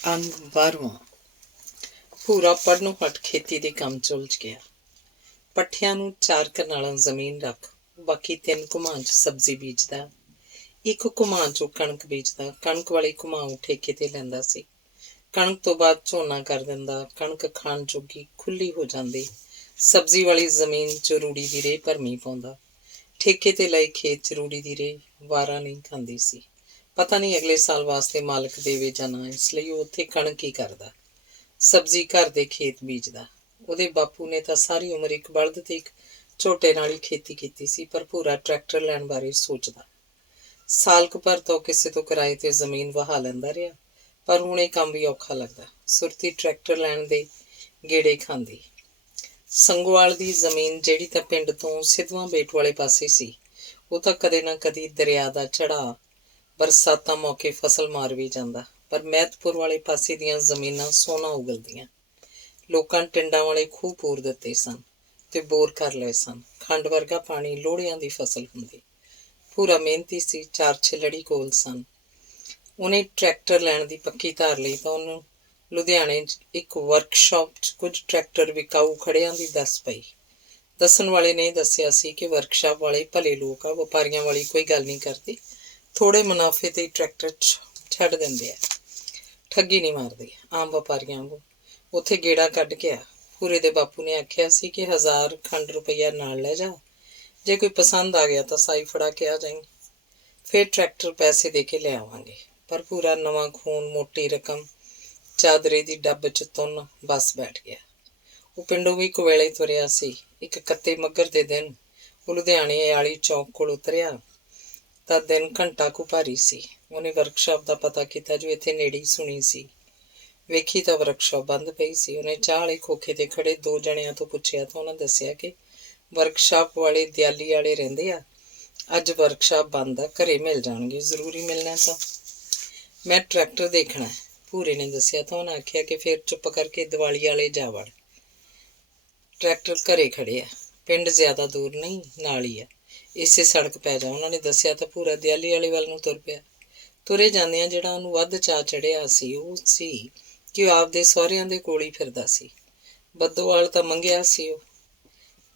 ਅੰਗ 12ਵਾਂ। ਭੂਰਾ ਪੜ੍ਹਨੋਂ ਹਟ ਖੇਤੀ ਦੇ ਕੰਮ 'ਚ ਉਲਝ ਗਿਆ। ਪੱਠਿਆਂ ਨੂੰ 4 ਕਨਾਲਾਂ ਜ਼ਮੀਨ ਰੱਖ ਬਾਕੀ 3 ਘੁਮਾਂ 'ਚ ਸਬਜ਼ੀ ਬੀਜਦਾ। ਇੱਕ ਘੁਮਾਂ 'ਚੋਂ ਕਣਕ ਬੀਜਦਾ। ਕਣਕ ਵਾਲੀ ਘੁਮਾਂ ਉਹ ਠੇਕੇ 'ਤੇ ਲੈਂਦਾ ਸੀ। ਕਣਕ ਤੋਂ ਬਾਅਦ ਝੋਨਾ ਕਰ ਦਿੰਦਾ। ਕਣਕ ਖਾਣ ਜੋਗੀ ਖੁੱਲ੍ਹੀ ਹੋ ਜਾਂਦੀ। ਸਬਜ਼ੀ ਵਾਲੀ ਜ਼ਮੀਨ 'ਚ ਰੂੜੀ ਦੀ ਰੇਹ ਭਰਮੀ ਪਾਉਂਦਾ। ਠੇਕੇ 'ਤੇ ਲਏ ਖੇਤ 'ਚ ਰੂੜੀ ਦੀ ਰੇਹ ਵਾਰਾ ਨਹੀਂ ਖਾਂਦੀ ਸੀ। ਪਤਾ ਨਹੀਂ ਅਗਲੇ ਸਾਲ ਵਾਸਤੇ ਮਾਲਕ ਦੇਵੇ ਜਾਂ ਨਾ, ਇਸ ਲਈ ਉਹ ਉੱਥੇ ਕਣਕ ਹੀ ਕਰਦਾ। ਸਬਜ਼ੀ ਘਰ ਦੇ ਖੇਤ ਬੀਜਦਾ। ਉਹਦੇ ਬਾਪੂ ਨੇ ਤਾਂ ਸਾਰੀ ਉਮਰ ਇੱਕ ਬਲਦ ਤੇ ਇੱਕ ਝੋਟੇ ਨਾਲ ਹੀ ਖੇਤੀ ਕੀਤੀ ਸੀ, ਪਰ ਭੂਰਾ ਟਰੈਕਟਰ ਲੈਣ ਬਾਰੇ ਸੋਚਦਾ। ਸਾਲ ਕੁ ਭਰ ਤੋਂ ਕਿਸੇ ਤੋਂ ਕਿਰਾਏ ਤੇ ਜ਼ਮੀਨ ਵਹਾ ਲੈਂਦਾ ਰਿਹਾ, ਪਰ ਹੁਣ ਇਹ ਕੰਮ ਵੀ ਔਖਾ ਲੱਗਦਾ। ਸੁਰਤੀ ਟਰੈਕਟਰ ਲੈਣ ਦੇ ਗੇੜੇ ਖਾਂਦੀ। ਸੰਗੋਆਲ ਦੀ ਜ਼ਮੀਨ, ਜਿਹੜੀ ਤਾਂ ਪਿੰਡ ਤੋਂ ਸਿੱਧਵਾਂ ਬੇਟ ਵਾਲੇ ਪਾਸੇ ਸੀ, ਉਹ ਤਾਂ ਕਦੇ ਨਾ ਕਦੀ ਦਰਿਆ ਦਾ ਚੜ੍ਹਾਅ ਬਰਸਾਤਾਂ ਮੌਕੇ ਫਸਲ ਮਾਰ ਵੀ ਜਾਂਦਾ, ਪਰ ਮਹਿਤਪੁਰ ਵਾਲੇ ਪਾਸੇ ਦੀਆਂ ਜ਼ਮੀਨਾਂ ਸੋਨਾ ਉਗਲਦੀਆਂ। ਲੋਕਾਂ ਟਿੰਡਾਂ ਵਾਲੇ ਖੂਹ ਪੂਰ ਦਿੱਤੇ ਸਨ ਤੇ ਬੋਰ ਕਰ ਲਏ ਸਨ। ਖੰਡ ਵਰਗਾ ਪਾਣੀ ਲੋਹੜਿਆਂ ਦੀ ਫਸਲ ਹੁੰਦੀ। ਪੂਰਾ ਮਿਹਨਤੀ ਸੀ। 4 ਛਿੱਲੜੀ ਕੋਲ ਸਨ। ਉਹਨੇ ਟਰੈਕਟਰ ਲੈਣ ਦੀ ਪੱਕੀ ਧਾਰ ਲਈ ਤਾਂ ਉਹਨੂੰ ਲੁਧਿਆਣੇ ਇੱਕ ਵਰਕਸ਼ਾਪ 'ਚ ਕੁਝ ਟਰੈਕਟਰ ਵਿਕਾਊ ਖੜਿਆਂ ਦੀ ਦੱਸ ਪਈ। ਦੱਸਣ ਵਾਲੇ ਨੇ ਦੱਸਿਆ ਸੀ ਕਿ ਵਰਕਸ਼ਾਪ ਵਾਲੇ ਭਲੇ ਲੋਕ ਆ, ਵਪਾਰੀਆਂ ਵਾਲੀ ਕੋਈ ਗੱਲ ਨਹੀਂ ਕਰਦੇ। ਥੋੜ੍ਹੇ ਮੁਨਾਫੇ 'ਤੇ ਟਰੈਕਟਰ ਛੱਡ ਦਿੰਦੇ ਆ, ਠੱਗੀ ਨਹੀਂ ਮਾਰਦੇ ਆਮ ਵਪਾਰੀਆਂ ਵਾਂਗੂ। ਉੱਥੇ ਗੇੜਾ ਕੱਢ ਕੇ ਆ। ਪੂਰੇ ਦੇ ਬਾਪੂ ਨੇ ਆਖਿਆ ਸੀ ਕਿ 1000 ਖੰਡ ਰੁਪਈਆ ਨਾਲ ਲੈ ਜਾ, ਜੇ ਕੋਈ ਪਸੰਦ ਆ ਗਿਆ ਤਾਂ ਸਾਈ ਫੜਾ ਕੇ ਆ ਜਾਈਂ, ਫਿਰ ਟਰੈਕਟਰ ਪੈਸੇ ਦੇ ਕੇ ਲੈ ਆਵਾਂਗੇ। ਪਰ ਪੂਰਾ ਨਵਾਂ ਖੂਨ, ਮੋਟੀ ਰਕਮ, ਚਾਦਰੇ ਦੀ ਡੱਬ 'ਚ ਤੁੰਨ ਬੱਸ ਬੈਠ ਗਿਆ। ਉਹ ਪਿੰਡੋਂ ਵੀ ਕੁਵੇਲੇ ਤੁਰਿਆ ਸੀ। ਇੱਕ ਕੱਤੇ ਮੱਘਰ ਦੇ ਦਿਨ ਉਹ ਲੁਧਿਆਣੇ ਆਲੀ ਚੌਕ ਕੋਲ ਉਤਰਿਆ ਤਾਂ ਦਿਨ ਘੰਟਾ ਕੁ ਭਾਰੀ ਸੀ। ਉਹਨੇ ਵਰਕਸ਼ਾਪ ਦਾ ਪਤਾ ਕੀਤਾ, ਜੋ ਇੱਥੇ ਨੇੜੇ ਹੀ ਸੁਣੀ ਸੀ। ਵੇਖੀ ਤਾਂ ਵਰਕਸ਼ਾਪ ਬੰਦ ਪਈ ਸੀ। ਉਹਨੇ ਚਾਹ ਵਾਲੇ ਖੋਖੇ 'ਤੇ ਖੜੇ 2 ਜਣਿਆਂ ਤੋਂ ਪੁੱਛਿਆ ਤਾਂ ਉਹਨਾਂ ਦੱਸਿਆ ਕਿ ਵਰਕਸ਼ਾਪ ਵਾਲੇ ਦਿਆਲੀ ਵਾਲੇ ਰਹਿੰਦੇ ਆ, ਅੱਜ ਵਰਕਸ਼ਾਪ ਬੰਦ ਆ, ਘਰੇ ਮਿਲ ਜਾਣਗੇ, ਜ਼ਰੂਰੀ ਮਿਲਣਾ ਤਾਂ। ਮੈਂ ਟਰੈਕਟਰ ਦੇਖਣਾ, ਭੂਰੇ ਨੇ ਦੱਸਿਆ ਤਾਂ ਉਹਨਾਂ ਆਖਿਆ ਕਿ ਫਿਰ ਚੁੱਪ ਕਰਕੇ ਦੀਵਾਲੀ ਵਾਲੇ ਜਾ ਵੜ, ਟਰੈਕਟਰ ਘਰੇ ਖੜੇ ਆ, ਪਿੰਡ ਜ਼ਿਆਦਾ ਦੂਰ ਨਹੀਂ, ਨਾਲ ਹੀ ਆ, ਇਸੇ ਸੜਕ ਪੈ ਜਾ। ਉਹਨਾਂ ਨੇ ਦੱਸਿਆ ਤਾਂ ਪੂਰਾ ਦਿਆਲੀ ਵਾਲੇ ਵੱਲ ਨੂੰ ਤੁਰ ਪਿਆ। ਤੁਰੇ ਜਾਂਦਿਆਂ ਜਿਹੜਾ ਉਹਨੂੰ ਵੱਧ ਚਾਅ ਚੜ੍ਹਿਆ ਸੀ ਉਹ ਸੀ ਕਿ ਉਹ ਆਪਦੇ ਸਹੁਰਿਆਂ ਦੇ ਕੋਲ ਹੀ ਫਿਰਦਾ ਸੀ। ਬੱਦੋਵਾਲ ਤਾਂ ਮੰਗਿਆ ਸੀ ਉਹ।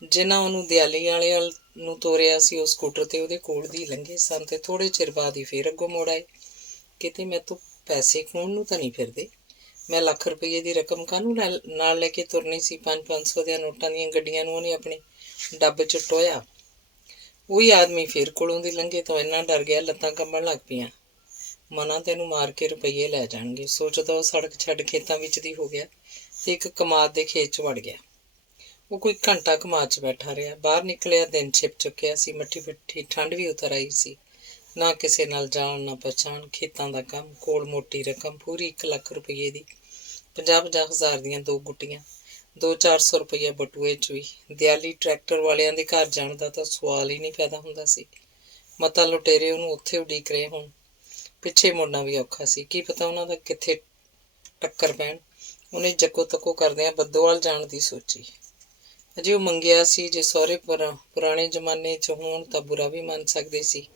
ਜਿਨ੍ਹਾਂ ਉਹਨੂੰ ਦਿਆਲੀ ਵਾਲੇ ਵੱਲ ਨੂੰ ਤੋਰਿਆ ਸੀ, ਉਹ ਸਕੂਟਰ 'ਤੇ ਉਹਦੇ ਕੋਲ ਦੀ ਲੰਘੇ ਸਨ ਤੇ ਥੋੜ੍ਹੇ ਚਿਰ ਬਾਅਦ ਹੀ ਫੇਰ ਅੱਗੋਂ ਮੁੜ ਆਏ। ਕਿਤੇ ਮੈਂ ਤੋਂ ਪੈਸੇ ਖੋਹਣ ਨੂੰ ਤਾਂ ਨਹੀਂ ਫਿਰਦੇ? ਮੈਂ ਲੱਖ ਰੁਪਈਏ ਦੀ ਰਕਮ ਕਾਹਨੂੰ ਨਾਲ ਲੈ ਕੇ ਤੁਰਨੀ ਸੀ? 500 ਦੀਆਂ ਨੋਟਾਂ ਦੀਆਂ ਗੱਡੀਆਂ ਨੂੰ ਉਹਨੇ ਆਪਣੇ ਡੱਬ 'ਚ ਟੋਇਆ। ਉਹੀ ਆਦਮੀ ਫੇਰ ਕੋਲੋਂ ਦੀ ਲੰਘੇ ਤਾਂ ਇੰਨਾ ਡਰ ਗਿਆ, ਲੱਤਾਂ ਕੰਬਣ ਲੱਗ ਪਈਆਂ। ਮਨਾ ਤੈਨੂੰ ਮਾਰ ਕੇ ਰੁਪਈਏ ਲੈ ਜਾਣਗੇ, ਸੋਚਦਾ ਉਹ ਸੜਕ ਛੱਡ ਖੇਤਾਂ ਵਿੱਚ ਦੀ ਹੋ ਗਿਆ ਤੇ ਇੱਕ ਕਮਾਦ ਦੇ ਖੇਤ 'ਚ ਵੜ ਗਿਆ। ਉਹ ਕੋਈ ਘੰਟਾ ਕਮਾਦ 'ਚ ਬੈਠਾ ਰਿਹਾ। ਬਾਹਰ ਨਿਕਲਿਆ, ਦਿਨ ਛਿਪ ਚੁੱਕਿਆ ਸੀ। ਮੱਠੀ ਮੱਠੀ ਠੰਡ ਵੀ ਉਤਰ ਆਈ ਸੀ। ਨਾ ਕਿਸੇ ਨਾਲ ਜਾਣ ਨਾ ਪਛਾਣ, ਖੇਤਾਂ ਦਾ ਕੰਮ, ਕੋਲ ਮੋਟੀ ਰਕਮ, ਪੂਰੀ 1 ਲੱਖ ਰੁਪਈਏ ਦੀ, 50-50 ਹਜ਼ਾਰ ਦੀਆਂ 2 ਗੁੱਟੀਆਂ, 200-400 ਰੁਪਈਆ ਬਟੂਏ 'ਚ ਵੀ। ਦਿਆਲੀ ਟਰੈਕਟਰ ਵਾਲਿਆਂ ਦੇ ਘਰ ਜਾਣ ਦਾ ਤਾਂ ਸਵਾਲ ਹੀ ਨਹੀਂ ਪੈਦਾ ਹੁੰਦਾ ਸੀ। ਮਤਾ ਲੁਟੇਰੇ ਉਹਨੂੰ ਉੱਥੇ ਉਡੀਕ ਰਹੇ ਹੋਣ। ਪਿੱਛੇ ਮੁੜਨਾ ਵੀ ਔਖਾ ਸੀ, ਕੀ ਪਤਾ ਉਹਨਾਂ ਦਾ ਕਿੱਥੇ ਟੱਕਰ ਪੈਣ। ਉਹਨੇ ਜੱਕੋ ਤੱਕੋ ਕਰਦਿਆਂ ਬੱਦੋਵਾਲ ਜਾਣ ਦੀ ਸੋਚੀ। ਅਜੇ ਉਹ ਮੰਗਿਆ ਸੀ। ਜੇ ਸਹੁਰੇ ਪੁਰਾਣੇ ਜ਼ਮਾਨੇ 'ਚ ਹੋਣ ਤਾਂ ਬੁਰਾ ਵੀ ਮੰਨ ਸਕਦੇ ਸੀ,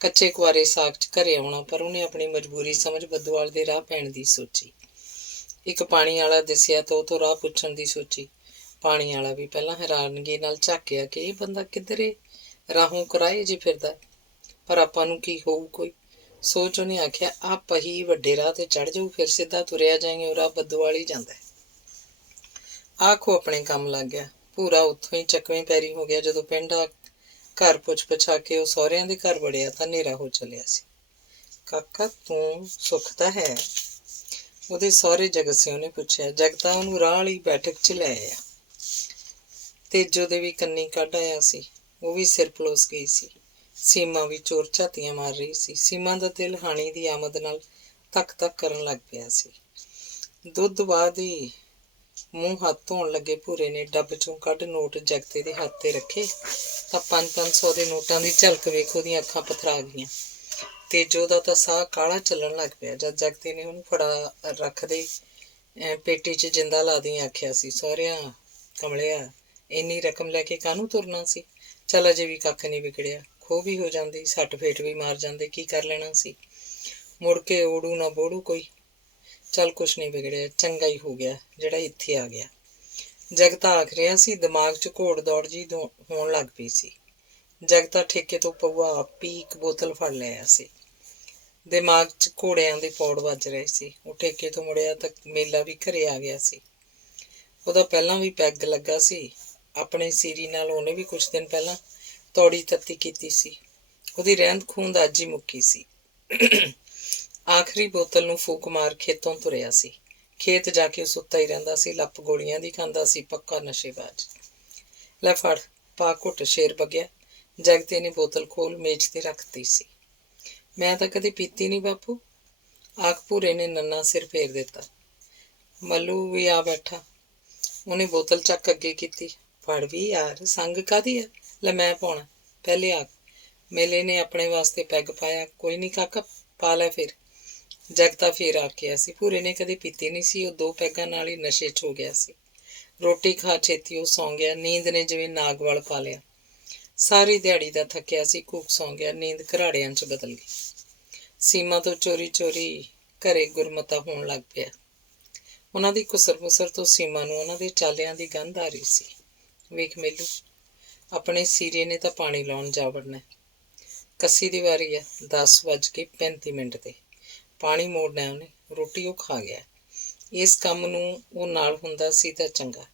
ਕੱਚੇ ਕੁਆਰੇ ਸਾਕ 'ਚ ਘਰੇ ਆਉਣਾ, ਪਰ ਉਹਨੇ ਆਪਣੀ ਮਜਬੂਰੀ ਸਮਝ ਬੱਦੋਵਾਲ ਦੇ ਰਾਹ ਪੈਣ ਦੀ ਸੋਚੀ। ਇੱਕ ਪਾਣੀ ਵਾਲਾ ਦਿਸਿਆ ਤਾਂ ਉਹ ਤੋਂ ਰਾਹ ਪੁੱਛਣ ਦੀ ਸੋਚੀ। ਪਾਣੀ ਵਾਲਾ ਵੀ ਪਹਿਲਾਂ ਹੈਰਾਨਗੀ ਨਾਲ ਝਾਕਿਆ ਕਿ ਇਹ ਬੰਦਾ ਕਿੱਧਰੇ ਰਾਹੋਂ ਕਰਾਏ ਜੇ ਫਿਰਦਾ, ਪਰ ਆਪਾਂ ਨੂੰ ਕੀ ਹੋਊ ਕੋਈ ਸੋਚ। ਉਹਨੇ ਆਖਿਆ, ਆਹ ਪਹੀ ਵੱਡੇ ਰਾਹ 'ਤੇ ਚੜ੍ਹ ਜਾਊ, ਫਿਰ ਸਿੱਧਾ ਤੁਰਿਆ ਜਾਏਂਗੇ, ਉਹ ਰਾਹ ਬੱਦੋਵਾਲ ਹੀ ਜਾਂਦਾ। ਆਖੋ ਆਪਣੇ ਕੰਮ ਲੱਗ ਗਿਆ। ਪੂਰਾ ਉੱਥੋਂ ਹੀ ਚੱਕਵੇਂ ਪੈਰੀ ਹੋ ਗਿਆ। ਜਦੋਂ ਪਿੰਡ ਘਰ ਪੁੱਛ ਪਛਾ ਕੇ ਉਹ ਸਹੁਰਿਆਂ ਦੇ ਘਰ ਵੜਿਆ ਤਾਂ ਹਨੇਰਾ ਹੋ ਚੱਲਿਆ ਸੀ। ਕਾਕਾ ਤੂੰ ਸੁੱਖ ਤਾਂ ਹੈ? ਉਹਦੇ ਸਹੁਰੇ ਜਗਤ ਸਿੰਘ ਨੇ ਪੁੱਛਿਆ। ਜਗਤਾ ਉਹਨੂੰ ਰਾਹ ਵਾਲੀ ਬੈਠਕ 'ਚ ਲੈ ਆਇਆ। ਤੇਜੋ ਦੇ ਵੀ ਕੰਨੀ ਕੱਢ ਆਇਆ ਸੀ। ਉਹ ਵੀ ਸਿਰ ਪਲੋਸ ਗਈ ਸੀ। ਸੀਮਾ ਵੀ ਚੋਰ ਝਾਤੀਆਂ ਮਾਰ ਰਹੀ ਸੀ। ਸੀਮਾ ਦਾ ਦਿਲ ਹਾਣੀ ਦੀ ਆਮਦ ਨਾਲ ਧੱਕ ਧੱਕ ਕਰਨ ਲੱਗ ਪਿਆ ਸੀ। ਦੁੱਧ ਬਾਅਦ ਹੀ ਮੂੰਹ ਹੱਥ ਧੋਣ ਲੱਗੇ ਭੂਰੇ ਨੇ ਡੱਬ 'ਚੋਂ ਕੱਢ ਨੋਟ ਜਗਤੇ ਦੇ ਹੱਥ 'ਤੇ ਰੱਖੇ ਤਾਂ 500 ਦੇ ਨੋਟਾਂ ਦੀ ਝਲਕ ਵੇਖ ਉਹਦੀਆਂ ਅੱਖਾਂ ਪਥਰਾ ਗਈਆਂ। ਤੇਜੋ ਦਾ ਤਾਂ ਸਾਹ ਕਾਹਲਾ ਚੱਲਣ ਲੱਗ ਪਿਆ। ਜਦ ਜਗਤੇ ਨੇ ਉਹਨੂੰ ਫੜਾ ਰੱਖਦੇ ਪੇਟੀ 'ਚ ਜਿੰਦਾ ਲਾ ਦੀ ਆਖਿਆ ਸੀ, ਸਹੁਰਿਆਂ ਕਮਲਿਆ, ਇੰਨੀ ਰਕਮ ਲੈ ਕੇ ਕਾਹਨੂੰ ਤੁਰਨਾ ਸੀ? ਚੱਲ ਅਜੇ ਵੀ ਕੱਖ ਨਹੀਂ ਵਿਗੜਿਆ, ਖੋਹ ਵੀ ਹੋ ਜਾਂਦੀ, ਸੱਟ ਫੇਟ ਵੀ ਮਾਰ ਜਾਂਦੇ, ਕੀ ਕਰ ਲੈਣਾ ਸੀ? ਮੁੜ ਕੇ ਓੜੂ ਨਾ ਬੋੜੂ ਕੋਈ। ਚੱਲ ਕੁਛ ਨਹੀਂ ਵਿਗੜਿਆ, ਚੰਗਾ ਹੀ ਹੋ ਗਿਆ ਜਿਹੜਾ ਇੱਥੇ ਆ ਗਿਆ। ਜਗਤਾ ਆਖ ਰਿਹਾ ਸੀ। ਦਿਮਾਗ 'ਚ ਘੋੜ ਦੌੜ ਜੀ ਹੋਣ ਲੱਗ ਪਈ ਸੀ। ਜਗਤਾ ਠੇਕੇ ਤੋਂ ਪਊਆ ਆਪੀ ਇੱਕ ਬੋਤਲ ਫੜ ਲਿਆ ਸੀ। ਦਿਮਾਗ 'ਚ ਘੋੜਿਆਂ ਦੇ ਪੌੜ ਵੱਜ ਰਹੇ ਸੀ। ਉਹ ਠੇਕੇ ਤੋਂ ਮੁੜਿਆ ਤਾਂ ਮੇਲਾ ਵੀ ਘਰੇ ਆ ਗਿਆ ਸੀ। ਉਹਦਾ ਪਹਿਲਾਂ ਵੀ ਪੈਗ ਲੱਗਾ ਸੀ। ਆਪਣੇ ਸੀਰੀ ਨਾਲ ਉਹਨੇ ਵੀ ਕੁਛ ਦਿਨ ਪਹਿਲਾਂ ਤੌੜੀ ਤੱਤੀ ਕੀਤੀ ਸੀ। ਉਹਦੀ ਰਹਿੰਦ ਖੂੰਹਦ ਅੱਜ ਹੀ ਮੁੱਕੀ ਸੀ। ਆਖਰੀ ਬੋਤਲ ਨੂੰ ਫੂਕ ਮਾਰ ਖੇਤੋਂ ਤੁਰਿਆ ਸੀ। ਖੇਤ ਜਾ ਕੇ ਸੁੱਤਾ ਹੀ ਰਹਿੰਦਾ ਸੀ। ਲੱਪ ਗੋਲੀਆਂ ਦੀ ਖਾਂਦਾ ਸੀ, ਪੱਕਾ ਨਸ਼ੇਬਾਜ਼। ਲੈ ਫੜ, ਪਾ ਘੁੱਟ, ਸ਼ੇਰ ਬਗਿਆ। ਜਗਤੇ ਨੇ ਬੋਤਲ ਖੋਲ ਮੇਜ਼ ਤੇ ਰੱਖਤੀ ਸੀ। ਮੈਂ ਤਾਂ ਕਦੇ ਪੀਤੀ ਨਹੀਂ ਬਾਪੂ, ਆਖ ਭੂਰੇ ਨੇ ਨੰਨਾ ਸਿਰ ਫੇਰ ਦਿੱਤਾ। ਮੱਲੂ ਵੀ ਆ ਬੈਠਾ। ਉਹਨੇ ਬੋਤਲ ਚੱਕ ਅੱਗੇ ਕੀਤੀ। ਫੜ ਵੀ ਯਾਰ, ਸੰਗ ਕਾਹਦੀ ਹੈ? ਲੈ ਮੈਂ ਪਾਉਣਾ, ਪਹਿਲੇ ਆਖ। ਮੇਲੇ ਨੇ ਆਪਣੇ ਵਾਸਤੇ ਪੈਗ ਪਾਇਆ। ਕੋਈ ਨਹੀਂ ਕਾਕਾ, ਪਾ ਲੈ ਫਿਰ। ਜਗਤਾ ਫੇਰ ਆਖਿਆ ਸੀ। ਭੂਰੇ ਨੇ ਕਦੇ ਪੀਤੀ ਨਹੀਂ ਸੀ। ਉਹ 2 ਪੈਗਾਂ ਨਾਲ ਹੀ ਨਸ਼ੇ 'ਚ ਹੋ ਗਿਆ ਸੀ। ਰੋਟੀ ਖਾ ਛੇਤੀ ਉਹ ਸੌਂ ਗਿਆ। ਨੀਂਦ ਨੇ ਜਿਵੇਂ ਨਾਗ ਵੱਲ ਪਾ ਲਿਆ। ਸਾਰੀ ਦਿਹਾੜੀ ਦਾ ਥੱਕਿਆ ਸੀ, ਘੂਕ ਸੌਂ ਗਿਆ। ਨੀਂਦ ਘਰਾੜਿਆਂ 'ਚ ਬਦਲ ਗਈ। ਸੀਮਾ ਤੋਂ ਚੋਰੀ ਚੋਰੀ ਘਰੇ ਗੁਰਮਤਾ ਹੋਣ ਲੱਗ ਪਿਆ। ਉਹਨਾਂ ਦੀ ਕੁਸਰ ਮੁਸਰ ਤੋਂ ਸੀਮਾ ਨੂੰ ਉਹਨਾਂ ਦੇ ਚਾਲਿਆਂ ਦੀ ਗੰਧ ਆ ਰਹੀ ਸੀ। ਵੇਖ ਮੇਲੂ, ਆਪਣੇ ਸੀਰੇ ਨੇ ਤਾਂ ਪਾਣੀ ਲਾਉਣ ਜਾ ਵੜਨਾ। ਕੱਸੀ ਦੀ ਵਾਰੀ ਹੈ। 10:35 'ਤੇ ਪਾਣੀ ਮੋੜਨਾ ਉਹਨੇ। ਰੋਟੀ ਉਹ ਖਾ ਗਿਆ। ਇਸ ਕੰਮ ਨੂੰ ਉਹ ਨਾਲ ਹੁੰਦਾ ਸੀ ਤਾਂ ਚੰਗਾ।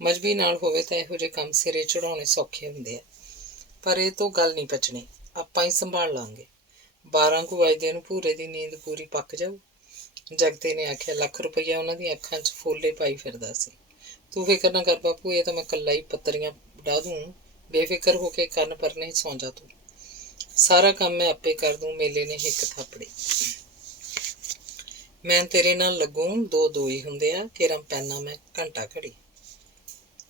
ਮਜ਼ਬੀ ਨਾਲ ਹੋਵੇ ਤਾਂ ਇਹੋ ਜਿਹੇ ਕੰਮ ਸਿਰੇ ਚੜਾਉਣੇ ਸੌਖੇ ਹੁੰਦੇ ਆ। ਪਰ ਇਹ ਤੋਂ ਗੱਲ ਨਹੀਂ ਪਚਣੀ। ਆਪਾਂ ਹੀ ਸੰਭਾਲ ਲਾਂਗੇ। 12 ਕੁ ਵਜਦੇ ਨੂੰ ਭੂਰੇ ਦੀ ਨੀਂਦ ਪੂਰੀ ਪੱਕ ਜਾਊ। ਜਗਤੇ ਨੇ ਆਖਿਆ। ਲੱਖ ਰੁਪਈਆ ਉਹਨਾਂ ਦੀਆਂ ਅੱਖਾਂ 'ਚ ਫੋਲੇ ਪਾਈ ਫਿਰਦਾ ਸੀ। ਤੂੰ ਫਿਕਰ ਨਾ ਕਰ ਬਾਪੂ, ਇਹ ਤਾਂ ਮੈਂ ਇਕੱਲਾ ਹੀ ਪੱਤਰੀਆਂ ਡਾ ਦੂੰ। ਬੇਫਿਕਰ ਹੋ ਕੇ ਕੰਨ ਪਰਨੇ ਸੌਂ ਜਾ ਤੂੰ। ਸਾਰਾ ਕੰਮ ਮੈਂ ਆਪੇ ਕਰ ਦੂੰ। ਮੇਲੇ ਨੇ ਹਿੱਕ ਥਾਪੜੀ। ਮੈਂ ਤੇਰੇ ਨਾਲ ਲੱਗੂ, 2 ਹੀ ਹੁੰਦੇ ਆ। ਕੇਰਾਂ ਪੈਨਾ ਮੈਂ ਘੰਟਾ ਘੜੀ।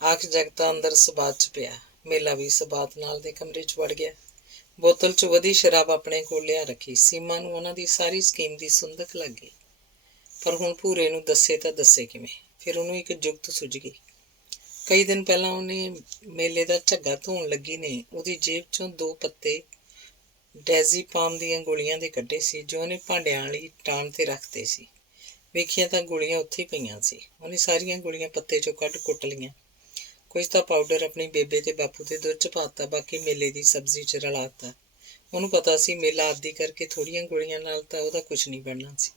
ਆਖ ਜਗਤਾ ਅੰਦਰ ਸਬਾਤ 'ਚ ਪਿਆ। ਮੇਲਾ ਵੀ ਸਬਾਤ ਨਾਲ ਦੇ ਕਮਰੇ 'ਚ ਵੜ ਗਿਆ। ਬੋਤਲ 'ਚ ਵਧੀ ਸ਼ਰਾਬ ਆਪਣੇ ਕੋਲ ਲਿਆ ਰੱਖੀ। ਸੀਮਾ ਨੂੰ ਉਹਨਾਂ ਦੀ ਸਾਰੀ ਸਕੀਮ ਦੀ ਸੁੰਦਕ ਲੱਗ ਗਈ। ਪਰ ਹੁਣ ਭੂਰੇ ਨੂੰ ਦੱਸੇ ਤਾਂ ਦੱਸੇ ਕਿਵੇਂ? ਫਿਰ ਉਹਨੂੰ ਇੱਕ ਜੁਗਤ ਸੁੱਝ ਗਈ। ਕਈ ਦਿਨ ਪਹਿਲਾਂ ਉਹਨੇ ਮੇਲੇ ਦਾ ਝੱਗਾ ਧੋਣ ਲੱਗੀ ਨੇ ਉਹਦੀ ਜੇਬ 'ਚੋਂ 2 ਪੱਤੇ ਡੈਜ਼ੀਪਾਮ ਦੀਆਂ ਗੋਲੀਆਂ ਦੇ ਕੱਢੇ ਸੀ, ਜੋ ਉਹਨੇ ਭਾਂਡਿਆਂ ਵਾਲੀ ਟਾਣ 'ਤੇ ਰੱਖਦੇ ਸੀ। ਵੇਖੀਆਂ ਤਾਂ ਗੋਲੀਆਂ ਉੱਥੇ ਹੀ ਪਈਆਂ ਸੀ। ਉਹਨੇ ਸਾਰੀਆਂ ਗੋਲੀਆਂ ਪੱਤੇ 'ਚੋਂ ਕੱਢ ਕੁੱਟ ਲਈਆਂ। ਕੁਝ ਤਾਂ ਪਾਊਡਰ ਆਪਣੀ ਬੇਬੇ ਤੇ ਬਾਪੂ ਦੇ ਦੁੱਧ 'ਚ ਪਾ ਤਾ, ਬਾਕੀ ਮੇਲੇ ਦੀ ਸਬਜ਼ੀ 'ਚ ਰਲਾ ਤਾ। ਉਹਨੂੰ ਪਤਾ ਸੀ ਮੇਲਾ ਆਦੀ ਕਰਕੇ ਥੋੜ੍ਹੀਆਂ ਗੋਲੀਆਂ ਨਾਲ ਤਾਂ ਉਹਦਾ ਕੁਛ ਨਹੀਂ ਬਣਨਾ ਸੀ।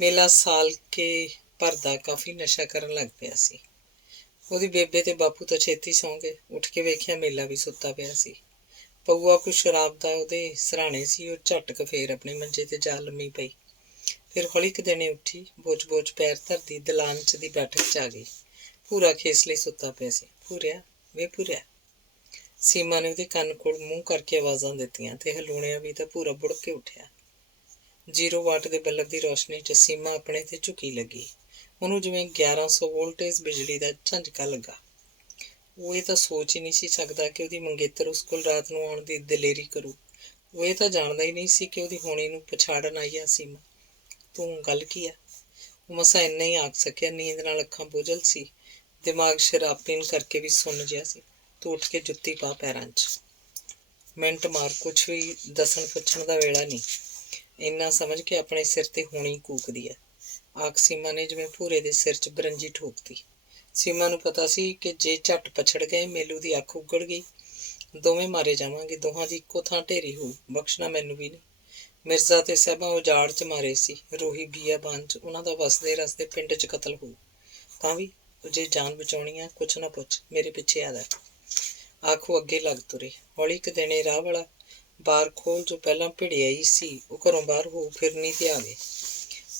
ਮੇਲਾ ਸਾਲ ਕੇ ਭਰਦਾ ਕਾਫੀ ਨਸ਼ਾ ਕਰਨ ਲੱਗ ਪਿਆ ਸੀ। ਉਹਦੀ ਬੇਬੇ ਤੇ ਬਾਪੂ ਤਾਂ ਛੇਤੀ ਸੌਂ ਗਏ। ਉੱਠ ਕੇ ਵੇਖਿਆ ਮੇਲਾ ਵੀ ਸੁੱਤਾ ਪਿਆ ਸੀ। ਪਊਆ ਕੁਛ ਸ਼ਰਾਬ ਦਾ ਉਹਦੇ ਸਰਾਣੇ ਸੀ। ਉਹ ਝਟਕ ਫੇਰ ਆਪਣੇ ਮੰਜੇ ਤੇ ਜਾ ਲੰਮੀ ਪਈ। ਫਿਰ ਹੌਲੀ ਕੁ ਦਿਨੇ ਉੱਠੀ, ਬੋਚ ਪੈਰ ਧਰਦੀ ਦਲਾਨ 'ਚ ਦੀ ਬੈਠਕ 'ਚ ਆ ਗਈ। ਭੂਰਾ ਖੇਸਲੇ ਸੁੱਤਾ ਪਿਆ ਸੀ। ਭੂਰਿਆ, ਵੇ ਭੂਰਿਆ। ਸੀਮਾ ਨੇ ਉਹਦੇ ਕੰਨ ਕੋਲ ਮੂੰਹ ਕਰਕੇ ਆਵਾਜ਼ਾਂ ਦਿੱਤੀਆਂ ਤੇ ਹਲੂਣਿਆ ਵੀ ਤਾਂ ਭੂਰਾ ਬੁੜ ਕੇ ਉੱਠਿਆ। 0 ਵਾਟ ਦੇ ਬੱਲਬ ਦੀ ਰੋਸ਼ਨੀ 'ਚ ਸੀਮਾ ਆਪਣੇ ਤੇ ਝੁਕੀ ਲੱਗੀ। ਉਹਨੂੰ ਜਿਵੇਂ 1100 ਵੋਲਟੇਜ ਬਿਜਲੀ ਦਾ ਝੰਜਕਾ ਲੱਗਾ। ਉਹ ਇਹ ਤਾਂ ਸੋਚ ਹੀ ਨਹੀਂ ਸੀ ਸਕਦਾ ਕਿ ਉਹਦੀ ਮੰਗੇਤਰ ਉਸ ਕੋਲ ਰਾਤ ਨੂੰ ਆਉਣ ਦੀ ਦਲੇਰੀ ਕਰੂ। ਉਹ ਇਹ ਤਾਂ ਜਾਣਦਾ ਹੀ ਨਹੀਂ ਸੀ ਕਿ ਉਹਦੀ ਹੋਣੀ ਨੂੰ ਪਛਾੜਨ ਆਈ ਆ ਸੀਮਾ। ਤੂੰ ਗੱਲ ਕੀ ਆ? ਉਹ ਮਸਾਂ ਇੰਨਾ ਹੀ ਆਖ ਸਕਿਆ। ਨੀਂਦ ਨਾਲ ਅੱਖਾਂ ਬੋਝਲ ਸੀ। ਦਿਮਾਗ ਸ਼ਰਾਬ ਪੀਣ ਕਰਕੇ ਵੀ ਸੁੰਨ ਜਿਹਾ ਸੀ। ਤੂੰ ਉੱਠ ਕੇ ਜੁੱਤੀ ਪਾ ਪੈਰਾਂ 'ਚ। ਮਿੰਟ ਮਾਰ, ਕੁਛ ਵੀ ਦੱਸਣ ਪੁੱਛਣ ਦਾ ਵੇਲਾ ਨਹੀਂ। ਇੰਨਾ ਸਮਝ ਕੇ ਆਪਣੇ ਸਿਰ ਤੇ ਹੋਣੀ ਕੂਕਦੀ ਹੈ, ਆਖ ਸੀਮਾ ਨੇ ਜਿਵੇਂ ਭੂਰੇ ਦੇ ਸਿਰ 'ਚ ਬਰੰਜੀ ਠੋਕਤੀ। ਸੀਮਾ ਨੂੰ ਪਤਾ ਸੀ ਕਿ ਜੇ ਝੱਟ ਪਛੜ ਗਏ, ਮੇਲੂ ਦੀ ਅੱਖ ਉਗੜ ਗਈ, ਦੋਵੇਂ ਮਾਰੇ ਜਾਵਾਂਗੇ। ਦੋਹਾਂ ਦੀ ਇੱਕੋ ਥਾਂ ਢੇਰੀ ਹੋਊ। ਬਖਸ਼ਣਾ ਮੈਨੂੰ ਵੀ ਨਹੀਂ। ਮਿਰਜ਼ਾ ਤੇ ਸਾਹਿਬਾਂ ਉਜਾੜ 'ਚ ਮਾਰੇ ਸੀ। ਰੋਹੀ ਬੀਆਬਾਨ 'ਚ ਉਹਨਾਂ ਦਾ ਵਸਦੇ ਰਸਦੇ ਪਿੰਡ 'ਚ ਕਤਲ ਹੋਊ। ਤਾਂ ਵੀ ਜੇ ਜਾਨ ਬਚਾਉਣੀ ਆ, ਕੁਛ ਨਾ ਪੁੱਛ, ਮੇਰੇ ਪਿੱਛੇ ਆ ਜਾ। ਆਖੋ ਅੱਗੇ ਲੱਗ ਤੁਰੇ। ਹੌਲੀ ਕੁ ਦਿਨੇ ਰਾਹ ਵਾਲਾ ਬਾਰ ਖੋਲ ਜੋ ਪਹਿਲਾਂ ਭਿੜਿਆ ਹੀ ਸੀ, ਉਹ ਘਰੋਂ ਬਾਹਰ ਹੋ ਫਿਰਨੀ ਤੇ ਆ ਗਏ।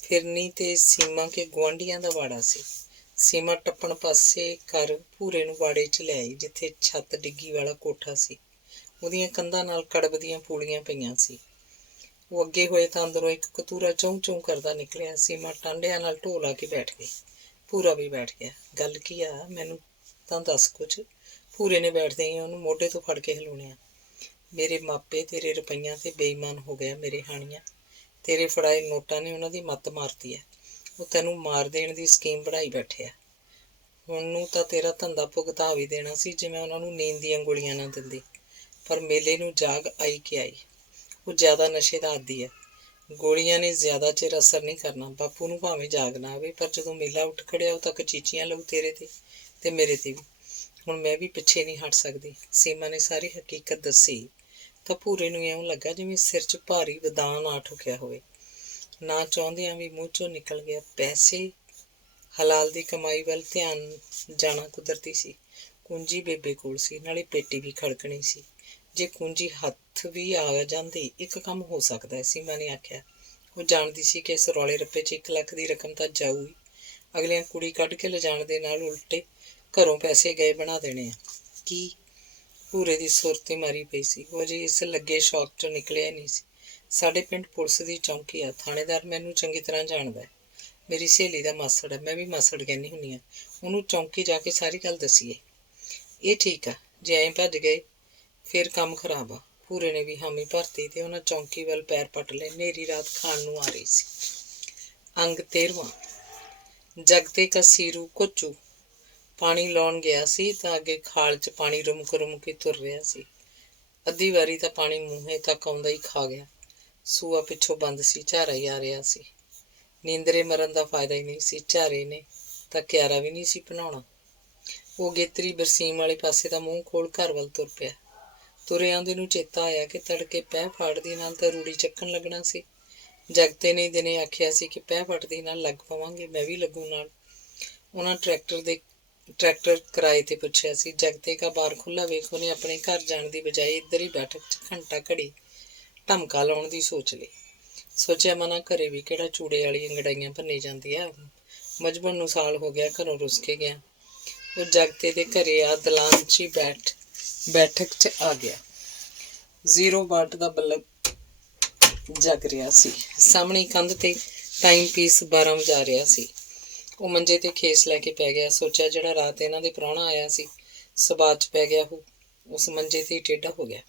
ਫਿਰਨੀ ਤੇ ਸੀਮਾ ਕੇ ਗੁਆਂਢੀਆਂ ਦਾ ਵਾੜਾ ਸੀ। ਸੀਮਾ ਟੱਪਣ ਪਾਸੇ ਕਰ ਭੂਰੇ ਨੂੰ ਵਾੜੇ 'ਚ ਲੈ ਆਈ, ਜਿੱਥੇ ਛੱਤ ਡਿੱਗੀ ਵਾਲਾ ਕੋਠਾ ਸੀ। ਉਹਦੀਆਂ ਕੰਧਾਂ ਨਾਲ ਕੜਬਦੀਆਂ ਪੂੜੀਆਂ ਪਈਆਂ ਸੀ। ਉਹ ਅੱਗੇ ਹੋਏ ਤਾਂ ਅੰਦਰੋਂ ਇੱਕ ਕਤੂਰਾ ਚੌਂ ਚੌਂ ਕਰਦਾ ਨਿਕਲਿਆ। ਸੀਮਾ ਟਾਂਡਿਆਂ ਨਾਲ ਢੋਹ ਲਾ ਕੇ ਬੈਠ ਗਈ। ਭੂਰਾ ਵੀ ਬੈਠ ਗਿਆ। ਗੱਲ ਕੀ ਆ? ਮੈਨੂੰ ਤਾਂ ਦੱਸ ਕੁਛ। ਭੂਰੇ ਨੇ ਬੈਠਦੇ ਹੀ ਉਹਨੂੰ ਮੋਢੇ ਤੋਂ ਫੜ ਕੇ ਹਿਲਾਉਣਿਆ। ਮੇਰੇ ਮਾਪੇ ਤੇਰੇ ਰੁਪਈਆਂ ਤੇ ਬੇਈਮਾਨ ਹੋ ਗਿਆ ਮੇਰੇ ਹਾਣੀਆਂ। ਤੇਰੇ ਫੜਾਏ ਨੋਟਾਂ ਨੇ ਉਹਨਾਂ ਦੀ ਮੱਤ ਮਾਰਤੀ ਹੈ। ਉਹ ਤੈਨੂੰ ਮਾਰ ਦੇਣ ਦੀ ਸਕੀਮ ਬਣਾਈ ਬੈਠੇ ਆ। ਹੁਣ ਨੂੰ ਤਾਂ ਤੇਰਾ ਧੰਦਾ ਭੁਗਤਾ ਵੀ ਦੇਣਾ ਸੀ ਜੇ ਮੈਂ ਉਹਨਾਂ ਨੂੰ ਨੀਂਦ ਦੀਆਂ ਗੋਲੀਆਂ ਨਾ ਦਿੰਦੀ। ਪਰ ਮੇਲੇ ਨੂੰ ਜਾਗ ਆਈ ਕਿ ਆਈ। ਉਹ ਜ਼ਿਆਦਾ ਨਸ਼ੇ ਦਾ ਆਦੀ ਹੈ। ਗੋਲੀਆਂ ਨੇ ਜ਼ਿਆਦਾ ਚਿਰ ਅਸਰ ਨਹੀਂ ਕਰਨਾ। ਬਾਪੂ ਨੂੰ ਭਾਵੇਂ ਜਾਗ ਨਾ ਆਵੇ, ਪਰ ਜਦੋਂ ਮੇਲਾ ਉੱਠ ਖੜਿਆ ਉਹ ਤੱਕ ਚੀਚੀਆਂ ਲਊ ਤੇਰੇ ਤੇ ਮੇਰੇ ਤੇ ਵੀ। ਹੁਣ ਮੈਂ ਵੀ ਪਿੱਛੇ ਨਹੀਂ ਹਟ ਸਕਦੀ। ਸੀਮਾ ਨੇ ਸਾਰੀ ਹਕੀਕਤ ਦੱਸੀ ਤਾਂ ਭੂਰੇ ਨੂੰ ਇਉਂ ਲੱਗਾ ਜਿਵੇਂ ਸਿਰ 'ਚ ਭਾਰੀ ਵਦਾਨ ਆ ਠੁਕਿਆ ਹੋਵੇ। ਨਾ ਚਾਹੁੰਦਿਆਂ ਵੀ ਮੂੰਹ 'ਚੋਂ ਨਿਕਲ ਗਿਆ, ਪੈਸੇ। ਹਲਾਲ ਦੀ ਕਮਾਈ ਵੱਲ ਧਿਆਨ ਜਾਣਾ ਕੁਦਰਤੀ ਸੀ। ਕੁੰਜੀ ਬੇਬੇ ਕੋਲ ਸੀ, ਨਾਲੇ ਪੇਟੀ ਵੀ ਖੜਕਣੀ ਸੀ। ਜੇ ਕੁੰਜੀ ਹੱਥ ਵੀ ਆ ਜਾਂਦੀ, ਇੱਕ ਕੰਮ ਹੋ ਸਕਦਾ, ਸੀਮਾ ਨੇ ਆਖਿਆ। ਉਹ ਜਾਣਦੀ ਸੀ ਕਿ ਇਸ ਰੌਲੇ ਰੱਪੇ 'ਚ 1 ਲੱਖ ਦੀ ਰਕਮ ਤਾਂ ਜਾਊ ਹੀ। ਅਗਲਿਆਂ ਕੁੜੀ ਕੱਢ ਕੇ ਲਿਜਾਣ ਦੇ ਨਾਲ ਉਲਟੇ ਘਰੋਂ ਪੈਸੇ ਗਏ ਬਣਾ ਦੇਣੇ ਆ। ਕੀ? ਭੂਰੇ ਦੀ ਸੁਰ 'ਤੇ ਮਾਰੀ ਪਈ ਸੀ। ਉਹ ਅਜੇ ਇਸ ਲੱਗੇ ਸ਼ੌਕ 'ਚੋਂ ਨਿਕਲਿਆ ਨਹੀਂ ਸੀ। ਸਾਡੇ ਪਿੰਡ ਪੁਲਿਸ ਦੀ ਚੌਂਕੀ ਆ। ਥਾਣੇਦਾਰ ਮੈਨੂੰ ਚੰਗੀ ਤਰ੍ਹਾਂ ਜਾਣਦਾ। ਮੇਰੀ ਸਹੇਲੀ ਦਾ ਮਾਸੜ ਹੈ, ਮੈਂ ਵੀ ਮਾਸੜ ਕਹਿੰਦੀ ਹੁੰਦੀ ਹਾਂ। ਉਹਨੂੰ ਚੌਂਕੀ ਜਾ ਕੇ ਸਾਰੀ ਗੱਲ ਦੱਸੀਏ। ਇਹ ਠੀਕ ਆ। ਜੇ ਐਂ ਭੱਜ ਗਏ ਫਿਰ ਕੰਮ ਖਰਾਬ ਆ। ਭੂਰੇ ਨੇ ਵੀ ਹਾਮੀ ਭਰਤੀ ਤੇ ਉਹਨਾਂ ਚੌਂਕੀ ਵੱਲ ਪੈਰ ਪੱਟ ਲਏ। ਹਨੇਰੀ ਰਾਤ ਖਾਣ ਨੂੰ ਆ ਰਹੀ ਸੀ। ਅੰਗ 13ਵਾਂ। ਜਗਤੇ ਕਾ ਸੀਰੂ ਕੋਚੂ ਪਾਣੀ ਲਾਉਣ ਗਿਆ ਸੀ ਤਾਂ ਅੱਗੇ ਖਾਲ 'ਚ ਪਾਣੀ ਰੁਮਕ ਕੇ ਤੁਰ ਰਿਹਾ ਸੀ। ਅੱਧੀ ਵਾਰੀ ਤਾਂ ਪਾਣੀ ਮੂੰਹੇ ਤੱਕ ਆਉਂਦਾ ਹੀ ਖਾ ਗਿਆ। ਸੂਆ ਪਿੱਛੋਂ ਬੰਦ ਸੀ, ਝਾਰਾ ਹੀ ਆ ਰਿਹਾ ਸੀ। ਨੀਂਦਰੇ ਮਰਨ ਦਾ ਫਾਇਦਾ ਹੀ ਨਹੀਂ ਸੀ। ਝਾਰੇ ਨੇ ਤਾਂ ਕਿਆਰਾ ਵੀ ਨਹੀਂ ਸੀ ਭਨਾਉਣਾ। ਉਹ ਗੇਤਰੀ ਬਰਸੀਮ ਵਾਲੇ ਪਾਸੇ ਦਾ ਮੂੰਹ ਖੋਲ ਘਰ ਵੱਲ ਤੁਰ ਪਿਆ। ਤੁਰੇ ਆਉਂਦੇ ਨੂੰ ਚੇਤਾ ਆਇਆ ਕਿ ਤੜਕੇ ਪੈਂ ਫਾੜਦੀ ਨਾਲ ਤਾਂ ਰੂੜੀ ਚੱਕਣ ਲੱਗਣਾ ਸੀ। ਜਗਤੇ ਨੇ ਦਿਨੇ ਆਖਿਆ ਸੀ ਕਿ ਪੈਂ ਫੜਦੀ ਨਾਲ ਲੱਗ ਪਵਾਂਗੇ, ਮੈਂ ਵੀ ਲੱਗੂ ਨਾਲ। ਉਹਨਾਂ ਟਰੈਕਟਰ ਕਿਰਾਏ ਤੇ ਪੁੱਛਿਆ ਸੀ। ਜਗਤੇ ਕਾ ਬਾਰ ਖੁੱਲ੍ਹਾ ਵੇਖ ਉਹਨੇ ਆਪਣੇ ਘਰ ਜਾਣ ਦੀ ਬਜਾਏ ਇੱਧਰ ਹੀ ਬੈਠਕ 'ਚ ਘੰਟਾ ਘੜੀ ਢਮਕਾ ਲਾਉਣ ਦੀ ਸੋਚ ਲਈ। ਸੋਚਿਆ ਮਨਾ ਘਰੇ ਵੀ ਕਿਹੜਾ ਚੂੜੇ ਵਾਲੀ ਅੰਗੜਾਈਆਂ ਭੰਨੀ ਜਾਂਦੀ ਆ। ਮਜਬਨ ਨੂੰ ਸਾਲ ਹੋ ਗਿਆ, ਘਰੋਂ ਰੁੱਸ ਕੇ ਗਿਆ। ਉਹ ਜਗਤੇ ਦੇ ਘਰੇ ਆ ਦਲਾਨ 'ਚ ਹੀ ਬੈਠਕ 'ਚ ਆ ਗਿਆ। 0 ਵਾਟ ਦਾ ਬੱਲਬ ਜਗ ਰਿਹਾ ਸੀ। ਸਾਹਮਣੀ ਕੰਧ ਤੇ ਟਾਈਮ ਪੀਸ 12 ਵਜਾ ਰਿਹਾ ਸੀ। ਉਹ ਮੰਜੇ ਤੇ ਖੇਸ ਲੈ ਕੇ ਪੈ ਗਿਆ। ਸੋਚਿਆ ਜਿਹੜਾ ਰਾਤ ਇਹਨਾਂ ਦੇ ਪ੍ਰਾਹੁਣਾ ਆਇਆ ਸੀ ਸਬਾਤ 'ਚ ਪੈ ਗਿਆ। ਉਸ ਮੰਜੇ ਤੇ ਹੀ ਟੇਢਾ ਹੋ ਗਿਆ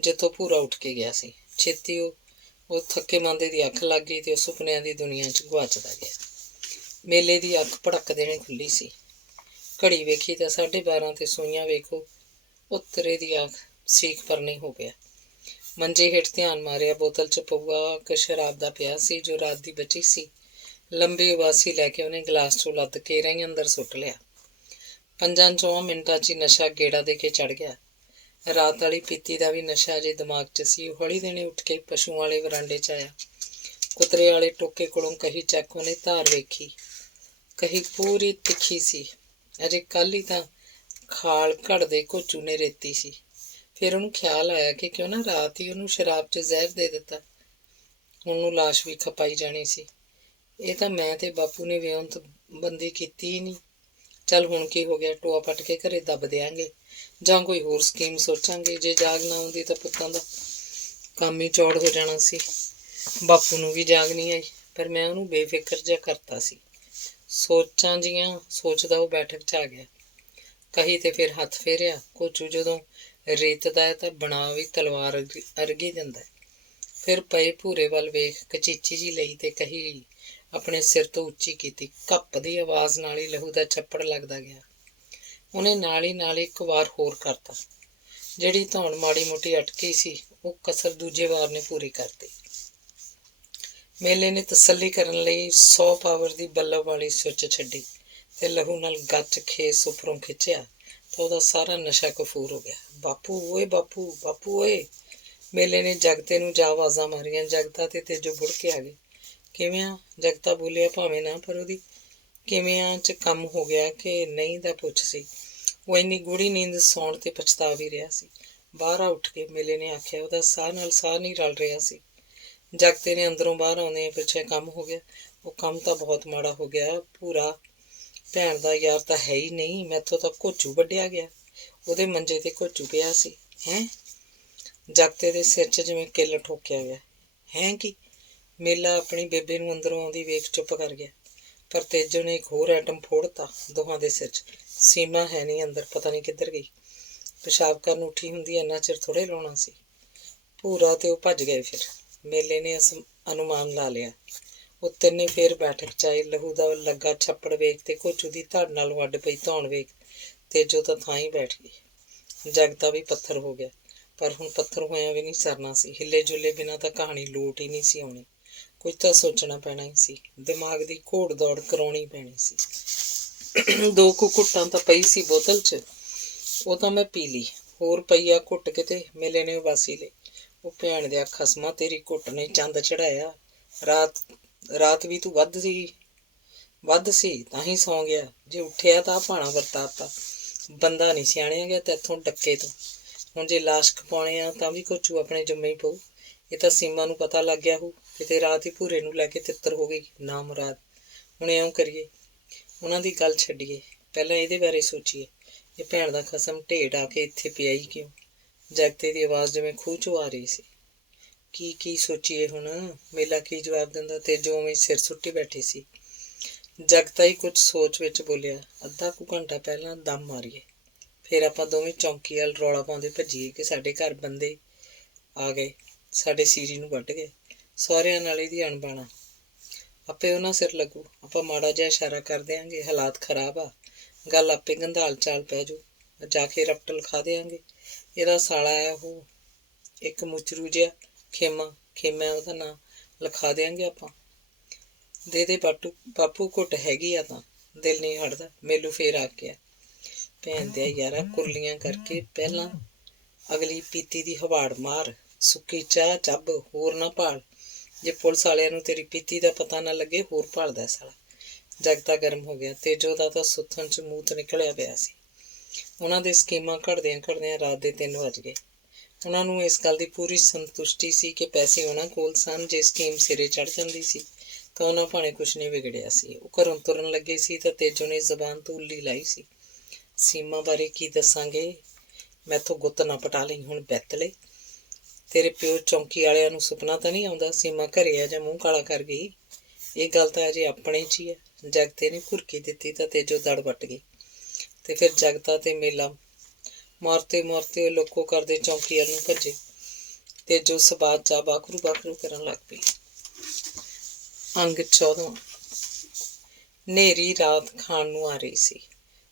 ਜਿੱਥੋਂ ਭੂਰਾ ਉੱਠ ਕੇ ਗਿਆ ਸੀ। ਛੇਤੀ ਉਹ ਥੱਕੇ ਮਾਂਦੇ ਦੀ ਅੱਖ ਲੱਗ ਗਈ ਤੇ ਉਹ ਸੁਪਨਿਆਂ ਦੀ ਦੁਨੀਆ 'ਚ ਗੁਆਚਦਾ ਗਿਆ। ਮੇਲੇ ਦੀ ਅੱਖ ਭੜਕ ਦੇਣੀ ਖੁੱਲ੍ਹੀ ਸੀ। ਘੜੀ ਵੇਖੀ ਤਾਂ 12:30 ਤੇ ਸੂਈਆਂ ਵੇਖੋ ਉੱਤਰੇ ਦੀ ਅੱਖ ਸੀਖ ਪਰਨੀ ਹੋ ਗਿਆ। ਮੰਜੇ ਹੇਠ ਧਿਆਨ ਮਾਰਿਆ। ਬੋਤਲ 'ਚ ਪਊਆ ਕੁ ਸ਼ਰਾਬ ਦਾ ਪਿਆ ਸੀ ਜੋ ਰਾਤ ਦੀ ਬਚੀ ਸੀ। ਲੰਬੀ ਉਬਾਸੀ ਲੈ ਕੇ ਉਹਨੇ ਗਲਾਸ 'ਚੋਂ ਲੱਦ ਕੇ ਰਾਹੀਂ ਅੰਦਰ ਸੁੱਟ ਲਿਆ। 5-4 ਮਿੰਟਾਂ 'ਚ ਹੀ ਨਸ਼ਾ ਗੇੜਾ ਦੇ ਕੇ ਚੜ੍ਹ ਗਿਆ। ਰਾਤ ਵਾਲੀ ਪੀਤੀ ਦਾ ਵੀ ਨਸ਼ਾ ਅਜੇ ਦਿਮਾਗ 'ਚ ਸੀ। ਉਹ ਹੌਲੀ ਦੇਣੇ ਉੱਠ ਕੇ ਪਸ਼ੂਆਂ ਵਾਲੇ ਵਰਾਂਡੇ 'ਚ ਆਇਆ। ਕੁਤਰੇ ਵਾਲੇ ਟੋਕੇ ਕੋਲੋਂ ਕਹੀ ਚੱਕ ਉਹਨੇ ਧਾਰ ਵੇਖੀ। ਕਹੀ ਪੂਰੀ ਤਿੱਖੀ ਸੀ। ਅਜੇ ਕੱਲ੍ਹ ਹੀ ਤਾਂ ਖਾਲ ਘੜਦੇ ਘੋਚੂ ਨੇ ਰੇਤੀ ਸੀ। ਫਿਰ ਉਹਨੂੰ ਖਿਆਲ ਆਇਆ ਕਿ ਕਿਉਂ ਨਾ ਰਾਤ ਹੀ ਉਹਨੂੰ ਸ਼ਰਾਬ 'ਚ ਜ਼ਹਿਰ ਦੇ ਦਿੱਤਾ। ਉਹਨੂੰ ਲਾਸ਼ ਵੀ ਖਪਾਈ ਜਾਣੀ ਸੀ। ਇਹ ਤਾਂ ਮੈਂ ਤੇ ਬਾਪੂ ਨੇ ਵਿਉਂਤ ਬੰਦੀ ਕੀਤੀ ਹੀ ਨਹੀਂ। ਚੱਲ ਹੁਣ ਕੀ ਹੋ ਗਿਆ, ਟੋਆ ਪੱਟ ਕੇ ਘਰੇ ਦੱਬ ਦਿਆਂਗੇ ਜਾਂ ਕੋਈ ਹੋਰ ਸਕੀਮ ਸੋਚਾਂਗੇ। ਜੇ ਜਾਗ ਨਾ ਆਉਂਦੀ ਤਾਂ ਪੁੱਤਾਂ ਦਾ ਕੰਮ ਹੀ ਚੌੜ ਹੋ ਜਾਣਾ ਸੀ। ਬਾਪੂ ਨੂੰ ਵੀ ਜਾਗ ਨਹੀਂ ਆਈ, ਪਰ ਮੈਂ ਉਹਨੂੰ ਬੇਫਿਕਰ ਜਿਹਾ ਕਰਤਾ ਸੀ। ਸੋਚਾਂ ਜੀਆਂ ਸੋਚਦਾ ਉਹ ਬੈਠਕ 'ਚ ਆ ਗਿਆ। ਕਹੀ ਤੇ ਫਿਰ ਹੱਥ ਫੇਰਿਆ। ਘੋਚੂ ਜਦੋਂ ਰੇਤਦਾ ਹੈ ਤਾਂ ਬਣਾ ਵੀ ਤਲਵਾਰ ਅਰਗੀ ਦਿੰਦਾ। ਫਿਰ ਪਏ ਭੂਰੇ ਵੱਲ ਵੇਖ ਕਚੀਚੀ ਜੀ ਲਈ ਤੇ ਕਹੀ ਆਪਣੇ ਸਿਰ ਤੋਂ ਉੱਚੀ ਕੀਤੀ। ਘੱਪ ਦੀ ਆਵਾਜ਼ ਨਾਲ ਹੀ ਲਹੂ ਦਾ ਛੱਪੜ ਲੱਗਦਾ ਗਿਆ। ਉਹਨੇ ਨਾਲ ਹੀ 1 ਵਾਰ ਹੋਰ ਕਰਤਾ। ਜਿਹੜੀ ਧੌਣ ਮਾੜੀ ਮੋਟੀ ਅਟਕੀ ਸੀ ਉਹ ਕਸਰ ਦੂਜੇ ਵਾਰ ਨੇ ਪੂਰੀ ਕਰਤੀ। ਮੇਲੇ ਨੇ ਤਸੱਲੀ ਕਰਨ ਲਈ 100 ਪਾਵਰ ਦੀ ਬੱਲਬ ਵਾਲੀ ਸੁੱਚ ਛੱਡੀ ਤੇ ਲਹੂ ਨਾਲ ਗੱਚ ਖੇਸ ਉੱਪਰੋਂ ਖਿੱਚਿਆ ਤਾਂ ਉਹਦਾ ਸਾਰਾ ਨਸ਼ਾ ਕਫੂਰ ਹੋ ਗਿਆ। ਬਾਪੂ ਓਏ, ਬਾਪੂ, ਬਾਪੂ ਓਏ। ਮੇਲੇ ਨੇ ਜਗਤੇ ਨੂੰ ਜਾ ਆਵਾਜ਼ਾਂ ਮਾਰੀਆਂ। ਜਗਤਾ ਤੇ ਤੇਜੋ ਬੁੜ ਕੇ ਆ ਗਏ। ਕਿਵੇਂ ਆ? ਜਗਤਾ ਬੋਲਿਆ, ਭਾਵੇਂ ਨਾ, ਪਰ ਉਹਦੀ ਕਿਵੇਂ ਆ 'ਚ ਕੰਮ ਹੋ ਗਿਆ ਕਿ ਨਹੀਂ ਦਾ ਪੁੱਛ ਸੀ। ਉਹ ਇੰਨੀ ਗੂੜੀ ਨੀਂਦ ਸੌਣ ਤੇ ਪਛਤਾ ਵੀ ਰਿਹਾ ਸੀ। ਬਾਹਰ ਆ ਉੱਠ ਕੇ, ਮੇਲੇ ਨੇ ਆਖਿਆ। ਉਹਦਾ ਸਾਹ ਨਾਲ ਸਾਹ ਨਹੀਂ ਰਲ ਰਿਹਾ ਸੀ। ਜਗਤੇ ਨੇ ਅੰਦਰੋਂ ਬਾਹਰ ਆਉਂਦੇ ਪੁੱਛਿਆ, ਕੰਮ ਹੋ ਗਿਆ? ਉਹ ਕੰਮ ਤਾਂ ਬਹੁਤ ਮਾੜਾ ਹੋ ਗਿਆ। ਭੂਰਾ ਭੈਣ ਦਾ ਯਾਰ ਤਾਂ ਹੈ ਹੀ ਨਹੀਂ। ਮੈਥੋਂ ਤਾਂ ਘੋਚੂ ਵੱਢਿਆ ਗਿਆ। ਉਹਦੇ ਮੰਜੇ ਤੇ ਘੋਚੂ ਪਿਆ ਸੀ। ਹੈਂ? ਜਗਤੇ ਦੇ ਸਿਰ 'ਚ ਜਿਵੇਂ ਕਿੱਲ ਠੋਕਿਆ ਗਿਆ। ਹੈਂ ਕੀ? ਮੇਲਾ ਆਪਣੀ ਬੇਬੇ ਨੂੰ ਅੰਦਰੋਂ ਆਉਂਦੀ ਵੇਖ ਚੁੱਪ ਕਰ ਗਿਆ। ਪਰ ਤੇਜੋ ਨੇ ਇੱਕ ਹੋਰ ਐਟਮ ਫੋੜਤਾ ਦੋਹਾਂ ਦੇ ਸਿਰ 'ਚ। ਸੀਮਾ ਹੈ ਨਹੀਂ ਅੰਦਰ, ਪਤਾ ਨਹੀਂ ਕਿੱਧਰ ਗਈ। ਪਿਸ਼ਾਬ ਕਰਨ ਉੱਠੀ ਹੁੰਦੀ, ਇੰਨਾ ਚਿਰ ਥੋੜ੍ਹੇ ਲਾਉਣਾ ਸੀ। ਭੂਰਾ ਤੇ ਉਹ ਭੱਜ ਗਏ। ਫਿਰ ਮੇਲੇ ਨੇ ਅਨੁਮਾਨ ਲਾ ਲਿਆ। ਉਹ ਤਿੰਨੇ ਫੇਰ ਬੈਠਕ 'ਚ ਆਏ। ਲਹੂ ਦਾ ਲੱਗਾ ਛੱਪੜ ਵੇਖ ਤੇ ਘੋਚੂ ਦੀ ਧੜ ਨਾਲੋਂ ਅੱਡ ਪਈ ਧੌਣ ਵੇਖ ਤੇਜੋ ਤਾਂ ਥਾਂ ਹੀ ਬੈਠ ਗਈ। ਜਗਤਾ ਵੀ ਪੱਥਰ ਹੋ ਗਿਆ। ਪਰ ਹੁਣ ਪੱਥਰ ਹੋਇਆ ਵੀ ਨਹੀਂ ਸਰਨਾ ਸੀ। ਹਿੱਲੇ ਜੁਲੇ ਬਿਨਾਂ ਤਾਂ ਕਹਾਣੀ ਲੋਟ ਹੀ ਨਹੀਂ ਸੀ ਆਉਣੀ। ਕੁਝ ਤਾਂ ਸੋਚਣਾ ਪੈਣਾ ਹੀ ਸੀ। ਦਿਮਾਗ ਦੀ ਘੋੜ ਦੌੜ ਕਰਾਉਣੀ ਪੈਣੀ ਸੀ। 2 ਕੁ ਘੁੱਟਾਂ ਤਾਂ ਪਈ ਸੀ ਬੋਤਲ 'ਚ, ਉਹ ਤਾਂ ਮੈਂ ਪੀ ਲਈ। ਹੋਰ ਪਈ ਆ ਘੁੱਟ ਕਿਤੇ ਮੇਲੇ ਨੇ ਉਬਾਸੀ ਲਈ। ਉਹ ਭੈਣ ਦਿਆ ਖਸਮਾਂ, ਤੇਰੀ ਘੁੱਟ ਨੇ ਚੰਦ ਚੜਾਇਆ। ਰਾਤ ਵੀ ਤੂੰ ਵੱਧ ਸੀ ਤਾਂ ਹੀ ਸੌਂ ਗਿਆ। ਜੇ ਉੱਠਿਆ ਤਾਂ ਭਾਣਾ ਵਰਤਾਤਾ। ਬੰਦਾ ਨਹੀਂ ਸਿਆਣਿਆ ਗਿਆ ਤੈਥੋਂ ਡੱਕੇ ਤੋਂ। ਹੁਣ ਜੇ ਲਾਸ਼ ਖਪਾਉਣੇ ਆ ਤਾਂ ਵੀ ਕੋਚੂ ਆਪਣੇ ਜੰਮੇ ਹੀ ਪਊ। ਇਹ ਤਾਂ ਸੀਮਾ ਨੂੰ ਪਤਾ ਲੱਗ ਗਿਆ ਹੋਊ। ਕਿਤੇ ਰਾਤ ਹੀ ਭੂਰੇ ਨੂੰ ਲੈ ਕੇ ਤਿੱਤਰ ਹੋ ਗਈ ਨਾ ਮੁਰਾਦ। ਹੁਣ ਇਉਂ ਕਰੀਏ, ਉਹਨਾਂ ਦੀ ਗੱਲ ਛੱਡੀਏ, ਪਹਿਲਾਂ ਇਹਦੇ ਬਾਰੇ ਸੋਚੀਏ। ਇਹ ਭੈਣ ਦਾ ਖਸਮ ਢੇਡ ਆ ਕੇ ਇੱਥੇ ਪਿਆ ਹੀ ਕਿਉਂ? ਜਗਤੇ ਦੀ ਆਵਾਜ਼ ਜਿਵੇਂ ਖੂਹ 'ਚੋਂ ਆ ਰਹੀ ਸੀ। ਕੀ ਸੋਚੀਏ ਹੁਣ? ਮੇਲਾ ਕੀ ਜਵਾਬ ਦਿੰਦਾ? ਤੇ ਜੋ ਉਵੇਂ ਸਿਰ ਸੁੱਟੀ ਬੈਠੀ ਸੀ। ਜਗਤਾ ਹੀ ਕੁਝ ਸੋਚ ਵਿੱਚ ਬੋਲਿਆ, ਅੱਧਾ ਕੁ ਘੰਟਾ ਪਹਿਲਾਂ ਦਮ ਮਾਰੀਏ, ਫਿਰ ਆਪਾਂ ਦੋਵੇਂ ਚੌਂਕੀ ਵੱਲ ਰੌਲਾ ਪਾਉਂਦੇ ਭੱਜੀਏ ਕਿ ਸਾਡੇ ਘਰ ਬੰਦੇ ਆ ਗਏ, ਸਾਡੇ ਸੀਰੀ ਨੂੰ ਵੱਢ ਗਏ। ਸਹੁਰਿਆਂ ਨਾਲ ਇਹਦੀ ਅਣਬਣਾ, ਆਪੇ ਉਹਨਾਂ ਸਿਰ ਲੱਗੂ। ਆਪਾਂ ਮਾੜਾ ਜਿਹਾ ਇਸ਼ਾਰਾ ਕਰ ਦਿਆਂਗੇ, ਹਾਲਾਤ ਖਰਾਬ ਆ, ਗੱਲ ਆਪੇ ਗੰਧਾਲ ਚਾਲ ਪੈ ਜਾਊ। ਜਾ ਕੇ ਰਪਟ ਲਿਖਾ ਦਿਆਂਗੇ। ਇਹਦਾ ਸਾਲਾ ਹੈ ਉਹ, ਇੱਕ ਮੁਚਰੂ ਜਿਹਾ ਖੇਮਾ ਉਹਦਾ ਨਾਂ, ਲਿਖਾ ਦਿਆਂਗੇ ਆਪਾਂ। ਦੇ ਬਾਪੂ ਘੁੱਟ ਹੈਗੀ ਆ ਤਾਂ। ਦਿਲ ਨਹੀਂ ਹਟਦਾ। ਮੇਲੂ ਫੇਰ ਆ ਗਿਆ, ਭੈਣ ਦਿਆ ਯਾਰਾ ਕੁਰਲੀਆਂ ਕਰਕੇ ਪਹਿਲਾਂ ਅਗਲੀ ਪੀਤੀ ਦੀ ਹਵਾੜ ਮਾਰ। ਸੁੱਕੀ ਚਾਹ ਚੱਬ, ਹੋਰ ਨਾ ਭਾਲ। ਜੇ ਪੁਲਿਸ ਵਾਲਿਆਂ ਨੂੰ ਤੇਰੀ ਪੀਤੀ ਦਾ ਪਤਾ ਨਾ ਲੱਗੇ, ਹੋਰ ਭਾਲਦਾ ਸਾਲਾ। ਜਗਤਾ ਗਰਮ ਹੋ ਗਿਆ। ਤੇਜੋ ਦਾ ਤਾਂ ਸੁੱਥਣ 'ਚ ਮੂਤ ਨਿਕਲਿਆ ਪਿਆ ਸੀ। ਉਹਨਾਂ ਦੇ ਸਕੀਮਾਂ ਘੜਦਿਆਂ ਰਾਤ ਦੇ 3 ਵੱਜ ਗਏ। ਉਹਨਾਂ ਨੂੰ ਇਸ ਗੱਲ ਦੀ ਪੂਰੀ ਸੰਤੁਸ਼ਟੀ ਸੀ ਕਿ ਪੈਸੇ ਉਹਨਾਂ ਕੋਲ ਸਨ। ਜੇ ਸਕੀਮ ਸਿਰੇ ਚੜ੍ਹ ਜਾਂਦੀ ਸੀ ਤਾਂ ਉਹਨਾਂ ਭਾਣੇ ਕੁਛ ਨਹੀਂ ਵਿਗੜਿਆ ਸੀ। ਉਹ ਘਰੋਂ ਤੁਰਨ ਲੱਗੇ ਸੀ ਤਾਂ ਤੇਜੋ ਨੇ ਜ਼ਬਾਨ ਤੋਂ ਉੱਲੀ ਲਾਈ ਸੀ, ਸੀਮਾ ਬਾਰੇ ਕੀ ਦੱਸਾਂਗੇ? ਮੈਥੋਂ ਗੁੱਤ ਨਾ ਪਟਾ ਲਈ ਹੁਣ ਬੈਤਲੇ। ਤੇਰੇ ਪਿਓ ਚੌਂਕੀ ਵਾਲਿਆਂ ਨੂੰ ਸੁਪਨਾ ਤਾਂ ਨਹੀਂ ਆਉਂਦਾ ਸੀਮਾ ਘਰੇ ਆ ਜਾਂ ਮੂੰਹ ਕਾਲਾ ਕਰ ਗਈ? ਇਹ ਗੱਲ ਤਾਂ ਅਜੇ ਆਪਣੇ 'ਚ ਹੀ ਹੈ। ਜਗਤੇ ਨੇ ਘੁਰਕੀ ਦਿੱਤੀ ਤਾਂ ਤੇਜੋ ਦੜ ਵੱਟ ਗਈ। ਤੇ ਫਿਰ ਜਗਤਾ ਤੇ ਮੇਲਾ ਮਾਰਤੇ ਲੋਕੋ ਕਰਦੇ ਚੌਂਕੀ ਵੱਲ ਨੂੰ ਭੱਜੇ। ਤੇਜੋ ਸਬਾਤ ਜਾ ਬਾਖਰੂ ਕਰਨ ਲੱਗ ਪਈ। ਅੰਗ 14। ਹਨੇਰੀ ਰਾਤ ਖਾਣ ਨੂੰ ਆ ਰਹੀ ਸੀ।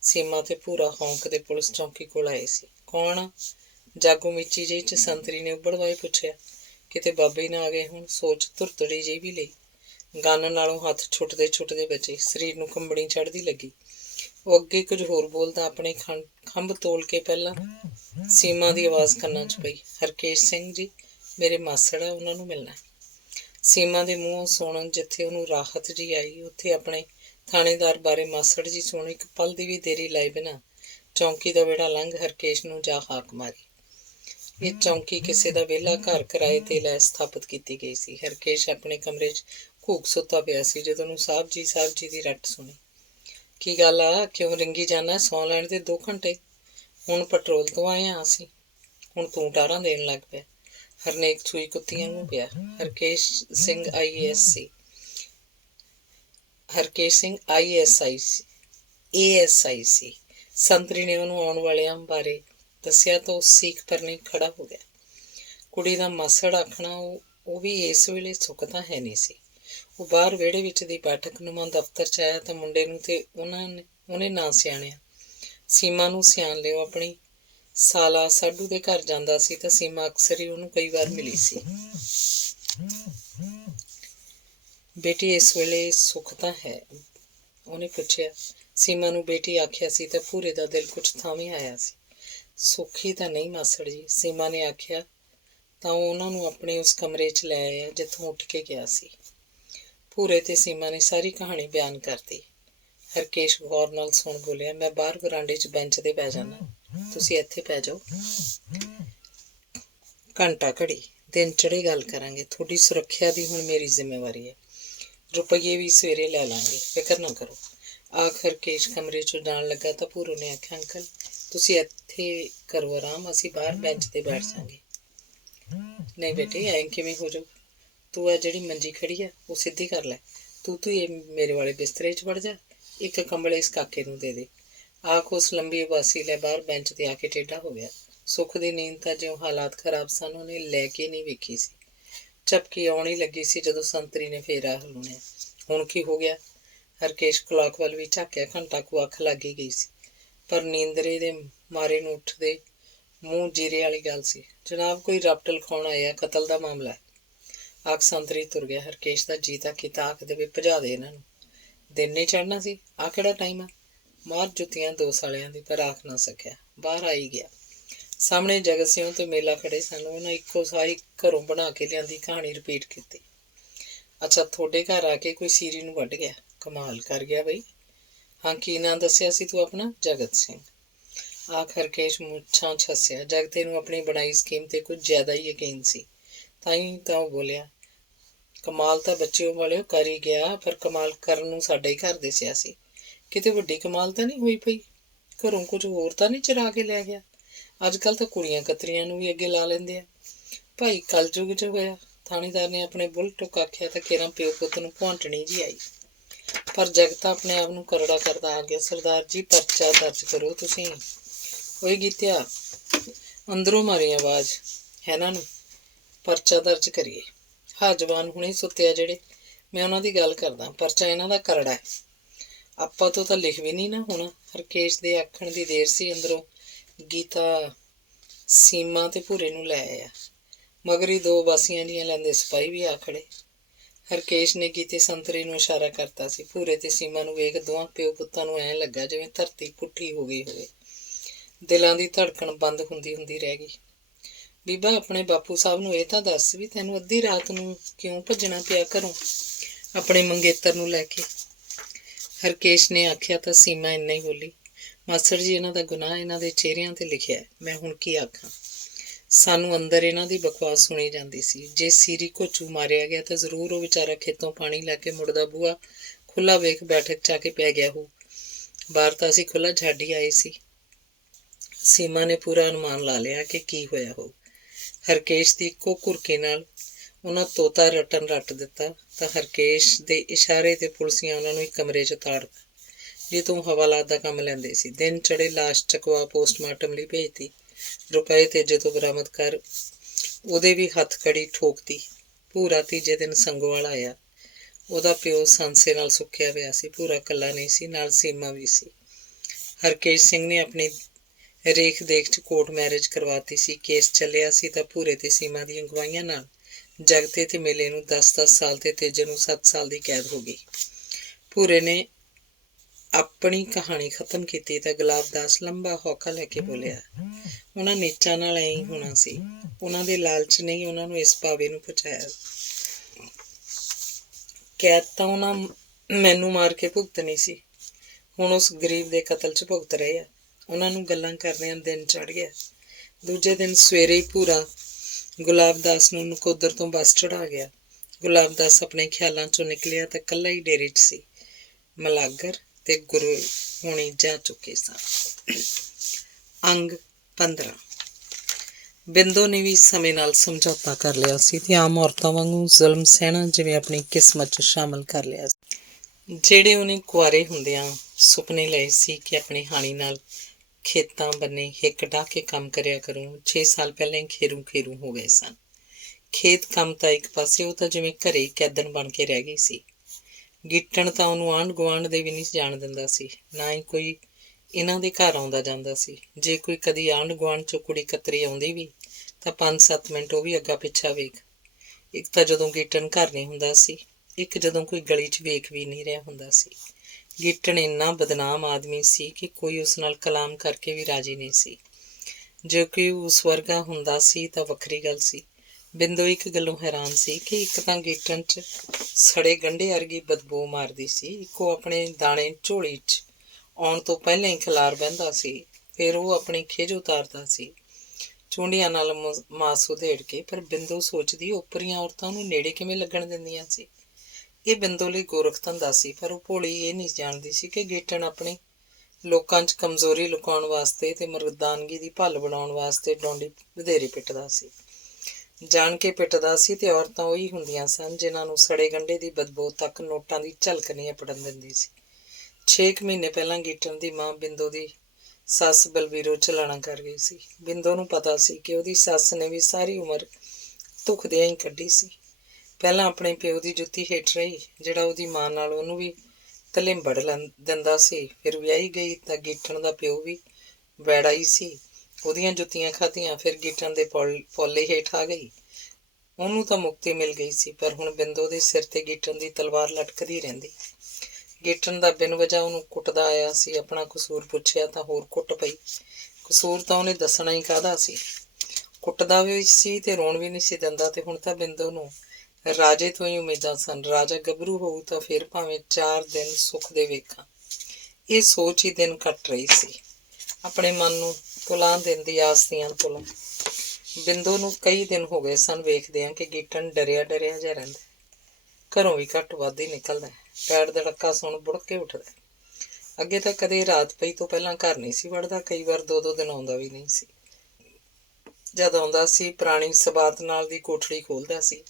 ਸੀਮਾ ਤੇ ਭੂਰਾ ਹੌਂਕਦੇ ਪੁਲਿਸ ਚੌਂਕੀ ਕੋਲ ਆਏ ਸੀ। ਕੌਣ? ਜਾਗੋ ਮਿੱਚੀ ਜਿਹੀ 'ਚ ਸੰਤਰੀ ਨੇ ਉੱਬੜਵਾਏ ਪੁੱਛਿਆ। ਕਿਤੇ ਬਾਬੇ ਨਾ ਆ ਗਏ ਹੁਣ? ਸੋਚ ਧੁਰਤੜੀ ਜਿਹੀ ਵੀ ਲਈ। ਗੰਨ ਨਾਲੋਂ ਹੱਥ ਛੁੱਟਦੇ ਬਚੇ। ਸਰੀਰ ਨੂੰ ਕੰਬਣੀ ਚੜ੍ਹਦੀ ਲੱਗੀ। ਉਹ ਅੱਗੇ ਕੁਝ ਹੋਰ ਬੋਲਦਾ, ਆਪਣੇ ਖੰਭ ਤੋਲ ਕੇ ਪਹਿਲਾਂ ਸੀਮਾ ਦੀ ਆਵਾਜ਼ ਕੰਨਾਂ 'ਚ ਪਈ, ਹਰਕੇਸ਼ ਸਿੰਘ ਜੀ ਮੇਰੇ ਮਾਸੜ ਆ, ਉਹਨਾਂ ਨੂੰ ਮਿਲਣਾ। ਸੀਮਾ ਦੇ ਮੂੰਹੋਂ ਸੁਣਨ ਜਿੱਥੇ ਉਹਨੂੰ ਰਾਹਤ ਜੀ ਆਈ, ਉੱਥੇ ਆਪਣੇ ਥਾਣੇਦਾਰ ਬਾਰੇ ਮਾਸੜ ਜੀ ਸੁਣ ਇੱਕ ਪਲ ਦੀ ਵੀ ਦੇਰੀ ਲਾਏ ਬਿਨਾਂ ਚੌਂਕੀ ਦਾ ਵਿਹੜਾ ਲੰਘ ਹਰਕੇਸ਼ ਨੂੰ ਜਾ ਹਾਕ ਮਾਰੀ। ਇਹ ਚੌਂਕੀ ਕਿਸੇ ਦਾ ਵਿਹਲਾ ਘਰ ਕਿਰਾਏ ਤੇ ਲੈ ਸਥਾਪਿਤ ਕੀਤੀ ਗਈ ਸੀ। ਹਰਕੇਸ਼ ਆਪਣੇ ਕਮਰੇ 'ਚ ਘੂਕ ਸੁੱਤਾ ਪਿਆ ਸੀ ਜਦੋਂ ਉਹਨੂੰ ਸਾਹਿਬ ਜੀ ਦੀ ਰੱਟ ਸੁਣੀ। ਕੀ ਗੱਲ ਆ, ਕਿਉਂ ਰਿੰਗੀ ਜਾਣਾ? ਸੌਂ ਲੈਣ ਦੇ 2 ਘੰਟੇ। ਹੁਣ ਪੈਟਰੋਲ ਤੋਂ ਆਏ ਹਾਂ ਅਸੀਂ, ਹੁਣ ਤੂੰ ਟਾਰਾਂ ਦੇਣ ਲੱਗ ਪਿਆ। ਹਰਨੇਕ ਸੂਈ ਕੁੱਤੀਆਂ ਨੂੰ ਪਿਆ। ਹਰਕੇਸ਼ ਸਿੰਘ ASI ਸੀ। ਸੰਤਰੀ ਨੇ ਉਹਨੂੰ ਆਉਣ ਵਾਲਿਆਂ ਬਾਰੇ ਦੱਸਿਆ ਤਾਂ ਉਹ ਸੀਖ ਪਰ ਨਹੀਂ ਖੜਾ ਹੋ ਗਿਆ। ਕੁੜੀ ਦਾ ਮਾਸੜ ਆਖਣਾ ਉਹ ਵੀ ਇਸ ਵੇਲੇ ਸੁੱਖ ਤਾਂ ਹੈ ਨਹੀਂ ਸੀ। ਉਹ ਬਾਹਰ ਵਿਹੜੇ ਵਿੱਚ ਦੀ ਬੈਠਕ ਨੁਮਾ ਦਫ਼ਤਰ 'ਚ ਆਇਆ ਤਾਂ ਮੁੰਡੇ ਨੂੰ ਤੇ ਉਹਨੇ ਨਾ ਸਿਆਣਿਆ। ਸੀਮਾ ਨੂੰ ਸਿਆਣ ਲਿਓ। ਆਪਣੀ ਸਾਲਾ ਸਾਡੂ ਦੇ ਘਰ ਜਾਂਦਾ ਸੀ ਤਾਂ ਸੀਮਾ ਅਕਸਰ ਹੀ ਉਹਨੂੰ ਕਈ ਵਾਰ ਮਿਲੀ ਸੀ। ਬੇਟੀ ਇਸ ਵੇਲੇ ਸੁੱਖ ਤਾਂ ਹੈ? ਉਹਨੇ ਪੁੱਛਿਆ। ਸੀਮਾ ਨੂੰ ਬੇਟੀ ਆਖਿਆ ਸੀ ਤਾਂ ਭੂਰੇ ਦਾ ਦਿਲ ਕੁਛ ਥਾਵੇਂ ਆਇਆ ਸੀ। ਸੁੱਖੀ ਤਾਂ ਨਹੀਂ ਮਾਸੜ ਜੀ, ਸੀਮਾ ਨੇ ਆਖਿਆ ਤਾਂ ਉਹ ਉਹਨਾਂ ਨੂੰ ਆਪਣੇ ਉਸ ਕਮਰੇ 'ਚ ਲੈ ਆਇਆ ਜਿੱਥੋਂ ਉੱਠ ਕੇ ਗਿਆ ਸੀ। ਭੂਰੇ ਤੇ ਸੀਮਾ ਨੇ ਸਾਰੀ ਕਹਾਣੀ ਬਿਆਨ ਕਰਤੀ। ਹਰਕੇਸ਼ ਗੌਰ ਨਾਲ ਸੁਣ ਬੋਲਿਆ, ਮੈਂ ਬਾਹਰ ਵਰਾਂਡੇ 'ਚ ਬੈਂਚ 'ਤੇ ਪੈ ਜਾਣਾ, ਤੁਸੀਂ ਇੱਥੇ ਪੈ ਜਾਓ। ਘੰਟਾ ਘੜੀ ਦਿਨ ਚੜ੍ਹੇ ਗੱਲ ਕਰਾਂਗੇ। ਤੁਹਾਡੀ ਸੁਰੱਖਿਆ ਦੀ ਹੁਣ ਮੇਰੀ ਜ਼ਿੰਮੇਵਾਰੀ ਹੈ। ਰੁਪਈਏ ਵੀ ਸਵੇਰੇ ਲੈ ਲਾਂਗੇ, ਫਿਕਰ ਨਾ ਕਰੋ। ਆਖਰ ਕੇਸ਼ ਕਮਰੇ 'ਚੋਂ ਜਾਣ ਲੱਗਾ ਤਾਂ ਭੂਰੋ ਨੇ ਆਖਿਆ, ਅੰਕਲ ਤੁਸੀਂ ਇੱਥੇ ਕਰੋ ਆਰਾਮ, ਅਸੀਂ ਬਾਹਰ ਬੈਂਚ 'ਤੇ ਬੈਠ ਜਾਵਾਂਗੇ। ਨਹੀਂ ਬੇਟੇ, ਐਂ ਕਿਵੇਂ ਹੋ ਜਾਊ? ਤੂੰ ਆ ਜਿਹੜੀ ਮੰਜੀ ਖੜੀ ਆ ਉਹ ਸਿੱਧੀ ਕਰ ਲੈ। ਤੂੰ ਇਹ ਮੇਰੇ ਵਾਲੇ ਬਿਸਤਰੇ 'ਚ ਵੜ ਜਾ। ਇੱਕ ਕੰਬਲ ਇਸ ਕਾਕੇ ਨੂੰ ਦੇ ਦੇ। ਆਖ ਉਸ ਲੰਬੀ ਉਬਾਸੀ ਲੈ ਬਾਹਰ ਬੈਂਚ 'ਤੇ ਆ ਕੇ ਟੇਢਾ ਹੋ ਗਿਆ। ਸੁੱਖ ਦੀ ਨੀਂਦ ਤਾਂ ਜਿਉਂ ਹਾਲਾਤ ਖਰਾਬ ਸਨ ਉਹਨੇ ਲੈ ਕੇ ਨਹੀਂ ਵੇਖੀ ਸੀ। ਝਪਕੀ ਆਉਣ ਹੀ ਲੱਗੀ ਸੀ ਜਦੋਂ ਸੰਤਰੀ ਨੇ ਫੇਰ ਆ ਹਲੂਣਿਆ। ਹੁਣ ਕੀ ਹੋ ਗਿਆ? ਹਰਕੇਸ਼ ਕਲਾਕ ਵੱਲ ਵੀ ਝਾਕਿਆ। ਘੰਟਾ ਕੁ ਅੱਖ ਲੱਗ ਹੀ ਗਈ ਸੀ, ਪਰ ਨੀਂਦਰੇ ਦੇ ਮਾਰੇ ਨੂੰ ਉੱਠਦੇ ਮੂੰਹ ਜੀਰੇ ਵਾਲੀ ਗੱਲ ਸੀ। ਜਨਾਬ ਕੋਈ ਰਪਟ ਲਿਖਾਉਣ ਆਇਆ, ਕਤਲ ਦਾ ਮਾਮਲਾ ਹੈ। ਆਖ ਸੰਤਰੀ ਤੁਰ ਗਿਆ। ਹਰਕੇਸ਼ ਦਾ ਜੀ ਤਾਂ ਕੀਤਾ ਆਖ ਦੇਵੇ ਭਜਾ ਦੇ ਇਹਨਾਂ ਨੂੰ, ਦਿਨ ਨਹੀਂ ਚੜ੍ਹਨਾ ਸੀ, ਆਹ ਕਿਹੜਾ ਟਾਈਮ ਆ। ਮਾਰ ਜੁੱਤੀਆਂ 2 ਸਾਲਿਆਂ ਦੀ, ਪਰ ਆਖ ਨਾ ਸਕਿਆ। ਬਾਹਰ ਆਈ ਗਿਆ। ਸਾਹਮਣੇ ਜਗਤ ਸਿੰਘ ਤੇ ਮੇਲਾ ਖੜੇ ਸਨ। ਉਹਨਾਂ ਇੱਕੋ ਸਾਰੀ ਘਰੋਂ ਬਣਾ ਕੇ ਲਿਆਂਦੀ ਕਹਾਣੀ ਰਿਪੀਟ ਕੀਤੀ। ਅੱਛਾ, ਤੁਹਾਡੇ ਘਰ ਆ ਕੇ ਕੋਈ ਸੀਰੀ ਨੂੰ ਵੱਢ ਗਿਆ? ਕਮਾਲ ਕਰ ਗਿਆ ਬਈ। ਹਾਂ, ਕੀ ਨਾਂ ਦੱਸਿਆ ਸੀ ਤੂੰ ਆਪਣਾ? ਜਗਤ ਸਿੰਘ। ਆਖ ਹਰਕੇਸ਼ ਮੁੱਛਾਂ 'ਚ ਹੱਸਿਆ। ਜਗਤੇ ਨੂੰ ਆਪਣੀ ਬਣਾਈ ਸਕੀਮ ਤੇ ਕੁਝ ਜ਼ਿਆਦਾ ਹੀ ਯਕੀਨ ਸੀ। ਤਾਂ ਉਹ ਬੋਲਿਆ, ਕਮਾਲ ਤਾਂ ਬੱਚੇ ਵਾਲਿਓ ਕਰ ਹੀ ਗਿਆ, ਪਰ ਕਮਾਲ ਕਰਨ ਨੂੰ ਸਾਡਾ ਹੀ ਘਰ ਦਿਸਿਆ ਸੀ। ਕਿਤੇ ਵੱਡੀ ਕਮਾਲ ਤਾਂ ਨਹੀਂ ਹੋਈ ਪਈ? ਘਰੋਂ ਕੁਝ ਹੋਰ ਤਾਂ ਨਹੀਂ ਚੁਰਾ ਕੇ ਲੈ ਗਿਆ? ਅੱਜ ਕੱਲ੍ਹ ਤਾਂ ਕੁੜੀਆਂ ਕਤਰੀਆਂ ਨੂੰ ਵੀ ਅੱਗੇ ਲਾ ਲੈਂਦੇ ਆ। ਭਾਈ ਕਲਯੁਗ 'ਚ ਹੋਇਆ। ਥਾਣੇਦਾਰ ਨੇ ਆਪਣੇ ਬੁੱਲ੍ਹ ਟੁੱਕ ਆਖਿਆ ਤਾਂ ਕੇਰਾਂ ਪਿਓ ਪੁੱਤ ਨੂੰ ਭੁਆਂਟਣੀ ਜੀ ਆਈ। ਪਰ ਜਗਤਾ ਆਪਣੇ ਆਪ ਨੂੰ ਕਰੜਾ ਕਰਦਾ ਆ ਗਿਆ। ਸਰਦਾਰ ਜੀ ਪਰਚਾ ਦਰਜ ਕਰੋ ਤੁਸੀਂ। ਓਏ ਗੀਤਿਆ, ਅੰਦਰੋਂ ਮਾਰੀ ਆਵਾਜ਼, ਇਹਨਾਂ ਨੂੰ ਪਰਚਾ ਦਰਜ ਕਰੀਏ। ਹਾਂ, ਜਵਾਨ ਹੁਣੇ ਸੁੱਤੇ ਆ ਜਿਹੜੇ, ਮੈਂ ਉਹਨਾਂ ਦੀ ਗੱਲ ਕਰਦਾ। ਪਰਚਾ ਇਹਨਾਂ ਦਾ ਕਰੜਾ ਹੈ, ਆਪਾਂ ਤੋਂ ਤਾਂ ਲਿਖ ਵੀ ਨਹੀਂ ਨਾ ਹੋਣਾ। ਹਰਕੇਸ਼ ਦੇ ਆਖਣ ਦੀ ਦੇਰ ਸੀ। ਅੰਦਰੋਂ ਗੀਤਾ ਸੀਮਾ ਤੇ ਭੂਰੇ ਨੂੰ ਲੈ ਆਇਆ। ਮਗਰ ਹੀ 2 ਬਾਸੀਆਂ ਦੀਆਂ ਲੈਂਦੇ ਸਿਪਾਹੀ ਵੀ ਆ ਖੜੇ। ਹਰਕੇਸ਼ ਨੇ ਗੀਤੇ ਸੰਤਰੀ ਨੂੰ ਇਸ਼ਾਰਾ ਕਰਤਾ ਸੀ। ਭੂਰੇ ਤੇ ਸੀਮਾ ਨੂੰ ਵੇਖ ਦੋਵਾਂ ਪਿਓ ਪੁੱਤਾਂ ਨੂੰ ਐਂ ਲੱਗਾ ਜਿਵੇਂ ਧਰਤੀ ਪੁੱਠੀ ਹੋ ਗਈ ਹੋਵੇ। ਦਿਲਾਂ ਦੀ ਧੜਕਣ ਬੰਦ ਹੁੰਦੀ ਹੁੰਦੀ ਰਹਿ ਗਈ। ਬੀਬਾ, ਆਪਣੇ ਬਾਪੂ ਸਾਹਿਬ ਨੂੰ ਇਹ ਤਾਂ ਦੱਸ ਵੀ ਤੈਨੂੰ ਅੱਧੀ ਰਾਤ ਨੂੰ ਕਿਉਂ ਭੱਜਣਾ ਪਿਆ ਘਰੋਂ ਆਪਣੇ ਮੰਗੇਤਰ ਨੂੰ ਲੈ ਕੇ? ਹਰਕੇਸ਼ ਨੇ ਆਖਿਆ ਤਾਂ ਸੀਮਾ ਇੰਨਾ ਹੀ ਬੋਲੀ, ਮਾਸਟਰ ਜੀ ਇਹਨਾਂ ਦਾ ਗੁਨਾਹ ਇਹਨਾਂ ਦੇ ਚਿਹਰਿਆਂ ਤੇ ਲਿਖਿਆ, ਮੈਂ ਹੁਣ ਕੀ ਆਖਾਂ। ਸਾਨੂੰ ਅੰਦਰ ਇਹਨਾਂ ਦੀ ਬਕਵਾਸ ਸੁਣੀ ਜਾਂਦੀ ਸੀ। ਜੇ ਸੀਰੀ ਘੋਚੂ ਮਾਰਿਆ ਗਿਆ ਤਾਂ ਜ਼ਰੂਰ ਉਹ ਵਿਚਾਰਾ ਖੇਤੋਂ ਪਾਣੀ ਲੈ ਕੇ ਮੁੜਦਾ ਬੂਹਾ ਖੁੱਲ੍ਹਾ ਵੇਖ ਬੈਠਕ 'ਚ ਆ ਕੇ ਪੈ ਗਿਆ ਹੋਊ। ਬਾਹਰ ਤਾਂ ਅਸੀਂ ਖੁੱਲ੍ਹਾ ਛੱਡ ਹੀ ਆਏ ਸੀ। ਸੀਮਾ ਨੇ ਪੂਰਾ ਅਨੁਮਾਨ ਲਾ ਲਿਆ ਕਿ ਕੀ ਹੋਇਆ ਹੋਊ। ਹਰਕੇਸ਼ ਦੀ ਇੱਕੋ ਘੁਰਕੇ ਨਾਲ ਉਹਨਾਂ ਤੋਤਾ ਰਟਨ ਰੱਟ ਦਿੱਤਾ ਤਾਂ ਹਰਕੇਸ਼ ਦੇ ਇਸ਼ਾਰੇ ਤੇ ਪੁਲਿਸੀਆਂ ਉਹਨਾਂ ਨੂੰ ਇੱਕ ਕਮਰੇ 'ਚ ਤਾੜਤਾ ਜਿੱਥੋਂ ਹਵਾਲਾਤ ਦਾ ਕੰਮ ਲੈਂਦੇ ਸੀ। ਦਿਨ ਚੜੇ ਲਾਸ਼ ਚਕਵਾ ਪੋਸਟਮਾਰਟਮ ਲਈ ਭੇਜਤੀ। ਰੁਪਏ ਤੇਜੇ ਤੋਂ ਬਰਾਮਦ ਕਰ ਉਹਦੇ ਵੀ ਹੱਥ ਕੜੀ ਠੋਕਤੀ। ਭੂਰਾ ਤੀਜੇ ਦਿਨ ਸੰਗੋਵਾਲ ਆਇਆ। ਉਹਦਾ ਪਿਓ ਸੰਸੇ ਨਾਲ ਸੁੱਕਿਆ ਪਿਆ ਸੀ। ਭੂਰਾ ਇਕੱਲਾ ਨਹੀਂ ਸੀ, ਨਾਲ ਸੀਮਾ ਵੀ ਸੀ। ਹਰਕੇਸ਼ ਸਿੰਘ ਨੇ ਆਪਣੀ ਰੇਖ ਦੇਖ 'ਚ ਕੋਰਟ ਮੈਰਿਜ ਕਰਵਾਤੀ ਸੀ। ਕੇਸ ਚੱਲਿਆ ਸੀ ਤਾਂ ਭੂਰੇ ਤੇ ਸੀਮਾ ਦੀਆਂ ਗਵਾਹੀਆਂ ਨਾਲ ਜਗਤੇ ਤੇ ਮੇਲੇ ਨੂੰ 10-10 ਸਾਲ ਤੇ ਤੇਜੇ ਨੂੰ 7 ਸਾਲ ਦੀ ਕੈਦ ਹੋ ਗਈ। ਭੂਰੇ ਨੇ ਆਪਣੀ ਕਹਾਣੀ ਖਤਮ ਕੀਤੀ ਤਾਂ ਗੁਲਾਬਦਾਸ ਲੰਬਾ ਹੌਕਾ ਲੈ ਕੇ ਬੋਲਿਆ, ਉਹਨਾਂ ਨੀਚਾਂ ਨਾਲ ਐਂ ਹੀ ਹੋਣਾ ਸੀ। ਉਹਨਾਂ ਦੇ ਲਾਲਚ ਨਹੀਂ ਉਹਨਾਂ ਨੂੰ ਇਸ ਪਾਵੇ ਨੂੰ ਪਹੁੰਚਾਇਆ। ਕੈਦ ਤਾਂ ਉਹਨਾਂ ਮੈਨੂੰ ਮਾਰ ਕੇ ਭੁਗਤਣੀ ਸੀ, ਹੁਣ ਉਸ ਗਰੀਬ ਦੇ ਕਤਲ 'ਚ ਭੁਗਤ ਰਹੇ ਆ। ਉਹਨਾਂ ਨੂੰ ਗੱਲਾਂ ਕਰਦਿਆਂ ਦਿਨ ਚੜ੍ਹ ਗਿਆ। ਦੂਜੇ ਦਿਨ ਸਵੇਰੇ ਹੀ ਭੂਰਾ ਗੁਲਾਬਦਾਸ ਨੂੰ ਨਕੋਦਰ ਤੋਂ ਬੱਸ ਚੜ੍ਹਾ ਗਿਆ। ਗੁਲਾਬਦਾਸ ਆਪਣੇ ਖਿਆਲਾਂ 'ਚੋਂ ਨਿਕਲਿਆ ਤਾਂ ਇਕੱਲਾ ਹੀ ਡੇਰੇ 'ਚ ਸੀ। ਮਲਾਗਰ ਤੇ ਗੁਰੂ ਹੋਣੀ ਜਾ ਚੁੱਕੇ ਸਨ। ਅੰਗ 15। ਬਿੰਦੋ ਨੇ ਵੀ ਸਮੇਂ ਨਾਲ ਸਮਝੌਤਾ ਕਰ ਲਿਆ ਸੀ ਤੇ ਆਮ ਔਰਤਾਂ ਵਾਂਗੂ ਜ਼ੁਲਮ ਸਹਿਣਾ ਜਿਵੇਂ ਆਪਣੀ ਕਿਸਮਤ 'ਚ ਸ਼ਾਮਲ ਕਰ ਲਿਆ ਸੀ। ਜਿਹੜੇ ਉਹਨੇ ਕੁਆਰੇ ਹੁੰਦਿਆਂ ਸੁਪਨੇ ਲਏ ਸੀ ਕਿ ਆਪਣੀ ਹਾਣੀ ਨਾਲ ਖੇਤਾਂ ਬੰਨੇ ਹਿੱਕ ਢਾਹ ਕੇ ਕੰਮ ਕਰਿਆ ਕਰੂੰ, 6 ਸਾਲ ਪਹਿਲਾਂ ਹੀ ਖੇਰੂ ਹੋ ਗਏ ਸਨ। ਖੇਤ ਕੰਮ ਤਾਂ ਇੱਕ ਪਾਸੇ, ਉਹ ਤਾਂ ਜਿਵੇਂ ਘਰੇ ਕੈਦਨ ਬਣ ਕੇ ਰਹਿ ਗਈ ਸੀ। ਗਿੱਟਣ ਤਾਂ ਉਹਨੂੰ ਆਂਢ ਗੁਆਂਢ ਦੇ ਵੀ ਨਹੀਂ ਜਾਣ ਦਿੰਦਾ ਸੀ, ਨਾ ਹੀ ਕੋਈ ਇਹਨਾਂ ਦੇ ਘਰ ਆਉਂਦਾ ਜਾਂਦਾ ਸੀ। ਜੇ ਕੋਈ ਕਦੀ ਆਂਢ ਗੁਆਂਢ 'ਚੋਂ ਕੁੜੀ ਕਤਰੀ ਆਉਂਦੀ ਵੀ ਤਾਂ 5-7 ਮਿੰਟ ਉਹ ਵੀ ਅੱਗਾ ਪਿੱਛਾ ਵੇਖ। ਇੱਕ ਤਾਂ ਜਦੋਂ ਗਿੱਟਣ ਘਰ ਨਹੀਂ ਹੁੰਦਾ ਸੀ, ਇੱਕ ਜਦੋਂ ਕੋਈ ਗਲੀ 'ਚ ਵੇਖ ਵੀ ਨਹੀਂ ਰਿਹਾ ਹੁੰਦਾ ਸੀ। ਗਿੱਟਣ ਇੰਨਾ ਬਦਨਾਮ ਆਦਮੀ ਸੀ ਕਿ ਕੋਈ ਉਸ ਨਾਲ ਕਲਾਮ ਕਰਕੇ ਵੀ ਰਾਜੀ ਨਹੀਂ ਸੀ। ਜੇ ਕੋਈ ਉਸ ਵਰਗਾ ਹੁੰਦਾ ਸੀ ਤਾਂ ਵੱਖਰੀ ਗੱਲ ਸੀ। ਬਿੰਦੋ ਇੱਕ ਗੱਲੋਂ ਹੈਰਾਨ ਸੀ ਕਿ ਇੱਕ ਤਾਂ ਗਿੱਟਣ 'ਚ ਸੜੇ ਗੰਢੇ ਵਰਗੀ ਬਦਬੂ ਮਾਰਦੀ ਸੀ, ਇੱਕੋ ਆਪਣੇ ਦਾਣੇ ਝੋਲੀ 'ਚ ਆਉਣ ਤੋਂ ਪਹਿਲਾਂ ਹੀ ਖਿਲਾਰ ਬਹਿੰਦਾ ਸੀ। ਫਿਰ ਉਹ ਆਪਣੀ ਖਿਝ ਉਤਾਰਦਾ ਸੀ ਚੂੰਡੀਆਂ ਨਾਲ ਮਾਸ ਉਧੇੜ ਕੇ। ਪਰ ਬਿੰਦੋ ਸੋਚਦੀ ਓਪਰੀਆਂ ਔਰਤਾਂ ਨੂੰ ਨੇੜੇ ਕਿਵੇਂ ਲੱਗਣ ਦਿੰਦੀਆਂ ਸੀ। ਇਹ ਬਿੰਦੋ ਲਈ ਗੋਰਖ ਧੰਦਾ ਸੀ, ਪਰ ਉਹ ਭੋਲੀ ਇਹ ਨਹੀਂ ਜਾਣਦੀ ਸੀ ਕਿ ਗਿੱਟਣ ਆਪਣੇ ਲੋਕਾਂ 'ਚ ਕਮਜ਼ੋਰੀ ਲੁਕਾਉਣ ਵਾਸਤੇ ਤੇ ਮਰਦਾਨਗੀ ਦੀ ਭੱਲ ਬਣਾਉਣ ਵਾਸਤੇ ਡੌਂਡੀ ਵਧੇਰੇ ਪਿੱਟਦਾ ਸੀ। ਜਾਣ ਕੇ ਪਿੱਟਦਾ ਸੀ ਤੇ ਔਰਤਾਂ ਉਹੀ ਹੁੰਦੀਆਂ ਸਨ ਜਿਨ੍ਹਾਂ ਨੂੰ ਸੜੇ ਗੰਢੇ ਦੀ ਬਦਬੂ ਤੱਕ ਨੋਟਾਂ ਦੀ ਝਲਕ ਨਹੀਂ ਅਪੜਨ ਦਿੰਦੀ ਸੀ। 6 ਮਹੀਨੇ ਪਹਿਲਾਂ ਗਿੱਟਣ ਦੀ ਮਾਂ ਬਿੰਦੋ ਦੀ ਸੱਸ ਬਲਬੀਰੋ ਚਲਾਣਾ ਕਰ ਗਈ ਸੀ। ਬਿੰਦੋ ਨੂੰ ਪਤਾ ਸੀ ਕਿ ਉਹਦੀ ਸੱਸ ਨੇ ਵੀ ਸਾਰੀ ਉਮਰ ਧੁਖਦਿਆਂ ਹੀ ਕੱਢੀ ਸੀ। ਪਹਿਲਾਂ ਆਪਣੇ ਪਿਓ ਦੀ ਜੁੱਤੀ ਹੇਠ ਰਹੀ, ਜਿਹੜਾ ਉਹਦੀ ਮਾਂ ਨਾਲ ਉਹਨੂੰ ਵੀ ਤਲਿੰਬੜ ਦਿੰਦਾ ਸੀ। ਫਿਰ ਵਿਆਹੀ ਗਈ ਤਾਂ ਗਿੱਟਣ ਦਾ ਪਿਓ ਵੀ ਵੈੜਾ ਹੀ ਸੀ। ਉਹਦੀਆਂ ਜੁੱਤੀਆਂ ਖਾਧੀਆਂ, ਫਿਰ ਗੀਟਣ ਦੇ ਪੋਲੇ ਹੇਠ ਆ ਗਈ। ਉਹਨੂੰ ਤਾਂ ਮੁਕਤੀ ਮਿਲ ਗਈ ਸੀ, ਪਰ ਹੁਣ ਬਿੰਦੋ ਦੇ ਸਿਰ ਤੇ ਗੀਟਣ ਦੀ ਤਲਵਾਰ ਲਟਕਦੀ ਰਹਿੰਦੀ। ਗੀਟਣ ਦਾ ਬਿਨ ਵਜ੍ਹਾ ਉਹਨੂੰ ਕੁੱਟਦਾ ਆਇਆ ਸੀ। ਆਪਣਾ ਕਸੂਰ ਪੁੱਛਿਆ ਤਾਂ ਹੋਰ ਕੁੱਟ ਪਈ। ਕਸੂਰ ਤਾਂ ਉਹਨੇ ਦੱਸਣਾ ਹੀ ਕਾਹਦਾ ਸੀ। ਕੁੱਟਦਾ ਵੀ ਸੀ ਤੇ ਰੋਣ ਵੀ ਨਹੀਂ ਸੀ ਦਿੰਦਾ। ਤੇ ਹੁਣ ਤਾਂ ਬਿੰਦੋ ਨੂੰ ਰਾਜੇ ਤੋਂ ਹੀ ਉਮੀਦਾਂ ਸਨ। ਰਾਜਾ ਗੱਭਰੂ ਹੋਊ ਤਾਂ ਫਿਰ ਭਾਵੇਂ 4 ਦਿਨ ਸੁੱਖ ਦੇ ਵੇਖਾਂ, ਇਹ ਸੋਚ ਹੀ ਦਿਨ ਕੱਟ ਰਹੀ ਸੀ। ਆਪਣੇ ਮਨ ਨੂੰ ਤੁਲਾਂ ਦਿੰਦੀ ਆਸ ਦੀਆਂ ਤੁਲਾਂ। ਬਿੰਦੋ ਨੂੰ ਕਈ ਦਿਨ ਹੋ ਗਏ ਸਨ ਵੇਖਦਿਆਂ ਕਿ ਗੀਟਣ ਡਰਿਆ ਜਿਹਾ ਰਹਿੰਦਾ, ਘਰੋਂ ਵੀ ਘੱਟ ਵੱਧ ਹੀ ਨਿਕਲਦਾ। ਪੈਰ ਧੜਕਾ ਸੁਣ ਬੁੜ ਕੇ ਉੱਠਦਾ। ਅੱਗੇ ਤਾਂ ਕਦੇ ਰਾਤ ਪਈ ਤੋਂ ਪਹਿਲਾਂ ਘਰ ਨਹੀਂ ਸੀ ਵੜਦਾ। ਕਈ ਵਾਰ 2-2 ਦਿਨ ਆਉਂਦਾ ਵੀ ਨਹੀਂ ਸੀ। ਜਦ ਆਉਂਦਾ ਸੀ, ਪੁਰਾਣੀ ਸਬਾਤ ਨਾਲ ਦੀ ਕੋਠੜੀ ਖੋਲ੍ਹਦਾ ਸੀ।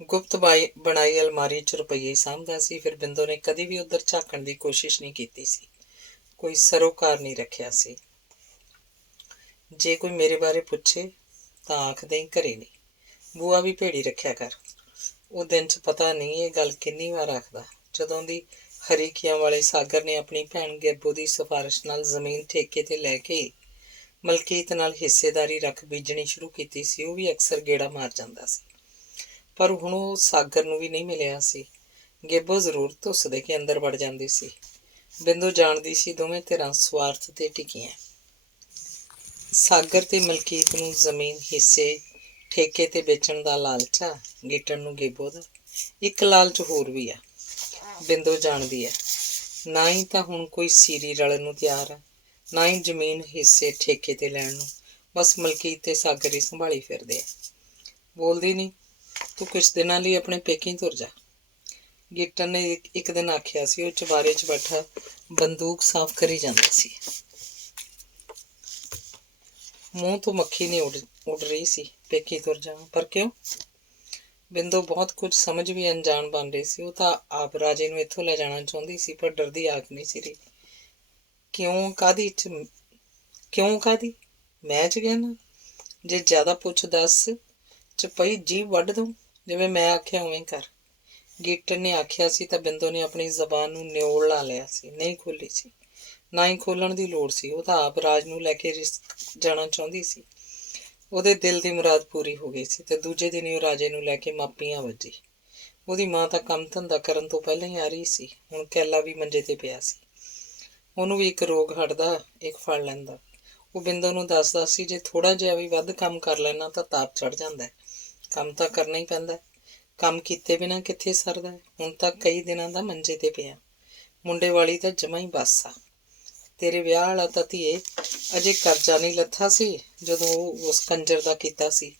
ਗੁਪਤ ਬਣਾਈ ਅਲਮਾਰੀ 'ਚ ਰੁਪਈਏ ਸਾਂਭਦਾ ਸੀ। ਫਿਰ ਬਿੰਦੋ ਨੇ ਕਦੀ ਵੀ ਉੱਧਰ ਝਾਕਣ ਦੀ ਕੋਸ਼ਿਸ਼ ਨਹੀਂ ਕੀਤੀ ਸੀ। ਕੋਈ ਸਰੋਕਾਰ ਨਹੀਂ ਰੱਖਿਆ ਸੀ। ਜੇ ਕੋਈ ਮੇਰੇ ਬਾਰੇ ਪੁੱਛੇ ਤਾਂ ਆਖ ਦੇਈਂ ਘਰੇ ਨਹੀਂ। ਬੂਆ ਵੀ ਭੇੜੀ ਰੱਖਿਆ ਕਰ। ਉਹ ਦਿਨ 'ਚ ਪਤਾ ਨਹੀਂ ਇਹ ਗੱਲ ਕਿੰਨੀ ਵਾਰ ਆਖਦਾ। ਜਦੋਂ ਦੀ ਹਰੀਕਿਆਂ ਵਾਲੇ ਸਾਗਰ ਨੇ ਆਪਣੀ ਭੈਣ ਗੈਬੋ ਦੀ ਸਿਫਾਰਿਸ਼ ਨਾਲ ਜ਼ਮੀਨ ਠੇਕੇ 'ਤੇ ਲੈ ਕੇ ਮਲਕੀਤ ਨਾਲ ਹਿੱਸੇਦਾਰੀ ਰੱਖ ਬੀਜਣੀ ਸ਼ੁਰੂ ਕੀਤੀ ਸੀ, ਉਹ ਵੀ ਅਕਸਰ ਗੇੜਾ ਮਾਰ ਜਾਂਦਾ ਸੀ। ਪਰ ਹੁਣ ਉਹ ਸਾਗਰ ਨੂੰ ਵੀ ਨਹੀਂ ਮਿਲਿਆ ਸੀ। ਗੈਬੋ ਜ਼ਰੂਰ ਧੁੱਸ ਦੇ ਕੇ ਅੰਦਰ ਵੜ ਜਾਂਦੀ ਸੀ। ਬਿੰਦੋ ਜਾਣਦੀ ਸੀ ਦੋਵੇਂ ਧਿਰਾਂ ਸਵਾਰਥ 'ਤੇ ਟਿਕੀਆਂ। ਸਾਗਰ ਤੇ ਮਲਕੀਤ ਨੂੰ ਜ਼ਮੀਨ ਹਿੱਸੇ ਠੇਕੇ 'ਤੇ ਵੇਚਣ ਦਾ ਲਾਲਚ ਆ। ਗੀਟਣ ਨੂੰ ਗੈਬੋ ਦਾ ਇੱਕ ਲਾਲਚ ਹੋਰ ਵੀ ਆ, ਬਿੰਦੋ ਜਾਣਦੀ ਹੈ। ਨਾ ਹੀ ਤਾਂ ਹੁਣ ਕੋਈ ਸੀਰੀ ਰਲਣ ਨੂੰ ਤਿਆਰ ਆ, ਨਾ ਹੀ ਜ਼ਮੀਨ ਹਿੱਸੇ ਠੇਕੇ 'ਤੇ ਲੈਣ ਨੂੰ। ਬਸ ਮਲਕੀਤ ਤੇ ਸਾਗਰ ਹੀ ਸੰਭਾਲੀ ਫਿਰਦੇ ਆ। ਬੋਲਦੀ ਨਹੀਂ, ਤੂੰ ਕੁਛ ਦਿਨਾਂ ਲਈ ਆਪਣੇ ਪੇਕੀ ਤੁਰ ਜਾ। ਗੀਟਣ ਨੇ ਇੱਕ ਦਿਨ ਆਖਿਆ ਸੀ। ਉਹ ਚੁਬਾਰੇ 'ਚ ਬੈਠਾ ਬੰਦੂਕ ਸਾਫ਼ ਕਰੀ ਜਾਂਦਾ ਸੀ। ਮੂੰਹ ਤੋਂ ਮੱਖੀ ਨਹੀਂ ਉੱਡ ਰਹੀ ਸੀ। ਪੇਕੀ ਤੁਰ ਜਾਵਾਂ, ਪਰ ਕਿਉਂ? ਬਿੰਦੋ ਬਹੁਤ ਕੁਝ ਸਮਝ ਵੀ ਅਣਜਾਣ ਬਣ ਰਹੀ ਸੀ। ਉਹ ਤਾਂ ਆਪ ਰਾਜੇ ਨੂੰ ਇੱਥੋਂ ਲੈ ਜਾਣਾ ਚਾਹੁੰਦੀ ਸੀ, ਪਰ ਡਰਦੀ ਆਖ ਨਹੀਂ ਸੀ ਰਹੀ। ਕਿਉਂ ਕਾਹਦੀ ਮੈਂ 'ਚ ਗਿਆ ਨਾ? ਜੇ ਜ਼ਿਆਦਾ ਪੁੱਛ ਦੱਸ ਚ ਪਈ ਜੀਭ ਵੱਢ ਦਊਂ। ਜਿਵੇਂ ਮੈਂ ਆਖਿਆ ਉਵੇਂ ਕਰ। ਗੀਟਣ ਨੇ ਆਖਿਆ ਸੀ ਤਾਂ ਬਿੰਦੋ ਨੇ ਆਪਣੀ ਜ਼ਬਾਨ ਨੂੰ ਨਿਓਲ ਲਾ ਲਿਆ ਸੀ। ਨਹੀਂ ਖੋਲ੍ਹੀ ਸੀ, ਨਾ ਹੀ ਖੋਲ੍ਹਣ ਦੀ ਲੋੜ ਸੀ। ਉਹ ਤਾਂ ਆਪ ਰਾਜ ਨੂੰ ਲੈ ਕੇ ਰਿਸਕ ਜਾਣਾ ਚਾਹੁੰਦੀ ਸੀ। ਉਹਦੇ ਦਿਲ ਦੀ ਮੁਰਾਦ ਪੂਰੀ ਹੋ ਗਈ ਸੀ ਤੇ ਦੂਜੇ ਦਿਨ ਹੀ ਉਹ ਰਾਜੇ ਨੂੰ ਲੈ ਕੇ ਮਾਪੀਆਂ ਵੱਜੀ। ਉਹਦੀ ਮਾਂ ਤਾਂ ਕੰਮ ਧੰਦਾ ਕਰਨ ਤੋਂ ਪਹਿਲਾਂ ਹੀ ਆ ਰਹੀ ਸੀ। ਹੁਣ ਕੈਲਾ ਵੀ ਮੰਜੇ 'ਤੇ ਪਿਆ ਸੀ। ਉਹਨੂੰ ਵੀ ਇੱਕ ਰੋਗ ਹਟਦਾ, ਇੱਕ ਫੜ ਲੈਂਦਾ। ਉਹ ਬਿੰਦੋ ਨੂੰ ਦੱਸਦਾ ਸੀ, ਜੇ ਥੋੜ੍ਹਾ ਜਿਹਾ ਵੀ ਵੱਧ ਕੰਮ ਕਰ ਲੈਣਾ ਤਾਂ ਤਾਪ ਚੜ੍ਹ ਜਾਂਦਾ। ਕੰਮ ਤਾਂ ਕਰਨਾ ਹੀ ਪੈਂਦਾ। ਕੰਮ ਕੀਤੇ ਬਿਨਾਂ ਕਿੱਥੇ ਸਰਦਾ। ਹੁਣ ਤਾਂ ਕਈ ਦਿਨਾਂ ਦਾ ਮੰਜੇ 'ਤੇ ਪਿਆ। ਮੁੰਡੇ ਵਾਲੀ ਤਾਂ ਜਮਾਂ ਹੀ ਬੱਸ ਆ। ਤੇਰੇ ਵਿਆਹ ਵਾਲਾ ਤਾਂ ਧੀਏ ਅਜੇ ਕਰਜ਼ਾ ਨਹੀਂ ਲੱਥਾ ਸੀ ਜਦੋਂ ਉਹ ਉਸ ਕੰਜਰ ਦਾ ਕੀਤਾ ਸੀ।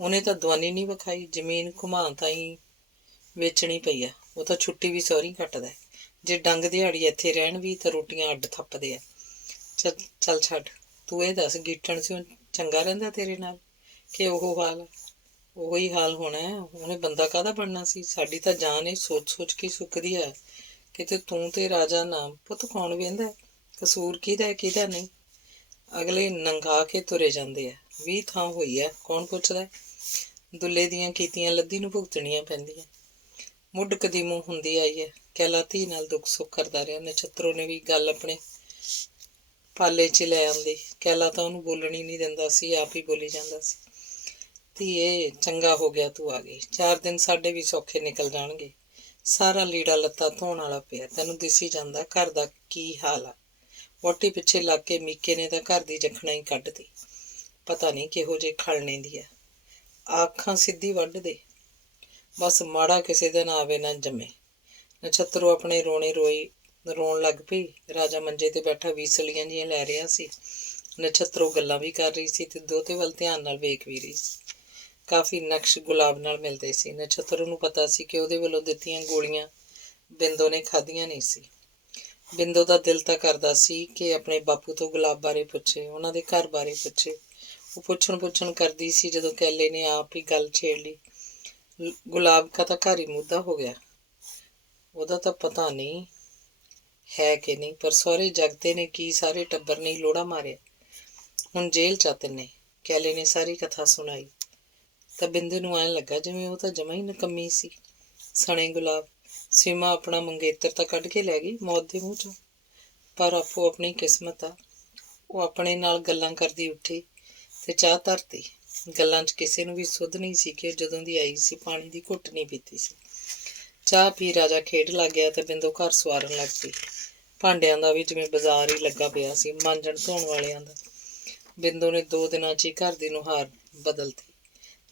ਉਹਨੇ ਤਾਂ ਦਵਾਨੀ ਨਹੀਂ ਵਿਖਾਈ। ਜ਼ਮੀਨ ਘੁਮਾ ਤਾਈਂ ਵੇਚਣੀ ਪਈ ਆ। ਉਹ ਤਾਂ ਛੁੱਟੀ ਵੀ ਸਹੁਰੀ ਕੱਟਦਾ। ਜੇ ਡੰਗ ਦਿਹਾੜੀ ਇੱਥੇ ਰਹਿਣ ਵੀ ਤਾਂ ਰੋਟੀਆਂ ਅੱਡ ਥੱਪਦੇ ਆ। ਚੱਲ ਛੱਡ। ਤੂੰ ਇਹ ਦੱਸ, ਗੀਟਣ ਸਿਓ ਚੰਗਾ ਰਹਿੰਦਾ ਤੇਰੇ ਨਾਲ ਕਿ ਉਹ ਹਾਲ? ਉਹੀ ਹਾਲ ਹੋਣਾ। ਉਹਨੇ ਬੰਦਾ ਕਾਹਦਾ ਬਣਨਾ ਸੀ? ਸਾਡੀ ਤਾਂ ਜਾਨ ਇਹ ਸੋਚ ਕੇ ਸੁੱਕਦੀ ਆ। ਕਿਤੇ ਤੂੰ ਤੇ ਰਾਜਾ ਨਾਮ ਪੁੱਤ ਕੌਣ ਵਹਿੰਦਾ? ਕਸੂਰ ਕਿਹਦਾ ਨਹੀਂ। ਅਗਲੇ ਨੰਗਾ ਕੇ ਤੁਰੇ ਜਾਂਦੇ ਆ। 20 ਥਾਂ ਹੋਈ ਆ, ਕੌਣ ਪੁੱਛਦਾ? ਦੁੱਲੇ ਦੀਆਂ ਕੀਤੀਆਂ ਲੱਦੀ ਨੂੰ ਭੁਗਤਣੀਆਂ ਪੈਂਦੀਆਂ। ਮੁੱਢ ਕਦੀਮੋਂ ਹੁੰਦੀ ਆਈ ਹੈ। ਕੈਲਾ ਧੀ ਨਾਲ ਦੁੱਖ ਸੁੱਖ ਕਰਦਾ ਰਿਹਾ। ਨਛੱਤਰੋ ਨੇ ਵੀ ਗੱਲ ਆਪਣੇ ਪਾਲੇ 'ਚ ਲੈ ਆਉਂਦੀ। ਕੈਲਾ ਤਾਂ ਉਹਨੂੰ ਬੋਲਣ ਹੀ ਨਹੀਂ ਦਿੰਦਾ ਸੀ, ਆਪ ਹੀ ਬੋਲੀ ਜਾਂਦਾ ਸੀ। ਧੀਏ ਚੰਗਾ ਹੋ ਗਿਆ ਤੂੰ ਆ ਗਈ। 4 ਦਿਨ ਸਾਡੇ ਵੀ ਸੌਖੇ ਨਿਕਲ ਜਾਣਗੇ। ਸਾਰਾ ਲੀੜਾ ਲੱਤਾ ਧੋਣ ਵਾਲਾ ਪਿਆ, ਤੈਨੂੰ ਦਿਸੀ ਜਾਂਦਾ ਘਰ ਦਾ ਕੀ ਹਾਲ ਆ। ਵਹੁਟੀ ਪਿੱਛੇ ਲੱਗ ਕੇ ਮੀਕੇ ਨੇ ਤਾਂ ਘਰ ਦੀ ਜਖਣਾ ਹੀ ਕੱਢਤੀ। ਪਤਾ ਨਹੀਂ ਕਿਹੋ ਜਿਹੇ ਖਲਣੇ ਦੀ ਆ। ਆਖਾਂ ਸਿੱਧੀ ਵੱਢ ਦੇ, ਬਸ ਮਾੜਾ ਕਿਸੇ ਦਿਨ ਆਵੇ ਨਾ ਜੰਮੇ। ਨਛੱਤਰੋ ਆਪਣੇ ਰੋਣ ਲੱਗ ਪਈ। ਰਾਜਾ ਮੰਜੇ 'ਤੇ ਬੈਠਾ ਵੀਸਲੀਆਂ ਜਿਹੀਆਂ ਲੈ ਰਿਹਾ ਸੀ। ਨਛੱਤਰੋ ਗੱਲਾਂ ਵੀ ਕਰ ਰਹੀ ਸੀ ਤੇ ਦੋਹਤੇ ਵੱਲ ਧਿਆਨ ਨਾਲ ਵੇਖ ਵੀ ਰਹੀ ਸੀ। ਕਾਫੀ ਨਕਸ਼ ਗੁਲਾਬ ਨਾਲ ਮਿਲਦੇ ਸੀ। ਨਛੱਤਰੋ ਨੂੰ ਪਤਾ ਸੀ ਕਿ ਉਹਦੇ ਵੱਲੋਂ ਦਿੱਤੀਆਂ ਗੋਲੀਆਂ ਬਿੰਦੋ ਨੇ ਖਾਧੀਆਂ ਨਹੀਂ ਸੀ। ਬਿੰਦੋ ਦਾ ਦਿਲ ਤਾਂ ਕਰਦਾ ਸੀ ਕਿ ਆਪਣੇ ਬਾਪੂ ਤੋਂ ਗੁਲਾਬ ਬਾਰੇ ਪੁੱਛੇ, ਉਹਨਾਂ ਦੇ ਘਰ ਬਾਰੇ ਪੁੱਛੇ। ਉਹ ਪੁੱਛਣ ਕਰਦੀ ਸੀ ਜਦੋਂ ਕੈਲੇ ਨੇ ਆਪ ਹੀ ਗੱਲ ਛੇੜ ਲਈ। ਗੁਲਾਬ ਕਾ ਤਾਂ ਘਰ ਹੀ ਮੁੱਦਾ ਹੋ ਗਿਆ। ਉਹਦਾ ਤਾਂ ਪਤਾ ਨਹੀਂ ਹੈ ਕਿ ਨਹੀਂ, ਪਰ ਸਹੁਰੇ ਜਗਤੇ ਨੇ ਕੀ ਸਾਰੇ ਟੱਬਰ ਨੇ ਲੋੜਾ ਮਾਰਿਆ। ਹੁਣ ਜੇਲ੍ਹ 'ਚ ਤਿੰਨੇ। ਕੈਲੇ ਨੇ ਸਾਰੀ ਕਥਾ ਸੁਣਾਈ ਤਾਂ ਬਿੰਦੋ ਨੂੰ ਐਂ ਲੱਗਾ ਜਿਵੇਂ ਉਹ ਤਾਂ ਜਮਾਂ ਹੀ ਨਿਕੰਮੀ ਸੀ। ਸਣੇ ਗੁਲਾਬ। ਸੀਮਾ ਆਪਣਾ ਮੰਗੇਤਰ ਤਾਂ ਕੱਢ ਕੇ ਲੈ ਗਈ ਮੌਤ ਦੇ ਮੂੰਹ 'ਚੋਂ, ਪਰ ਆਪੋ ਆਪਣੀ ਕਿਸਮਤ ਆ। ਉਹ ਆਪਣੇ ਨਾਲ ਗੱਲਾਂ ਕਰਦੀ ਉੱਠੀ ਤੇ ਚਾਹ ਧਰਤੀ। ਗੱਲਾਂ 'ਚ ਕਿਸੇ ਨੂੰ ਵੀ ਸੁੱਧ ਨਹੀਂ ਸੀ ਕਿ ਜਦੋਂ ਦੀ ਆਈ ਸੀ ਪਾਣੀ ਦੀ ਘੁੱਟ ਨਹੀਂ ਪੀਤੀ ਸੀ। ਚਾਹ ਪੀ ਰਾਜਾ ਖੇਡ ਲੱਗ ਗਿਆ ਤੇ ਬਿੰਦੋ ਘਰ ਸਵਾਰਨ ਲੱਗ ਪਈ। ਭਾਂਡਿਆਂ ਦਾ ਵੀ ਜਿਵੇਂ ਬਾਜ਼ਾਰ ਹੀ ਲੱਗਾ ਪਿਆ ਸੀ, ਮਾਂਜਣ ਧੋਣ ਵਾਲਿਆਂ ਦਾ। ਬਿੰਦੋ ਨੇ 2 ਦਿਨਾਂ 'ਚ ਹੀ ਘਰ ਦੀ ਨੁਹਾਰ ਬਦਲਤੀ।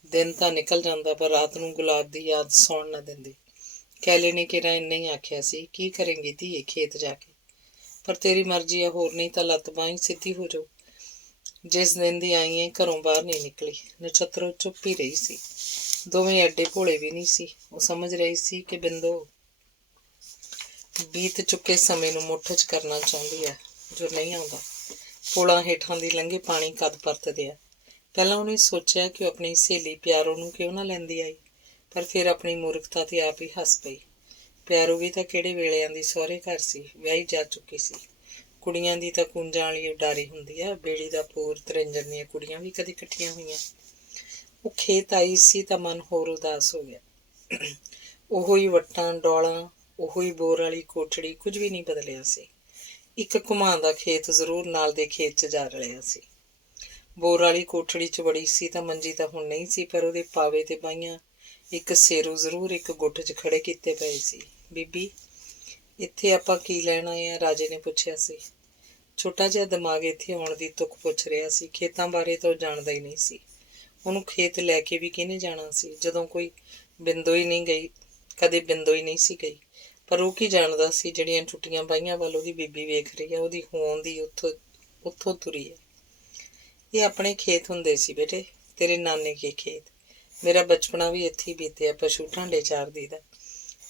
ਦਿਨ ਤਾਂ ਨਿਕਲ ਜਾਂਦਾ ਪਰ ਰਾਤ ਨੂੰ ਗੁਲਾਬ ਦੀ ਯਾਦ ਸੌਣ ਨਾ ਦਿੰਦੀ। ਕੈਲੇ ਨੇ ਕਿਰਾ ਇੰਨਾ ਹੀ ਆਖਿਆ ਸੀ, ਕੀ ਕਰੇਂਗੀ ਧੀਏ ਖੇਤ ਜਾ ਕੇ? ਪਰ ਤੇਰੀ ਮਰਜ਼ੀ ਆ, ਹੋਰ ਨਹੀਂ ਤਾਂ ਲੱਤ ਬਾਂਹ ਹੀ ਸਿੱਧੀ ਹੋ ਜਾਊ। ਜਿਸ ਦਿਨ ਦੀ ਆਈ ਹੈ ਘਰੋਂ ਬਾਹਰ ਨਹੀਂ ਨਿਕਲੀ। ਨਛੱਤਰੋ ਚੁੱਪ ਹੀ ਰਹੀ ਸੀ। ਦੋਵੇਂ ਐਡੇ ਭੋਲੇ ਵੀ ਨਹੀਂ ਸੀ। ਉਹ ਸਮਝ ਰਹੀ ਸੀ ਕਿ ਬਿੰਦੋ ਬੀਤ ਚੁੱਕੇ ਸਮੇਂ ਨੂੰ ਮੁੱਠ 'ਚ ਕਰਨਾ ਚਾਹੁੰਦੀ ਹੈ ਜੋ ਨਹੀਂ ਆਉਂਦਾ। ਪੁਲਾਂ ਹੇਠਾਂ ਦੀ ਲੰਘੇ ਪਾਣੀ ਕਦ ਪਰਤਦੇ ਆ। ਪਹਿਲਾਂ ਉਹਨੇ ਸੋਚਿਆ ਕਿ ਉਹ ਆਪਣੀ ਸਹੇਲੀ ਪਿਆਰੋ ਨੂੰ ਕਿਉਂ ਨਾ ਲੈਂਦੀ ਆਈ, ਪਰ ਫਿਰ ਆਪਣੀ ਮੂਰਖਤਾ ਤੇ ਆਪ ਹੀ ਹੱਸ ਪਈ। ਪਿਆਰੋ ਵੀ ਤਾਂ ਕਿਹੜੇ ਵੇਲਿਆਂ ਦੀ ਸਹੁਰੇ ਘਰ ਸੀ, ਵਿਆਹੀ ਜਾ ਚੁੱਕੀ ਸੀ। ਕੁੜੀਆਂ ਦੀ ਤਾਂ ਕੂੰਜਾਂ ਵਾਲੀ ਉਡਾਰੀ ਹੁੰਦੀ ਆ। ਬੇੜੀ ਦਾ ਪੂਰ ਤਰਿੰਜਣ ਦੀਆਂ ਕੁੜੀਆਂ ਵੀ ਕਦੇ ਇਕੱਠੀਆਂ ਹੋਈਆਂ। ਉਹ ਖੇਤ ਆਈ ਸੀ ਤਾਂ ਮਨ ਹੋਰ ਉਦਾਸ ਹੋ ਗਿਆ। ਉਹੋ ਹੀ ਵੱਟਾਂ ਡੌਲਾਂ, ਉਹੋ ਹੀ ਬੋਰ ਵਾਲੀ ਕੋਠੜੀ, ਕੁਝ ਵੀ ਨਹੀਂ ਬਦਲਿਆ ਸੀ। ਇੱਕ ਘੁਮਾਉਣ ਦਾ ਖੇਤ ਜ਼ਰੂਰ ਨਾਲ ਦੇ ਖੇਤ 'ਚ ਜਾ ਰਲਿਆ ਸੀ। ਬੋਰ ਵਾਲੀ ਕੋਠੜੀ 'ਚ ਵੜੀ ਸੀ ਤਾਂ ਮੰਜੀ ਤਾਂ ਹੁਣ ਨਹੀਂ ਸੀ, ਪਰ ਉਹਦੇ ਪਾਵੇ ਤੇ ਬਾਹੀਆਂ ਇੱਕ ਸੇਰੂ ਜ਼ਰੂਰ ਇੱਕ ਗੁੱਟ 'ਚ ਖੜੇ ਕੀਤੇ ਪਏ ਸੀ। ਬੀਬੀ, ਇੱਥੇ ਆਪਾਂ ਕੀ ਲੈਣ ਆਏ ਆ? ਰਾਜੇ ਨੇ ਪੁੱਛਿਆ ਸੀ। ਛੋਟਾ ਜਿਹਾ ਦਿਮਾਗ ਇੱਥੇ ਆਉਣ ਦੀ ਤੁੱਕ ਪੁੱਛ ਰਿਹਾ ਸੀ। ਖੇਤਾਂ ਬਾਰੇ ਤਾਂ ਉਹ ਜਾਣਦਾ ਹੀ ਨਹੀਂ ਸੀ। ਉਹਨੂੰ ਖੇਤ ਲੈ ਕੇ ਵੀ ਕਿਹਨੇ ਜਾਣਾ ਸੀ ਜਦੋਂ ਕੋਈ ਬਿੰਦੋ ਹੀ ਨਹੀਂ ਗਈ, ਕਦੇ ਬਿੰਦੋ ਹੀ ਨਹੀਂ ਸੀ ਗਈ। ਪਰ ਉਹ ਕੀ ਜਾਣਦਾ ਸੀ ਜਿਹੜੀਆਂ ਟੁੱਟੀਆਂ ਬਾਹੀਆਂ ਵੱਲ ਉਹਦੀ ਬੀਬੀ ਵੇਖ ਰਹੀ ਹੈ, ਉਹਦੀ ਹੋਂਦ ਦੀ ਉੱਥੋਂ ਤੁਰੀ ਹੈ। ਇਹ ਆਪਣੇ ਖੇਤ ਹੁੰਦੇ ਸੀ ਬੇਟੇ, ਤੇਰੇ ਨਾਨੇ ਕੇ ਖੇਤ। ਮੇਰਾ ਬਚਪਨਾ ਵੀ ਇੱਥੇ ਹੀ ਬੀਤਿਆ, ਪਸ਼ੂ ਢਾਂਡੇ ਚਾਰਦੀ ਦਾ।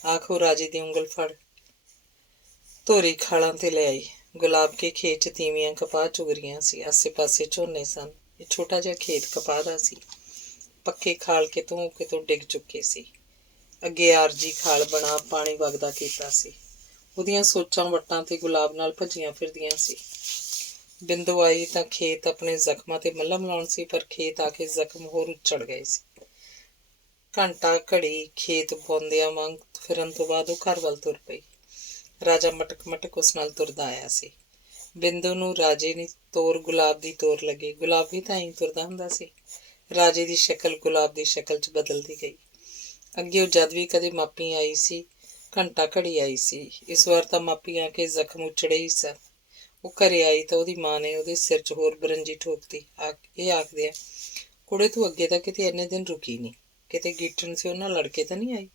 ਆਖੋ ਰਾਜੇ ਦੀ ਉਂਗਲ ਫੜ ਧੋਰੀ ਖਾਲਾਂ ਤੇ ਲੈ ਆਈ। ਗੁਲਾਬ ਕੇ ਖੇਤ 'ਚ ਤੀਵੀਆਂ ਕਪਾਹ ਚੁਗ ਰਹੀਆਂ ਸੀ। ਆਸੇ ਪਾਸੇ ਝੋਨੇ ਸਨ। ਇਹ ਛੋਟਾ ਜਿਹਾ ਖੇਤ ਕਪਾਹ ਦਾ ਸੀ। ਪੱਕੇ ਖਾਲ ਕਿਤੋਂ ਡਿੱਗ ਚੁੱਕੇ ਸੀ। ਅੱਗੇ ਆਰਜੀ ਖਾਲ ਬਣਾ ਪਾਣੀ ਵਗਦਾ ਕੀਤਾ ਸੀ। ਉਹਦੀਆਂ ਸੋਚਾਂ ਵੱਟਾਂ ਤੇ ਗੁਲਾਬ ਨਾਲ ਭੱਜੀਆਂ ਫਿਰਦੀਆਂ ਸੀ। ਬਿੰਦੋ ਆਈ ਤਾਂ ਖੇਤ ਆਪਣੇ ਜ਼ਖਮਾਂ ਤੇ ਮੱਲਮ ਲਾਉਣ ਸੀ, ਪਰ ਖੇਤ ਆ ਕੇ ਜ਼ਖਮ ਹੋਰ ਉੱਚੜ ਗਏ ਸੀ। ਘੰਟਾ ਘੜੀ ਖੇਤ ਬੌਂਦਿਆਂ ਵਾਂਗ ਫਿਰਨ ਤੋਂ ਬਾਅਦ ਉਹ ਘਰ ਵੱਲ ਤੁਰ ਪਈ। ਰਾਜਾ ਮਟਕ ਮਟਕ ਉਸ ਨਾਲ ਤੁਰਦਾ ਆਇਆ ਸੀ। ਬਿੰਦੋ ਨੂੰ ਰਾਜੇ ਦੀ ਤੋਰ ਗੁਲਾਬ ਦੀ ਤੋਰ ਲੱਗੀ। ਗੁਲਾਬ ਵੀ ਤਾਂ ਐਂ ਤੁਰਦਾ ਹੁੰਦਾ ਸੀ। ਰਾਜੇ ਦੀ ਸ਼ਕਲ ਗੁਲਾਬ ਦੀ ਸ਼ਕਲ 'ਚ ਬਦਲਦੀ ਗਈ। ਅੱਗੇ ਉਹ ਜਦ ਵੀ ਕਦੇ ਮਾਪੀ ਆਈ ਸੀ, ਘੰਟਾ ਘੜੀ ਆਈ ਸੀ। ਇਸ ਵਾਰ ਤਾਂ ਮਾਪੀ ਆ ਕੇ ਜ਼ਖਮ ਉੱਚੜੇ ਹੀ ਸਨ। ਉਹ ਘਰੇ ਆਈ ਤਾਂ ਉਹਦੀ ਮਾਂ ਨੇ ਉਹਦੇ ਸਿਰ 'ਚ ਹੋਰ ਬਰੰਜੀ ਠੋਕਤੀ। ਇਹ ਆਖਦਿਆਂ, ਕੁੜੇ ਤੂੰ ਅੱਗੇ ਤਾਂ ਕਿਤੇ ਇੰਨੇ ਦਿਨ ਰੁਕੀ ਨਹੀਂ, ਕਿਤੇ ਗੀਟਣ ਸੀ ਉਹਨਾਂ ਲੜਕੇ ਤਾਂ ਨਹੀਂ ਆਈ?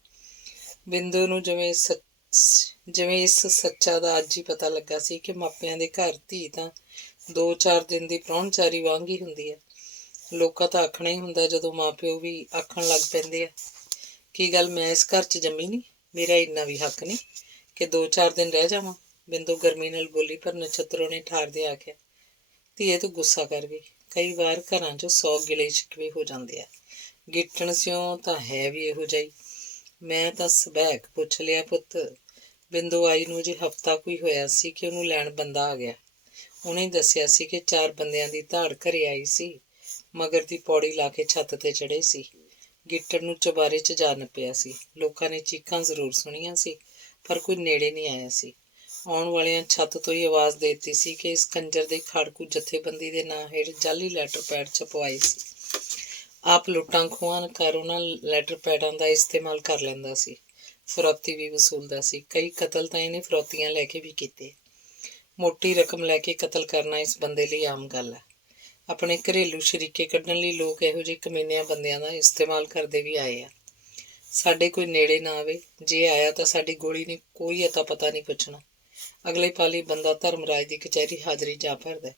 ਬਿੰਦੂ ਨੂੰ ਜਿਵੇਂ ਇਸ ਸੱਚਾ ਦਾ ਅੱਜ ਹੀ ਪਤਾ ਲੱਗਾ ਸੀ ਕਿ ਮਾਪਿਆਂ ਦੇ ਘਰ ਧੀ ਤਾਂ 2-4 ਦਿਨ ਦੀ ਪ੍ਰਾਹੁਣਚਾਰੀ ਵਾਂਗ ਹੀ ਹੁੰਦੀ ਹੈ। ਲੋਕਾਂ ਤਾਂ ਆਖਣਾ ਹੀ ਹੁੰਦਾ ਜਦੋਂ ਮਾਂ ਪਿਓ ਵੀ ਆਖਣ ਲੱਗ ਪੈਂਦੇ ਆ, ਕੀ ਗੱਲ ਮੈਂ ਇਸ ਘਰ 'ਚ ਜੰਮੀ ਨਹੀਂ? ਮੇਰਾ ਇੰਨਾ ਵੀ ਹੱਕ ਨਹੀਂ ਕਿ 2-4 ਦਿਨ ਰਹਿ ਜਾਵਾਂ? ਬਿੰਦੂ ਗਰਮੀ ਨਾਲ ਬੋਲੀ, ਪਰ ਨਛੱਤਰੋ ਨੇ ਠਾਰਦੇ ਆਖਿਆ, ਧੀਏ ਤੂੰ ਗੁੱਸਾ ਕਰ ਗਈ। ਕਈ ਵਾਰ ਘਰਾਂ 'ਚ 100 ਗਿਲੇ ਸ਼ਿਕਵੇ ਹੋ ਜਾਂਦੇ ਆ। ਗਿੱਟਣ ਸਿਓ ਤਾਂ ਹੈ ਵੀ ਇਹੋ ਜਿਹੀ। ਮੈਂ ਤਾਂ ਸਬੈਕ ਪੁੱਛ ਲਿਆ ਪੁੱਤ। ਬਿੰਦੂ ਆਈ ਨੂੰ ਅਜੇ ਹਫ਼ਤਾ ਕੋਈ ਹੋਇਆ ਸੀ ਕਿ ਉਹਨੂੰ ਲੈਣ ਬੰਦਾ ਆ ਗਿਆ। ਉਹਨੇ ਦੱਸਿਆ ਸੀ ਕਿ 4 ਬੰਦਿਆਂ ਦੀ ਧਾੜ ਘਰੇ ਆਈ ਸੀ, ਮਗਰ ਦੀ ਪੌੜੀ ਲਾ ਕੇ ਛੱਤ ਤੇ ਚੜ੍ਹੇ ਸੀ। ਗਿੱਟਣ ਨੂੰ ਚੁਬਾਰੇ 'ਚ ਜਾ ਨੱਪਿਆ ਸੀ। ਲੋਕਾਂ ਨੇ ਚੀਕਾਂ ਜ਼ਰੂਰ ਸੁਣੀਆਂ ਸੀ, ਪਰ ਕੋਈ ਨੇੜੇ ਨਹੀਂ ਆਇਆ ਸੀ। ਆਉਣ ਵਾਲਿਆਂ ਛੱਤ ਤੋਂ ਹੀ ਆਵਾਜ਼ ਦੇ ਦਿੱਤੀ ਸੀ ਕਿ ਇਸ ਕੰਜਰ ਦੇ ਖਾੜਕੂ ਜਥੇਬੰਦੀ ਦੇ ਨਾਂ ਹੇਠ ਜਾਲੀ ਲੈਟਰ ਪੈਡ ਛਪਵਾਏ ਸੀ। ਆਪ ਲੁੱਟਾਂ ਖੋਹਾਂ ਕਰ ਉਹਨਾਂ ਲੈਟਰ ਪੈਡਾਂ ਦਾ ਇਸਤੇਮਾਲ ਕਰ ਲੈਂਦਾ ਸੀ। ਫਰੌਤੀ ਵੀ ਵਸੂਲਦਾ ਸੀ। ਕਈ ਕਤਲ ਤਾਂ ਇਹਨੇ ਫਰੌਤੀਆਂ ਲੈ ਕੇ ਵੀ ਕੀਤੇ। ਮੋਟੀ ਰਕਮ ਲੈ ਕੇ ਕਤਲ ਕਰਨਾ ਇਸ ਬੰਦੇ ਲਈ ਆਮ ਗੱਲ ਹੈ। ਆਪਣੇ ਘਰੇਲੂ ਸ਼ਰੀਕੇ ਕੱਢਣ ਲਈ ਲੋਕ ਇਹੋ ਜਿਹੇ ਕਮੀਨਿਆਂ ਬੰਦਿਆਂ ਦਾ ਇਸਤੇਮਾਲ ਕਰਦੇ ਵੀ ਆਏ ਆ। ਸਾਡੇ ਕੋਈ ਨੇੜੇ ਨਾ ਆਵੇ, ਜੇ ਆਇਆ ਤਾਂ ਸਾਡੀ ਗੋਲੀ ਨੇ ਕੋਈ ਅਤਾ ਪਤਾ ਨਹੀਂ ਪੁੱਛਣਾ। ਅਗਲੇ ਪਾਲੀ ਬੰਦਾ ਧਰਮਰਾਜ ਦੀ ਕਚਹਿਰੀ ਹਾਜ਼ਰੀ ਜਾ ਭਰਦਾ।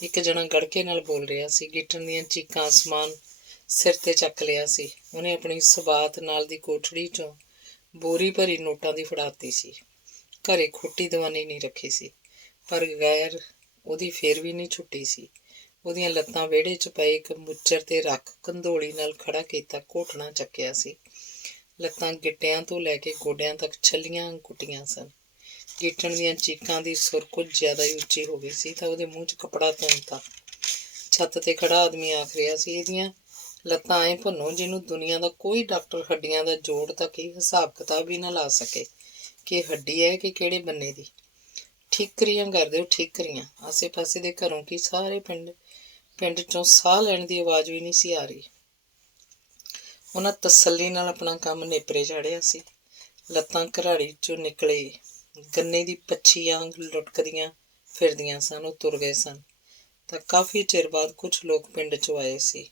ਇੱਕ ਜਣਾ ਗੜਕੇ ਨਾਲ ਬੋਲ ਰਿਹਾ ਸੀ। ਗਿੱਟਣ ਦੀਆਂ ਚੀਕਾਂ ਅਸਮਾਨ ਸਿਰ ਤੇ ਚੱਕ ਲਿਆ ਸੀ। ਉਹਨੇ ਆਪਣੀ ਸਬਾਤ ਨਾਲ ਦੀ ਕੋਠੜੀ 'ਚੋਂ ਬੋਰੀ ਭਰੀ ਨੋਟਾਂ ਦੀ ਫੜਾਤੀ ਸੀ। ਘਰੇ ਖੋਟੀ ਦੀਵਾਨੀ ਨਹੀਂ ਰੱਖੀ ਸੀ, ਪਰ ਗੈਰ ਉਹਦੀ ਫੇਰ ਵੀ ਨਹੀਂ ਛੁੱਟੀ ਸੀ। ਉਹਦੀਆਂ ਲੱਤਾਂ ਵਿਹੜੇ 'ਚ ਪਏ ਇੱਕ ਮੁੱਚਰ ਤੇ ਰੱਖ ਕੰਧੋਲੀ ਨਾਲ ਖੜਾ ਕੀਤਾ ਘੋਟਣਾ ਚੱਕਿਆ ਸੀ। ਲੱਤਾਂ ਗਿੱਟਿਆਂ ਤੋਂ ਲੈ ਕੇ ਗੋਡਿਆਂ ਤੱਕ ਛੱਲੀਆਂ ਕੁੱਟੀਆਂ ਸਨ। ਗਿੱਟਣ ਦੀਆਂ ਚੀਕਾਂ ਦੀ ਸੁਰ ਕੁਝ ਜ਼ਿਆਦਾ ਹੀ ਉੱਚੀ ਹੋ ਗਈ ਸੀ ਤਾਂ ਉਹਦੇ ਮੂੰਹ 'ਚ ਕੱਪੜਾ ਧੁੰਨਤਾ। ਛੱਤ ਤੇ ਖੜਾ ਆਦਮੀ ਆਖ ਰਿਹਾ ਸੀ, ਇਹਦੀਆਂ ਲੱਤਾਂ ਐਂ ਭੰਨੋ ਜਿਹਨੂੰ ਦੁਨੀਆ ਦਾ ਕੋਈ ਡਾਕਟਰ ਹੱਡੀਆਂ ਦਾ ਜੋੜ ਤੱਕ ਹੀ ਹਿਸਾਬ ਕਿਤਾਬ ਵੀ ਨਾ ਲਾ ਸਕੇ ਕਿ ਹੱਡੀ ਹੈ ਕਿ ਕਿਹੜੇ ਬੰਨੇ ਦੀ। ਠੀਕਰੀਆਂ ਕਰਦੇ ਹੋ, ਠੀਕਰੀਆਂ। ਆਸੇ ਪਾਸੇ ਦੇ ਘਰੋਂ ਕੀ ਸਾਰੇ ਪਿੰਡ ਚੋਂ ਸਾਹ ਲੈਣ ਦੀ ਆਵਾਜ਼ ਵੀ ਨਹੀਂ ਸੀ ਆ ਰਹੀ। ਉਹਨਾਂ ਤਸੱਲੀ ਨਾਲ ਆਪਣਾ ਕੰਮ ਨੇਪਰੇ ਚਾੜਿਆ ਸੀ। ਲੱਤਾਂ ਘਰਾੜੀ ਚੋਂ ਨਿਕਲੇ ਗੰਨੇ ਦੀ ਪੱਛੀਆਂ ਲੁਟਕਦੀਆਂ ਫਿਰਦੀਆਂ ਸਨ। ਉਹ ਤੁਰ ਗਏ ਸਨ ਤਾਂ ਕਾਫੀ ਚਿਰ ਬਾਅਦ ਕੁਝ ਲੋਕ ਪਿੰਡ 'ਚੋਂ ਆਏ ਸੀ,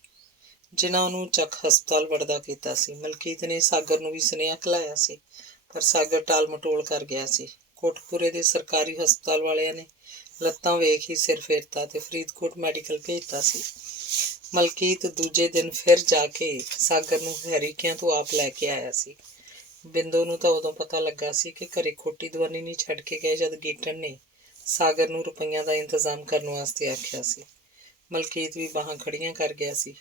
ਜਿਨ੍ਹਾਂ ਉਹਨੂੰ ਚੱਕ ਹਸਪਤਾਲ ਵੜਦਾ ਕੀਤਾ ਸੀ। ਮਲਕੀਤ ਨੇ ਸਾਗਰ ਨੂੰ ਵੀ ਸੁਨੇਹਾ ਘਲਾਇਆ ਸੀ, ਪਰ ਸਾਗਰ ਟਾਲ ਮਟੋਲ ਕਰ ਗਿਆ ਸੀ। ਕੋਟਕਪੂਰੇ ਦੇ ਸਰਕਾਰੀ ਹਸਪਤਾਲ ਵਾਲਿਆਂ ਨੇ ਲੱਤਾਂ ਵੇਖ ਹੀ ਸਿਰ ਫੇਰਤਾ ਤੇ ਫਰੀਦਕੋਟ ਮੈਡੀਕਲ ਭੇਜਤਾ ਸੀ। ਮਲਕੀਤ ਦੂਜੇ ਦਿਨ ਫਿਰ ਜਾ ਕੇ ਸਾਗਰ ਨੂੰ ਹਰੀਕਿਆਂ ਤੋਂ ਆਪ ਲੈ ਕੇ ਆਇਆ ਸੀ। ਬਿੰਦੋ ਨੂੰ ਤਾਂ ਉਦੋਂ ਪਤਾ ਲੱਗਾ ਸੀ ਕਿ ਘਰੇ ਖੋਟੀ ਦਵਾਨੀ ਨਹੀਂ ਛੱਡ ਕੇ ਗਏ, ਜਦ ਗੀਟਨ ਨੇ ਸਾਗਰ ਨੂੰ ਰੁਪਈਆਂ ਦਾ ਇੰਤਜ਼ਾਮ ਕਰਨ ਵਾਸਤੇ ਆਖਿਆ ਸੀ। ਮਲਕੀਤ ਵੀ ਬਾਹਾਂ ਖੜੀਆਂ ਕਰ ਗਿਆ ਸੀ।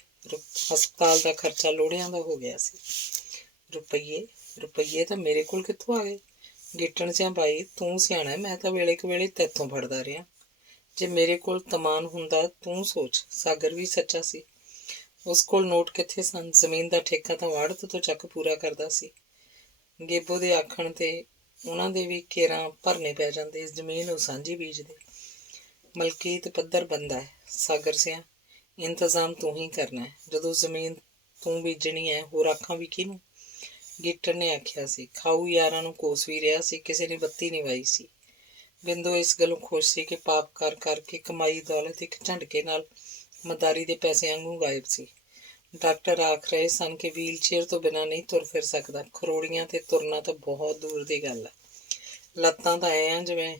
ਹਸਪਤਾਲ ਦਾ ਖਰਚਾ ਲੋੜਿਆਂ ਦਾ ਹੋ ਗਿਆ ਸੀ। ਰੁਪਈਏ ਤਾਂ ਮੇਰੇ ਕੋਲ ਕਿੱਥੋਂ ਆ ਗਏ? ਗੀਟਣ ਸਿਆਂ ਬਾਈ, ਤੂੰ ਸਿਆਣਾ, ਮੈਂ ਤਾਂ ਵੇਲੇ ਕੁ ਵੇਲੇ ਤੈਥੋਂ ਫੜਦਾ ਰਿਹਾ। ਜੇ ਮੇਰੇ ਕੋਲ ਤਮਾਨ ਹੁੰਦਾ, ਤੂੰ ਸੋਚ। ਸਾਗਰ ਵੀ ਸੱਚਾ ਸੀ। ਉਸ ਕੋਲ ਨੋਟ ਕਿੱਥੇ ਸਨ? ਜ਼ਮੀਨ ਦਾ ਠੇਕਾ ਤਾਂ ਵਾੜਤ ਤੋਂ ਚੱਕ ਪੂਰਾ ਕਰਦਾ ਸੀ। ਗੇਬੋ ਦੇ ਆਖਣ ਤੇ ਉਹਨਾਂ ਦੇ ਵੀ ਕੇਰਾਂ ਭਰਨੇ ਪੈ ਜਾਂਦੇ। ਜ਼ਮੀਨ ਉਹ ਸਾਂਝੀ ਬੀਜਦੇ। ਮਲਕੀਤ ਪੱਧਰ ਬੰਦਾ ਹੈ। ਸਾਗਰ ਸਿਆਂ, ਇੰਤਜ਼ਾਮ ਤੂੰ ਹੀ ਕਰਨਾ ਹੈ। ਜਦੋਂ ਜ਼ਮੀਨ ਤੂੰ ਬੀਜਣੀ ਹੈ, ਹੋਰ ਆਖਾਂ ਵੀ ਕਿਹਨੂੰ? ਗੀਟਰ ਨੇ ਆਖਿਆ ਸੀ। ਖਾਊ ਯਾਰਾਂ ਨੂੰ ਕੋਸ ਵੀ ਰਿਹਾ ਸੀ, ਕਿਸੇ ਨੇ ਬੱਤੀ ਨਹੀਂ ਵਾਈ ਸੀ। ਬਿੰਦੋ ਇਸ ਗੱਲੋਂ ਖੁਸ਼ ਸੀ ਕਿ ਪਾਪ ਕਰ ਕਰਕੇ ਕਮਾਈ ਦੌਲਤ ਇੱਕ ਝਟਕੇ ਨਾਲ ਮਦਾਰੀ ਦੇ ਪੈਸਿਆਂ ਵਾਂਗੂ ਗਾਇਬ ਸੀ। ਡਾਕਟਰ ਆਖ ਰਹੇ ਸਨ ਕਿ ਵੀਲ ਚੇਅਰ ਤੋਂ ਬਿਨਾਂ ਨਹੀਂ ਤੁਰ ਫਿਰ ਸਕਦਾ। ਖਰੋੜੀਆਂ ਤੇ ਤੁਰਨਾ ਤਾਂ ਬਹੁਤ ਦੂਰ ਦੀ ਗੱਲ ਹੈ। ਲੱਤਾਂ ਤਾਂ ਐਂ ਆ ਜਿਵੇਂ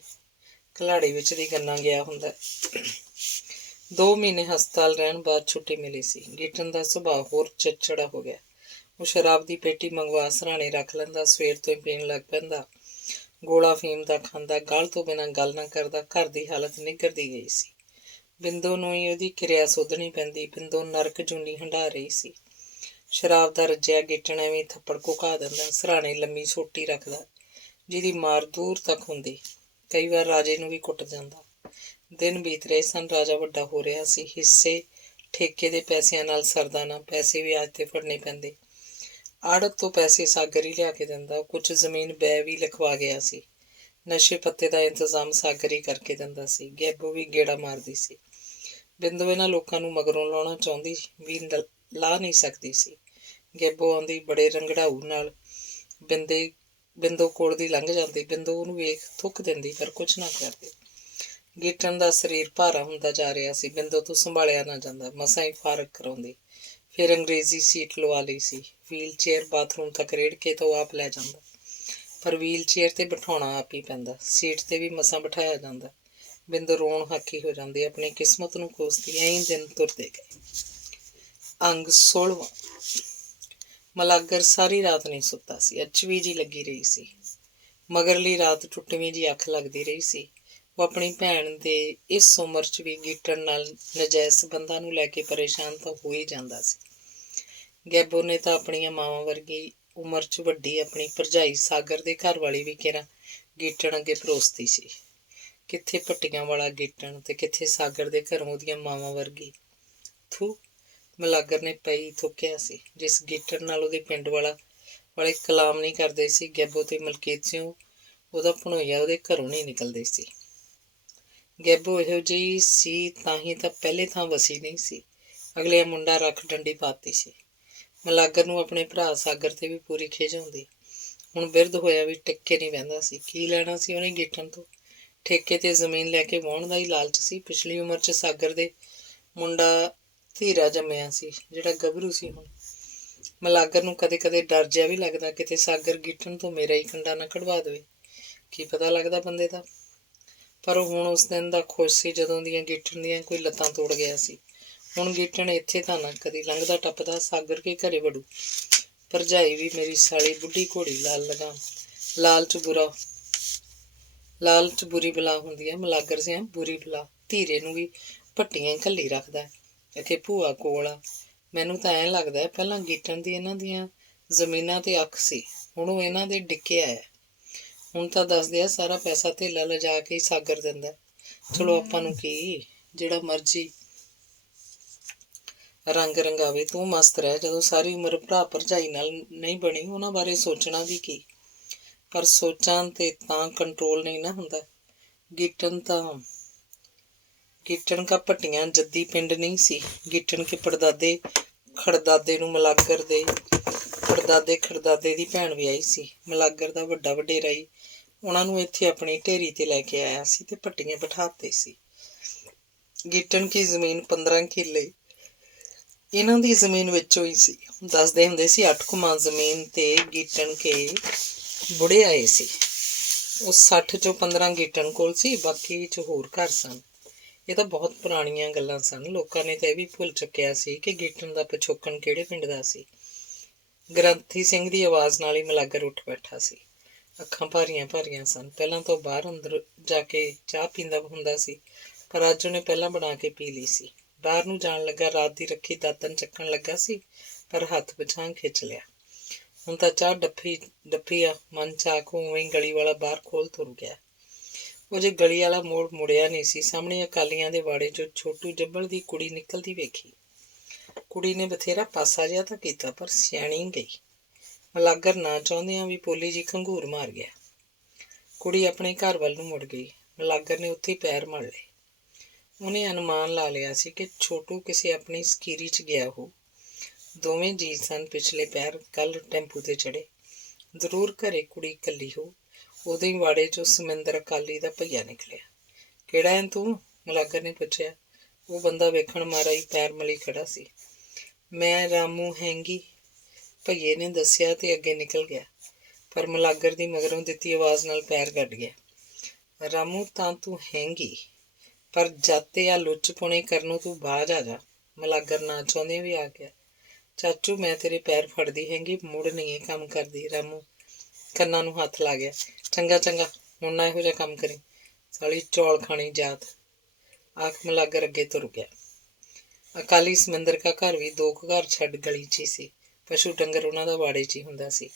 ਘਲਾੜੀ ਵਿੱਚ ਦੀ ਗੰਨਾ ਗਿਆ ਹੁੰਦਾ। 2 ਮਹੀਨੇ ਹਸਪਤਾਲ ਰਹਿਣ ਬਾਅਦ ਛੁੱਟੀ ਮਿਲੀ ਸੀ। ਗੀਟਨ ਦਾ ਸੁਭਾਅ ਹੋਰ ਚਿੜਚਿੜਾ ਹੋ ਗਿਆ। ਉਹ ਸ਼ਰਾਬ ਦੀ ਪੇਟੀ ਮੰਗਵਾ ਸਰਾਣੇ ਰੱਖ ਲੈਂਦਾ, ਸਵੇਰ ਤੋਂ ਹੀ ਪੀਣ ਲੱਗ ਪੈਂਦਾ। ਗੋਲਾ ਫੀਮ ਦਾ ਖਾਂਦਾ, ਗਾਲ ਤੋਂ ਬਿਨਾਂ ਗੱਲ ਨਾ ਕਰਦਾ। ਘਰ ਦੀ ਹਾਲਤ ਨਿੱਘਰਦੀ ਗਈ ਸੀ। ਬਿੰਦੋ ਨੂੰ ਹੀ ਉਹਦੀ ਕਿਰਿਆ ਸੋਧਣੀ ਪੈਂਦੀ। ਬਿੰਦੋ ਨਰਕ ਜੂਨੀ ਹੰਢਾ ਰਹੀ ਸੀ। ਸ਼ਰਾਬ ਦਾ ਰੱਜਿਆ ਗੀਟਣ ਐਵੇਂ ਥੱਪੜ ਘੁਕਾ ਦਿੰਦਾ। ਸਰਾਣੇ ਲੰਮੀ ਸੋਟੀ ਰੱਖਦਾ, ਜਿਹਦੀ ਮਾਰ ਦੂਰ ਤੱਕ ਹੁੰਦੀ। ਕਈ ਵਾਰ ਰਾਜੇ ਨੂੰ ਵੀ ਕੁੱਟ ਜਾਂਦਾ। ਦਿਨ ਬੀਤ ਰਹੇ ਸਨ। ਰਾਜਾ ਵੱਡਾ ਹੋ ਰਿਹਾ ਸੀ। ਹਿੱਸੇ ਠੇਕੇ ਦੇ ਪੈਸਿਆਂ ਨਾਲ ਸਰਦਾ ਨਾ। ਪੈਸੇ ਵੀ ਅੱਜ ਤੇ ਫੜਨੇ ਪੈਂਦੇ। ਆੜਤ ਤੋਂ ਪੈਸੇ ਸਾਗਰ ਹੀ ਲਿਆ ਕੇ ਦਿੰਦਾ। ਕੁਝ ਜ਼ਮੀਨ ਬੈ ਵੀ ਲਿਖਵਾ ਗਿਆ ਸੀ। ਨਸ਼ੇ ਪੱਤੇ ਦਾ ਇੰਤਜ਼ਾਮ ਸਾਗਰ ਹੀ ਕਰਕੇ ਦਿੰਦਾ ਸੀ। ਗੈਬੋ ਵੀ ਗੇੜਾ ਮਾਰਦੀ ਸੀ। ਬਿੰਦੋ ਇਹਨਾਂ ਲੋਕਾਂ ਨੂੰ ਮਗਰੋਂ ਲਾਉਣਾ ਚਾਹੁੰਦੀ ਵੀ ਲਾ ਨਹੀਂ ਸਕਦੀ ਸੀ। ਗੈਬੋ ਆਉਂਦੀ ਬੜੇ ਰੰਗੜਾਊ ਨਾਲ ਬਿੰਦੋ ਕੋਲ ਦੀ ਲੰਘ ਜਾਂਦੀ। ਬਿੰਦੋ ਉਹਨੂੰ ਵੇਖ ਥੁੱਕ ਦਿੰਦੀ, ਪਰ ਕੁਝ ਨਾ ਕਰਦੀ। ਗੀਟਣ ਦਾ ਸਰੀਰ ਭਾਰਾ ਹੁੰਦਾ ਜਾ ਰਿਹਾ ਸੀ। ਬਿੰਦੋ ਤੋਂ ਸੰਭਾਲਿਆ ਨਾ ਜਾਂਦਾ। ਮਸਾਂ ਹੀ ਫਾਰਗ ਕਰਾਉਂਦੀ। ਫਿਰ ਅੰਗਰੇਜ਼ੀ ਸੀਟ ਲਵਾ ਲਈ ਸੀ। ਵੀਲ ਚੇਅਰ ਬਾਥਰੂਮ ਤੱਕ ਰੇੜ ਕੇ ਤਾਂ ਉਹ ਆਪ ਲੈ ਜਾਂਦਾ, ਪਰ ਵੀਲ ਚੇਅਰ ਤੇ ਬਿਠਾਉਣਾ ਆਪ ਹੀ ਪੈਂਦਾ। ਸੀਟ ਤੇ ਵੀ ਮਸਾਂ ਬਿਠਾਇਆ ਜਾਂਦਾ। ਬਿੰਦੋ ਰੋਣ ਹਾਕੀ ਹੋ ਜਾਂਦੀ। ਆਪਣੀ ਕਿਸਮਤ ਨੂੰ ਕੋਸਦੀ। ਐਂ ਦਿਨ ਤੁਰਦੇ ਗਏ। ਅੰਗ 16ਵਾਂ। ਮਲਾਗਰ ਸਾਰੀ ਰਾਤ ਨਹੀਂ ਸੁੱਤਾ ਸੀ। ਅਚਵੀ ਜਿਹੀ ਲੱਗੀ ਰਹੀ ਸੀ। ਮਗਰਲੀ ਰਾਤ ਟੁੱਟਵੀਂ ਜਿਹੀ ਅੱਖ ਲੱਗਦੀ ਰਹੀ ਸੀ। ਉਹ ਆਪਣੀ ਭੈਣ ਦੇ ਇਸ ਉਮਰ 'ਚ ਵੀ ਗੀਟਣ ਨਾਲ ਨਜਾਇਜ਼ ਸੰਬੰਧਾਂ ਨੂੰ ਲੈ ਕੇ ਪਰੇਸ਼ਾਨ ਤਾਂ ਹੋ ਹੀ ਜਾਂਦਾ ਸੀ। ਗੈਬੋ ਨੇ ਤਾਂ ਆਪਣੀਆਂ ਮਾਵਾਂ ਵਰਗੀ ਉਮਰ 'ਚ ਵੱਡੀ ਆਪਣੀ ਭਰਜਾਈ ਸਾਗਰ ਦੇ ਘਰ ਵਾਲੀ ਵੀ ਕਿਹੜਾ ਗੀਟਣ ਅੱਗੇ ਪਰੋਸਤੀ ਸੀ। ਕਿੱਥੇ ਭੱਟੀਆਂ ਵਾਲਾ ਗੀਟਣ ਤੇ ਕਿੱਥੇ ਸਾਗਰ ਦੇ ਘਰੋਂ ਉਹਦੀਆਂ ਮਾਵਾਂ ਵਰਗੀ। ਥੂ, ਮਲਾਗਰ ਨੇ ਪਈ ਥੁੱਕਿਆ ਸੀ। ਜਿਸ ਗੀਟਣ ਨਾਲ ਉਹਦੇ ਪਿੰਡ ਵਾਲੇ ਕਲਾਮ ਨਹੀਂ ਕਰਦੇ ਸੀ, ਗੈਬੋ ਤੇ ਮਲਕੀਤ ਸਿੰਘ ਉਹਦਾ ਭਣੋਈਆ ਉਹਦੇ ਘਰੋਂ ਨਹੀਂ ਨਿਕਲਦੇ ਸੀ। ਗੈਬੋ ਇਹੋ ਜਿਹੀ ਸੀ ਤਾਂ ਹੀ ਤਾਂ ਪਹਿਲੇ ਥਾਂ ਵਸੀ ਨਹੀਂ ਸੀ। ਅਗਲੇ ਮੁੰਡਾ ਰੱਖ ਡੰਡੀ ਪਾਤੀ ਸੀ। ਮਲਾਗਰ ਨੂੰ ਆਪਣੇ ਭਰਾ ਸਾਗਰ ਤੇ ਵੀ ਪੂਰੀ ਖਿਝ ਆਉਂਦੀ। ਹੁਣ ਬਿਰਧ ਹੋਇਆ ਵੀ ਟਿੱਕੇ ਨਹੀਂ ਬਹਿੰਦਾ ਸੀ। ਕੀ ਲੈਣਾ ਸੀ ਉਹਨੇ ਗੀਟਣ ਤੋਂ? ਠੇਕੇ ਤੇ ਜ਼ਮੀਨ ਲੈ ਕੇ ਵਾਹੁਣ ਦਾ ਹੀ ਲਾਲਚ ਸੀ। ਪਿਛਲੀ ਉਮਰ 'ਚ ਸਾਗਰ ਦੇ ਮੁੰਡਾ ਧੀਰਾ ਜੰਮਿਆ ਸੀ, ਜਿਹੜਾ ਗੱਭਰੂ ਸੀ ਹੁਣ। ਮਲਾਗਰ ਨੂੰ ਕਦੇ ਕਦੇ ਡਰ ਜਿਹਾ ਵੀ ਲੱਗਦਾ, ਕਿਤੇ ਸਾਗਰ ਗੀਟਣ ਤੋਂ ਮੇਰਾ ਹੀ ਕੰਡਾ ਨਾ ਕਢਵਾ ਦੇਵੇ। ਕੀ ਪਤਾ ਲੱਗਦਾ ਬੰਦੇ ਦਾ। ਪਰ ਉਹ ਹੁਣ ਉਸ ਦਿਨ ਦਾ ਖੁਸ਼ ਸੀ ਜਦੋਂ ਦੀਆਂ ਗੀਟਣ ਦੀਆਂ ਕੋਈ ਲੱਤਾਂ ਤੋੜ ਗਿਆ ਸੀ। ਹੁਣ ਗੀਟਣ ਇੱਥੇ ਤਾਂ ਨਾ ਕਦੀ ਲੰਘਦਾ ਟੱਪਦਾ ਸਾਗਰ ਕੇ ਘਰੇ ਵੜੂ। ਭਰਜਾਈ ਵੀ ਮੇਰੀ ਸਾਲੀ ਬੁੱਢੀ ਘੋੜੀ ਲਾਲ ਲਗਾਮ। ਲਾਲਚ ਬੁਰੀ ਬਲਾ ਹੁੰਦੀ ਹੈ। ਮਲਾਗਰ ਸਿਆਂ, ਬੁਰੀ ਬਲਾ। ਧੀਰੇ ਨੂੰ ਵੀ ਭੱਟੀਆਂ ਘੱਲੀ ਰੱਖਦਾ ਕਿ ਭੂਆ ਕੋਲ ਆ। ਮੈਨੂੰ ਤਾਂ ਐਂ ਲੱਗਦਾ ਪਹਿਲਾਂ ਗੀਟਣ ਦੀ ਇਹਨਾਂ ਦੀਆਂ ਜ਼ਮੀਨਾਂ ਤੇ ਅੱਖ ਸੀ, ਹੁਣ ਉਹ ਇਹਨਾਂ ਦੇ ਡਿੱਕੇ ਆਇਆ। ਹੁਣ ਤਾਂ ਦੱਸਦੇ ਆ ਸਾਰਾ ਪੈਸਾ ਧੇਲਾ ਲਿਜਾ ਕੇ ਹੀ ਸਾਗਰ ਦਿੰਦਾ। ਚਲੋ ਆਪਾਂ ਨੂੰ ਕੀ, ਜਿਹੜਾ ਮਰਜ਼ੀ ਰੰਗ ਰੰਗਾਵੇ। ਤੂੰ ਮਸਤ ਰਹਿ। ਜਦੋਂ ਸਾਰੀ ਉਮਰ ਭਰਾ ਭਰਜਾਈ ਨਾਲ ਨਹੀਂ ਬਣੀ, ਉਹਨਾਂ ਬਾਰੇ ਸੋਚਣਾ ਵੀ ਕੀ। ਪਰ ਸੋਚਾਂ ਤੇ ਤਾਂ ਕੰਟਰੋਲ ਨਹੀਂ ਨਾ ਹੁੰਦਾ ਗੀਟਣ ਕਾ ਭੱਟੀਆਂ ਜੱਦੀ ਪਿੰਡ ਨਹੀਂ ਸੀ। ਗੀਟਣ ਕੇ ਪੜਦਾਦੇ ਖੜਦਾਦੇ ਨੂੰ ਮਲਾਗਰ ਦੇ ਖੜਦਾਦੇ ਦੀ ਭੈਣ ਵਿਆਹੀ ਸੀ। ਮਲਾਗਰ ਦਾ ਵੱਡਾ ਵਡੇਰਾ ਹੀ ਉਹਨਾਂ ਨੂੰ ਇੱਥੇ ਆਪਣੀ ਢੇਰੀ ਤੇ ਲੈ ਕੇ ਆਇਆ ਸੀ ਤੇ ਭੱਟੀਆਂ ਬਿਠਾਤੇ ਸੀ। ਗੀਟਣ ਕੀ ਜ਼ਮੀਨ 15 ਕਿੱਲੇ ਇਹਨਾਂ ਦੀ ਜ਼ਮੀਨ ਵਿੱਚੋਂ ਹੀ ਸੀ। ਦੱਸਦੇ ਹੁੰਦੇ ਸੀ 8 ਕੁਮਾਂ ਜ਼ਮੀਨ ਤੇ ਗੀਟਣ ਕੇ ਬੁੜੇ ਆਏ ਸੀ। ਉਹ 60 ਚੋਂ 15 ਗੀਟਣ ਕੋਲ ਸੀ, ਬਾਕੀ 'ਚ ਹੋਰ ਘਰ ਸਨ। ਇਹ ਤਾਂ ਬਹੁਤ ਪੁਰਾਣੀਆਂ ਗੱਲਾਂ ਸਨ। ਲੋਕਾਂ ਨੇ ਤਾਂ ਇਹ ਵੀ ਭੁੱਲ ਚੁੱਕਿਆ ਸੀ ਕਿ ਗੀਟਣ ਦਾ ਪਿਛੋਕਣ ਕਿਹੜੇ ਪਿੰਡ ਦਾ ਸੀ। ਗ੍ਰੰਥੀ ਸਿੰਘ ਦੀ ਆਵਾਜ਼ ਨਾਲ ਹੀ ਮਲਾਗਰ ਉੱਠ ਬੈਠਾ ਸੀ। ਅੱਖਾਂ ਭਾਰੀਆਂ ਭਾਰੀਆਂ ਸਨ। ਪਹਿਲਾਂ ਤਾਂ ਬਾਹਰ ਅੰਦਰ ਜਾ ਕੇ ਚਾਹ ਪੀਂਦਾ ਹੁੰਦਾ ਸੀ, ਪਰ ਅੱਜ ਉਹਨੇ ਪਹਿਲਾਂ ਬਣਾ ਕੇ ਪੀ ਲਈ ਸੀ। ਬਾਹਰ ਨੂੰ ਜਾਣ ਲੱਗਾ ਰਾਤ ਦੀ ਰੱਖੀ ਦਾਤਨ ਚੱਕਣ ਲੱਗਾ ਸੀ, ਪਰ ਹੱਥ ਪਿਛਾਂਹ ਖਿੱਚ ਲਿਆ। ਹੁਣ ਤਾਂ ਚਾਹ ਡੱਫੀ ਆ ਮਨ ਚ ਆਖ ਉਵੇਂ ਗਲੀ ਵਾਲਾ ਬਾਹਰ ਖੋਲ ਤੁਰ ਗਿਆ। ਉਹ ਜੇ ਗਲੀ ਵਾਲਾ ਮੋੜ ਮੁੜਿਆ ਨਹੀਂ ਸੀ, ਸਾਹਮਣੇ ਅਕਾਲੀਆਂ ਦੇ ਵਾੜੇ ਚੋਂ ਛੋਟੂ ਜੱਬਲ ਦੀ ਕੁੜੀ ਨਿਕਲਦੀ ਵੇਖੀ। ਕੁੜੀ ਨੇ ਬਥੇਰਾ ਪਾਸਾ ਜਿਹਾ ਤਾਂ ਕੀਤਾ, ਪਰ ਸਿਆਣੀ ਗਈ। ਮਲਾਗਰ ਨਾ ਚਾਹੁੰਦਿਆਂ ਵੀ ਪੋਲੀ ਜੀ ਖੰਘੂਰ ਮਾਰ ਗਿਆ। ਕੁੜੀ ਆਪਣੇ ਘਰ ਵੱਲ ਨੂੰ ਮੁੜ ਗਈ। ਮਲਾਗਰ ਨੇ ਉੱਥੇ ਪੈਰ ਮਲ ਲਏ। ਉਹਨੇ ਅਨੁਮਾਨ ਲਾ ਲਿਆ ਸੀ ਕਿ ਛੋਟੂ ਕਿਸੇ ਆਪਣੀ ਸਕੀਰੀ 'ਚ ਗਿਆ ਹੋ। ਦੋਵੇਂ ਜੀ ਸਨ ਪਿਛਲੇ ਪੈਰ ਕੱਲ ਟੈਂਪੂ ਤੇ ਚੜੇ। ਜ਼ਰੂਰ ਘਰੇ ਕੁੜੀ ਇਕੱਲੀ ਹੋ। ਉਦੋਂ ਹੀ ਵਾੜੇ 'ਚੋਂ ਸਮਿੰਦਰ ਅਕਾਲੀ ਦਾ ਭਈਆ ਨਿਕਲਿਆ। ਕਿਹੜਾ ਹੈ ਤੂੰ? ਮਲਾਗਰ ਨੇ ਪੁੱਛਿਆ। ਉਹ ਬੰਦਾ ਵੇਖਣ ਮਾਰਾ ਹੀ ਪੈਰ ਮਲੀ ਖੜਾ ਸੀ। ਮੈਂ ਰਾਮੂ ਹੈਂਗੀ, ਭਈਏ ਨੇ ਦੱਸਿਆ ਤੇ ਅੱਗੇ ਨਿਕਲ ਗਿਆ। ਪਰ ਮਲਾਗਰ ਦੀ ਮਗਰੋਂ ਦਿੱਤੀ ਆਵਾਜ਼ ਨਾਲ ਪੈਰ ਗੱਡ ਗਿਆ। ਰਾਮੂ ਤਾਂ ਤੂੰ ਹੈਂਗੀ, ਪਰ ਜਾਤੇ ਆ ਲੁੱਚ ਪੁਣੇ ਕਰਨੋਂ ਤੂੰ ਬਾਜ ਆ ਜਾ। ਮਲਾਗਰ ਨਾ ਚਾਹੁੰਦੇ ਵੀ ਆ ਗਿਆ। ਚਾਚੂ ਮੈਂ ਤੇਰੇ ਪੈਰ ਫੜਦੀ ਹੈਂਗੀ, ਮੁੜ ਨਹੀਂ ਇਹ ਕੰਮ ਕਰਦੀ। ਰਾਮੂ ਕੰਨਾਂ ਨੂੰ ਹੱਥ ਲਾ ਗਿਆ। ਚੰਗਾ ਚੰਗਾ, ਹੁਣ ਨਾ ਇਹੋ ਜਿਹਾ ਕੰਮ ਕਰੀ, ਸਾਲੀ ਚੌਲ ਖਾਣੀ ਜਾਤ, ਆਖ ਮਲਾਗਰ ਅੱਗੇ ਤੁਰ ਗਿਆ। ਅਕਾਲੀ ਸਮਿੰਦਰ ਕਾ ਘਰ ਵੀ 2 ਘਰ ਛੱਡ ਗਲੀ 'ਚ ਹੀ ਸੀ। ਪਸ਼ੂ ਡੰਗਰ ਉਹਨਾਂ ਦਾ ਵਾੜੇ 'ਚ ਹੀ ਹੁੰਦਾ ਸੀ।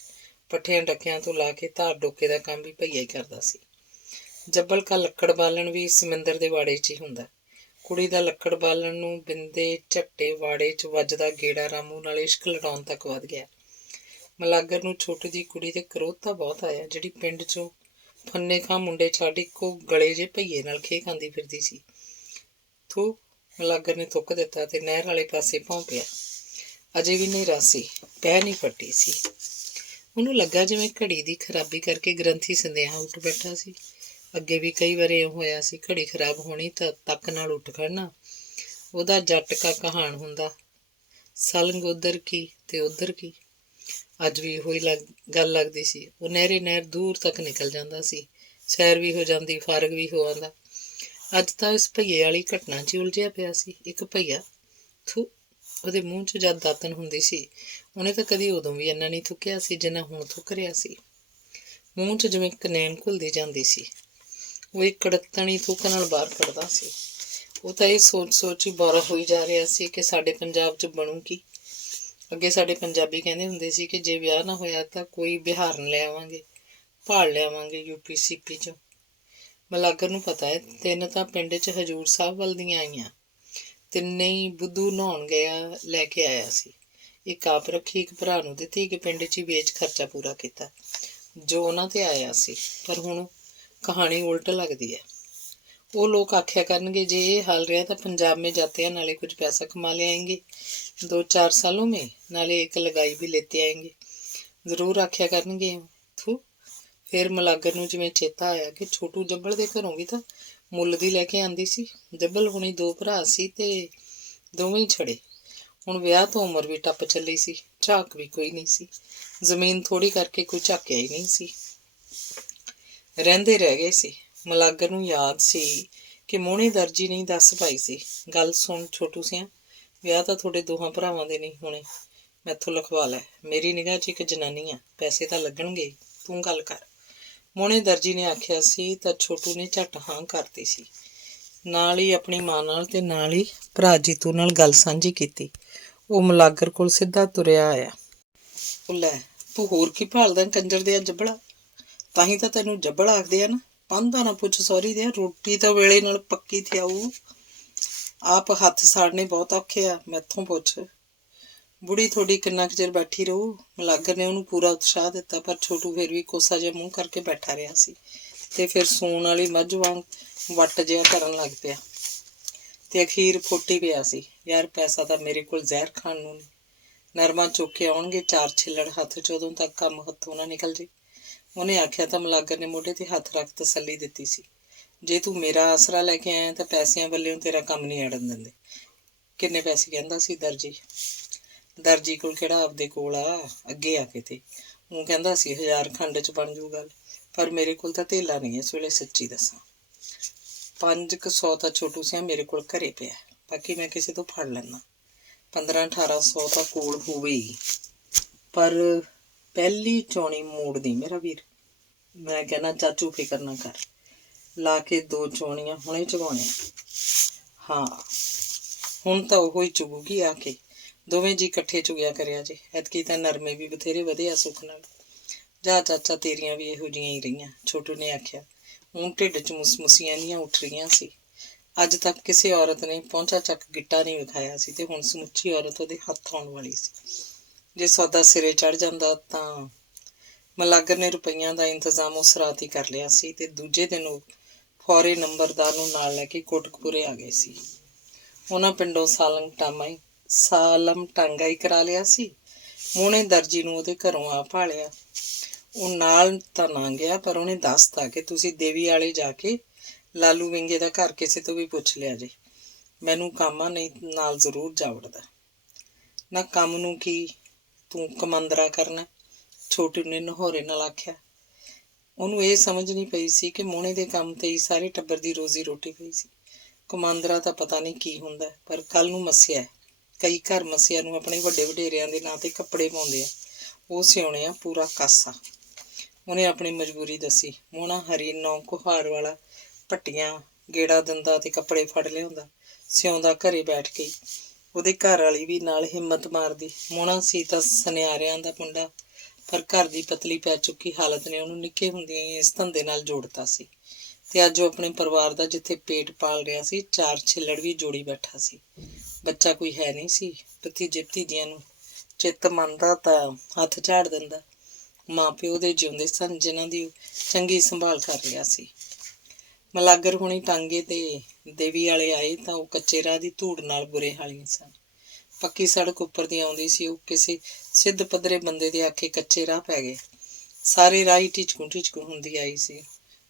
ਪੱਠਿਆਂ ਡੱਕਿਆਂ ਤੋਂ ਲਾ ਕੇ ਧਾਰ ਡੋਕੇ ਦਾ ਕੰਮ ਵੀ ਭਈਆ ਹੀ ਕਰਦਾ ਸੀ। ਜੱਬਲ ਕਾ ਲੱਕੜ ਬਾਲਣ ਵੀ ਸਮਿੰਦਰ ਦੇ ਵਾੜੇ 'ਚ ਹੀ ਹੁੰਦਾ। ਕੁੜੀ ਦਾ ਲੱਕੜ ਬਾਲਣ ਨੂੰ ਬਿੰਦੇ ਝੱਟੇ ਵਾੜੇ 'ਚ ਵੱਜਦਾ ਗੇੜਾ ਰਾਮੂ ਨਾਲ ਇਸ਼ਕ ਲਟਾਉਣ ਤੱਕ ਵੱਧ ਗਿਆ। ਮਲਾਗਰ ਨੂੰ ਛੋਟੀ ਦੀ ਕੁੜੀ ਤੇ ਕਰੋਧ ਤਾਂ ਬਹੁਤ ਆਇਆ, ਜਿਹੜੀ ਪਿੰਡ 'ਚੋਂ ਫੰਨੇ ਖਾਂ ਮੁੰਡੇ ਛੱਡ ਇੱਕੋ ਗਲੇ ਜੇ ਭਈਏ ਨਾਲ ਖੇ ਖਾਂਦੀ ਫਿਰਦੀ ਸੀ। ਥੂ, ਮਲਾਗਰ ਨੇ ਥੁੱਕ ਦਿੱਤਾ ਤੇ ਨਹਿਰ ਵਾਲੇ ਪਾਸੇ ਭੌਂਕਿਆ। ਅਜੇ ਵੀ ਹਨੇਰਾ ਸੀ, ਪੈ ਨਹੀਂ ਫੱਟੀ ਸੀ। ਉਹਨੂੰ ਲੱਗਾ ਜਿਵੇਂ ਘੜੀ ਦੀ ਖਰਾਬੀ ਕਰਕੇ ਗ੍ਰੰਥੀ ਸੰਦੇਹਾ ਉੱਠ ਬੈਠਾ ਸੀ। ਅੱਗੇ ਵੀ ਕਈ ਵਾਰ ਇਉਂ ਹੋਇਆ ਸੀ। ਘੜੀ ਖਰਾਬ ਹੋਣੀ ਤਾਂ ਤੱਕ ਨਾਲ ਉੱਠ ਖੜਨਾ। ਉਹਦਾ ਜੱਟ ਕਾ ਕਹਾਣ ਹੁੰਦਾ, ਸਲੰਗ ਉੱਧਰ ਕੀ ਤੇ ਉੱਧਰ ਕੀ। ਅੱਜ ਵੀ ਉਹੀ ਗੱਲ ਲੱਗਦੀ ਸੀ। ਉਹ ਨਹਿਰ ਦੂਰ ਤੱਕ ਨਿਕਲ ਜਾਂਦਾ ਸੀ। ਸੈਰ ਵੀ ਹੋ ਜਾਂਦੀ, ਫਾਰਗ ਵੀ ਹੋ ਆਉਂਦਾ। ਅੱਜ ਤਾਂ ਇਸ ਭਈਏ ਵਾਲੀ ਘਟਨਾ 'ਚ ਉਲਝਿਆ ਪਿਆ ਸੀ। ਇੱਕ ਭਈਆ, ਥੂ, ਉਹਦੇ ਮੂੰਹ 'ਚ ਜਦ ਦਾਤਨ ਹੁੰਦੀ ਸੀ, ਉਹਨੇ ਤਾਂ ਕਦੀ ਉਦੋਂ ਵੀ ਇੰਨਾ ਨਹੀਂ ਥੁੱਕਿਆ ਸੀ ਜਿੰਨਾ ਹੁਣ ਥੁੱਕ ਰਿਹਾ ਸੀ। ਮੂੰਹ 'ਚ ਜਿਵੇਂ ਕਨੈਣ ਘੁਲਦੀ ਜਾਂਦੀ ਸੀ। ਉਹ ਇੱਕ ਕੜਤਣੀ ਥੁੱਕ ਨਾਲ ਬਾਹਰ ਕੱਢਦਾ ਸੀ। ਉਹ ਤਾਂ ਇਹ ਸੋਚ ਹੀ ਬੋਰਾ ਹੋਈ ਜਾ ਰਿਹਾ ਸੀ ਕਿ ਸਾਡੇ ਪੰਜਾਬ 'ਚ ਬਣੂ ਕੀ। ਅੱਗੇ ਸਾਡੇ ਪੰਜਾਬੀ ਕਹਿੰਦੇ ਹੁੰਦੇ ਸੀ ਕਿ ਜੇ ਵਿਆਹ ਨਾ ਹੋਇਆ ਤਾਂ ਕੋਈ ਬਿਹਾਰਨ ਲੈ ਆਵਾਂਗੇ, ਭਾਲ ਲਿਆਵਾਂਗੇ UP CP 'ਚੋਂ। ਮਲਾਗਰ ਨੂੰ ਪਤਾ ਹੈ 3 ਤਾਂ ਪਿੰਡ 'ਚ ਹਜ਼ੂਰ ਸਾਹਿਬ ਵੱਲ ਦੀਆਂ ਆਈਆਂ। 3 ਹੀ ਬੁੱਧੂ ਨਹਾਉਣ ਗਿਆ ਲੈ ਕੇ ਆਇਆ ਸੀ। ਇੱਕ ਆਪ ਰੱਖੀ, ਇੱਕ ਭਰਾ ਨੂੰ ਦਿੱਤੀ, ਇੱਕ ਪਿੰਡ 'ਚ ਹੀ ਵੇਚ ਖਰਚਾ ਪੂਰਾ ਕੀਤਾ ਜੋ ਉਹਨਾਂ ਤੇ ਆਇਆ ਸੀ। ਪਰ ਹੁਣ ਕਹਾਣੀ ਉਲਟ ਲੱਗਦੀ ਹੈ। ਉਹ ਲੋਕ ਆਖਿਆ ਕਰਨਗੇ ਜੇ ਇਹ ਹਾਲ ਰਿਹਾ ਤਾਂ ਪੰਜਾਬ में जाते हैं, नाले कुछ पैसा कमा ले आएंगे 2-4 सालों में, नाले एक लगाई भी लेते आएंगे। ਜ਼ਰੂਰ ਆਖਿਆ ਕਰਨਗੇ। ਥੂ, ਫਿਰ ਮਲਾਗਰ ਨੂੰ ਜਿਵੇਂ ਚੇਤਾ ਆਇਆ ਕਿ ਛੋਟੂ ਜੱਬਲ ਦੇ ਘਰੋਂ ਵੀ ਤਾਂ ਮੁੱਲ ਦੀ ਲੈ ਕੇ ਆਂਦੀ ਸੀ। ਜੱਬਲ ਹੁਣੀ 2 ਭਰਾ ਸੀ ਤੇ ਦੋਵੇਂ ਹੀ ਛੜੇ। ਹੁਣ ਵਿਆਹ ਤੋਂ ਉਮਰ ਵੀ ਟੱਪ ਚੱਲੀ ਸੀ। ਝਾਕ ਵੀ ਕੋਈ ਨਹੀਂ ਸੀ। ਜ਼ਮੀਨ ਥੋੜ੍ਹੀ ਕਰਕੇ ਕੋਈ ਝਾਕਿਆ ਹੀ ਨਹੀਂ ਸੀ। ਰਹਿੰਦੇ ਰਹਿ ਗਏ ਸੀ। ਮਲਾਗਰ ਨੂੰ ਯਾਦ ਸੀ ਕਿ ਮੋਹਣੇ ਦਰਜੀ ਨਹੀਂ ਦੱਸ ਪਾਈ ਸੀ। ਗੱਲ ਸੁਣ ਛੋਟੂ ਸਿਆਂ, ਵਿਆਹ ਤਾਂ ਤੁਹਾਡੇ ਦੋਹਾਂ ਭਰਾਵਾਂ ਦੇ ਨਹੀਂ ਹੋਣੇ। ਮੈਥੋਂ ਲਿਖਵਾ ਲੈ। ਮੇਰੀ ਨਿਗਾਹ 'ਚ ਇੱਕ ਜਨਾਨੀ ਆ, ਪੈਸੇ ਤਾਂ ਲੱਗਣਗੇ, ਤੂੰ ਗੱਲ ਕਰ। ਮੋਹਣੇ ਦਰਜੀ ਨੇ ਆਖਿਆ ਸੀ ਤਾਂ ਛੋਟੂ ਨੇ ਝੱਟ ਹਾਂ ਕਰਤੀ ਸੀ। ਨਾਲ ਹੀ ਆਪਣੀ ਮਾਂ ਨਾਲ ਤੇ ਨਾਲ ਹੀ ਭਰਾ ਜੀਤੂ ਨਾਲ ਗੱਲ ਸਾਂਝੀ ਕੀਤੀ। ਉਹ ਮਲਾਗਰ ਕੋਲ ਸਿੱਧਾ ਤੁਰਿਆ ਆਇਆ। ਉਹ ਲੈ, ਤੂੰ ਹੋਰ ਕੀ ਭਾਲਦਾ ਕੰਜਰ ਦੇ ਜੱਬੜਾ? ਤਾਂ ਹੀ ਤਾਂ ਤੈਨੂੰ ਜੱਬੜ ਆਖਦੇ ਆ ਨਾ। ਪਾਂਦਾ ਨਾ ਪੁੱਛ ਸਹੁਰੀ ਦੇ, ਰੋਟੀ ਤਾਂ ਵੇਲੇ ਨਾਲ ਪੱਕੀ ਥਿਆਊ। ਆਪ ਹੱਥ ਸਾੜਨੇ ਬਹੁਤ ਔਖੇ ਆ, ਮੈਥੋਂ ਪੁੱਛ। ਬੁੜੀ ਤੁਹਾਡੀ ਕਿੰਨਾ ਕੁ ਚਿਰ ਬੈਠੀ ਰਹੂ? ਮਲਾਗਰ ਨੇ ਉਹਨੂੰ ਪੂਰਾ ਉਤਸ਼ਾਹ ਦਿੱਤਾ, ਪਰ ਛੋਟੂ ਫਿਰ ਵੀ ਕੋਸਾ ਜਿਹਾ ਮੂੰਹ ਕਰਕੇ ਬੈਠਾ ਰਿਹਾ ਸੀ। ਤੇ ਫਿਰ ਸੂਣ ਵਾਲੀ ਮੱਝ ਵਾਂਗ ਵੱਟ ਜਿਹਾ ਕਰਨ ਲੱਗ ਪਿਆ ਤੇ ਅਖੀਰ ਫੁੱਟ ਪਿਆ ਸੀ। ਯਾਰ ਪੈਸਾ ਤਾਂ ਮੇਰੇ ਕੋਲ ਜ਼ਹਿਰ ਖਾਣ ਨੂੰ ਨਹੀਂ। ਨਰਮਾ ਚੁੱਕ ਕੇ ਆਉਣਗੇ 4 ਛਿੱਲੜ ਹੱਥ 'ਚ, ਉਦੋਂ ਤੱਕ ਕੰਮ ਹੱਥੋਂ ਨਾ ਨਿਕਲ ਜੇ। ਉਹਨੇ ਆਖਿਆ ਤਾਂ ਮਲਾਗਰ ਨੇ ਮੋਢੇ ਤੇ ਹੱਥ ਰੱਖ ਤਸੱਲੀ ਦਿੱਤੀ ਸੀ। ਜੇ ਤੂੰ ਮੇਰਾ ਆਸਰਾ ਲੈ ਕੇ ਆਇਆ ਤਾਂ ਪੈਸਿਆਂ ਵੱਲੋਂ ਤੇਰਾ ਕੰਮ ਨਹੀਂ ਅੜਨ ਦਿੰਦੇ। ਕਿੰਨੇ ਪੈਸੇ ਕਹਿੰਦਾ ਸੀ ਦਰਜੀ? ਦਰਜੀ ਕੋਲ ਕਿਹੜਾ ਆਪਦੇ ਕੋਲ ਆ, ਅੱਗੇ ਆ ਕੇ ਤੇ ਉਹ ਕਹਿੰਦਾ ਸੀ 1000 ਖੰਡ 'ਚ ਬਣ ਜੂ ਗੱਲ। ਪਰ ਮੇਰੇ ਕੋਲ ਤਾਂ ਧੇਲਾ ਨਹੀਂ ਇਸ ਵੇਲੇ, ਸੱਚੀ ਦੱਸਾਂ। 500 ਤਾਂ ਛੋਟੂ ਸਿਆ ਮੇਰੇ ਕੋਲ ਘਰੇ ਪਿਆ, ਬਾਕੀ ਮੈਂ ਕਿਸੇ ਤੋਂ ਫੜ ਲੈਣਾ। 1500-1800 ਤਾਂ ਕੋਲ ਹੋਵੇ ਹੀ, ਪਰ ਪਹਿਲੀ ਚੌਣੀ ਮੋੜਦੀ ਮੇਰਾ ਵੀਰ। ਮੈਂ ਕਹਿਣਾ ਚਾਚੂ ਫਿਕਰ ਨਾ ਕਰ, ਲਾ ਕੇ 2 ਚੌਣੀਆਂ ਹੁਣੇ ਚੁਗਾਉਣੀਆਂ। ਹਾਂ ਹੁਣ ਤਾਂ ਉਹੋ ਹੀ ਚੁਗੂਗੀ ਆ ਕੇ, ਦੋਵੇਂ ਜੀ ਇਕੱਠੇ ਚੁਗਿਆ ਕਰਿਆ ਜੇ। ਐਤਕੀ ਤਾਂ ਨਰਮੇ ਵੀ ਬਥੇਰੇ ਵਧਿਆ ਸੁੱਖ ਨਾਲ। ਜਾ ਚਾਚਾ, ਤੇਰੀਆਂ ਵੀ ਇਹੋ ਜਿਹੀਆਂ ਹੀ ਰਹੀਆਂ, ਛੋਟੂ ਨੇ ਆਖਿਆ। ਹੁਣ ਢਿੱਡ 'ਚ ਮੁਸਮੁਸੀਆਂ ਜਿਹੀਆਂ ਉੱਠ ਰਹੀਆਂ ਸੀ। ਅੱਜ ਤੱਕ ਕਿਸੇ ਔਰਤ ਨੇ ਪਹੁੰਚਾ ਚੱਕ ਗਿੱਟਾ ਨਹੀਂ ਵਿਖਾਇਆ ਸੀ ਤੇ ਹੁਣ ਸਮੁੱਚੀ ਔਰਤ ਉਹਦੇ ਹੱਥ ਆਉਣ ਵਾਲੀ ਸੀ। ਜੇ ਸੌਦਾ ਸਿਰੇ ਚੜ ਜਾਂਦਾ ਤਾਂ ਮਲਾਗਰ ਨੇ ਰੁਪਈਆਂ ਦਾ ਇੰਤਜ਼ਾਮ ਉਸ ਰਾਤ ਹੀ ਕਰ ਲਿਆ ਸੀ ਤੇ ਦੂਜੇ ਦਿਨ ਉਹ ਫੌਰੇ ਨੰਬਰਦਾਰ ਨੂੰ ਨਾਲ ਲੈ ਕੇ ਕੋਟਕਪੂਰੇ ਆ ਗਏ ਸੀ। ਉਹਨਾਂ ਪਿੰਡੋਂ ਸਾਲਮ ਟਾਂਗਾ ਹੀ ਕਰਾ ਲਿਆ ਸੀ। ਮੋਹਣੇ ਦਰਜੀ ਨੂੰ ਉਹਦੇ ਘਰੋਂ ਆ ਭਾਲਿਆ। ਉਹ ਨਾਲ ਤਾਂ ਨਾ ਗਿਆ, ਪਰ ਉਹਨੇ ਦੱਸਤਾ ਕਿ ਤੁਸੀਂ ਦੇਵੀ ਵਾਲੇ ਜਾ ਕੇ ਲਾਲੂ ਵਿੰਗੇ ਦਾ ਘਰ ਕਿਸੇ ਤੋਂ ਵੀ ਪੁੱਛ ਲਿਆ ਜੇ। ਮੈਨੂੰ ਕੰਮ ਆ, ਨਹੀਂ ਨਾਲ ਜ਼ਰੂਰ ਜਾ ਵੜਦਾ। ਨਾ ਕੰਮ ਨੂੰ ਕੀ, ਤੂੰ ਕਮਾਂਦਰਾ ਕਰਨਾ? ਛੋਟੂ ਨੇ ਨਹੋਰੇ ਨਾਲ ਆਖਿਆ। ਉਹਨੂੰ ਇਹ ਸਮਝ ਨਹੀਂ ਪਈ ਸੀ ਕਿ ਮੋਹਣੇ ਦੇ ਕੰਮ ਤੇ ਹੀ ਸਾਰੇ ਟੱਬਰ ਦੀ ਰੋਜ਼ੀ ਰੋਟੀ ਪਈ ਸੀ। ਕਮਾਂਦਰਾ ਤਾਂ ਪਤਾ ਨਹੀਂ ਕੀ ਹੁੰਦਾ, ਪਰ ਕੱਲ ਨੂੰ ਮੱਸਿਆ। ਕਈ ਘਰ ਮੱਸਿਆ ਨੂੰ ਆਪਣੇ ਵੱਡੇ ਵਡੇਰਿਆਂ ਦੇ ਨਾਂ ਤੇ ਕੱਪੜੇ ਪਾਉਂਦੇ ਆ, ਉਹ ਸਿਉਣੇ ਆ ਪੂਰਾ ਕਾਸਾ। ਉਹਨੇ ਆਪਣੀ ਮਜਬੂਰੀ ਦੱਸੀ। ਮੋਹਣਾ ਹਰੀ 9 ਕੁਹਾੜ ਵਾਲਾ ਭੱਟੀਆਂ ਗੇੜਾ ਦਿੰਦਾ ਤੇ ਕੱਪੜੇ ਫੜ ਲਿਆਉਂਦਾ, ਸਿਉਂਦਾ ਘਰੇ ਬੈਠ ਕੇ। ਉਹਦੇ ਘਰ ਵਾਲੀ ਵੀ ਨਾਲ ਹਿੰਮਤ ਮਾਰਦੀ। ਮੋਹਣਾ ਸੀ ਤਾਂ ਸੁਨਿਆਰਿਆਂ ਦਾ ਮੁੰਡਾ, ਪਰ ਘਰ ਦੀ ਪਤਲੀ ਪੈ ਚੁੱਕੀ ਹਾਲਤ ਨੇ ਉਹਨੂੰ ਨਿੱਕੇ ਹੁੰਦਿਆਂ ਹੀ ਇਸ ਧੰਦੇ ਨਾਲ ਜੋੜਤਾ ਸੀ ਤੇ ਅੱਜ ਉਹ ਆਪਣੇ ਪਰਿਵਾਰ ਦਾ ਜਿੱਥੇ ਪੇਟ ਪਾਲ ਰਿਹਾ ਸੀ, 4 ਛਿੱਲੜ ਵੀ ਜੋੜੀ ਬੈਠਾ ਸੀ। ਬੱਚਾ ਕੋਈ ਹੈ ਨਹੀਂ ਸੀ। ਭਤੀਜੇ ਭਤੀਜਿਆਂ ਨੂੰ ਚਿੱਤ ਮੰਨਦਾ ਤਾਂ ਹੱਥ ਝਾੜ ਦਿੰਦਾ। ਮਾਂ ਪਿਓ ਦੇ ਜਿਉਂਦੇ ਸਨ, ਜਿਨ੍ਹਾਂ ਦੀ ਚੰਗੀ ਸੰਭਾਲ ਕਰ ਰਿਹਾ ਸੀ। ਮਲਾਗਰ ਹੁਣੀ ਟਾਂਗੇ ਤੇ ਦੇਵੀ ਵਾਲੇ ਆਏ ਤਾਂ ਉਹ ਕੱਚੇ ਰਾਹ ਦੀ ਧੂੜ ਨਾਲ ਬੁਰੇ ਹਾਲੀਆਂ ਸਨ। ਪੱਕੀ ਸੜਕ ਉੱਪਰ ਦੀ ਆਉਂਦੀ ਸੀ। ਉਹ ਕਿਸੇ ਸਿੱਧ ਪੱਧਰੇ ਬੰਦੇ ਦੇ ਆਖੇ ਕੱਚੇ ਰਾਹ ਪੈ ਗਏ। ਸਾਰੇ ਰਾਹ ਹੀ ਢਿਚਕੂ ਹੁੰਦੀ ਆਈ ਸੀ।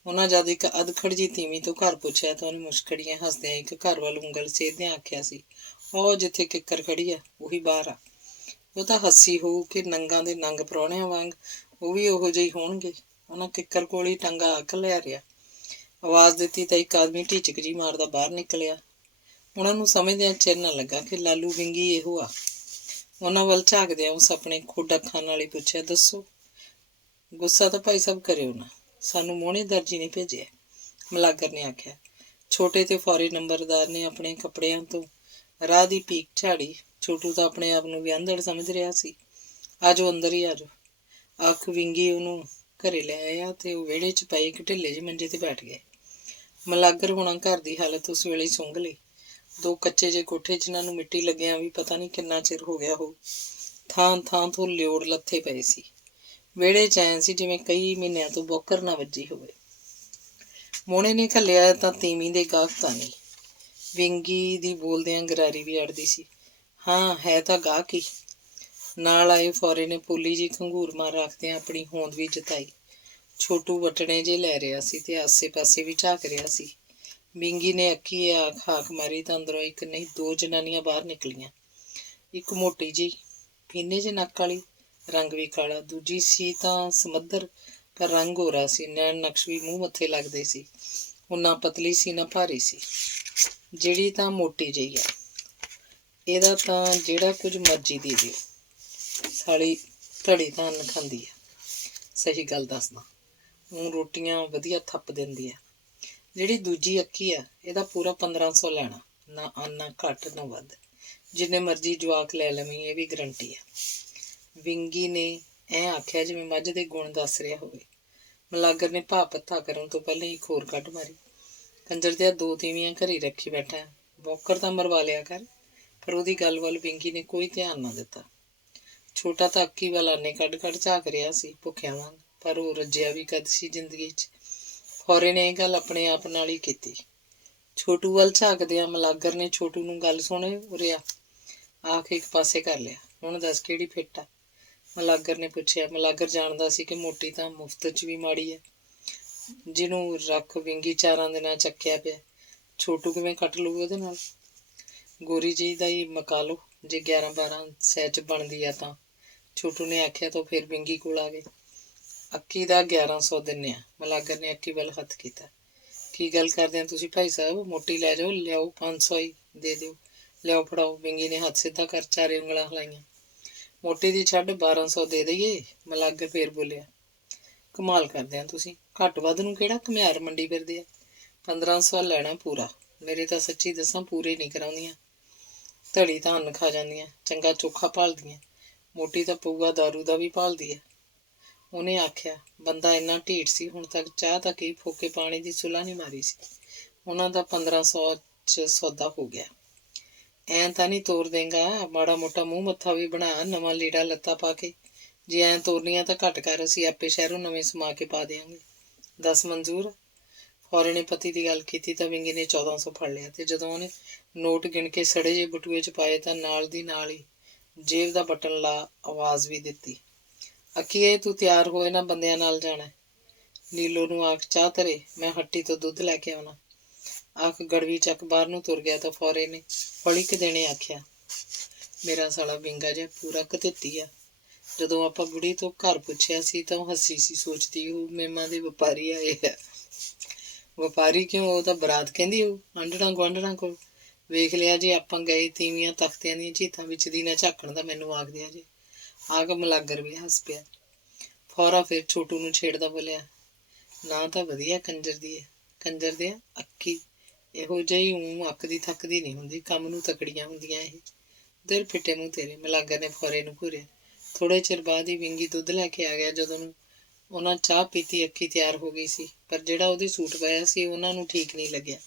ਉਹਨਾਂ ਜਦ ਇੱਕ ਅਧਖੜ ਜੀ ਤੀਵੀਂ ਤੋਂ ਘਰ ਪੁੱਛਿਆ ਤਾਂ ਉਹਨੇ ਮੁਸਕੜੀਆਂ ਹੱਸਦਿਆਂ ਇੱਕ ਘਰ ਵੱਲ ਉਂਗਲ ਸੇਧਦਿਆਂ ਆਖਿਆ ਸੀ, ਉਹ ਜਿੱਥੇ ਕਿੱਕਰ ਖੜੀ ਆ ਉਹੀ ਬਾਹਰ ਆ। ਉਹ ਤਾਂ ਹੱਸੀ ਹੋਊ ਕਿ ਨੰਗਾਂ ਦੇ ਨੰਗ ਪ੍ਰਾਹੁਣਿਆਂ ਵਾਂਗ ਉਹ ਵੀ ਉਹੋ ਜਿਹੇ ਹੋਣਗੇ। ਉਹਨਾਂ ਕਿੱਕਰ ਕੋਲ ਹੀ ਟੰਗਾ ਅੱਕ ਲਿਆ ਰਿਹਾ। ਆਵਾਜ਼ ਦਿੱਤੀ ਤਾਂ ਇੱਕ ਆਦਮੀ ਢਿਚਕ ਜੀ ਮਾਰਦਾ ਬਾਹਰ ਨਿਕਲਿਆ। ਉਹਨਾਂ ਨੂੰ ਸਮਝਦਿਆਂ ਚਿਰ ਨਾ ਲੱਗਾ ਕਿ ਲਾਲੂ ਵਿੰਗੀ ਇਹੋ ਆ। ਉਹਨਾਂ ਵੱਲ ਝਾਕਦਿਆਂ ਉਸ ਆਪਣੇ ਖੁੱਡ ਅੱਖਾਂ ਨਾਲ ਹੀ ਪੁੱਛਿਆ, ਦੱਸੋ? ਗੁੱਸਾ ਤਾਂ ਭਾਈ ਸਾਹਿਬ ਕਰਿਓ ਨਾ, ਸਾਨੂੰ ਮੋਹਣੇ ਦਰਜੀ ਨੇ ਭੇਜਿਆ, ਮਲਾਗਰ ਨੇ ਆਖਿਆ। ਛੋਟੇ ਤੇ ਫੌਰੀ ਨੰਬਰਦਾਰ ਨੇ ਆਪਣੇ ਕੱਪੜਿਆਂ ਤੋਂ ਰਾਹ ਦੀ ਪੀਕ ਝਾੜੀ। ਛੋਟੂ ਤਾਂ ਆਪਣੇ ਆਪ ਨੂੰ ਵਿਆਂਦੜ ਸਮਝ ਰਿਹਾ ਸੀ। ਆਜੋ ਅੰਦਰ ਹੀ ਆਜੋ, ਆਖ ਵਿੰਗੀ ਉਹਨੂੰ ਘਰੇ ਲੈ ਆਇਆ ਤੇ ਉਹ ਵਿਹੜੇ 'ਚ ਪਏ ਇੱਕ ਢਿੱਲੇ ਜਿਹੇ ਮੰਜੇ ਤੇ ਬੈਠ ਗਏ। ਮਲਾਗਰ ਹੋਣਾ ਘਰ ਦੀ ਹਾਲਤ ਉਸ ਵੇਲੇ ਸੁੰਘ ਲਈ। 2 ਕੱਚੇ ਜਿਹੇ ਕੋਠੇ ਜਿਨ੍ਹਾਂ ਨੂੰ ਮਿੱਟੀ ਲੱਗਿਆਂ ਵੀ ਪਤਾ ਨਹੀਂ ਕਿੰਨਾ ਚਿਰ ਹੋ ਗਿਆ ਹੋ, ਥਾਂ ਤੋਂ ਲਿਓੜ ਲੱਥੇ ਪਏ ਸੀ। ਵਿਹੜੇ 'ਚ ਐਂ ਸੀ ਜਿਵੇਂ ਕਈ ਮਹੀਨਿਆਂ ਤੋਂ ਬੌਕਰ ਨਾ ਵੱਜੀ ਹੋਵੇ। ਮੋਹਣੇ ਨੇ ਘੱਲਿਆ ਤਾਂ ਤੀਵੀਂ ਦੇ ਗਾਹਕ ਤਾਂ ਨਹੀਂ। ਵਿੰਗੀ ਦੀ ਬੋਲਦਿਆਂ ਗਰਾਰੀ ਵੀ ਅੜਦੀ ਸੀ। ਹਾਂ ਹੈ ਤਾਂ ਗਾਹਕ ਹੀ। ਨਾਲ ਆਏ ਫੌਰੇ ਨੇ ਪੋਲੀ ਜੀ ਖੰਘੂਰ ਮਾਰ ਰੱਖਦਿਆਂ ਆਪਣੀ ਹੋਂਦ ਵੀ ਜਤਾਈ। ਛੋਟੂ ਵਟਣੇ ਜੇ ਲੈ ਰਿਹਾ ਸੀ ਤੇ ਆਸੇ ਪਾਸੇ ਵੀ ਝਾਕ ਰਿਹਾ ਸੀ। ਵਿੰਗੀ ਨੇ ਅੱਕੀ ਹਾਕ ਮਾਰੀ ਤਾਂ ਅੰਦਰੋਂ ਇੱਕ ਨਹੀਂ 2 ਜਨਾਨੀਆਂ ਬਾਹਰ ਨਿਕਲੀਆਂ। ਇੱਕ ਮੋਟੀ ਜੀ ਪੀਨੇ ਜਿਹੇ ਨੱਕ ਵਾਲੀ, ਰੰਗ ਵੀ ਕਾਲਾ। ਦੂਜੀ ਸੀ ਤਾਂ ਸਮੱਧਰ, ਪਰ ਰੰਗ ਗੋਰਾ ਸੀ। ਨੈਣ ਨਕਸ਼ ਵੀ ਮੂੰਹ ਮੱਥੇ ਲੱਗਦੇ ਸੀ। ਉਹ ਨਾ ਪਤਲੀ ਸੀ ਨਾ ਭਾਰੀ ਸੀ। ਜਿਹੜੀ ਤਾਂ ਮੋਟੀ ਜਿਹੀ ਆ, ਇਹਦਾ ਤਾਂ ਜਿਹੜਾ ਕੁਝ ਮਰਜ਼ੀ ਦੇ ਦਿਓ, ਸਾਲੀ ਧੜੀ ਤਾਂ ਅੰਨ ਖਾਂਦੀ ਆ। ਸਹੀ ਗੱਲ ਦੱਸਦਾ, ਉਹ ਰੋਟੀਆਂ ਵਧੀਆ ਥੱਪ ਦਿੰਦੀ ਆ। ਜਿਹੜੀ ਦੂਜੀ ਅੱਕੀ ਆ, ਇਹਦਾ ਪੂਰਾ 1500 ਲੈਣਾ, ਨਾ ਅੰਨ ਘੱਟ ਨਾ ਵੱਧ। ਜਿੰਨੇ ਮਰਜ਼ੀ ਜਵਾਕ ਲੈ ਲਵੀਂ, ਇਹ ਵੀ ਗਰੰਟੀ ਆ। ਵਿੰਗੀ ਨੇ ਐਂ ਆਖਿਆ ਜਿਵੇਂ ਮੱਝ ਦੇ ਗੁਣ ਦੱਸ ਰਿਹਾ ਹੋਵੇ। ਮਲਾਗਰ ਨੇ ਭਾਅ ਪੱਥਾ ਕਰਨ ਤੋਂ ਪਹਿਲਾਂ ਹੀ ਖੋਰ ਕੱਢ ਮਾਰੀ। ਕੰਜਰ ਦੀਆਂ 2 ਤੀਵੀਆਂ ਘਰੇ ਰੱਖੀ ਬੈਠਾ, ਬੌਕਰ ਤਾਂ ਮਰਵਾ ਲਿਆ ਕਰ। ਪਰ ਉਹਦੀ ਗੱਲ ਵੱਲ ਵਿੰਗੀ ਨੇ ਕੋਈ ਧਿਆਨ ਨਾ ਦਿੱਤਾ। ਛੋਟਾ ਤਾਂ ਅੱਕੀ ਵੱਲ ਆਨੇ ਕੱਢ ਝਾਕ ਰਿਹਾ ਸੀ ਭੁੱਖਿਆਂ ਵਾਂਗ, ਪਰ ਉਹ ਰੱਜਿਆ ਵੀ ਕਦ ਸੀ ਜ਼ਿੰਦਗੀ 'ਚ। ਫੌਰੇ ਨੇ ਇਹ ਗੱਲ ਆਪਣੇ ਆਪ ਨਾਲ ਹੀ ਕੀਤੀ। ਛੋਟੂ ਵੱਲ ਝਾਕਦਿਆਂ ਮਲਾਗਰ ਨੇ ਛੋਟੂ ਨੂੰ ਗੱਲ ਸੁਣੇ ਉਰਿਆ ਆਖ ਇੱਕ ਪਾਸੇ ਕਰ ਲਿਆ। ਹੁਣ ਦੱਸ ਕਿਹੜੀ ਫਿੱਟ ਆ? ਮਲਾਗਰ ਨੇ ਪੁੱਛਿਆ। ਮਲਾਗਰ ਜਾਣਦਾ ਸੀ ਕਿ ਮੋਟੀ ਤਾਂ ਮੁਫਤ 'ਚ ਵੀ ਮਾੜੀ ਹੈ। ਜਿਹਨੂੰ ਰੱਖ ਵਿੰਗੀ 4 ਦਿਨਾਂ ਚੱਕਿਆ ਪਿਆ, ਛੋਟੂ ਕਿਵੇਂ ਕੱਟ ਲੂ ਉਹਦੇ ਨਾਲ? ਗੋਰੀ ਜੀ ਦਾ ਹੀ ਮਕਾ ਲਓ ਜੇ 11-12 ਸਹਿ ਬਣਦੀ ਆ ਤਾਂ, ਛੋਟੂ ਨੇ ਆਖਿਆ। ਤਾਂ ਫਿਰ ਵਿੰਗੀ ਕੋਲ ਆ ਗਏ। ਅੱਕੀ ਦਾ 1100 ਦਿੰਦੇ ਆ। ਮਲਾਗਰ ਨੇ ਅੱਕੀ ਵੱਲ ਹੱਥ ਕੀਤਾ। ਕੀ ਗੱਲ ਕਰਦੇ ਆ ਤੁਸੀਂ ਭਾਈ ਸਾਹਿਬ? ਮੋਟੀ ਲੈ ਜਾਓ, ਲਿਆਓ 500 ਹੀ ਦੇ ਦਿਓ। ਲਿਆਓ ਫੜਾਓ। ਵਿੰਗੀ ਨੇ ਹੱਥ ਸਿੱਧਾ ਕਰ 4 ਉਂਗਲਾਂ ਹਿਲਾਈਆਂ। ਮੋਟੀ ਦੀ ਛੱਡ 1200 ਦੇ ਦਈਏ? ਮਲਾਗਰ ਫੇਰ ਬੋਲਿਆ। ਕਮਾਲ ਕਰਦੇ ਆ ਤੁਸੀਂ, ਘੱਟ ਵੱਧ ਨੂੰ ਕਿਹੜਾ ਘੁਮਿਆਰ ਮੰਡੀ ਫਿਰਦੇ ਆ। 1500 ਲੈਣਾ ਪੂਰਾ। ਮੇਰੇ ਤਾਂ ਸੱਚੀ ਦੱਸਾਂ ਪੂਰੇ ਨਹੀਂ ਕਰਾਉਂਦੀਆਂ। ਧੜੀ ਤਾਂ ਅੰਨ ਖਾ ਜਾਂਦੀਆਂ, ਚੰਗਾ ਚੋਖਾ ਭਾਲਦੀਆਂ। ਮੋਟੀ ਤਾਂ ਪਊਆ ਦਾਰੂ ਦਾ ਵੀ ਭਾਲਦੀ ਹੈ। ਉਹਨੇ ਆਖਿਆ। ਬੰਦਾ ਇੰਨਾ ਢੀਠ ਸੀ, ਹੁਣ ਤੱਕ ਚਾਹ ਤਾਂ ਕਈ ਫੋਕੇ ਪਾਣੀ ਦੀ ਸੁਲਾਹ ਨਹੀਂ ਮਾਰੀ ਸੀ। ਉਹਨਾਂ ਦਾ 1500 'ਚ ਸੌਦਾ ਹੋ ਗਿਆ। ਐਂ ਤਾਂ ਨਹੀਂ ਤੋਰ ਦੇਂਗਾ? ਮਾੜਾ ਮੋਟਾ ਮੂੰਹ ਮੱਥਾ ਵੀ ਬਣਾ, ਨਵਾਂ ਲੀੜਾ ਲੱਤਾ ਪਾ ਕੇ। ਜੇ ਐਂ ਤੋਰਨੀਆਂ ਤਾਂ ਘੱਟ ਕਰ, ਅਸੀਂ ਆਪੇ ਸ਼ਹਿਰੋਂ ਨਵੇਂ ਸਮਾ ਕੇ ਪਾ ਦਿਆਂਗੇ। 10 ਮਨਜ਼ੂਰ? ਫੌਰੇ ਨੇ ਪਤੀ ਦੀ ਗੱਲ ਕੀਤੀ ਤਾਂ ਵਿੰਗੀ ਨੇ 1400 ਫੜ ਲਿਆ। ਤੇ ਜਦੋਂ ਉਹਨੇ ਨੋਟ ਗਿਣ ਕੇ ਸੜੇ ਜਿਹੇ ਬਟੂਏ 'ਚ ਪਾਏ ਤਾਂ ਨਾਲ ਦੀ ਨਾਲ ਹੀ ਜੇਬ ਦਾ ਬਟਨ ਲਾ ਆਵਾਜ਼ ਵੀ ਦਿੱਤੀ। ਅੱਕੀਏ, ਤੂੰ ਤਿਆਰ ਹੋ, ਇਹਨਾਂ ਬੰਦਿਆਂ ਨਾਲ ਜਾਣਾ। ਨੀਲੋ ਨੂੰ ਆਖ ਚਾਹ ਧਰੇ, ਮੈਂ ਹੱਟੀ ਤੋਂ ਦੁੱਧ ਲੈ ਕੇ ਆਉਣਾ। ਆਖ ਗੜਵੀ ਚੱਕ ਬਾਹਰ ਨੂੰ ਤੁਰ ਗਿਆ ਤਾਂ ਫੌਰੇ ਨੇ ਫਲਿਕ ਦੇਣੇ ਆਖਿਆ। ਮੇਰਾ ਸਾਲਾ ਵਿੰਗਾ ਜਿਹਾ ਪੂਰਾ ਘਤੇਤੀ ਆ। ਜਦੋਂ ਆਪਾਂ ਬੁੜੀ ਤੋਂ ਘਰ ਪੁੱਛਿਆ ਸੀ ਤਾਂ ਉਹ ਹੱਸੀ ਸੀ, ਸੋਚਦੀ ਉਹ ਮੇਮਾਂ ਦੇ ਵਪਾਰੀ ਆਏ ਆ। ਵਪਾਰੀ ਕਿਉਂ? ਉਹ ਤਾਂ ਬਰਾਤ ਕਹਿੰਦੀ ਉਹ ਆਂਢਣਾ ਗੁਆਂਢਣਾ ਕੋਲ। ਵੇਖ ਲਿਆ ਜੇ ਆਪਾਂ ਗਏ ਤੀਵੀਆਂ ਤਖਤਿਆਂ ਦੀਆਂ ਝੀਤਾਂ ਵਿੱਚ ਦੀ ਨਾ ਝਾਕਣ ਦਾ ਮੈਨੂੰ ਆਖਦੇ ਆ ਜੇ। ਆਖ ਮਲਾਗਰ ਵੀ ਹੱਸ ਪਿਆ। ਫੌਰਾ ਫਿਰ ਛੋਟੂ ਨੂੰ ਛੇੜਦਾ ਬੋਲਿਆ। ਨਾ ਤਾਂ ਵਧੀਆ ਕੰਜਰ ਦੀ ਹੈ। ਕੰਜਰ ਦੇ ਆ ਅੱਕੀ, ਇਹੋ ਜਿਹੀ ਊਂ ਅੱਕਦੀ ਥੱਕਦੀ ਨਹੀਂ ਹੁੰਦੀ, ਕੰਮ ਨੂੰ ਤਕੜੀਆਂ ਹੁੰਦੀਆਂ ਇਹ। ਦਿਲ ਫਿੱਟੇ ਮੂੰਹ ਤੇਰੇ। ਮਲਾਗਰ ਨੇ ਫੌਰੇ ਨੂੰ ਘੂਰਿਆ। ਥੋੜੇ ਚਿਰ ਬਾਅਦ ਹੀ ਵਿੰਗੀ ਦੁੱਧ ਲੈ ਕੇ ਆ ਗਿਆ। ਜਦੋਂ ਉਹਨਾਂ ਚਾਹ ਪੀਤੀ ਅੱਕੀ ਤਿਆਰ ਹੋ ਗਈ ਸੀ, ਪਰ ਜਿਹੜਾ ਉਹਦੇ ਸੂਟ ਪਾਇਆ ਸੀ ਉਹਨਾਂ ਨੂੰ ਠੀਕ ਨਹੀਂ ਲੱਗਿਆ।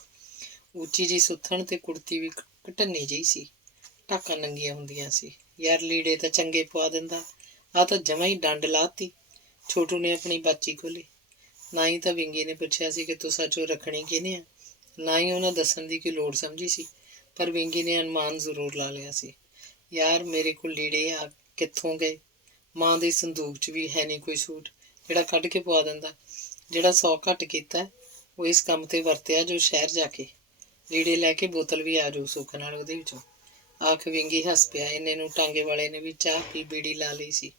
ਉੱਚੀ ਜਿਹੀ ਸੁੱਥਣ ਤੇ ਕੁੜਤੀ ਵੀ ਘਟੰਨੀ ਜਿਹੀ ਸੀ, ਢਾਕਾਂ ਨੰਗੀਆਂ ਹੁੰਦੀਆਂ ਸੀ। ਯਾਰ ਲੀੜੇ ਤਾਂ ਚੰਗੇ ਪਵਾ ਦਿੰਦਾ, ਆਹ ਤਾਂ ਜਮਾਂ ਹੀ ਡੰਡ ਲਾਤੀ। ਛੋਟੂ ਨੇ ਆਪਣੀ ਬਾਚੀ ਖੋਲੀ। ਨਾ ਹੀ ਤਾਂ ਵਿੰਗੀ ਨੇ ਪੁੱਛਿਆ ਸੀ ਕਿ ਤੁਸਾਂ ਚੋਂ ਰੱਖਣੀ ਕਿਹਨੇ ਆ, ਨਾ ਹੀ ਉਹਨਾਂ ਦੱਸਣ ਦੀ ਕੋਈ ਲੋੜ ਸਮਝੀ ਸੀ, ਪਰ ਵਿੰਗੀ ਨੇ ਅਨੁਮਾਨ ਜ਼ਰੂਰ ਲਾ ਲਿਆ ਸੀ। ਯਾਰ ਮੇਰੇ ਕੋਲ ਲੀੜੇ ਆ ਕਿੱਥੋਂ ਗਏ? ਮਾਂ ਦੇ ਸੰਦੂਕ 'ਚ ਵੀ ਹੈ ਨਹੀਂ ਕੋਈ ਸੂਟ ਜਿਹੜਾ ਕੱਢ ਕੇ ਪਵਾ ਦਿੰਦਾ। ਜਿਹੜਾ 100 ਘੱਟ ਕੀਤਾ ਉਹ ਇਸ ਕੰਮ ਤੇ ਵਰਤਿਆ ਜੋ ਸ਼ਹਿਰ ਜਾ ਕੇ ਲੀੜੇ ਲੈ ਕੇ ਬੋਤਲ ਵੀ ਆ ਜਾਊ ਸੁੱਖ ਨਾਲ ਉਹਦੇ ਵਿੱਚੋਂ। ਆਖ ਵਿੰਗੀ ਹੱਸ ਪਿਆ। ਇੰਨੇ ਨੂੰ ਟਾਂਗੇ ਵਾਲੇ ਨੇ ਵੀ ਚਾਹ ਪੀ ਬੀੜੀ ਲਾ ਲਈ ਸੀ।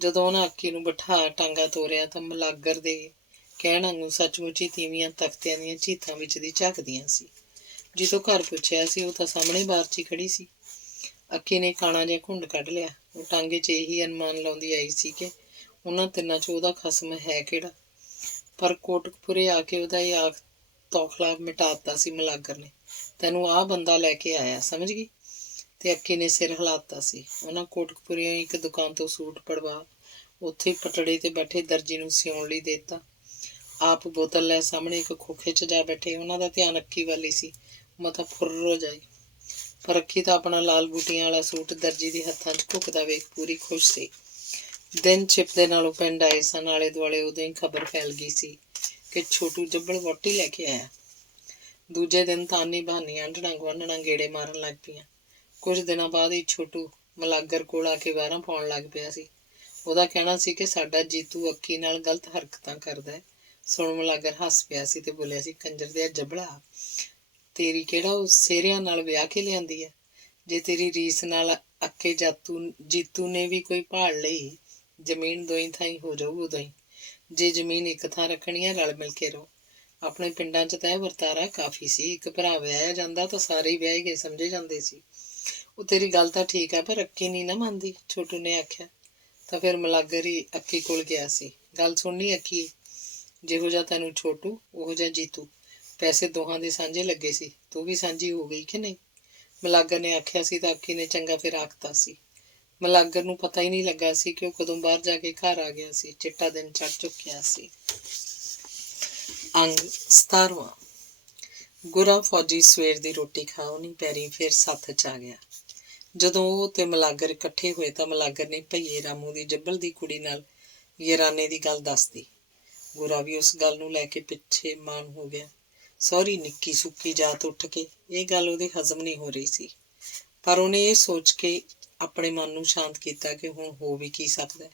ਜਦੋਂ ਉਹਨਾਂ ਅੱਕੀ ਨੂੰ ਬਿਠਾ ਟਾਂਗਾ ਤੋਰਿਆ ਤਾਂ ਮਲਾਗਰ ਦੇ ਕਹਿਣ ਵਾਂਗੂ ਸੱਚਮੁੱਚ ਹੀ ਤੀਵੀਆਂ ਤਖਤਿਆਂ ਦੀਆਂ ਝੀਤਾਂ ਵਿੱਚ ਦੀ ਝਾਕਦੀਆਂ ਸੀ। ਜਿੱਥੋਂ ਘਰ ਪੁੱਛਿਆ ਸੀ ਉਹ ਤਾਂ ਸਾਹਮਣੇ ਬਾਰ 'ਚ ਹੀ ਖੜੀ ਸੀ। ਅੱਕੀ ਨੇ ਕਾਣਾ ਜਿਹਾ ਘੁੰਡ ਕੱਢ ਲਿਆ। ਉਹ ਟਾਂਗੇ 'ਚ ਇਹੀ ਅਨੁਮਾਨ ਲਾਉਂਦੀ ਆਈ ਸੀ ਕਿ ਉਹਨਾਂ ਤਿੰਨਾਂ 'ਚ ਉਹਦਾ ਖਸਮ ਹੈ ਕਿਹੜਾ, ਪਰ ਕੋਟਕਪੁਰੇ ਆ ਕੇ ਉਹਦਾ ਇਹ ਆਖ ਤੌਖਲਾ ਮਿਟਾ ਦਿੱਤਾ ਸੀ ਮਲਾਗਰ ਨੇ। ਤੈਨੂੰ ਆਹ ਬੰਦਾ ਲੈ ਕੇ ਆਇਆ, ਸਮਝ ਗਈ? ਤੇ ਅੱਕੀ ਨੇ ਸਿਰ ਹਿਲਾਤਾ ਸੀ। ਉਹਨਾਂ ਕੋਟਕਪੁਰਿਓਂ ਇੱਕ ਦੁਕਾਨ ਤੋਂ ਸੂਟ ਪੜਵਾ ਉੱਥੇ ਪਟੜੇ ਤੇ ਬੈਠੇ ਦਰਜੀ ਨੂੰ ਸਿਉਣ ਲਈ ਦੇ ਦਿੱਤਾ। ਆਪ ਬੋਤਲ ਲੈ ਸਾਹਮਣੇ ਇੱਕ ਖੋਖੇ 'ਚ ਜਾ ਬੈਠੇ। ਉਹਨਾਂ ਦਾ ਧਿਆਨ ਅੱਕੀ ਵੱਲ ਹੀ ਸੀ। ਮਤਾ ਫੁਰਰ ਹੋ ਜਾਏ। ਪਰ ਅੱਕੀ ਤਾਂ ਆਪਣਾ ਲਾਲ ਬੂਟੀਆਂ ਵਾਲਾ ਸੂਟ ਦਰਜੀ ਦੇ ਹੱਥਾਂ 'ਚ ਘੁੱਕਦਾ ਵੇਖ ਪੂਰੀ ਖੁਸ਼ ਸੀ। ਦਿਨ ਛਿਪਦੇ ਨਾਲੋਂ ਪਿੰਡ ਆਏ ਸਨ। ਆਲੇ ਦੁਆਲੇ ਉਦੋਂ ਹੀ ਖਬਰ ਫੈਲ ਗਈ ਸੀ ਕਿ ਛੋਟੂ ਜੱਬਲ ਵਹੁਟੀ ਲੈ ਕੇ ਆਇਆ। ਦੂਜੇ ਦਿਨ ਤਾਨੀ ਬਹਾਨੀ ਆਂਢਣਾ ਗੁਆਂਢਣਾ ਗੇੜੇ ਮਾਰਨ ਲੱਗ ਪਈਆਂ। ਕੁਝ ਦਿਨਾਂ ਬਾਅਦ ਹੀ ਛੋਟੂ ਮਲਾਗਰ ਕੋਲ ਆ ਕੇ ਵਾਰਾਂ ਪਾਉਣ ਲੱਗ ਪਿਆ ਸੀ। ਉਹਦਾ ਕਹਿਣਾ ਸੀ ਕਿ ਸਾਡਾ ਜੀਤੂ ਅੱਕੀ ਨਾਲ ਗਲਤ ਹਰਕਤਾਂ ਕਰਦਾ ਹੈ। ਸੁਣ ਮਲਾਗਰ ਹੱਸ ਪਿਆ ਸੀ ਤੇ ਬੋਲਿਆ ਸੀ, ਕੰਜਰ ਦੇ ਜਬੜਾ, ਤੇਰੀ ਕਿਹੜਾ ਉਹ ਸੇਰਿਆਂ ਨਾਲ ਵਿਆਹ ਕੇ ਲਿਆਂਦੀ ਹੈ? ਜੇ ਤੇਰੀ ਰੀਸ ਨਾਲ ਅੱਕੇ ਜੀਤੂ ਨੇ ਵੀ ਕੋਈ ਭਾਲ ਲਈ, ਜ਼ਮੀਨ ਦੋਈ ਥਾਈਂ ਹੋ ਜਾਊ ਉਦੋਂ ਹੀ। ਜੇ ਜ਼ਮੀਨ ਇੱਕ ਥਾਂ ਰੱਖਣੀ ਹੈ ਰਲ ਮਿਲ ਕੇ ਰਹੋ। ਆਪਣੇ ਪਿੰਡਾਂ 'ਚ ਤਾਂ ਇਹ ਵਰਤਾਰਾ ਕਾਫੀ ਸੀ। ਇੱਕ ਭਰਾ ਵਿਆਹਿਆ ਜਾਂਦਾ ਤਾਂ ਸਾਰੇ ਹੀ ਵਿਆਹੇ ਗਏ ਸਮਝੇ ਜਾਂਦੇ ਸੀ। ਉਹ ਤੇਰੀ ਗੱਲ ਤਾਂ ਠੀਕ ਆ, ਪਰ ਅੱਕੀ ਨਹੀਂ ਨਾ ਮੰਨਦੀ, ਛੋਟੂ ਨੇ ਆਖਿਆ। ਤਾਂ ਫਿਰ ਮਲਾਗਰ ਹੀ ਅੱਕੀ ਕੋਲ ਗਿਆ ਸੀ। ਗੱਲ ਸੁਣਨੀ ਅੱਕੀ, ਜਿਹੋ ਜਿਹਾ ਤੈਨੂੰ ਛੋਟੂ ਉਹੋ ਜਿਹਾ ਜੀਤੂ, ਪੈਸੇ ਦੋਹਾਂ ਦੇ ਸਾਂਝੇ ਲੱਗੇ ਸੀ, ਤੂੰ ਵੀ ਸਾਂਝੀ ਹੋ ਗਈ ਕਿ ਨਹੀਂ? ਮਲਾਗਰ ਨੇ ਆਖਿਆ ਸੀ ਤਾਂ ਅੱਕੀ ਨੇ ਚੰਗਾ ਫਿਰ ਆਖਤਾ ਸੀ। ਮਲਾਗਰ ਨੂੰ ਪਤਾ ਹੀ ਨਹੀਂ ਲੱਗਾ ਸੀ ਕਿ ਉਹ ਕਦੋਂ ਬਾਹਰ ਜਾ ਕੇ ਘਰ ਆ ਗਿਆ ਸੀ। ਚਿੱਟਾ ਦਿਨ ਚੜ੍ਹ ਚੁੱਕਿਆ ਸੀ। ਅੰਗ 17ਵਾਂ। ਗੁਰਾ ਫੌਜੀ ਸਵੇਰ ਦੀ ਰੋਟੀ ਖਾਓ ਨਹੀਂ ਪੈਰੀ ਫਿਰ ਸੱਥ 'ਚ ਆ ਗਿਆ। ਜਦੋਂ ਉਹ ਤੇ ਮਲਾਗਰ ਇਕੱਠੇ ਹੋਏ ਤਾਂ ਮਲਾਗਰ ਨੇ ਭਈਏ ਰਾਮੂ ਦੀ ਜੱਬਲ ਦੀ ਕੁੜੀ ਨਾਲ ਯਾਰਾਨੇ ਦੀ ਗੱਲ ਦੱਸਦੀ। ਗੁਰਾ ਵੀ ਉਸ ਗੱਲ ਨੂੰ ਲੈ ਕੇ ਪਿੱਛੇ ਮਾਨ ਹੋ ਗਿਆ। ਸੌਰੀ ਨਿੱਕੀ ਸੁੱਕੀ ਜਾਤ ਉੱਠ ਕੇ, ਇਹ ਗੱਲ ਉਹਦੇ ਹਜ਼ਮ ਨਹੀਂ ਹੋ ਰਹੀ ਸੀ। ਪਰ ਉਹਨੇ ਇਹ ਸੋਚ ਕੇ ਆਪਣੇ ਮਨ ਨੂੰ ਸ਼ਾਂਤ ਕੀਤਾ ਕਿ ਹੁਣ ਹੋ ਵੀ ਕੀ ਸਕਦਾ।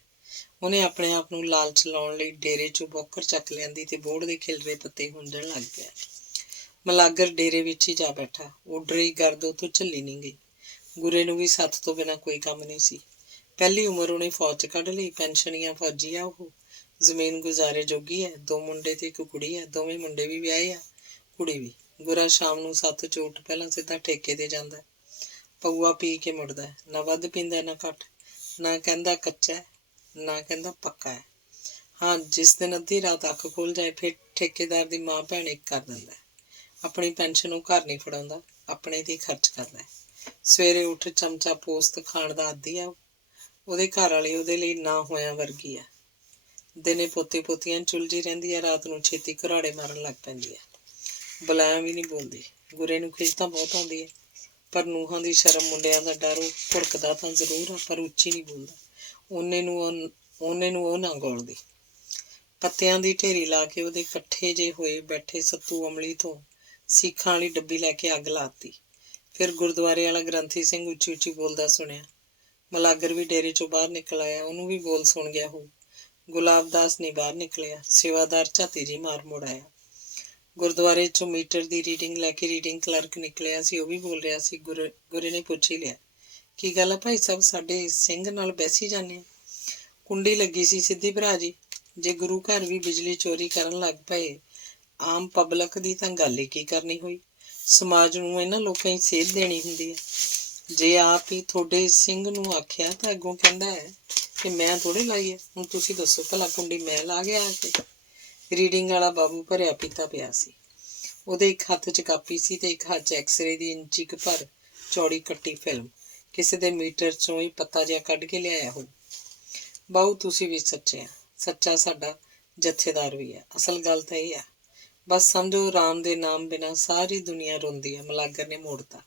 ਉਹਨੇ ਆਪਣੇ ਆਪ ਨੂੰ ਲਾਲਚ ਲਾਉਣ ਲਈ ਡੇਰੇ ਚੋਂ ਬੋਕਰ ਚੱਕ ਲਿਆਂਦੀ ਤੇ ਬੋਹੜ ਦੇ ਖਿਲਰੇ ਪੱਤੇ ਹੁੰਜਣ ਲੱਗ ਗਿਆ। ਮਲਾਗਰ ਡੇਰੇ ਵਿੱਚ ਹੀ ਜਾ ਬੈਠਾ। ਉੱਡਰੀ ਗਰਦ ਉਹ ਤੋਂ ਝੱਲੀ ਨਹੀਂ ਗਈ। ਗੁਰੇ ਨੂੰ ਵੀ ਸੱਥ ਤੋਂ ਬਿਨਾਂ ਕੋਈ ਕੰਮ ਨਹੀਂ ਸੀ। ਪਹਿਲੀ ਉਮਰ ਉਹਨੇ ਫੌਜ 'ਚ ਕੱਢ ਲਈ। ਪੈਨਸ਼ਨੀਆ ਫੌਜੀ ਆ ਉਹ। ਜ਼ਮੀਨ ਗੁਜ਼ਾਰੇ ਜੋਗੀ ਹੈ। 2 ਮੁੰਡੇ ਤੇ 1 ਕੁੜੀ ਹੈ। ਦੋਵੇਂ ਮੁੰਡੇ ਵੀ ਵਿਆਹੇ ਆ, ਕੁੜੀ ਵੀ। ਗੁਰਾ ਸ਼ਾਮ ਨੂੰ 7 'ਚ ਉੱਠ ਪਹਿਲਾਂ ਸਿੱਧਾ ਠੇਕੇ ਤੇ ਜਾਂਦਾ। ਪਊਆ ਪੀ ਕੇ ਮੁੜਦਾ। ਨਾ ਵੱਧ ਪੀਂਦਾ ਨਾ ਘੱਟ। ਨਾ ਕਹਿੰਦਾ ਕੱਚਾ ਨਾ ਕਹਿੰਦਾ ਪੱਕਾ ਹੈ। ਹਾਂ, ਜਿਸ ਦਿਨ ਅੱਧੀ ਰਾਤ ਅੱਖ ਖੁੱਲ ਜਾਏ ਫਿਰ ਠੇਕੇਦਾਰ ਦੀ ਮਾਂ ਭੈਣ ਇੱਕ ਕਰ ਦਿੰਦਾ। ਆਪਣੀ ਪੈਨਸ਼ਨ ਉਹ ਘਰ ਨਹੀਂ ਫੜਾਉਂਦਾ, ਆਪਣੇ ਤੇ ਖਰਚ ਕਰਦਾ। ਸਵੇਰੇ ਉੱਠ ਚਮਚਾ ਪੋਸਤ ਖਾਣ ਦਾ ਆਦੀ ਆ। ਉਹਦੇ ਘਰ ਵਾਲੀ ਉਹਦੇ ਲਈ ਨਾ ਹੋਇਆ ਵਰਗੀ ਆ। ਦਿਨੇ ਪੋਤੇ ਪੋਤੀਆਂ ਚੁਲਝੀ ਰਹਿੰਦੀ ਆ, ਰਾਤ ਨੂੰ ਛੇਤੀ ਘਰਾੜੇ ਮਾਰਨ ਲੱਗ ਪੈਂਦੀ ਆ। ਬੁਲਾਇਆ ਵੀ ਨਹੀਂ ਬੋਲਦੀ। ਗੁਰੇ ਨੂੰ ਖਿਝ ਤਾਂ ਬਹੁਤ ਆਉਂਦੀ ਹੈ, ਪਰ ਨੂੰਹਾਂ ਦੀ ਸ਼ਰਮ, ਮੁੰਡਿਆਂ ਦਾ ਡਰ, ਉਹ ਭੁੜਕਦਾ ਤਾਂ ਜ਼ਰੂਰ ਆ ਪਰ ਉੱਚੀ ਨਹੀਂ ਬੋਲਦਾ। ਉਹਨੇ ਨੂੰ ਉਹ ਨਾ ਗੋਲਦੀ। ਪੱਤਿਆਂ ਦੀ ਢੇਰੀ ਲਾ ਕੇ ਉਹਦੇ ਇਕੱਠੇ ਜੇ ਹੋਏ ਬੈਠੇ ਸੱਤੂ ਅਮਲੀ ਤੋਂ ਸੀਖਾਂ ਵਾਲੀ ਡੱਬੀ ਲੈ ਕੇ ਅੱਗ ਲਾਤੀ। ਫਿਰ ਗੁਰਦੁਆਰੇ ਵਾਲਾ ਗ੍ਰੰਥੀ ਸਿੰਘ ਉੱਚੀ ਉੱਚੀ ਬੋਲਦਾ ਸੁਣਿਆ। ਮਲਾਗਰ ਵੀ ਡੇਰੇ ਚੋਂ ਬਾਹਰ ਨਿਕਲ ਆਇਆ। ਉਹਨੂੰ ਵੀ ਬੋਲ ਸੁਣ ਗਿਆ ਹੋ। ਗੁਲਾਬ ਦਾਸ ਨਹੀਂ ਬਾਹਰ ਨਿਕਲਿਆ। ਸੇਵਾਦਾਰ ਝਾਤੀ ਜੀ ਮਾਰ ਮੁੜ ਆਇਆ। ਗੁਰਦੁਆਰੇ ਚੋਂ ਮੀਟਰ ਦੀ ਰੀਡਿੰਗ ਲੈ ਕੇ ਰੀਡਿੰਗ ਕਲਰਕ ਨਿਕਲਿਆ ਸੀ। ਉਹ ਵੀ ਬੋਲ ਰਿਹਾ ਸੀ। ਗੁਰੇ ਨੇ ਪੁੱਛ ਹੀ ਲਿਆ, ਕੀ ਗੱਲ ਆ ਭਾਈ ਸਾਹਿਬ, ਸਾਡੇ ਸਿੰਘ ਨਾਲ ਬੈਸੀ ਜਾਂਦੇ ਆ? ਕੁੰਡੀ ਲੱਗੀ ਸੀ ਸਿੱਧੀ ਭਰਾ ਜੀ। ਜੇ ਗੁਰੂ ਘਰ ਵੀ ਬਿਜਲੀ ਚੋਰੀ ਕਰਨ ਲੱਗ ਪਏ, ਆਮ ਪਬਲਿਕ ਦੀ ਤਾਂ ਗੱਲ ਹੀ ਕੀ ਕਰਨੀ ਹੋਈ। ਸਮਾਜ ਨੂੰ ਇਹਨਾਂ ਲੋਕਾਂ ਹੀ ਸੇਧ ਦੇਣੀ ਹੁੰਦੀ ਹੈ। ਜੇ ਆਪ ਹੀ ਤੁਹਾਡੇ ਸਿੰਘ ਨੂੰ ਆਖਿਆ ਤਾਂ ਅੱਗੋਂ ਕਹਿੰਦਾ ਹੈ ਕਿ ਮੈਂ ਥੋੜ੍ਹੇ ਲਾਈ ਹੈ। ਹੁਣ ਤੁਸੀਂ ਦੱਸੋ ਭਲਾ, ਕੁੰਡੀ ਮੈਂ ਲਾ ਗਿਆ ਆ ਕੇ? ਰੀਡਿੰਗ ਵਾਲਾ ਬਾਬੂ ਭਰਿਆ ਪੀਤਾ ਪਿਆ ਸੀ। ਉਹਦੇ ਇੱਕ ਹੱਥ 'ਚ ਕਾਪੀ ਸੀ ਤੇ ਇੱਕ ਹੱਥ 'ਚ ਐਕਸਰੇ ਦੀ ਇੰਚੀ ਕੁ ਭਰ ਚੌੜੀ ਕੱਟੀ ਫਿਲਮ। ਕਿਸੇ ਦੇ ਮੀਟਰ 'ਚੋਂ ਹੀ ਪੱਤਾ ਜਿਹਾ ਕੱਢ ਕੇ ਲਿਆਇਆ ਹੋ। ਬਾਊ ਤੁਸੀਂ ਵੀ ਸੱਚੇ ਆ। ਸੱਚਾ ਸਾਡਾ ਜਥੇਦਾਰ ਵੀ ਆ। ਅਸਲ ਗੱਲ ਤਾਂ ਇਹ ਆ, ਬਸ ਸਮਝੋ ਰਾਮ ਦੇ ਨਾਮ ਬਿਨਾਂ ਸਾਰੀ ਦੁਨੀਆ ਰੋਂਦੀ ਆ। ਮਲਾਗਰ ਨੇ ਮੋੜਤਾ।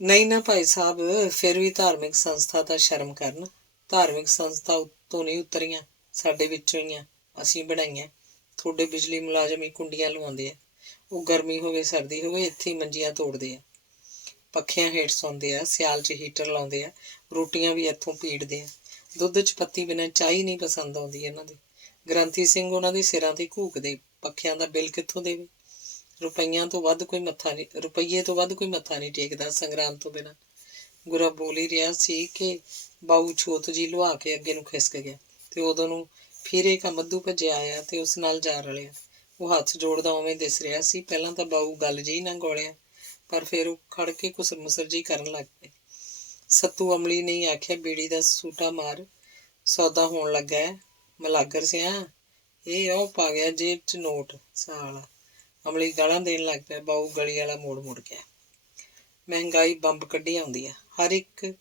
ਨਹੀਂ ਨਾ ਭਾਈ ਸਾਹਿਬ, ਫਿਰ ਵੀ ਧਾਰਮਿਕ ਸੰਸਥਾ ਤਾਂ ਸ਼ਰਮ ਕਰਨ। ਧਾਰਮਿਕ ਸੰਸਥਾ ਉੱਤੋਂ ਨਹੀਂ ਉਤਰੀਆਂ, ਸਾਡੇ ਵਿੱਚੋਂ ਹੀ ਆ। ਅਸੀਂ ਬਣਾਈਆਂ। ਤੁਹਾਡੇ ਬਿਜਲੀ ਮੁਲਾਜ਼ਮ ਹੀ ਕੁੰਡੀਆਂ ਲਵਾਉਂਦੇ ਆ। ਉਹ ਗਰਮੀ ਹੋਵੇ ਸਰਦੀ ਹੋਵੇ ਇੱਥੇ ਹੀ ਮੰਜੀਆਂ ਤੋੜਦੇ ਆ, ਪੱਖਿਆਂ ਹੇਠ ਸੌਂਦੇ ਆ, ਸਿਆਲ 'ਚ ਹੀਟਰ ਲਾਉਂਦੇ ਆ, ਰੋਟੀਆਂ ਵੀ ਇੱਥੋਂ ਪੀੜਦੇ ਆ। ਦੁੱਧ 'ਚ ਪੱਤੀ ਬਿਨਾਂ ਚਾਹ ਹੀ ਨਹੀਂ ਪਸੰਦ ਆਉਂਦੀ ਇਹਨਾਂ ਦੇ। ਗ੍ਰੰਥੀ ਸਿੰਘ ਉਹਨਾਂ ਦੇ ਸਿਰਾਂ ਤੇ ਘੂਕਦੇ। ਪੱਖਿਆਂ ਦਾ ਬਿੱਲ ਕਿੱਥੋਂ ਦੇਵੇ? ਰੁਪਈਏ ਤੋਂ ਵੱਧ ਕੋਈ ਮੱਥਾ ਨਹੀਂ ਟੇਕਦਾ ਸੰਗਰਾਮ ਤੋਂ ਬਿਨਾਂ। ਗੁਰਾ ਬੋਲ ਹੀ ਰਿਹਾ ਸੀ ਕਿ ਬਾਊ ਛੋਤ ਜੀ ਲੁਹਾ ਕੇ ਅੱਗੇ ਨੂੰ ਖਿਸਕ ਗਿਆ ਤੇ ਉਦੋਂ ਨੂੰ ਫਿਰ ਇੱਕ ਮੱਧੂ ਭੱਜਿਆ ਆਇਆ ਤੇ ਉਸ ਨਾਲ ਜਾ ਰਲਿਆ। ਉਹ ਹੱਥ ਜੋੜਦਾ ਉਵੇਂ ਦਿਸ ਰਿਹਾ ਸੀ। ਪਹਿਲਾਂ ਤਾਂ ਬਾਊ ਗੱਲ ਜਿਹੀ ਨਾ ਗੋਲਿਆ, ਪਰ ਫਿਰ ਉਹ ਖੜ ਕੇ ਘੁਸਰ ਮੁਸਰ ਜਿਹੀ ਕਰਨ ਲੱਗ ਪਏ। ਸੱਤੂ ਅਮਲੀ ਨੇ ਆਖਿਆ, ਬੀੜੀ ਦਾ ਸੂਟਾ ਮਾਰ, ਸੌਦਾ ਹੋਣ ਲੱਗਾ ਹੈ। ਮਲਾਗਰ ਸਿਆ ਇਹ ਉਹ ਪਾ ਗਿਆ ਜੇਬ 'ਚ ਨੋਟ। ਸਾਲਾ ਅਮਲੀ ਗਾਲਾਂ ਦੇਣ ਲੱਗ ਪਿਆ। ਬਾਊ ਗਲੀ ਵਾਲਾ ਮੁੜ ਗਿਆ। ਮਹਿੰਗਾਈ ਬੰਬ ਕੱਢੀ ਆਉਂਦੀ ਆ। ਹਰ ਇੱਕ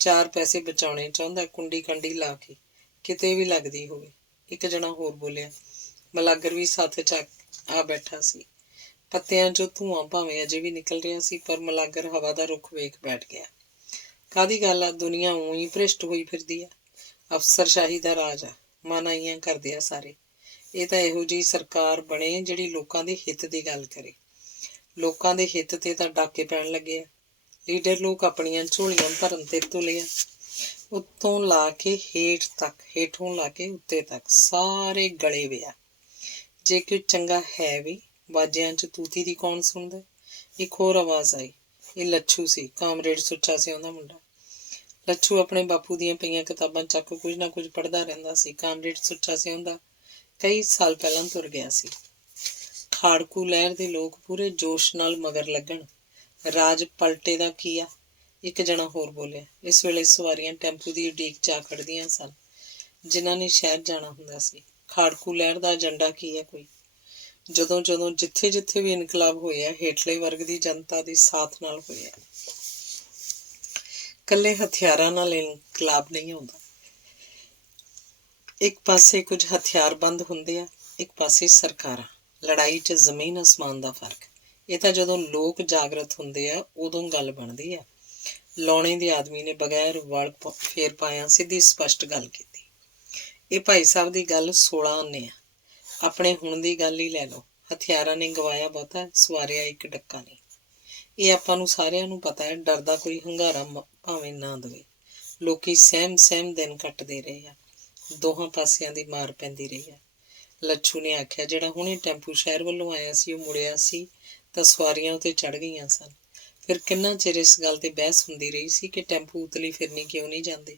4 ਪੈਸੇ ਬਚਾਉਣੇ ਚਾਹੁੰਦਾ, ਕੁੰਡੀ ਕੰਡੀ ਲਾ ਕੇ ਕਿਤੇ ਵੀ ਲੱਗਦੀ ਹੋਵੇ। ਇੱਕ ਜਣਾ ਹੋਰ ਬੋਲਿਆ। ਮਲਾਗਰ ਵੀ ਸੱਥ 'ਚ ਆ ਬੈਠਾ ਸੀ। ਪੱਤਿਆਂ 'ਚੋਂ ਧੂੰਆਂ ਭਾਵੇਂ ਅਜੇ ਵੀ ਨਿਕਲ ਰਿਹਾ ਸੀ, ਪਰ ਮਲਾਗਰ ਹਵਾ ਦਾ ਰੁੱਖ ਵੇਖ ਬੈਠ ਗਿਆ। ਕਾਹਦੀ ਗੱਲ ਆ, ਦੁਨੀਆ ਊਂ ਹੀ ਭ੍ਰਿਸ਼ਟ ਹੋਈ ਫਿਰਦੀ ਆ। ਅਫਸਰਸ਼ਾਹੀ ਦਾ ਰਾਜ ਆ, ਮਨਾਹੀਆਂ ਕਰਦੇ ਆ ਸਾਰੇ। ਇਹ ਤਾਂ ਇਹੋ ਜਿਹੀ ਸਰਕਾਰ ਬਣੇ ਜਿਹੜੀ ਲੋਕਾਂ ਦੇ ਹਿੱਤ ਦੀ ਗੱਲ ਕਰੇ। ਲੋਕਾਂ ਦੇ ਹਿੱਤ ਤੇ ਤਾਂ ਡਾਕੇ ਪੈਣ ਲੱਗੇ ਆ। ਲੀਡਰ ਲੋਕ ਆਪਣੀਆਂ ਝੋਲੀਆਂ ਭਰਨ ਤੇ ਤੁਲੇ ਆ। ਉੱਤੋਂ ਲਾ ਕੇ ਹੇਠ ਤੱਕ, ਹੇਠੋਂ ਲਾ ਕੇ ਉੱਤੇ ਤੱਕ ਸਾਰੇ ਗਲੇ ਵੇ ਆ। ਜੇ ਕੋਈ ਚੰਗਾ ਹੈ ਵੀ, ਬਾਜਿਆਂ 'ਚ ਤੂਤੀ ਦੀ ਕੌਣ ਸੁਣਦਾ? ਇੱਕ ਹੋਰ ਆਵਾਜ਼ ਆਈ। ਇਹ ਲੱਛੂ ਸੀ, ਕਾਮਰੇਡ ਸੁੱਚਾ ਸਿੰਘ ਦਾ ਮੁੰਡਾ। ਲੱਛੂ ਆਪਣੇ ਬਾਪੂ ਦੀਆਂ ਪਈਆਂ ਕਿਤਾਬਾਂ ਚੱਕ ਕੁਝ ਨਾ ਕੁਝ ਪੜ੍ਹਦਾ ਰਹਿੰਦਾ ਸੀ। ਕਾਮਰੇਡ ਸੁੱਚਾ ਸਿੰਘ ਦਾ ਕਈ ਸਾਲ ਪਹਿਲਾਂ ਤੁਰ ਗਿਆ ਸੀ। ਖਾੜਕੂ ਲਹਿਰ ਦੇ ਲੋਕ ਪੂਰੇ ਜੋਸ਼ ਨਾਲ ਮਗਰ ਲੱਗਣ। ਰਾਜ ਪਲਟੇ ਦਾ ਕੀ ਆ? ਇੱਕ ਜਣਾ ਹੋਰ ਬੋਲਿਆ। ਇਸ ਵੇਲੇ ਸਵਾਰੀਆਂ ਟੈਂਪੂ ਦੀ ਉਡੀਕ 'ਚ ਆ ਖੜ੍ਹਦੀਆਂ ਸਨ, ਜਿਨ੍ਹਾਂ ਨੇ ਸ਼ਹਿਰ ਜਾਣਾ ਹੁੰਦਾ ਸੀ। ਖਾੜਕੂ ਲਹਿਰ ਦਾ ਏਜੰਡਾ ਕੀ ਹੈ ਕੋਈ? ਜਦੋਂ ਜਿੱਥੇ ਵੀ ਇਨਕਲਾਬ ਹੋਇਆ, ਹੇਠਲੇ ਵਰਗ ਦੀ ਜਨਤਾ ਦੇ ਸਾਥ ਨਾਲ ਹੋਇਆ। ਇਕੱਲੇ ਹਥਿਆਰਾਂ ਨਾਲ ਇਨਕਲਾਬ ਨਹੀਂ ਆਉਂਦਾ। ਇੱਕ ਪਾਸੇ ਕੁਝ ਹਥਿਆਰਬੰਦ ਹੁੰਦੇ ਆ, ਇੱਕ ਪਾਸੇ ਸਰਕਾਰਾਂ। ਲੜਾਈ 'ਚ ਜ਼ਮੀਨ ਅਸਮਾਨ ਦਾ ਫਰਕ। ਇਹ ਤਾਂ ਜਦੋਂ ਲੋਕ ਜਾਗਰਤ ਹੁੰਦੇ ਆ ਉਦੋਂ ਗੱਲ ਬਣਦੀ ਆ। ਲਾਉਣੇ ਦੇ ਆਦਮੀ ਨੇ ਬਗੈਰ ਵਲ ਫੇਰ ਪਾਇਆ ਸਿੱਧੀ ਸਪਸ਼ਟ ਗੱਲ ਕੀਤੀ। ਇਹ ਭਾਈ ਸਾਹਿਬ ਦੀ ਗੱਲ 16 ਆਨੇ ਆ। ਆਪਣੇ ਹੁਣ ਦੀ ਗੱਲ ਹੀ ਲੈ ਲਓ। ਹਥਿਆਰਾਂ ਨੇ ਗਵਾਇਆ ਬਹੁਤਾ, ਸਵਾਰਿਆ ਇੱਕ ਡੱਕਾ ਨਹੀਂ। ਇਹ ਆਪਾਂ ਨੂੰ ਸਾਰਿਆਂ ਨੂੰ ਪਤਾ ਹੈ। ਡਰਦਾ ਕੋਈ ਹੰਗਾਰਾ ਭਾਵੇਂ ਨਾ ਦੇਵੇ। ਲੋਕੀ ਸਹਿਮ ਦਿਨ ਕੱਟਦੇ ਰਹੇ ਆ। ਦੋਹਾਂ ਪਾਸਿਆਂ ਦੀ ਮਾਰ ਪੈਂਦੀ ਰਹੀ ਆ। ਲੱਛੂ ਨੇ ਆਖਿਆ, ਜਿਹੜਾ ਹੁਣੇ ਟੈਂਪੂ ਸ਼ਹਿਰ ਵੱਲੋਂ ਆਇਆ ਸੀ ਉਹ ਮੁੜਿਆ ਸੀ ਤਾਂ ਸਵਾਰੀਆਂ ਉੱਤੇ ਚੜ੍ਹ ਗਈਆਂ ਸਨ। ਫਿਰ ਕਿੰਨਾ ਚਿਰ ਇਸ ਗੱਲ ਤੇ ਬਹਿਸ ਹੁੰਦੀ ਰਹੀ ਸੀ ਕਿ ਟੈਂਪੂ ਉਤਲੀ ਫਿਰਨੀ ਕਿਉਂ ਨਹੀਂ ਜਾਂਦੇ।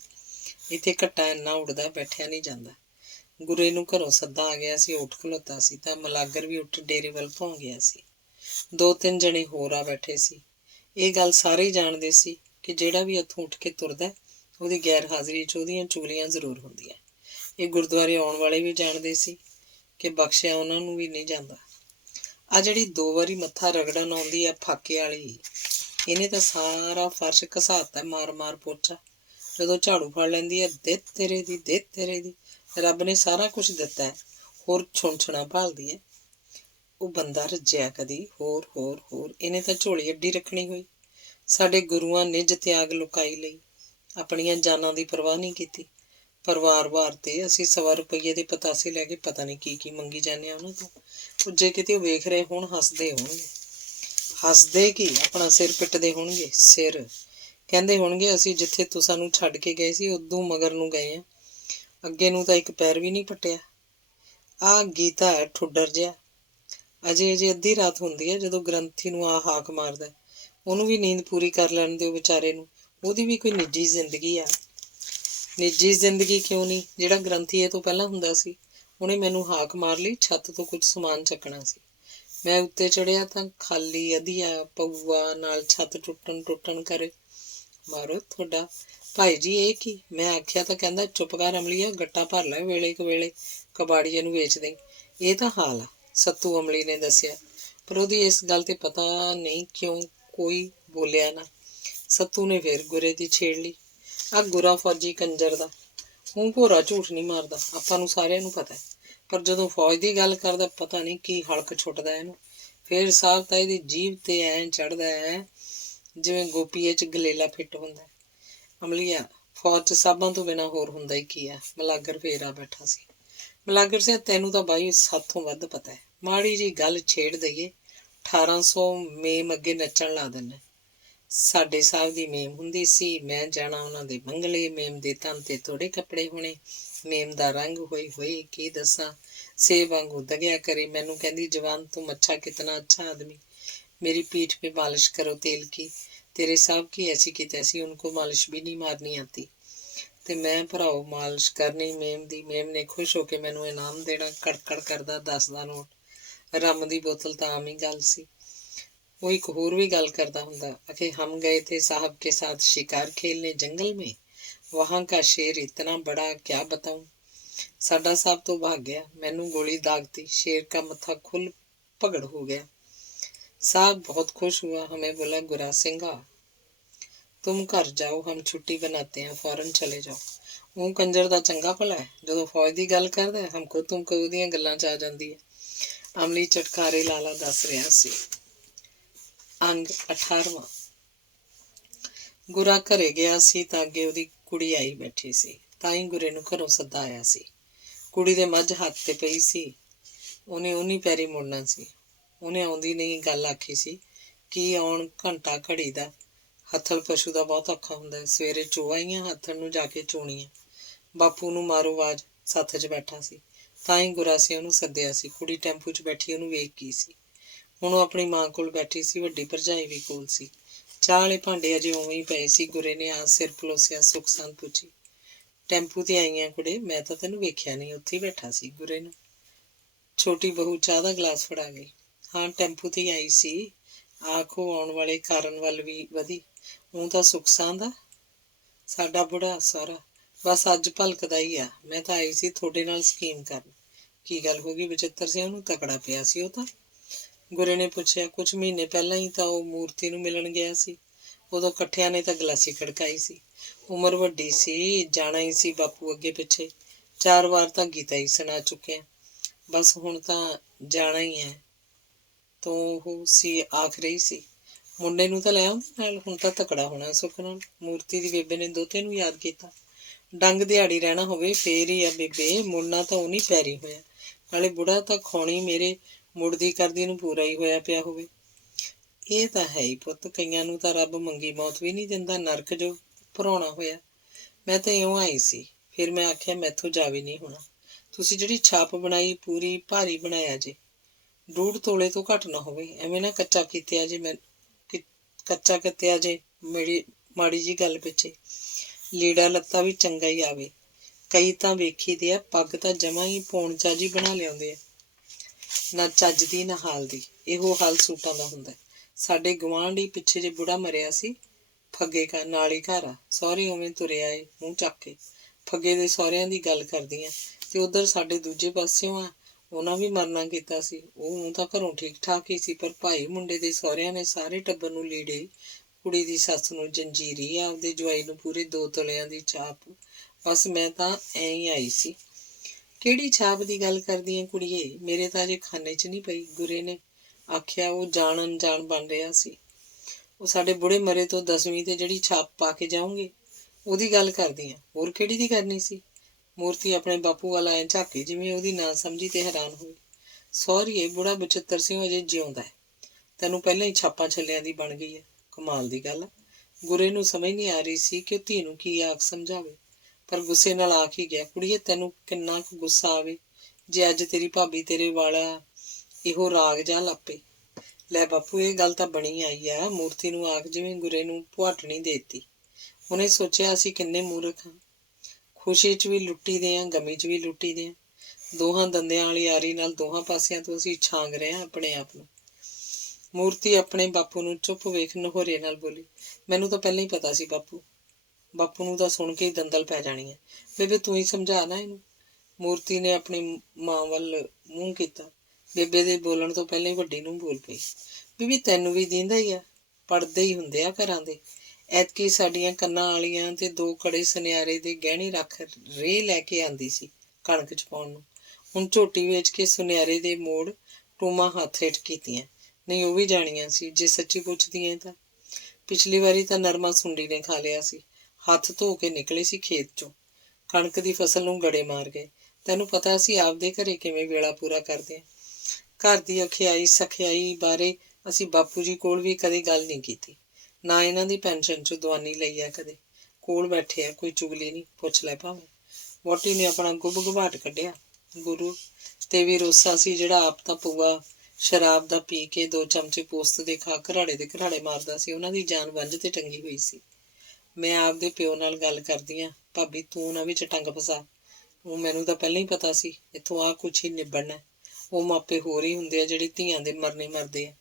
ਇੱਥੇ ਘੱਟਾ ਇੰਨਾ ਉੱਡਦਾ, ਬੈਠਿਆ ਨਹੀਂ ਜਾਂਦਾ। ਗੁਰੇ ਨੂੰ ਘਰੋਂ ਸੱਦਾ ਆ ਗਿਆ ਸੀ, ਉੱਠ ਖਲੋਤਾ ਸੀ ਤਾਂ ਮਲਾਗਰ ਵੀ ਉੱਠ ਡੇਰੇ ਵੱਲ ਭੌਂ ਗਿਆ ਸੀ। 2-3 ਜਣੇ ਹੋਰ ਆ ਬੈਠੇ ਸੀ। ਇਹ ਗੱਲ ਸਾਰੇ ਹੀ ਜਾਣਦੇ ਸੀ ਕਿ ਜਿਹੜਾ ਵੀ ਉੱਥੋਂ ਉੱਠ ਕੇ ਤੁਰਦਾ ਉਹਦੀ ਗੈਰ ਹਾਜ਼ਰੀ 'ਚ ਉਹਦੀਆਂ ਚੁਗਲੀਆਂ ਜ਼ਰੂਰ ਹੁੰਦੀਆਂ। ਇਹ ਗੁਰਦੁਆਰੇ ਆਉਣ ਵਾਲੇ ਵੀ ਜਾਣਦੇ ਸੀ ਕਿ ਬਖਸ਼ਿਆ ਉਹਨਾਂ ਨੂੰ ਵੀ ਨਹੀਂ ਜਾਂਦਾ। ਆ ਜਿਹੜੀ 2 ਵਾਰੀ ਮੱਥਾ ਰਗੜਨ ਆਉਂਦੀ ਆ ਫਾਕੇ ਵਾਲੀ, ਇਹਨੇ ਤਾਂ ਸਾਰਾ ਫਰਸ਼ ਘਸਾਤਾ ਮਾਰ ਪੋਚਾ। ਜਦੋਂ ਝਾੜੂ ਫੜ ਲੈਂਦੀ ਹੈ, ਦਿੱਤ ਤੇਰੇ ਦੀ। ਰੱਬ ਨੇ ਸਾਰਾ ਕੁਝ ਦਿੱਤਾ ਹੈ, ਹੋਰ ਛੁਣਛੁਣਾ ਭਾਲਦੀ ਹੈ। ਉਹ ਬੰਦਾ ਰੱਜਿਆ ਕਦੀ। ਹੋਰ ਇਹਨੇ ਤਾਂ ਝੋਲੀ ਅੱਡੀ ਰੱਖਣੀ ਹੋਈ। ਸਾਡੇ ਗੁਰੂਆਂ ਨਿੱਜ ਤਿਆਗ ਲੁਕਾਈ ਲਈ, ਆਪਣੀਆਂ ਜਾਨਾਂ ਦੀ ਪਰਵਾਹ ਨਹੀਂ ਕੀਤੀ। ਪਰ ਵਾਰ ਤੇ ਅਸੀਂ 100 ਰੁਪਈਏ ਦੇ ਪਤਾਸੇ ਲੈ ਕੇ ਪਤਾ ਨਹੀਂ ਕੀ ਮੰਗੀ ਜਾਂਦੇ ਆ ਉਹਨਾਂ ਤੋਂ। ਉਹ ਜੇ ਕਿਤੇ ਉਹ ਵੇਖ ਰਹੇ ਹੋਣ, ਹੱਸਦੇ ਕੀ ਆਪਣਾ ਸਿਰ ਪਿੱਟਦੇ ਹੋਣਗੇ। ਸਿਰ ਕਹਿੰਦੇ ਹੋਣਗੇ, ਅਸੀਂ ਜਿੱਥੇ ਤੂੰ ਸਾਨੂੰ ਛੱਡ ਕੇ ਗਏ ਸੀ ਉਦੋਂ ਮਗਰ ਨੂੰ ਗਏ ਆ, ਅੱਗੇ ਨੂੰ ਤਾਂ ਇੱਕ ਪੈਰ ਵੀ ਨਹੀਂ ਪੱਟਿਆ। ਆਹ ਗੀਤਾ ਹੈ ਠੁੱਡਰ ਜਿਹਾ। ਅਜੇ ਅੱਧੀ ਰਾਤ ਹੁੰਦੀ ਹੈ ਜਦੋਂ ਗ੍ਰੰਥੀ ਨੂੰ ਆਹ ਹਾਕ ਮਾਰਦਾ। ਉਹਨੂੰ ਵੀ ਨੀਂਦ ਪੂਰੀ ਕਰ ਲੈਣ ਦਿਓ ਵਿਚਾਰੇ ਨੂੰ। ਉਹਦੀ ਵੀ ਕੋਈ ਨਿੱਜੀ ਜ਼ਿੰਦਗੀ ਆ। ਨਿੱਜੀ ਜ਼ਿੰਦਗੀ ਕਿਉਂ ਨਹੀਂ? ਜਿਹੜਾ ਗ੍ਰੰਥੀ ਇਹ ਤੋਂ ਪਹਿਲਾਂ ਹੁੰਦਾ ਸੀ, ਉਹਨੇ ਮੈਨੂੰ ਹਾਕ ਮਾਰ ਲਈ। ਛੱਤ ਤੋਂ ਕੁਝ ਸਮਾਨ ਚੱਕਣਾ ਸੀ। ਮੈਂ ਉੱਤੇ ਚੜਿਆ ਤਾਂ ਖਾਲੀ ਅਧੀਆ ਪਊਆ ਨਾਲ ਛੱਤ ਟੁੱਟਣ ਕਰੇ। ਮਾਰੋ ਤੁਹਾਡਾ ਭਾਈ ਜੀ, ਇਹ ਕੀ? ਮੈਂ ਆਖਿਆ ਤਾਂ ਕਹਿੰਦਾ, ਚੁੱਪ ਕਰ ਅਮਲੀਆ, ਗੱਟਾ ਭਰ ਲੈ, ਵੇਲੇ ਕਬਾੜੀਏ ਨੂੰ ਵੇਚ ਦੇ। ਇਹ ਤਾਂ ਹਾਲ ਆ, ਸੱਤੂ ਅਮਲੀ ਨੇ ਦੱਸਿਆ। ਪਰ ਉਹਦੀ ਇਸ ਗੱਲ ਤੇ ਪਤਾ ਨਹੀਂ ਕਿਉਂ ਕੋਈ ਬੋਲਿਆ ਨਾ। ਸੱਤੂ ਨੇ ਫਿਰ ਗੁਰੇ ਦੀ ਛੇੜ ਲਈ। ਆਹ ਗੁਰਾ ਫੌਜੀ ਕੰਜਰ ਦਾ ਮੂੰਹ ਭੋਰਾ ਝੂਠ ਨਹੀਂ ਮਾਰਦਾ, ਆਪਾਂ ਨੂੰ ਸਾਰਿਆਂ ਨੂੰ ਪਤਾ ਹੈ। ਪਰ ਜਦੋਂ ਫੌਜ ਦੀ ਗੱਲ ਕਰਦਾ, ਪਤਾ ਨਹੀਂ ਕੀ ਹਲਕ ਛੁੱਟਦਾ ਇਹਨੂੰ। ਫਿਰ ਸਾਹਬ ਤਾਂ ਇਹਦੀ ਜੀਭ ਤੇ ਐਂ ਚੜ੍ਹਦਾ ਹੈ ਜਿਵੇਂ ਗੋਪੀਏ 'ਚ ਗਲੇਲਾ ਫਿੱਟ ਹੁੰਦਾ। ਅਮਲੀਆ, ਫੌਜ 'ਚ ਸਾਬਾਂ ਤੋਂ ਬਿਨਾਂ ਹੋਰ ਹੁੰਦਾ ਹੀ ਕੀ ਆ? ਮਲਾਗਰ ਫੇਰ ਆ ਬੈਠਾ ਸੀ। ਮਲਾਗਰ ਸਿਆ, ਤੈਨੂੰ ਤਾਂ ਬਾਈ ਸਾਥੋਂ ਵੱਧ ਪਤਾ ਹੈ। ਮਾੜੀ ਜੀ ਗੱਲ ਛੇੜ ਦਈਏ, 1800 ਮੇਮ ਅੱਗੇ ਨੱਚਣ ਲਾ ਦਿੰਦਾ। ਸਾਡੇ ਸਾਹਿਬ ਦੀ ਮੇਮ ਹੁੰਦੀ ਸੀ, ਮੈਂ ਜਾਣਾ ਉਹਨਾਂ ਦੇ ਬੰਗਲੇ। ਮੇਮ ਦੇ ਤਨ ਤੇ ਥੋੜੇ ਕੱਪੜੇ ਹੋਣੇ, ਮੇਮ ਦਾ ਰੰਗ ਹੋਈ ਕੀ ਦੱਸਾਂ, ਸੇਬ ਵਾਂਗੂ ਦਗਿਆ ਕਰੇ। ਮੈਨੂੰ ਕਹਿੰਦੀ, ਜਵਾਨ ਤੂੰ ਅੱਛਾ, ਕਿਤਨਾ अच्छा आदमी, मेरी पीठ पे मालिश करो तेल की। तेरे साहब की ऐसी की तैसी, उनको मालिश भी नहीं मारनी आती। ਤੇ ਮੈਂ ਭਰਾਓ ਮਾਲਿਸ਼ ਕਰਨੀ ਮੇਮ ਦੀ। ਮੇਮ ਨੇ ਖੁਸ਼ ਹੋ ਕੇ ਮੈਨੂੰ ਇਨਾਮ ਦੇਣਾ। ਕੜਕੜ ਕਰਦਾ 10 ਦਾ ਨੋਟ। ਰੰਮ ਦੀ ਬੋਤਲ ਤਾਂ ਆਮ ਹੀ ਗੱਲ ਸੀ। वो एक और भी गल करता हुंदा, अखे हम गए थे साहब के साथ शिकार खेलने जंगल में, वहां का शेर इतना बड़ा क्या बताऊं। साडा साहब तो भाग गया, मैनू गोली दागती, शेर का मत्था खुल पगड़ हो गया। साहब बहुत खुश हुआ, हमें बोला, गुरा सिंघा तुम घर जाओ, हम छुट्टी बनाते हैं, फौरन चले जाओ। ਉਹ ਕੰਜਰ ਦਾ ਚੰਗਾ ਭਲਾ ਹੈ, ਜਦੋਂ ਫੌਜ ਦੀ ਗੱਲ ਕਰਦਾ ਹਮਕੋ ਤੁਮਕੋ ਉਹਦੀਆਂ ਗੱਲਾਂ 'ਚ ਆ ਜਾਂਦੀ ਹੈ। ਅਮਲੀ ਚਟਕਾਰੇ ਲਾਲਾ ਦੱਸ ਰਿਹਾ ਸੀ। ਅੰਗ 18ਵਾਂ। ਗੁਰਾ ਘਰੇ ਗਿਆ ਸੀ ਤਾਂ ਅੱਗੇ ਉਹਦੀ ਕੁੜੀ ਆਈ ਬੈਠੀ ਸੀ। ਤਾਂ ਹੀ ਗੁਰੇ ਨੂੰ ਘਰੋਂ ਸੱਦਾ ਆਇਆ ਸੀ। ਕੁੜੀ ਦੇ ਮੱਝ ਹੱਥ ਤੇ ਪਈ ਸੀ। ਉਹਨੇ ਉਨੀ ਪੈਰੀ ਮੁੜਨਾ ਸੀ। ਉਹਨੇ ਆਉਂਦੀ ਨਹੀਂ ਗੱਲ ਆਖੀ ਸੀ ਕਿ ਆਉਣ ਘੰਟਾ ਘੜੀ ਦਾ। ਹੱਥਲ ਪਸ਼ੂ ਦਾ ਬਹੁਤ ਔਖਾ ਹੁੰਦਾ। ਸਵੇਰੇ ਚੋ ਆਈਆਂ, ਹੱਥਲ ਨੂੰ ਜਾ ਕੇ ਚੋਣੀਆਂ। ਬਾਪੂ ਨੂੰ ਮਾਰੋ ਆਵਾਜ਼, ਸੱਥ 'ਚ ਬੈਠਾ ਸੀ। ਤਾਂ ਹੀ ਗੁਰਾ ਸੀ ਉਹਨੂੰ ਸੱਦਿਆ ਸੀ। ਕੁੜੀ ਟੈਂਪੂ 'ਚ ਬੈਠੀ ਉਹਨੂੰ ਵੇਖ ਗਈ ਸੀ। ਹੁਣ ਉਹ ਆਪਣੀ ਮਾਂ ਕੋਲ ਬੈਠੀ ਸੀ, ਵੱਡੀ ਭਰਜਾਈ ਵੀ ਕੋਲ ਸੀ। ਚਾਹ ਵਾਲੇ ਭਾਂਡੇ ਅਜੇ ਉਵੇਂ ਹੀ ਪਏ ਸੀ। ਗੁਰੇ ਨੇ ਆ ਸਿਰ ਪਲੋਸਿਆ, ਸੁੱਖ ਸੰਦ ਪੁੱਛੀ। ਟੈਂਪੂ ਤੇ ਆਈਆਂ ਕੁੜੇ, ਮੈਂ ਤਾਂ ਤੈਨੂੰ ਵੇਖਿਆ ਨਹੀਂ, ਉੱਥੇ ਹੀ ਬੈਠਾ ਸੀ। ਗੁਰੇ ਨੂੰ ਛੋਟੀ ਬਹੂ ਚਾਹ ਦਾ ਗਲਾਸ ਫੜਾ ਗਈ। ਹਾਂ, ਟੈਂਪੂ ਤੇ ਆਈ ਸੀ। ਆਖੋ ਆਉਣ ਵਾਲੇ ਕਾਰਨ ਵੱਲ ਵੀ ਵਧੀ। ਉਹ ਤਾਂ ਸੁੱਖ ਸੰਦ ਆ ਸਾਡਾ ਬੁੜਾ ਸਾਰਾ, ਬਸ ਅੱਜ ਭਲਕਦਾ ਹੀ ਆ। ਮੈਂ ਤਾਂ ਆਈ ਸੀ ਤੁਹਾਡੇ ਨਾਲ ਸਕੀਮ ਕਰਨ। ਕੀ ਗੱਲ ਹੋ ਗਈ? 75 ਸੀ, ਉਹਨੂੰ ਤਕੜਾ ਪਿਆ ਸੀ ਉਹ ਤਾਂ। ਗੁਰੇ ਨੇ ਪੁੱਛਿਆ। ਕੁਝ ਮਹੀਨੇ ਪਹਿਲਾਂ ਹੀ ਤਾਂ ਉਹ ਮੂਰਤੀ ਨੂੰ ਮਿਲਣ ਗਿਆ ਸੀ। ਉਦੋਂ ਇਕੱਠਿਆਂ ਨੇ ਤਾਂ ਗਲਾਸੀ ਖੜਕਾਈ ਸੀ। ਉਮਰ ਵੱਡੀ ਸੀ, ਜਾਣਾ ਹੀ ਸੀ ਬਾਪੂ ਅੱਗੇ ਪਿੱਛੇ। 4 ਵਾਰ ਤਾਂ ਗੀਤਾ ਹੀ ਸੁਣਾ ਚੁੱਕਿਆ। ਬਸ ਹੁਣ ਤਾਂ ਜਾਣਾ ਹੀ ਹੈ। ਤੋਂ ਉਹ ਸੀ ਆਖ ਰਹੀ ਸੀ, ਮੁੰਡੇ ਨੂੰ ਤਾਂ ਲੈ ਆਉਂਦੇ ਨਾਲ, ਹੁਣ ਤਾਂ ਤਕੜਾ ਹੋਣਾ ਸੁੱਖ ਨਾਲ। ਮੂਰਤੀ ਦੀ ਬੇਬੇ ਨੇ ਦੋਤੇ ਨੂੰ ਯਾਦ ਕੀਤਾ। ਡੰਗ ਦਿਹਾੜੀ ਰਹਿਣਾ ਹੋਵੇ ਫੇਰ ਹੀ ਆ ਬੇਬੇ, ਮੁੜਨਾ ਤਾਂ ਉਹ ਨਹੀਂ ਪੈਰੀ ਹੋਇਆ। ਨਾਲੇ ਬੁੜਾ ਤਾਂ ਖੌਣੀ ਮੇਰੇ ਮੁੜਦੀ ਕਰਦੀ ਨੂੰ ਪੂਰਾ ਹੀ ਹੋਇਆ ਪਿਆ ਹੋਵੇ। ਇਹ ਤਾਂ ਹੈ ਹੀ ਪੁੱਤ, ਕਈਆਂ ਨੂੰ ਤਾਂ ਰੱਬ ਮੰਗੀ ਮੌਤ ਵੀ ਨਹੀਂ ਦਿੰਦਾ, ਨਰਕ ਜੋ ਭਰਾਉਣਾ ਹੋਇਆ। ਮੈਂ ਤਾਂ ਇਉਂ ਆਈ ਸੀ, ਫਿਰ ਮੈਂ ਆਖਿਆ ਮੈਥੋਂ ਜਾ ਵੀ ਨਹੀਂ ਹੋਣਾ। ਤੁਸੀਂ ਜਿਹੜੀ ਛਾਪ ਬਣਾਈ ਪੂਰੀ ਭਾਰੀ ਬਣਾਇਆ ਜੇ, 1.5 ਤੋਲੇ ਤੋਂ ਘੱਟ ਨਾ ਹੋਵੇ। ਐਵੇਂ ਨਾ ਕੱਚਾ ਕੀਤਿਆ ਜੇ, ਕੱਚਾ ਕੱਤਿਆ ਜੇ ਮੇਰੀ ਮਾੜੀ ਜੀ ਗੱਲ ਪਿੱਛੇ। ਲੀੜਾ ਲੱਤਾ ਵੀ ਚੰਗਾ ਹੀ ਆਵੇ। ਕਈ ਤਾਂ ਵੇਖੀ ਦੇ ਆ ਪੱਗ ਤਾਂ ਜਮਾਂ ਹੀ ਪੌਂਚਾ ਜੀ ਬਣਾ ਲਿਆਉਂਦੇ ਆ, ਨਾ ਚੱਜ ਦੀ ਨਾ ਹਾਲ ਦੀ। ਇਹੋ ਹਾਲ ਸੂਟਾਂ ਦਾ ਹੁੰਦਾ। ਸਾਡੇ ਗੁਆਂਢੀ ਪਿੱਛੇ ਜੇ ਬੁੜਾ ਮਰਿਆ ਸੀ, ਫੱਗੇ ਨਾਲ ਹੀ ਘਰ ਆ, ਸਹੁਰੇ ਉਵੇਂ ਤੁਰਿਆ ਏ ਮੂੰਹ ਚੱਕ ਕੇ। ਫੱਗੇ ਦੇ ਸਹੁਰਿਆਂ ਦੀ ਗੱਲ ਕਰਦੀ ਆ, ਤੇ ਉੱਧਰ ਸਾਡੇ ਦੂਜੇ ਪਾਸਿਓਂ ਆ, ਉਹਨਾਂ ਵੀ ਮਰਨਾ ਕੀਤਾ ਸੀ। ਉਹ ਤਾਂ ਘਰੋਂ ਠੀਕ ਠਾਕ ਹੀ ਸੀ, ਪਰ ਭਾਈ ਮੁੰਡੇ ਦੇ ਸਹੁਰਿਆਂ ਨੇ ਸਾਰੇ ਟੱਬਰ ਨੂੰ ਲੀੜੇ, ਕੁੜੀ ਦੀ ਸੱਸ ਨੂੰ ਜੰਜੀਰੀ, ਆਪਦੇ ਜਵਾਈ ਨੂੰ ਪੂਰੇ 2 ਤੋਲਿਆਂ ਦੀ ਛਾਪ। ਬਸ ਮੈਂ ਤਾਂ ਐਂ ਹੀ ਆਈ ਸੀ। ਕਿਹੜੀ ਛਾਪ ਦੀ ਗੱਲ ਕਰਦੀ ਆਂ ਕੁੜੀਏ? ਮੇਰੇ ਤਾਂ ਅਜੇ ਖਾਨੇ 'ਚ ਨਹੀਂ ਪਈ, ਗੁਰੇ ਨੇ ਆਖਿਆ। ਉਹ ਜਾਣ ਅਣਜਾਣ ਬਣ ਰਿਹਾ ਸੀ। ਉਹ ਸਾਡੇ ਬੁੜੇ ਮਰੇ ਤੋਂ 10ਵੀਂ ਤੇ ਜਿਹੜੀ ਛਾਪ ਪਾ ਕੇ ਜਾਊਂਗੇ, ਉਹਦੀ ਗੱਲ ਕਰਦੀ ਆਂ, ਹੋਰ ਕਿਹੜੀ ਦੀ ਕਰਨੀ ਸੀ? ਮੂਰਤੀ ਆਪਣੇ ਬਾਪੂ ਵਾਲਾ ਐਂ ਝਾਕੀ ਜਿਵੇਂ ਉਹਦੀ ਨਾ ਸਮਝੀ ਤੇ ਹੈਰਾਨ ਹੋਈ। ਸਹੁਰੀਏ, ਬੁੜਾ 75 ਸਿੰਘ ਅਜੇ ਜਿਉਂਦਾ ਹੈ। ਤੈਨੂੰ ਪਹਿਲਾਂ ਹੀ ਛਾਪਾਂ ਛੱਲਿਆਂ ਦੀ ਬਣ ਗਈ ਹੈ। ਕਮਾਲ ਦੀ ਗੱਲ ਆ। ਗੁਰੇ ਨੂੰ ਸਮਝ ਨਹੀਂ ਆ ਰਹੀ ਸੀ ਕਿ ਉਹ ਧੀ ਨੂੰ ਕੀ ਆਖ ਸਮਝਾਵੇ, ਪਰ ਗੁੱਸੇ ਨਾਲ ਆਖ ਹੀ ਗਿਆ, ਕੁੜੀਏ ਤੈਨੂੰ ਕਿੰਨਾ ਕੁ ਗੁੱਸਾ ਆਵੇ ਜੇ ਅੱਜ ਤੇਰੀ ਭਾਬੀ ਤੇਰੇ ਵਾਲਾ ਇਹੋ ਰਾਗ ਜਾ ਲਾਪੇ। ਲੈ ਬਾਪੂ, ਇਹ ਗੱਲ ਤਾਂ ਬਣੀ ਆਈ ਆ, ਮੂਰਤੀ ਨੂੰ ਆਖ ਜਿਵੇਂ ਗੁਰੇ ਨੂੰ ਪੁਆਟਣੀ ਦੇਤੀ। ਉਹਨੇ ਸੋਚਿਆ ਅਸੀਂ ਕਿੰਨੇ ਮੂਰਖ ਹਾਂ, ਖੁਸ਼ੀ 'ਚ ਵੀ ਲੁੱਟੀ ਦੇ ਹਾਂ, ਗਮੀ 'ਚ ਵੀ ਲੁੱਟੀ ਦੇ ਹਾਂ। ਦੋਹਾਂ ਦੰਦਿਆਂ ਵਾਲੀ ਯਾਰੀ ਨਾਲ ਦੋਹਾਂ ਪਾਸਿਆਂ ਤੋਂ ਅਸੀਂ ਛਾਂਗ ਰਹੇ ਹਾਂ ਆਪਣੇ ਆਪ ਨੂੰ। ਮੂਰਤੀ ਆਪਣੇ ਬਾਪੂ ਨੂੰ ਚੁੱਪ ਵੇਖ ਨਹੋਰੇ ਨਾਲ ਬੋਲੀ, ਮੈਨੂੰ ਤਾਂ ਪਹਿਲਾਂ ਹੀ ਪਤਾ ਸੀ ਬਾਪੂ। ਬਾਪੂ ਨੂੰ ਤਾਂ ਸੁਣ ਕੇ ਹੀ ਦੰਦਲ ਪੈ ਜਾਣੀ ਹੈ। ਬੇਬੇ ਤੂੰ ਹੀ ਸਮਝਾ ਨਾ ਇਹਨੂੰ। ਮੂਰਤੀ ਨੇ ਆਪਣੀ ਮਾਂ ਵੱਲ ਮੂੰਹ ਕੀਤਾ। ਬੇਬੇ ਦੇ ਬੋਲਣ ਤੋਂ ਪਹਿਲਾਂ ਹੀ ਵੱਡੀ ਨੂੰ ਬੋਲ ਪਈ, ਬੀਬੀ ਤੈਨੂੰ ਵੀ ਦੀਂਦਾ ਹੀ ਆ, ਪੜਦੇ ਹੀ ਹੁੰਦੇ ਆ ਘਰਾਂ ਦੇ। ਐਤਕੀ ਸਾਡੀਆਂ ਕੰਨਾਂ ਵਾਲੀਆਂ ਤੇ 2 ਕੜੇ ਸੁਨਿਆਰੇ ਦੇ ਗਹਿਣੇ ਰੱਖ ਰੇਹ ਲੈ ਕੇ ਆਂਦੀ ਸੀ ਕਣਕ 'ਚ ਪਾਉਣ ਨੂੰ। ਹੁਣ ਝੋਟੀ ਵੇਚ ਕੇ ਸੁਨਿਆਰੇ ਦੇ ਮੋੜ ਟੂਮਾਂ ਹੱਥ ਹੇਠ ਕੀਤੀਆਂ। ਨਹੀਂ ਉਹ ਵੀ ਜਾਣੀਆਂ ਸੀ ਜੇ ਸੱਚੀ ਪੁੱਛਦੀਆਂ ਤਾਂ। ਪਿਛਲੀ ਵਾਰੀ ਤਾਂ ਨਰਮਾ ਸੁੰਡੀ ਨੇ ਖਾ ਲਿਆ ਸੀ। ਹੱਥ ਧੋ ਕੇ ਨਿਕਲੇ ਸੀ ਖੇਤ 'ਚੋਂ, ਕਣਕ ਦੀ ਫਸਲ ਨੂੰ ਗੜੇ ਮਾਰ ਗਏ। ਤੈਨੂੰ ਪਤਾ ਅਸੀਂ ਆਪਦੇ ਘਰੇ ਕਿਵੇਂ ਵੇਲਾ ਪੂਰਾ ਕਰਦੇ ਹਾਂ। ਘਰ ਦੀ ਔਖਿਆਈ ਸਖਿਆਈ ਬਾਰੇ ਅਸੀਂ ਬਾਪੂ ਜੀ ਕੋਲ ਵੀ ਕਦੇ ਗੱਲ ਨਹੀਂ ਕੀਤੀ, ਨਾ ਇਹਨਾਂ ਦੀ ਪੈਨਸ਼ਨ 'ਚੋਂ ਦਵਾਨੀ ਲਈ ਆ ਕਦੇ। ਕੋਲ ਬੈਠੇ ਆ, ਕੋਈ ਚੁਗਲੀ ਨਹੀਂ, ਪੁੱਛ ਲੈ ਭਾਵੇਂ। ਵਹੁਟੀ ਨੇ ਆਪਣਾ ਗੁੱਬ ਗੁਬਾਟ ਕੱਢਿਆ। ਗੁਰੂ ਤੇ ਵੀ ਰੋਸਾ ਸੀ, ਜਿਹੜਾ ਆਪ ਤਾਂ ਪਊਆ ਸ਼ਰਾਬ ਦਾ ਪੀ ਕੇ 2 ਚਮਚੇ ਪੋਸਤ ਦੇ ਖਾ ਘਰਾੜੇ ਦੇ ਘਰਾੜੇ ਮਾਰਦਾ ਸੀ। ਉਹਨਾਂ ਦੀ ਜਾਨ ਵੰਝ ਤੇ ਟੰਗੀ ਹੋਈ ਸੀ। ਮੈਂ ਆਪਦੇ ਪਿਓ ਨਾਲ ਗੱਲ ਕਰਦੀ ਆਂ, ਭਾਬੀ ਤੂੰ ਨਾ ਵਿੱਚ ਟੰਗ ਫਸਾ। ਉਹ ਮੈਨੂੰ ਤਾਂ ਪਹਿਲਾਂ ਹੀ ਪਤਾ ਸੀ ਇੱਥੋਂ ਆਹ ਕੁਛ ਹੀ ਨਿਬੜਨਾ। ਉਹ ਮਾਪੇ ਹੋਰ ਹੀ ਹੁੰਦੇ ਆ ਜਿਹੜੇ ਧੀਆਂ ਦੇ ਮਰਨੇ ਮਰਦੇ ਆ।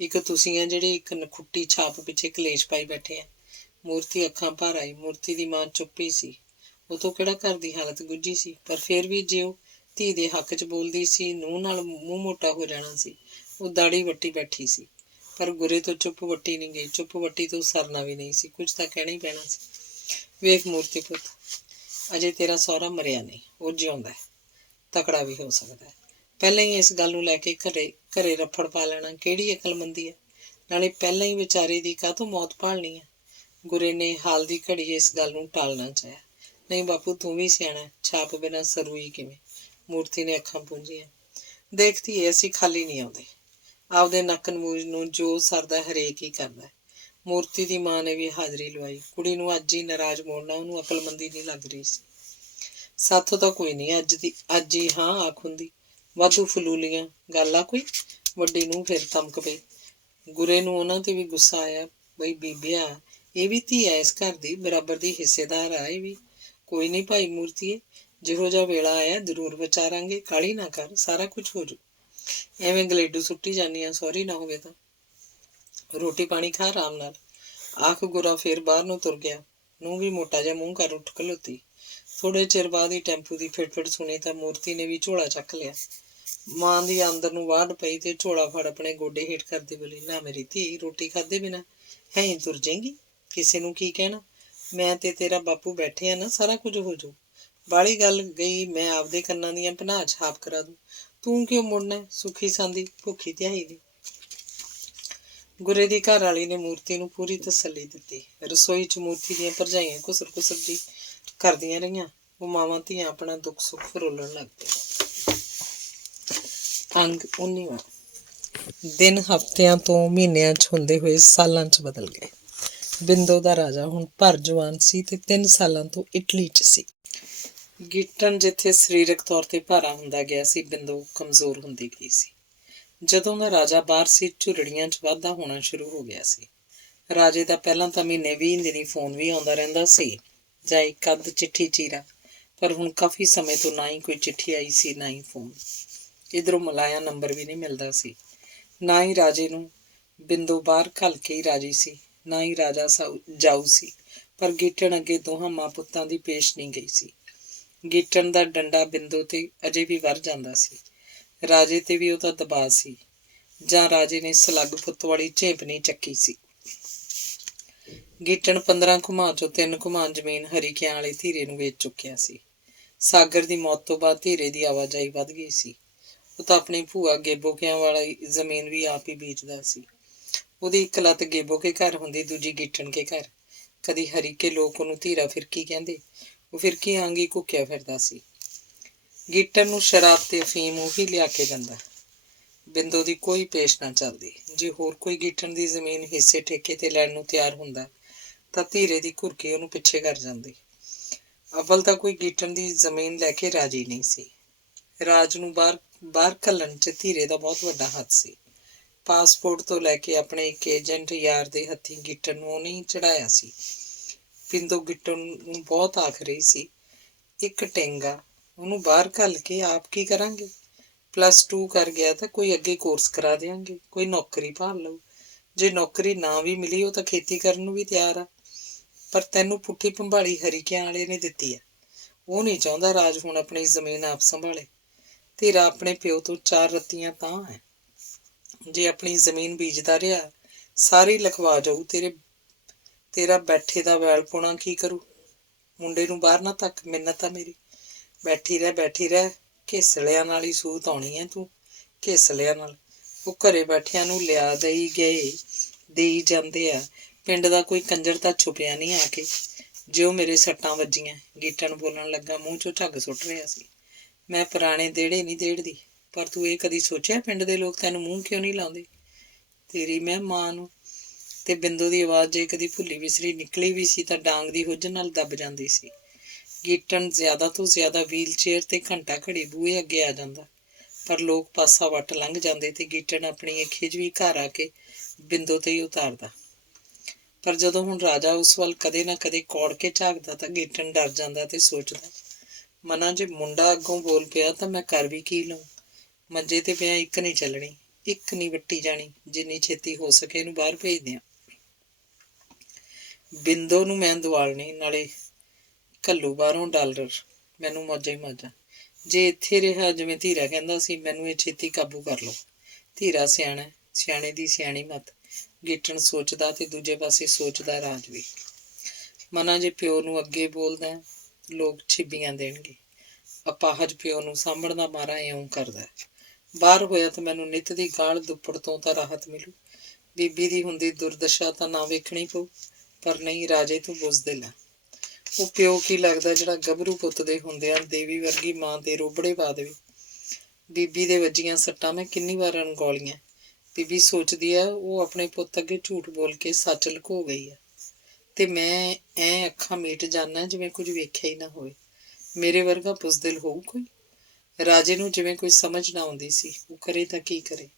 ਇੱਕ ਤੁਸੀਂ ਆ ਜਿਹੜੇ ਇੱਕ ਨਖੁੱਟੀ ਛਾਪ ਪਿੱਛੇ ਕਲੇਸ਼ ਪਾਈ ਬੈਠੇ ਆ। ਮੂਰਤੀ ਅੱਖਾਂ ਭਰ ਆਈ। ਮੂਰਤੀ ਦੀ ਮਾਂ ਚੁੱਪ ਹੀ ਸੀ। ਉਹ ਤੋਂ ਕਿਹੜਾ ਘਰ ਦੀ ਹਾਲਤ ਗੁੱਝੀ ਸੀ, ਪਰ ਫਿਰ ਵੀ ਜੇ ਉਹ ਧੀ ਦੇ ਹੱਕ 'ਚ ਬੋਲਦੀ ਸੀ, ਨੂੰਹ ਨਾਲ ਮੂੰਹ ਮੋਟਾ ਹੋ ਜਾਣਾ ਸੀ। ਉਹ ਦਾੜੀ ਵੱਟੀ ਬੈਠੀ ਸੀ, ਪਰ ਗੁਰੇ ਤੋਂ ਚੁੱਪ ਵੱਟੀ ਨਹੀਂ ਗਈ। ਚੁੱਪ ਵੱਟੀ ਤੋਂ ਸਰਨਾ ਵੀ ਨਹੀਂ ਸੀ, ਕੁਝ ਤਾਂ ਕਹਿਣਾ ਹੀ ਪੈਣਾ ਸੀ। ਵੇਖ ਮੂਰਤੀ ਪੁੱਤ, ਅਜੇ ਤੇਰਾ ਸਹੁਰਾ ਮਰਿਆ ਨਹੀਂ, ਉਹ ਜਿਉਂਦਾ ਹੈ, ਤਕੜਾ ਵੀ ਹੋ ਸਕਦਾ ਹੈ। ਪਹਿਲਾਂ ਹੀ ਇਸ ਗੱਲ ਨੂੰ ਲੈ ਕੇ ਘਰੇ ਰੱਫੜ ਪਾ ਲੈਣਾ ਕਿਹੜੀ ਅਕਲਮੰਦੀ ਹੈ? ਨਾਲੇ ਪਹਿਲਾਂ ਹੀ ਵਿਚਾਰੇ ਦੀ ਕਾਹਤੋਂ ਮੌਤ ਭਾਲਣੀ ਹੈ? ਗੁਰੇ ਨੇ ਹਾਲ ਦੀ ਘੜੀ ਇਸ ਗੱਲ ਨੂੰ ਟਾਲਣਾ ਚਾਹਿਆ। ਨਹੀਂ ਬਾਪੂ ਤੂੰ ਵੀ ਸਿਆਣਾ, ਛਾਪ ਬਿਨਾਂ ਸਰੂਈ ਕਿਵੇਂ? ਮੂਰਤੀ ਨੇ ਅੱਖਾਂ ਪੂੰਝੀਆਂ। ਦੇਖਦੀ ਏ ਅਸੀਂ ਖਾਲੀ ਨਹੀਂ ਆਉਂਦੇ। ਆਪਦੇ ਨੱਕ ਨਮੂਜ ਨੂੰ ਜੋ ਸਰਦਾ ਹਰੇਕ ਹੀ ਕਰਦਾ। ਮੂਰਤੀ ਦੀ ਮਾਂ ਨੇ ਵੀ ਹਾਜ਼ਰੀ ਲਵਾਈ। ਕੁੜੀ ਨੂੰ ਅੱਜ ਹੀ ਨਾਰਾਜ਼ ਮੋੜਨਾ ਉਹਨੂੰ ਅਕਲਮੰਦੀ ਨਹੀਂ ਲੱਗ ਰਹੀ ਸੀ। ਸਾਥੋਂ ਤਾਂ ਕੋਈ ਨਹੀਂ ਅੱਜ ਹੀ ਹਾਂ ਆਖ ਹੁੰਦੀ। ਵਾਧੂ ਫਲੂਲੀਆਂ ਗੱਲ ਆ ਕੋਈ? ਵੱਡੀ ਨੂੰ ਫਿਰ ਧਮਕ ਪਈ। ਗੁਰੇ ਨੂੰ ਉਹਨਾਂ ਤੇ ਵੀ ਗੁੱਸਾ ਆਇਆ, ਬਈ ਬੀਬਿਆ ਇਹ ਵੀ ਧੀ ਹੈ ਇਸ ਘਰ ਦੀ, ਬਰਾਬਰ ਦੀ ਹਿੱਸੇਦਾਰ ਆ ਇਹ ਵੀ। ਕੋਈ ਨਹੀਂ ਭਾਈ ਮੂਰਤੀਏ, ਜਿਹੋ ਜਿਹਾ ਵੇਲਾ ਆਇਆ ਜ਼ਰੂਰ ਵਿਚਾਰਾਂਗੇ, ਕਾਹਲੀ ਨਾ ਕਰ, ਸਾਰਾ ਕੁਝ ਹੋ ਜੂ। ਐਵੇਂ ਗਲੇਡੂ ਸੁੱਟੀ ਜਾਂਦੀ ਆ, ਸਹੁਰੀ ਨਾ ਹੋਵੇ ਤਾਂ। ਰੋਟੀ ਪਾਣੀ ਖਾ ਆਰਾਮ ਨਾਲ, ਆਖ ਗੁਰਾ ਫੇਰ ਬਾਹਰ ਨੂੰ ਤੁਰ ਗਿਆ। ਨੂੰ ਵੀ ਮੋਟਾ ਜਿਹਾ ਮੂੰਹ ਕਰ ਉੱਠ ਖਲੋਤੀ। ਥੋੜੇ ਚਿਰ ਬਾਅਦ ਹੀ ਟੈਂਪੂ ਦੀ ਫਿਟਫਿਟ ਸੁਣੀ ਤਾਂ ਮੂਰਤੀ ਨੇ ਵੀ ਝੋਲਾ ਚੱਕ ਲਿਆ। ਮਾਂ ਦੀ ਆਮਦਰ ਨੂੰ ਵਾਢ ਪਈ ਤੇ ਝੋਲਾ ਫੜ ਆਪਣੇ ਗੋਡੇ ਹੇਠ ਕਰਦੀ ਬੋਲੀ, ਨਾ ਮੇਰੀ ਧੀ, ਰੋਟੀ ਖਾਧੇ ਬਿਨਾਂ ਹੈ ਹੀ ਤੁਰ ਜਾਏਂਗੀ? ਕਿਸੇ ਨੂੰ ਕੀ ਕਹਿਣਾ? ਮੈਂ ਤੇ ਤੇਰਾ ਬਾਪੂ ਬੈਠੇ ਆ ਨਾ, ਸਾਰਾ ਕੁਝ ਹੋ ਜਾਊ। ਬਾਹਲੀ ਗੱਲ ਗਈ, ਮੈਂ ਆਪਦੇ ਕੰਨਾਂ ਦੀਆਂ ਪਨਾਹ ਛਾਪ ਕਰਾ ਦੂੰ। ਤੂੰ ਕਿਉਂ ਮੁੜਨਾ? ਸੁੱਖੀ ਸਾਂਦੀ ਭੁੱਖੀ ਧਿਆਈ ਦੀ। ਗੁਰੇ ਦੀ ਘਰ ਵਾਲੀ ਨੇ ਮੂਰਤੀ ਨੂੰ ਪੂਰੀ ਤਸੱਲੀ ਦਿੱਤੀ। ਰਸੋਈ 'ਚ ਮੂਰਤੀ ਦੀਆਂ ਭਰਜਾਈਆਂ ਘੁਸਰ ਘੁਸਰ ਦੀ ਕਰਦੀਆਂ ਰਹੀਆਂ। ਉਹ ਮਾਵਾਂ ਧੀਆਂ ਆਪਣਾ ਦੁੱਖ ਸੁੱਖ ਫਰੋਲਣ ਲੱਗ ਪਏ। ਅੰਗ 19ਵਾਂ। ਦਿਨ ਹਫ਼ਤਿਆਂ ਤੋਂ ਮਹੀਨਿਆਂ 'ਚ ਹੁੰਦੇ ਹੋਏ ਸਾਲਾਂ 'ਚ ਬਦਲ ਗਏ। ਬਿੰਦੋ ਦਾ ਰਾਜਾ ਹੁਣ ਭਰ ਜਵਾਨ ਸੀ ਤੇ 3 ਸਾਲਾਂ ਤੋਂ ਇਟਲੀ 'ਚ ਸੀ। ਗਿੱਟਨ ਜਿੱਥੇ ਸਰੀਰਕ ਤੌਰ ਤੇ ਭਾਰਾ ਹੁੰਦਾ ਗਿਆ ਸੀ, ਬਿੰਦੋ ਕਮਜ਼ੋਰ ਹੁੰਦੀ ਗਈ ਸੀ। ਜਦੋਂ ਦਾ ਰਾਜਾ ਬਾਹਰ ਸੀ, ਝੁਰੜੀਆਂ 'ਚ ਵਾਧਾ ਹੋਣਾ ਸ਼ੁਰੂ ਹੋ ਗਿਆ ਸੀ। ਰਾਜੇ ਦਾ ਪਹਿਲਾਂ ਤਾਂ ਮਹੀਨੇ 20 ਦਿਨੀ ਫੋਨ ਵੀ ਆਉਂਦਾ ਰਹਿੰਦਾ ਸੀ, ਜਾਂ ਇੱਕ ਅੱਧ ਚਿੱਠੀ ਚੀਰਾ, ਪਰ ਹੁਣ ਕਾਫੀ ਸਮੇਂ ਤੋਂ ਨਾ ਹੀ ਕੋਈ ਚਿੱਠੀ ਆਈ ਸੀ, ਨਾ ਹੀ ਫੋਨ। ਇੱਧਰੋਂ ਮਲਾਇਆ ਨੰਬਰ ਵੀ ਨਹੀਂ ਮਿਲਦਾ ਸੀ। ਨਾ ਹੀ ਰਾਜੇ ਨੂੰ ਬਿੰਦੋ ਬਾਹਰ ਘੱਲ ਕੇ ਹੀ ਰਾਜੀ ਸੀ, ਨਾ ਹੀ ਰਾਜਾ ਜਾਊ ਸੀ, ਪਰ ਗਿੱਟਣ ਅੱਗੇ ਦੋਹਾਂ ਮਾਂ ਪੁੱਤਾਂ ਦੀ ਪੇਸ਼ ਨਹੀਂ ਗਈ ਸੀ। ਗਿੱਟਣ ਦਾ ਡੰਡਾ ਬਿੰਦੋ ਤੇ ਅਜੇ ਵੀ ਵਰ ਜਾਂਦਾ ਸੀ। ਰਾਜੇ ਤੇ ਵੀ ਉਹਦਾ ਦਬਾਅ ਸੀ, ਜਾਂ ਰਾਜੇ ਨੇ ਸਲੱਗ ਪੁੱਤ ਵਾਲੀ ਝੇਪ ਨਹੀਂ ਚੱਕੀ ਸੀ। ਗਿੱਟਣ 15 ਘੁਮਾਂ ਚੋਂ 3 ਘੁਮਾਂ ਜ਼ਮੀਨ ਹਰੀਕਿਆਂ ਵਾਲੇ ਧੀਰੇ ਨੂੰ ਵੇਚ ਚੁੱਕਿਆ ਸੀ। ਸਾਗਰ ਦੀ ਮੌਤ ਤੋਂ ਬਾਅਦ ਧੀਰੇ ਦੀ ਆਵਾਜਾਈ ਵੱਧ ਗਈ ਸੀ। ਉਹ ਤਾਂ ਆਪਣੀ ਭੂਆ ਗੇਬੋਕਿਆਂ ਵਾਲੀ ਜ਼ਮੀਨ ਵੀ ਆਪ ਹੀ ਬੀਜਦਾ ਸੀ। ਉਹਦੀ ਇੱਕ ਲੱਤ ਗੇਬੋ ਕੇ ਘਰ ਹੁੰਦੀ, ਦੂਜੀ ਗਿੱਟਣ ਕੇ ਘਰ। ਕਦੀ ਹਰੀਕੇ ਲੋਕ ਉਹਨੂੰ ਧੀਰਾ ਫਿਰਕੀ ਕਹਿੰਦੇ। ਉਹ ਫਿਰਕੀ ਆਂਗੀ ਘੁੱਕਿਆ ਫਿਰਦਾ ਸੀ। ਗਿੱਟਣ ਨੂੰ ਸ਼ਰਾਬ ਤੇ ਅਫੀਮ ਉਹ ਹੀ ਲਿਆ ਕੇ ਦਿੰਦਾ। ਬਿੰਦੋ ਦੀ ਕੋਈ ਪੇਸ਼ ਨਾ ਚੱਲਦੀ। ਜੇ ਹੋਰ ਕੋਈ ਗਿੱਟਣ ਦੀ ਜ਼ਮੀਨ ਹਿੱਸੇ ਠੇਕੇ ਤੇ ਲੈਣ ਨੂੰ ਤਿਆਰ ਹੁੰਦਾ ਤਾਂ ਧੀਰੇ ਦੀ ਘੁਰਕੀ ਉਹਨੂੰ ਪਿੱਛੇ ਕਰ ਜਾਂਦੀ। ਅਵਲ ਤਾਂ ਕੋਈ ਗਿੱਟਣ ਦੀ ਜ਼ਮੀਨ ਲੈ ਕੇ ਰਾਜੀ ਨਹੀਂ ਸੀ। ਰਾਜ ਨੂੰ ਬਾਹਰ ਘੱਲਣ 'ਚ ਧੀਰੇ ਦਾ ਬਹੁਤ ਵੱਡਾ ਹੱਥ ਸੀ। ਪਾਸਪੋਰਟ ਤੋਂ ਲੈ ਕੇ ਆਪਣੇ ਇੱਕ ਏਜੰਟ ਯਾਰ ਦੇ ਹੱਥੀਂ ਗਿੱਟਣ ਨੂੰ ਉਹਨੇ ਹੀ ਚੜ੍ਹਾਇਆ ਸੀ। ਬਿੰਦੋ ਗਿੱਟਣ ਨੂੰ ਬਹੁਤ ਆਖ ਰਹੀ ਸੀ, ਇੱਕ ਟੈਂਗਾ, ਉਹਨੂੰ ਬਾਹਰ ਘੱਲ ਕੇ ਆਪ ਕੀ ਕਰਾਂਗੇ? +2 ਕਰ ਗਿਆ ਤਾਂ ਕੋਈ ਅੱਗੇ ਕੋਰਸ ਕਰਾ ਦਿਆਂਗੇ, ਕੋਈ ਨੌਕਰੀ ਭਾਲ ਲਊ। ਜੇ ਨੌਕਰੀ ਨਾ ਵੀ ਮਿਲੀ, ਉਹ ਤਾਂ ਖੇਤੀ ਕਰਨ ਨੂੰ ਵੀ ਤਿਆਰ ਆ। ਪਰ ਤੈਨੂੰ ਪੁੱਠੀ ਭੰਬਾਲੀ ਹਰੀਕਿਆਂ ਵਾਲੇ ਨੇ ਦਿੱਤੀ ਆ। ਉਹ ਨਹੀਂ ਚਾਹੁੰਦਾ ਰਾਜ ਹੁਣ ਆਪਣੀ ਜ਼ਮੀਨ ਆਪ ਸੰਭਾਲੇ। ਧੀਰਾ ਆਪਣੇ ਪਿਓ ਤੋਂ 4 ਰੱਤੀਆਂ ਤਾਂ ਹੈ। ਜੇ ਆਪਣੀ ਜ਼ਮੀਨ ਬੀਜਦਾ ਰਿਹਾ, ਸਾਰੀ ਲਿਖਵਾ ਜਾਊ। ਤੇਰਾ ਬੈਠੇ ਦਾ ਵੈਲ ਪਾਉਣਾ ਕੀ ਕਰੂ? ਮੁੰਡੇ ਨੂੰ ਬਾਹਰ ਨਾ ਤੱਕ, ਮਿੰਨਤ ਆ ਮੇਰੀ। ਬੈਠੀ ਰਹਿ, ਘੇਸਲਿਆਂ ਨਾਲ ਹੀ ਸੂਤ ਆਉਣੀ ਹੈ ਤੂੰ, ਘੇਸਲਿਆਂ ਨਾਲ। ਉਹ ਘਰੇ ਬੈਠਿਆਂ ਨੂੰ ਲਿਆ ਦੇਈ ਗਏ, ਦੇਈ ਜਾਂਦੇ ਆ। ਪਿੰਡ ਦਾ ਕੋਈ ਕੰਜਰ ਤਾਂ ਛੁਪਿਆ ਨਹੀਂ ਆ ਕੇ। ਜਿਉਂ ਮੇਰੇ ਸੱਟਾਂ ਵੱਜੀਆਂ, ਗਿੱਟਣ ਬੋਲਣ ਲੱਗਾ, ਮੂੰਹ ਚੋਂ ਝੱਗ ਸੁੱਟ ਰਿਹਾ ਸੀ। ਮੈਂ ਪੁਰਾਣੇ ਦੇੜੇ ਨਹੀਂ ਦੇੜਦੀ, ਪਰ ਤੂੰ ਇਹ ਕਦੀ ਸੋਚਿਆ ਪਿੰਡ ਦੇ ਲੋਕ ਤੈਨੂੰ ਮੂੰਹ ਕਿਉਂ ਨਹੀਂ ਲਾਉਂਦੇ? ਤੇਰੀ ਮੈਂ ਮਾਂ ਨੂੰ। ਤੇ ਬਿੰਦੋ ਦੀ ਆਵਾਜ਼ ਜੇ ਕਦੀ ਭੁੱਲੀ ਵਿਸਰੀ ਨਿਕਲੀ ਵੀ ਸੀ ਤਾਂ ਡਾਂਗ ਦੀ ਹੁੱਜ ਨਾਲ ਦੱਬ ਜਾਂਦੀ ਸੀ। ਗਿੱਟਣ ਜ਼ਿਆਦਾ ਤੋਂ ਜ਼ਿਆਦਾ ਵੀਲ ਚੇਅਰ ਤੇ ਘੰਟਾ ਘੜੀ ਬੂਹੇ ਅੱਗੇ ਆ ਜਾਂਦਾ, ਪਰ ਲੋਕ ਪਾਸਾ ਵੱਟ ਲੰਘ ਜਾਂਦੇ ਤੇ ਗਿੱਟਣ ਆਪਣੀ ਇਹ ਖਿਜਵੀਂ ਘਰ ਆ ਕੇ ਬਿੰਦੋ ਤੇ ਹੀ ਉਤਾਰਦਾ। ਪਰ ਜਦੋਂ ਹੁਣ ਰਾਜਾ ਉਸ ਵੱਲ ਕਦੇ ਨਾ ਕਦੇ ਕੌੜ ਕੇ ਝਾਕਦਾ ਤਾਂ ਗਿੱਟਣ ਡਰ ਜਾਂਦਾ ਤੇ ਸੋਚਦਾ, ਮਨਾਂ ਜੇ ਮੁੰਡਾ ਅੱਗੋਂ ਬੋਲ ਪਿਆ ਤਾਂ ਮੈਂ ਕਰ ਵੀ ਕੀ ਲਊਂ? ਮੰਜੇ ਤੇ ਪਿਆ ਇੱਕ ਨਹੀਂ ਚੱਲਣੀ, ਇੱਕ ਨਹੀਂ ਵੱਟੀ ਜਾਣੀ। ਜਿੰਨੀ ਛੇਤੀ ਹੋ ਸਕੇ ਇਹਨੂੰ ਬਾਹਰ ਭੇਜ ਦਿਆਂ। ਬਿੰਦੋ ਨੂੰ ਮੈਂ ਦੁਆਲਣੀ, ਨਾਲੇ ਘੱਲੂ ਬਾਹਰੋਂ ਡਾਲਰ, ਮੈਨੂੰ ਮੌਜਾਂ ਹੀ ਮੌਜਾਂ। ਜੇ ਇੱਥੇ ਰਿਹਾ, ਜਿਵੇਂ ਧੀਰਾ ਕਹਿੰਦਾ ਸੀ, ਮੈਨੂੰ ਇਹ ਛੇਤੀ ਕਾਬੂ ਕਰ ਲਓ। ਧੀਰਾ ਸਿਆਣਾ, ਸਿਆਣੇ ਦੀ ਸਿਆਣੀ ਮੱਤ। ਗਿੱਟਣ ਸੋਚਦਾ ਤੇ ਦੂਜੇ ਪਾਸੇ ਸੋਚਦਾ ਰਾਜ ਵੀ। ਮਨਾਂ ਜੇ ਪਿਓ ਨੂੰ ਅੱਗੇ ਬੋਲਦਾ, ਲੋਕ ਛਿੱਬੀਆਂ ਦੇਣਗੇ। ਅਪਾਹਜ ਪਿਓ ਨੂੰ ਸਾਂਭਣ ਦਾ ਮਾਰਾ ਇਉਂ ਕਰਦਾ। ਬਾਹਰ ਹੋਇਆ ਤਾਂ ਮੈਨੂੰ ਨਿੱਤ ਦੀ ਗਾਲ ਦੁੱਪੜ ਤੋਂ ਤਾਂ ਰਾਹਤ ਮਿਲੂ। ਬੀਬੀ ਦੀ ਹੁੰਦੀ ਦੁਰਦਸ਼ਾ ਤਾਂ ਨਾ ਵੇਖਣੀ ਪਊ। ਪਰ ਨਹੀਂ, ਰਾਜੇ ਤੂੰ ਬੁਜ਼ਦਿਲ ਆ। ਉਹ ਪਿਓ ਕੀ ਲੱਗਦਾ ਜਿਹੜਾ ਗੱਭਰੂ ਪੁੱਤ ਦੇ ਹੁੰਦਿਆਂ ਦੇਵੀ ਵਰਗੀ ਮਾਂ ਦੇ ਰੋਬੜੇ ਪਾ ਦੇਵੇ। ਬੀਬੀ ਦੇ ਵੱਜੀਆਂ ਸੱਟਾਂ ਮੈਂ ਕਿੰਨੀ ਵਾਰ ਅਣਗੌਲੀਆਂ। ਬੀਬੀ ਸੋਚਦੀ ਆ ਉਹ ਆਪਣੇ ਪੁੱਤ ਅੱਗੇ ਝੂਠ ਬੋਲ ਕੇ ਸੱਚ ਲੁਕੋ ਗਈ ਆ, ਤੇ ਮੈਂ ਅੱਖਾਂ ਮੀਟ ਜਾਨਾ ਜਿਵੇਂ ਕੁਝ ਵੇਖਿਆ ਹੀ ਨਾ ਹੋਵੇ। ਮੇਰੇ ਵਰਗਾ ਬੁਜ਼ਦਿਲ ਹੋਊ ਕੋਈ? ਰਾਜੇ ਨੂੰ ਜਿਵੇਂ ਕੋਈ ਸਮਝ ਨਾ ਆਉਂਦੀ ਸੀ। ਉਹ ਕਰੇ ਤਾਂ ਕੀ ਕਰੇ?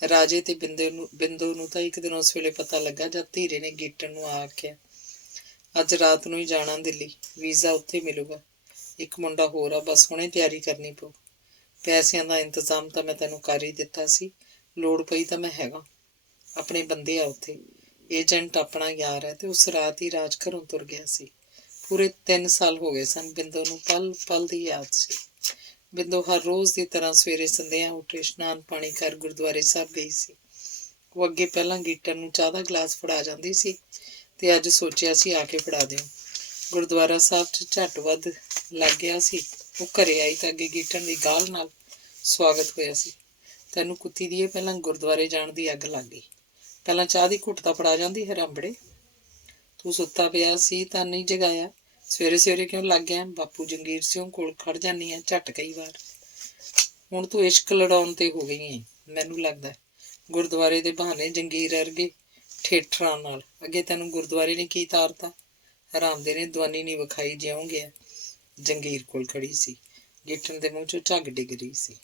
ਰਾਜੇ ਤੇ ਬਿੰਦੋ ਨੂੰ ਤਾਂ ਇੱਕ ਦਿਨ ਉਸ ਵੇਲੇ ਪਤਾ ਲੱਗਾ ਜਦ ਧੀਰੇ ਨੇ ਗਿੱਟਣ ਨੂੰ ਆਖਿਆ, ਅੱਜ ਰਾਤ ਨੂੰ ਹੀ ਜਾਣਾ ਦਿੱਲੀ, ਵੀਜ਼ਾ ਉੱਥੇ ਮਿਲੂਗਾ। ਇੱਕ ਮੁੰਡਾ ਹੋਰ ਆ, ਬਸ ਹੁਣੇ ਤਿਆਰੀ ਕਰਨੀ ਪਊ। ਪੈਸਿਆਂ ਦਾ ਇੰਤਜ਼ਾਮ ਤਾਂ ਮੈਂ ਤੈਨੂੰ ਕਰ ਹੀ ਦਿੱਤਾ ਸੀ, ਲੋੜ ਪਈ ਤਾਂ ਮੈਂ ਹੈਗਾ। ਆਪਣੇ ਬੰਦੇ ਆ ਉੱਥੇ, ਏਜੰਟ ਆਪਣਾ ਯਾਰ ਹੈ। ਤੇ ਉਸ ਰਾਤ ਹੀ ਰਾਜ ਘਰੋਂ ਤੁਰ ਗਿਆ ਸੀ। ਪੂਰੇ 3 ਸਾਲ ਹੋ ਗਏ ਸਨ। ਬਿੰਦੋ ਨੂੰ ਪਲ ਪਲ ਦੀ ਯਾਦ ਸੀ। ਬਿੰਦੋ ਹਰ ਰੋਜ਼ ਦੀ ਤਰ੍ਹਾਂ ਸਵੇਰੇ ਸੰਧਿਆ ਉੱਠ ਇਸ਼ਨਾਨ ਪਾਣੀ ਕਰ ਗੁਰਦੁਆਰੇ ਸਾਹਿਬ ਗਈ ਸੀ। ਉਹ ਅੱਗੇ ਪਹਿਲਾਂ ਗਿੱਟਣ ਨੂੰ ਚਾਹ ਦਾ ਗਲਾਸ ਫੜਾ ਜਾਂਦੀ ਸੀ, ਤੇ ਅੱਜ ਸੋਚਿਆ ਸੀ ਆ ਕੇ ਫੜਾ ਦਿਓ। ਗੁਰਦੁਆਰਾ ਸਾਹਿਬ 'ਚ ਝੱਟ ਵੱਧ ਲੱਗ ਗਿਆ ਸੀ। ਉਹ ਘਰੇ ਆਈ ਤਾਂ ਅੱਗੇ ਗਿੱਟਣ ਦੀ ਗਾਲ ਨਾਲ ਸਵਾਗਤ ਹੋਇਆ ਸੀ। ਤੈਨੂੰ ਕੁੱਤੀ ਦੀਏ, ਪਹਿਲਾਂ ਗੁਰਦੁਆਰੇ ਜਾਣ ਦੀ ਅੱਗ ਲੱਗ ਗਈ। ਪਹਿਲਾਂ ਚਾਹ ਦੀ ਘੁੱਟ ਤਾਂ ਫੜਾ ਜਾਂਦੀ ਹਰਾਂਬੜੇ। ਤੂੰ ਸੁੱਤਾ ਪਿਆ ਸੀ ਤਾਂ ਨਹੀਂ ਜਗਾਇਆ। ਸਵੇਰੇ ਸਵੇਰੇ ਕਿਉਂ ਲੱਗ ਗਿਆ? ਬਾਪੂ ਜੰਗੀਰ ਸਿੰਘ ਕੋਲ ਖੜ ਜਾਂਦੀ ਆ ਝੱਟ ਕਈ ਵਾਰ। ਹੁਣ ਤੂੰ ਇਸ਼ਕ ਲੜਾਉਣ ਤੇ ਹੋ ਗਈ ਹੈ ਮੈਨੂੰ ਲੱਗਦਾ। ਗੁਰਦੁਆਰੇ ਦੇ ਬਹਾਨੇ ਜੰਗੀਰ ਵਰਗੇ ਠੇਠਰਾਂ ਨਾਲ। ਅੱਗੇ ਤੈਨੂੰ ਗੁਰਦੁਆਰੇ ਨੇ ਕੀ ਤਾਰਤਾ? ਹਰਾਮਦੇ ਨੇ ਦਵਾਨੀ ਨਹੀਂ ਵਿਖਾਈ ਜਿਉਂ ਗਿਆ। ਜੰਗੀਰ ਕੋਲ ਖੜੀ ਸੀ, ਗਿੱਠਣ ਦੇ ਮੂੰਹ ਚੋਂ ਝੱਗ ਡਿੱਗ ਰਹੀ ਸੀ।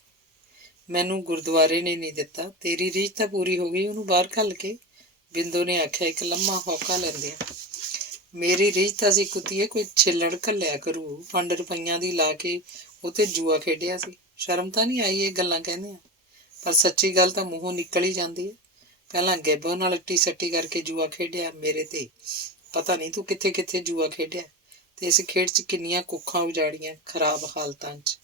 ਮੈਨੂੰ ਗੁਰਦੁਆਰੇ ਨੇ ਨਹੀਂ ਦਿੱਤਾ, ਤੇਰੀ ਰੀਝ ਤਾਂ ਪੂਰੀ ਹੋ ਗਈ ਉਹਨੂੰ ਬਾਹਰ ਘੱਲ ਕੇ, ਬਿੰਦੋ ਨੇ ਆਖਿਆ ਇੱਕ ਲੰਮਾ ਹੌਕਾ ਲੈਂਦਿਆਂ। ਮੇਰੀ ਰੀਝ ਤਾਂ ਸੀ ਕੁੱਤੀਏ ਕੋਈ ਛਿੱਲੜ ਘੱਲਿਆ ਕਰੂ, 5 ਰੁਪਈਆਂ ਦੀ ਲਾ ਕੇ ਉਹ ਤੇ ਜੂਆ ਖੇਡਿਆ ਸੀ। ਸ਼ਰਮ ਤਾਂ ਨਹੀਂ ਆਈ ਇਹ ਗੱਲਾਂ ਕਹਿੰਦੇ ਆ? ਪਰ ਸੱਚੀ ਗੱਲ ਤਾਂ ਮੂੰਹੋਂ ਨਿਕਲ ਹੀ ਜਾਂਦੀ ਹੈ। ਪਹਿਲਾਂ ਗੈਬੋ ਨਾਲ ਅੱਟੀ ਸੱਟੀ ਕਰਕੇ ਜੂਆ ਖੇਡਿਆ ਮੇਰੇ ਤੇ। ਪਤਾ ਨਹੀਂ ਤੂੰ ਕਿੱਥੇ ਕਿੱਥੇ ਜੂਆ ਖੇਡਿਆ ਤੇ ਇਸ ਖੇਡ 'ਚ ਕਿੰਨੀਆਂ ਕੁੱਖਾਂ ਉਜਾੜੀਆਂ ਖਰਾਬ ਹਾਲਤਾਂ 'ਚ।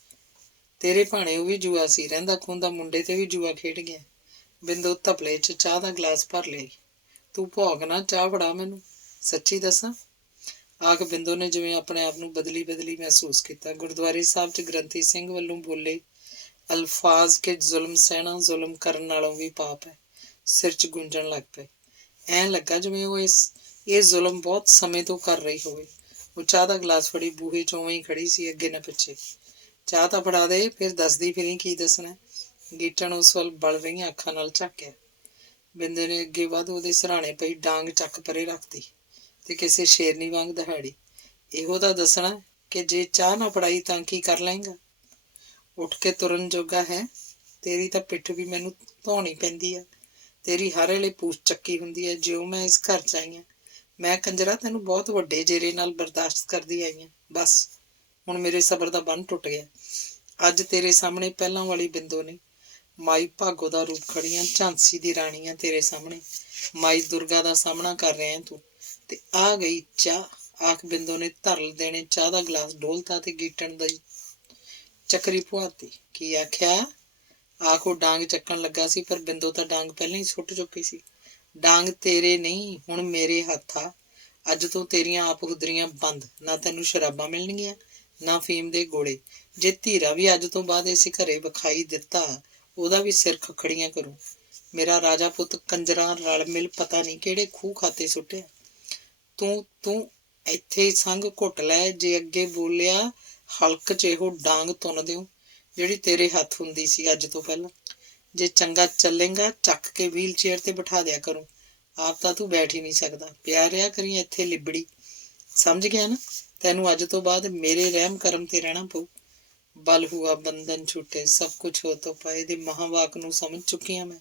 ਤੇਰੇ ਭਾਣੇ ਉਹ ਵੀ ਜੂਆ ਸੀ, ਰਹਿੰਦਾ ਖੂੰਦਾ ਮੁੰਡੇ ਤੇ ਵੀ ਜੂਆ ਖੇਡ ਗਿਆ। ਬਿੰਦੋ ਤਪਲੇ 'ਚ ਚਾਹ ਦਾ ਗਲਾਸ ਭਰ ਲਿਆਈ। ਤੂੰ ਭੋਗ ਨਾ, ਚਾਹ ਫੜਾ ਮੈਨੂੰ। ਸੱਚੀ ਦੱਸਾਂ? ਆਖ ਬਿੰਦੋ ਨੇ ਜਿਵੇਂ ਆਪਣੇ ਆਪ ਨੂੰ ਬਦਲੀ ਬਦਲੀ ਮਹਿਸੂਸ ਕੀਤਾ। ਗੁਰਦੁਆਰੇ ਸਾਹਿਬ 'ਚ ਗ੍ਰੰਥੀ ਸਿੰਘ ਵੱਲੋਂ ਬੋਲੇ ਅਲਫਾਜ਼ ਕਿ ਜ਼ੁਲਮ ਸਹਿਣਾ ਜ਼ੁਲਮ ਕਰਨ ਨਾਲੋਂ ਵੀ ਪਾਪ ਹੈ, ਸਿਰ 'ਚ ਗੂੰਜਣ ਲੱਗ ਪਏ। ਐਂ ਲੱਗਾ ਜਿਵੇਂ ਉਹ ਇਹ ਜ਼ੁਲਮ ਬਹੁਤ ਸਮੇਂ ਤੋਂ ਕਰ ਰਹੀ ਹੋਵੇ। ਉਹ ਚਾਹ ਦਾ ਗਲਾਸ ਫੜੀ ਬੂਹੇ 'ਚ ਉਵੇਂ ਹੀ ਖੜੀ ਸੀ, ਅੱਗੇ ਨਾ ਪਿੱਛੇ। ਚਾਹ ਤਾਂ ਫੜਾ ਦੇ, ਫਿਰ ਦੱਸਦੀ ਫਿਰੀ ਕੀ ਦੱਸਣਾ। ਗੀਟਣ ਉਸ ਵੱਲ ਬਲ ਰਹੀਆਂ ਅੱਖਾਂ ਨਾਲ ਝਾਕਿਆ। ਬਿੰਦੇ ਨੇ ਅੱਗੇ ਵੱਧ ਉਹਦੇ ਸਿਰਹਾਣੇ ਪਈ ਡਾਂਗ ਚੱਕ ਪਰੇ ਰੱਖਦੀ ਤੇ ਕਿਸੇ ਸ਼ੇਰਨੀ ਵਾਂਗ ਦਹਾੜੀ। ਇਹੋ ਤਾਂ ਦੱਸਣਾ ਕਿ ਜੇ ਚਾਹ ਨਾ ਫੜਾਈ ਤਾਂ ਕੀ ਕਰ ਲਏਂਗਾ? ਉੱਠ ਕੇ ਤੁਰਨ ਜੋਗਾ ਹੈ? ਤੇਰੀ ਤਾਂ ਪਿੱਠ ਵੀ ਮੈਨੂੰ ਧੋਣੀ ਪੈਂਦੀ ਆ। ਤੇਰੀ ਹਰ ਵੇਲੇ ਪੂਛ ਚੱਕੀ ਹੁੰਦੀ ਹੈ। ਜਿਉਂ ਮੈਂ ਇਸ ਘਰ 'ਚ ਆਈ ਹਾਂ ਮੈਂ ਕੰਜਰਾ ਤੈਨੂੰ ਬਹੁਤ ਵੱਡੇ ਜੇਰੇ ਨਾਲ ਬਰਦਾਸ਼ਤ ਕਰਦੀ ਆਈ ਹਾਂ। ਬਸ ਹੁਣ ਮੇਰੇ ਸਬਰ ਦਾ ਬੰਨ੍ਹ ਟੁੱਟ ਗਿਆ। ਅੱਜ ਤੇਰੇ ਸਾਹਮਣੇ ਪਹਿਲਾਂ ਵਾਲੀ ਬਿੰਦੋ ਨੇ ਮਾਈ ਭਾਗੋ ਦਾ ਰੂਪ ਖੜੀਆਂ, ਝਾਂਸੀ ਦੀ ਰਾਣੀ ਆ ਤੇਰੇ ਸਾਹਮਣੇ। ਮਾਈ ਦੁਰਗਾ ਦਾ ਸਾਹਮਣਾ ਕਰ ਰਿਹਾ ਤੂੰ ਤੇ ਆ ਗਈ ਚਾਹ। ਆਖ ਬਿੰਦੋ ਨੇ ਧਰਲ ਦੇਣੇ ਚਾਹ ਦਾ ਗਲਾਸ ਡੋਲਤਾ ਤੇ ਗੀਟਣ ਦੀ ਚੱਕਰੀ ਪੁਆਤੀ। ਕੀ ਆਖਿਆ? ਆਖ ਉਹ ਡਾਂਗ ਚੱਕਣ ਲੱਗਾ ਸੀ, ਪਰ ਬਿੰਦੋ ਤਾਂ ਡਾਂਗ ਪਹਿਲਾਂ ਹੀ ਸੁੱਟ ਚੁੱਕੀ ਸੀ। ਡਾਂਗ ਤੇਰੇ ਨਹੀਂ ਹੁਣ ਮੇਰੇ ਹੱਥ ਆ। ਅੱਜ ਤੋਂ ਤੇਰੀਆਂ ਆਪ ਹੁਦਰੀਆਂ ਬੰਦ। ਨਾ ਤੈਨੂੰ ਸ਼ਰਾਬਾਂ ਮਿਲਣਗੀਆਂ ਨਾ ਫੀਮ ਦੇ ਗੋਲੇ। ਜੇ ਧੀਰਾ ਵੀ ਅੱਜ ਤੋਂ ਬਾਅਦ ਇਸ ਘਰੇ ਵਿਖਾਈ ਦਿੱਤਾ ਉਹਦਾ ਵੀ ਸਿਰ ਖਖੜੀਆਂ ਕਰੂ। ਮੇਰਾ ਰਾਜਾ ਪੁੱਤ ਕੰਜਰਾਂ ਰਲ ਮਿਲ ਪਤਾ ਨਹੀਂ ਕਿਹੜੇ ਖੂਹ ਖਾਤੇ ਸੁੱਟਿਆ। ਤੂੰ ਇੱਥੇ ਹੀ ਸੰਗ ਘੁੱਟ ਲੈ। ਜੇ ਅੱਗੇ ਬੋਲਿਆ ਹਲਕ 'ਚ ਇਹੋ ਡਾਂਗ ਤੁੰਨ ਦਿਓ ਜਿਹੜੀ ਤੇਰੇ ਹੱਥ ਹੁੰਦੀ ਸੀ ਅੱਜ ਤੋਂ ਪਹਿਲਾਂ। ਜੇ ਚੰਗਾ ਚੱਲੇਗਾ ਚੱਕ ਕੇ ਵੀਲ ਚੇਅਰ ਤੇ ਬਿਠਾ ਦਿਆ ਕਰੂੰ। ਆਪ ਤਾਂ ਤੂੰ ਬੈਠ ਹੀ ਨਹੀਂ ਸਕਦਾ, ਪਿਆ ਰਿਹਾ ਕਰੀ ਇੱਥੇ ਲਿਬੜੀ। ਸਮਝ ਗਿਆ ਨਾ? ਤੈਨੂੰ ਅੱਜ ਤੋਂ ਬਾਅਦ ਮੇਰੇ ਰਹਿਮ ਕਰਮ ਤੇ ਰਹਿਣਾ ਪਊ। ਬਲ ਹੁਆ ਬੰਧਨ ਛੁੱਟੇ ਸਭ ਕੁਛ ਹੋ ਤੋਂ ਪਾਏ ਦੇ ਮਹਾਵਾਕ ਨੂੰ ਸਮਝ ਚੁੱਕੀ ਹਾਂ ਮੈਂ।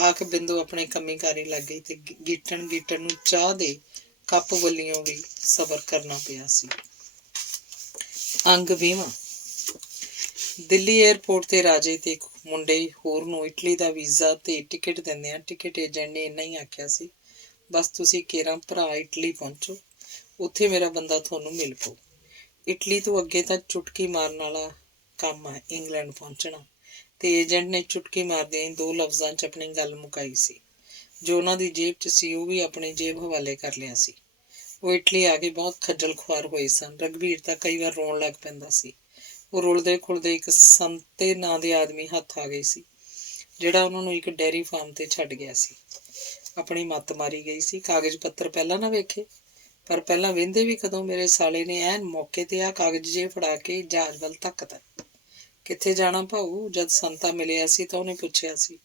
ਆਖ ਬਿੰਦੂ ਆਪਣੇ ਕੰਮੀ ਕਾਰੀ ਲੱਗ ਗਈ ਤੇ ਗੀਟਣ ਨੂੰ ਚਾਹ ਦੇ ਕੱਪ ਵੱਲਿਓਂ ਵੀ ਸਬਰ ਕਰਨਾ ਪਿਆ ਸੀ। ਅੰਗ 20ਵਾਂ। ਦਿੱਲੀ ਏਅਰਪੋਰਟ ਤੇ ਰਾਜੇ ਤੇ ਇੱਕ ਮੁੰਡੇ ਹੋਰ ਨੂੰ ਇਟਲੀ ਦਾ ਵੀਜ਼ਾ ਤੇ ਟਿਕਟ ਦਿੰਦਿਆਂ ਟਿਕਟ ਏਜੰਟ ਨੇ ਇੰਨਾ ਹੀ ਆਖਿਆ ਸੀ, ਬਸ ਤੁਸੀਂ ਕੇਰਾਂ ਭਰਾ ਇਟਲੀ ਪਹੁੰਚੋ, ਉੱਥੇ ਮੇਰਾ ਬੰਦਾ ਤੁਹਾਨੂੰ ਮਿਲ ਪਊ। ਇਟਲੀ ਤੋਂ ਅੱਗੇ ਤਾਂ ਚੁਟਕੀ ਮਾਰਨ ਵਾਲਾ ਕੰਮ ਆ ਇੰਗਲੈਂਡ ਪਹੁੰਚਣਾ। ਤੇ ਏਜੰਟ ਨੇ ਚੁਟਕੀ ਮਾਰਦਿਆਂ ਹੀ 2 ਲਫ਼ਜ਼ਾਂ 'ਚ ਆਪਣੀ ਗੱਲ ਮੁਕਾਈ ਸੀ। ਜੋ ਉਹਨਾਂ ਦੀ ਜੇਬ 'ਚ ਸੀ ਉਹ ਵੀ ਆਪਣੀ ਜੇਬ ਹਵਾਲੇ ਕਰ ਲਿਆ ਸੀ। ਉਹ ਇਟਲੀ ਆ ਕੇ ਬਹੁਤ ਖੱਜਲ ਖੁਆਰ ਹੋਏ ਸਨ। ਰਘਬੀਰ ਤਾਂ ਕਈ ਵਾਰ ਰੋਣ ਲੱਗ ਪੈਂਦਾ ਸੀ। ਉਹ ਰੁਲਦੇ ਖੁਲਦੇ ਇੱਕ ਸੰਤੇ ਨਾਂ ਦੇ ਆਦਮੀ ਹੱਥ ਆ ਗਈ ਸੀ, ਜਿਹੜਾ ਉਹਨਾਂ ਨੂੰ ਇੱਕ ਡੇਅਰੀ ਫਾਰਮ ਤੇ ਛੱਡ ਗਿਆ ਸੀ। ਆਪਣੀ ਮੱਤ ਮਾਰੀ ਗਈ ਸੀ। ਕਾਗਜ਼ ਪੱਤਰ ਪਹਿਲਾਂ ਨਾ ਵੇਖੇ, ਪਰ ਪਹਿਲਾਂ ਵਹਿੰਦੇ ਵੀ ਕਦੋਂ ਮੇਰੇ ਸਾਲੇ ਨੇ ਐਨ ਮੌਕੇ ਤੇ ਆਹ ਕਾਗਜ਼ ਜੇ ਫੜਾ ਕੇ ਜਹਾਜ਼ ਵੱਲ ਧੱਕਦਾ। ਕਿੱਥੇ ਜਾਣਾ ਭਾਊ? ਜਦ ਸੰਤਾ ਮਿਲਿਆ ਸੀ ਤਾਂ ਉਹਨੇ ਪੁੱਛਿਆ ਸੀ।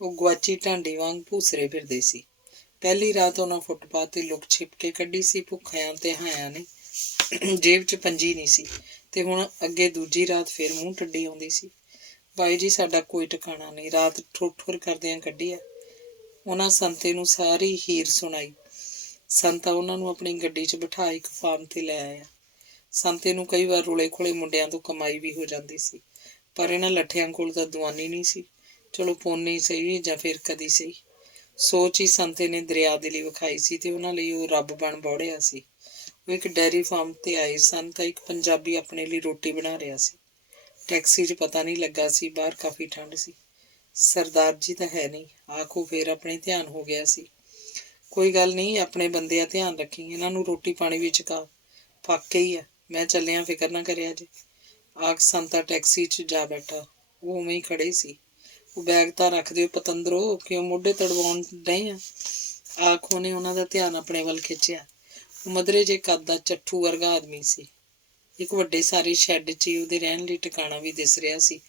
ਉਹ ਗੁਆਚੀ ਢਾਂਡੀ ਵਾਂਗ ਭੂਸਰੇ ਫਿਰਦੇ ਸੀ। ਪਹਿਲੀ ਰਾਤ ਉਹਨਾਂ ਫੁੱਟਪਾਥ ਤੇ ਲੁਕ ਛਿਪ ਕੇ ਕੱਢੀ ਸੀ ਭੁੱਖਿਆਂ ਤੇ ਹਾਇਆਂ ਨੇ। ਜੇਬ 'ਚ ਪੰਜੀ ਨਹੀਂ ਸੀ ਤੇ ਹੁਣ ਅੱਗੇ ਦੂਜੀ ਰਾਤ ਫਿਰ ਮੂੰਹ ਟੱਡੀ ਆਉਂਦੀ ਸੀ। ਬਾਈ ਜੀ ਸਾਡਾ ਕੋਈ ਟਿਕਾਣਾ ਨਹੀਂ, ਰਾਤ ਠੁਰ ਠੁਰ ਕਰਦਿਆਂ ਕੱਢੀ ਆ। ਉਹਨਾਂ ਸੰਤੇ ਨੂੰ ਸਾਰੀ ਹੀਰ ਸੁਣਾਈ। ਸੰਤਾ ਉਹਨਾਂ ਨੂੰ ਆਪਣੀ ਗੱਡੀ 'ਚ ਬਿਠਾ ਇੱਕ ਫਾਰਮ ਤੇ ਲੈ ਆਇਆ। ਸੰਤੇ ਨੂੰ ਕਈ ਵਾਰ ਰੁਲੇ ਖੁਲੇ ਮੁੰਡਿਆਂ ਤੋਂ ਕਮਾਈ ਵੀ ਹੋ ਜਾਂਦੀ ਸੀ, ਪਰ ਇਹਨਾਂ ਲੱਠਿਆਂ ਕੋਲ ਤਾਂ ਦੁਆਨੀ ਨਹੀਂ ਸੀ। ਚਲੋ ਪੋਨੀ ਸਹੀ ਜਾਂ ਫਿਰ ਕਦੀ ਸਹੀ। ਸੋਚ ਹੀ ਸੰਤੇ ਨੇ ਦਰਿਆ ਦਿਲੀ ਵਿਖਾਈ ਸੀ ਤੇ ਉਹਨਾਂ ਲਈ ਉਹ ਰੱਬ ਬਣ ਬੌੜਿਆ ਸੀ। ਉਹ ਇੱਕ ਡੇਅਰੀ ਫਾਰਮ ਤੇ ਆਏ ਸਨ ਤਾਂ ਇੱਕ ਪੰਜਾਬੀ ਆਪਣੇ ਲਈ ਰੋਟੀ ਬਣਾ ਰਿਹਾ ਸੀ। ਟੈਕਸੀ 'ਚ ਪਤਾ ਨਹੀਂ ਲੱਗਾ ਸੀ, ਬਾਹਰ ਕਾਫੀ ਠੰਡ ਸੀ। ਸਰਦਾਰ ਜੀ ਤਾਂ ਹੈ ਨਹੀਂ, ਆਖੋ ਫਿਰ ਆਪਣੇ ਧਿਆਨ ਹੋ ਗਿਆ ਸੀ। ਕੋਈ ਗੱਲ ਨਹੀਂ, ਆਪਣੇ ਬੰਦੇ ਆ, ਧਿਆਨ ਰੱਖੀ, ਇਹਨਾਂ ਨੂੰ ਰੋਟੀ ਪਾਣੀ ਵੀ ਛਕਾ। ਪੱਕ ਹੀ ਆ, ਮੈਂ ਚੱਲਿਆ, ਫਿਕਰ ਨਾ ਕਰਿਆ ਜੇ। ਆਖ ਸੰਤਾ ਟੈਕਸੀ 'ਚ ਜਾ ਬੈਠਾ। ਉਹ ਉਵੇਂ ਹੀ ਖੜੇ ਸੀ। ਉਹ ਬੈਗ ਤਾਂ ਰੱਖ ਦਿਓ ਪਤੰਦਰੋ, ਕਿਉਂ ਮੋਢੇ ਤੜਵਾਉਣ ਡਏ ਆ? ਆਖ ਉਹਨੇ ਉਹਨਾਂ ਦਾ ਧਿਆਨ ਆਪਣੇ ਵੱਲ ਖਿੱਚਿਆ। ਮਧਰੇ ਜੇ ਕੱਦ ਦਾ ਚੱਠੂ ਵਰਗਾ ਆਦਮੀ ਸੀ। ਇੱਕ ਵੱਡੇ ਸਾਰੇ ਸ਼ੈੱਡ 'ਚ ਹੀ ਉਹਦੇ ਰਹਿਣ ਲਈ ਟਿਕਾਣਾ ਵੀ ਦਿਸ ਰਿਹਾ ਸੀ।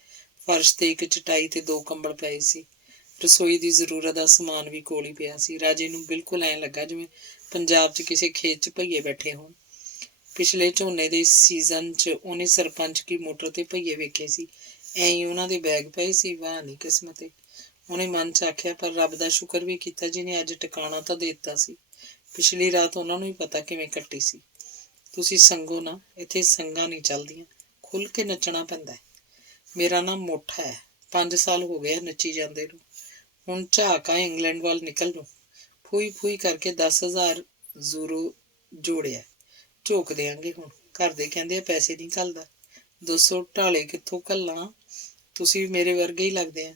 ਫਰਸ਼ ਤੇ ਇੱਕ ਚਟਾਈ ਤੇ 2 ਕੰਬਲ ਪਏ ਸੀ। ਰਸੋਈ ਦੀ ਜ਼ਰੂਰਤ ਦਾ ਸਮਾਨ ਵੀ ਕੋਲ ਹੀ ਪਿਆ ਸੀ। ਰਾਜੇ ਨੂੰ ਬਿਲਕੁਲ ਐਂ ਲੱਗਾ ਜਿਵੇਂ ਪੰਜਾਬ 'ਚ ਕਿਸੇ ਖੇਤ 'ਚ ਭਈਏ ਬੈਠੇ ਹੋਣ। ਪਿਛਲੇ ਝੋਨੇ ਦੇ ਸੀਜ਼ਨ 'ਚ ਉਹਨੇ ਸਰਪੰਚ ਕੀ ਮੋਟਰ ਤੇ ਭਈਏ ਵੇਖੇ ਸੀ। ਐਂ ਹੀ ਉਹਨਾਂ ਦੇ ਬੈਗ ਪਏ ਸੀ। ਵਾਹ ਨਹੀਂ ਕਿਸਮਤੇ, ਉਹਨੇ ਮਨ 'ਚ ਆਖਿਆ। ਪਰ ਰੱਬ ਦਾ ਸ਼ੁਕਰ ਵੀ ਕੀਤਾ ਜਿਹਨੇ ਅੱਜ ਟਿਕਾਣਾ ਤਾਂ ਦੇ ਦਿੱਤਾ ਸੀ। ਪਿਛਲੀ ਰਾਤ ਉਹਨਾਂ ਨੂੰ ਹੀ ਪਤਾ ਕਿਵੇਂ ਕੱਟੀ ਸੀ। ਤੁਸੀਂ ਸੰਗੋ ਨਾ, ਇੱਥੇ ਸੰਗਾਂ ਨਹੀਂ ਚੱਲਦੀਆਂ, ਖੁੱਲ੍ਹ ਕੇ ਨੱਚਣਾ ਪੈਂਦਾ ਹੈ। ਮੇਰਾ ਨਾਮ ਮੋਠਾ ਹੈ, 5 ਸਾਲ ਹੋ ਗਏ ਨੱਚੀ ਜਾਂਦੇ ਨੂੰ। ਹੁਣ ਝਾਕਾ ਇੰਗਲੈਂਡ ਵੱਲ ਨਿਕਲ ਨੂੰ। ਫੂਈ ਫੂਈ ਕਰਕੇ 10,000 ਜ਼ੂਰੋ ਜੋੜਿਆ, ਝੋਕ ਦਿਆਂਗੇ। ਹੁਣ ਘਰ ਦੇ ਕਹਿੰਦੇ ਆ ਪੈਸੇ ਨਹੀਂ ਘੱਲਦਾ। 200 ਢਾਲੇ ਕਿੱਥੋਂ ਘੱਲਾਂ? ਤੁਸੀਂ ਵੀ ਮੇਰੇ ਵਰਗੇ ਹੀ ਲੱਗਦੇ ਆ।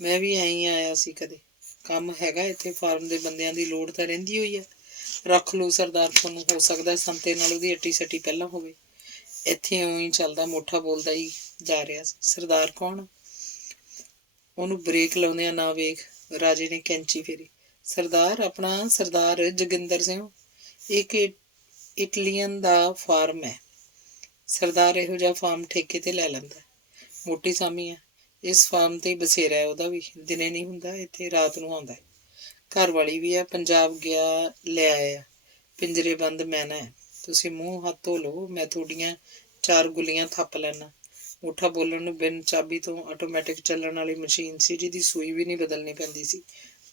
ਮੈਂ ਵੀ ਐਂ ਹੀ ਆਇਆ ਸੀ ਕਦੇ। ਕੰਮ ਹੈਗਾ ਇੱਥੇ, ਫਾਰਮ ਦੇ ਬੰਦਿਆਂ ਦੀ ਲੋੜ ਤਾਂ ਰਹਿੰਦੀ ਹੋਈ ਆ। ਰੱਖ ਲਓ ਸਰਦਾਰ, ਤੁਹਾਨੂੰ ਹੋ ਸਕਦਾ ਸੰਤੇ ਨਾਲ ਉਹਦੀ ਅੱਟੀ ਸੱਟੀ ਪਹਿਲਾਂ ਹੋਵੇ। ਇੱਥੇ ਇਉਂ ਹੀ ਚੱਲਦਾ। ਮੋਠਾ ਬੋਲਦਾ ਹੀ ਜਾ ਰਿਹਾ ਸੀ। ਸਰਦਾਰ ਕੌਣ? ਉਹਨੂੰ ਬ੍ਰੇਕ ਲਾਉਂਦਿਆਂ ਨਾ ਵੇਖ, ਰਾਜੇ ਨੇ ਕੈਂਚੀ ਫੇਰੀ। ਸਰਦਾਰ ਆਪਣਾ ਸਰਦਾਰ ਜੋਗਿੰਦਰ ਸਿੰਘ। ਇੱਕ ਇਟਲੀਅਨ ਦਾ ਫਾਰਮ ਹੈ। ਸਰਦਾਰ ਇਹੋ ਜਿਹਾ ਫਾਰਮ ਠੇਕੇ ਤੇ ਲੈ ਲੈਂਦਾ। ਮੋਟੀ ਸਾਮੀ ਹੈ। ਇਸ ਫਾਰਮ ਤੇ ਹੀ ਬਸੇਰਾ ਹੈ ਉਹਦਾ ਵੀ। ਦਿਨੇ ਨਹੀਂ ਹੁੰਦਾ ਇੱਥੇ, ਰਾਤ ਨੂੰ ਆਉਂਦਾ। ਘਰ ਵਾਲੀ ਵੀ ਆ, ਪੰਜਾਬ ਗਿਆ ਲੈ ਆਇਆ। ਪਿੰਜਰੇ ਬੰਦ ਮੈਨਾ ਹੈ। ਤੁਸੀਂ ਮੂੰਹ ਹੱਥ ਧੋ ਲਓ, ਮੈਂ ਤੁਹਾਡੀਆਂ 4 ਗੁੱਲੀਆਂ ਥੱਪ ਲੈਣਾ। ਮੋਠਾ ਬੋਲਣ ਨੂੰ ਬਿਨ ਚਾਬੀ ਤੋਂ ਆਟੋਮੈਟਿਕ ਚੱਲਣ ਵਾਲੀ ਮਸ਼ੀਨ ਸੀ ਜਿਹਦੀ ਸੂਈ ਵੀ ਨਹੀਂ ਬਦਲਣੀ ਪੈਂਦੀ ਸੀ।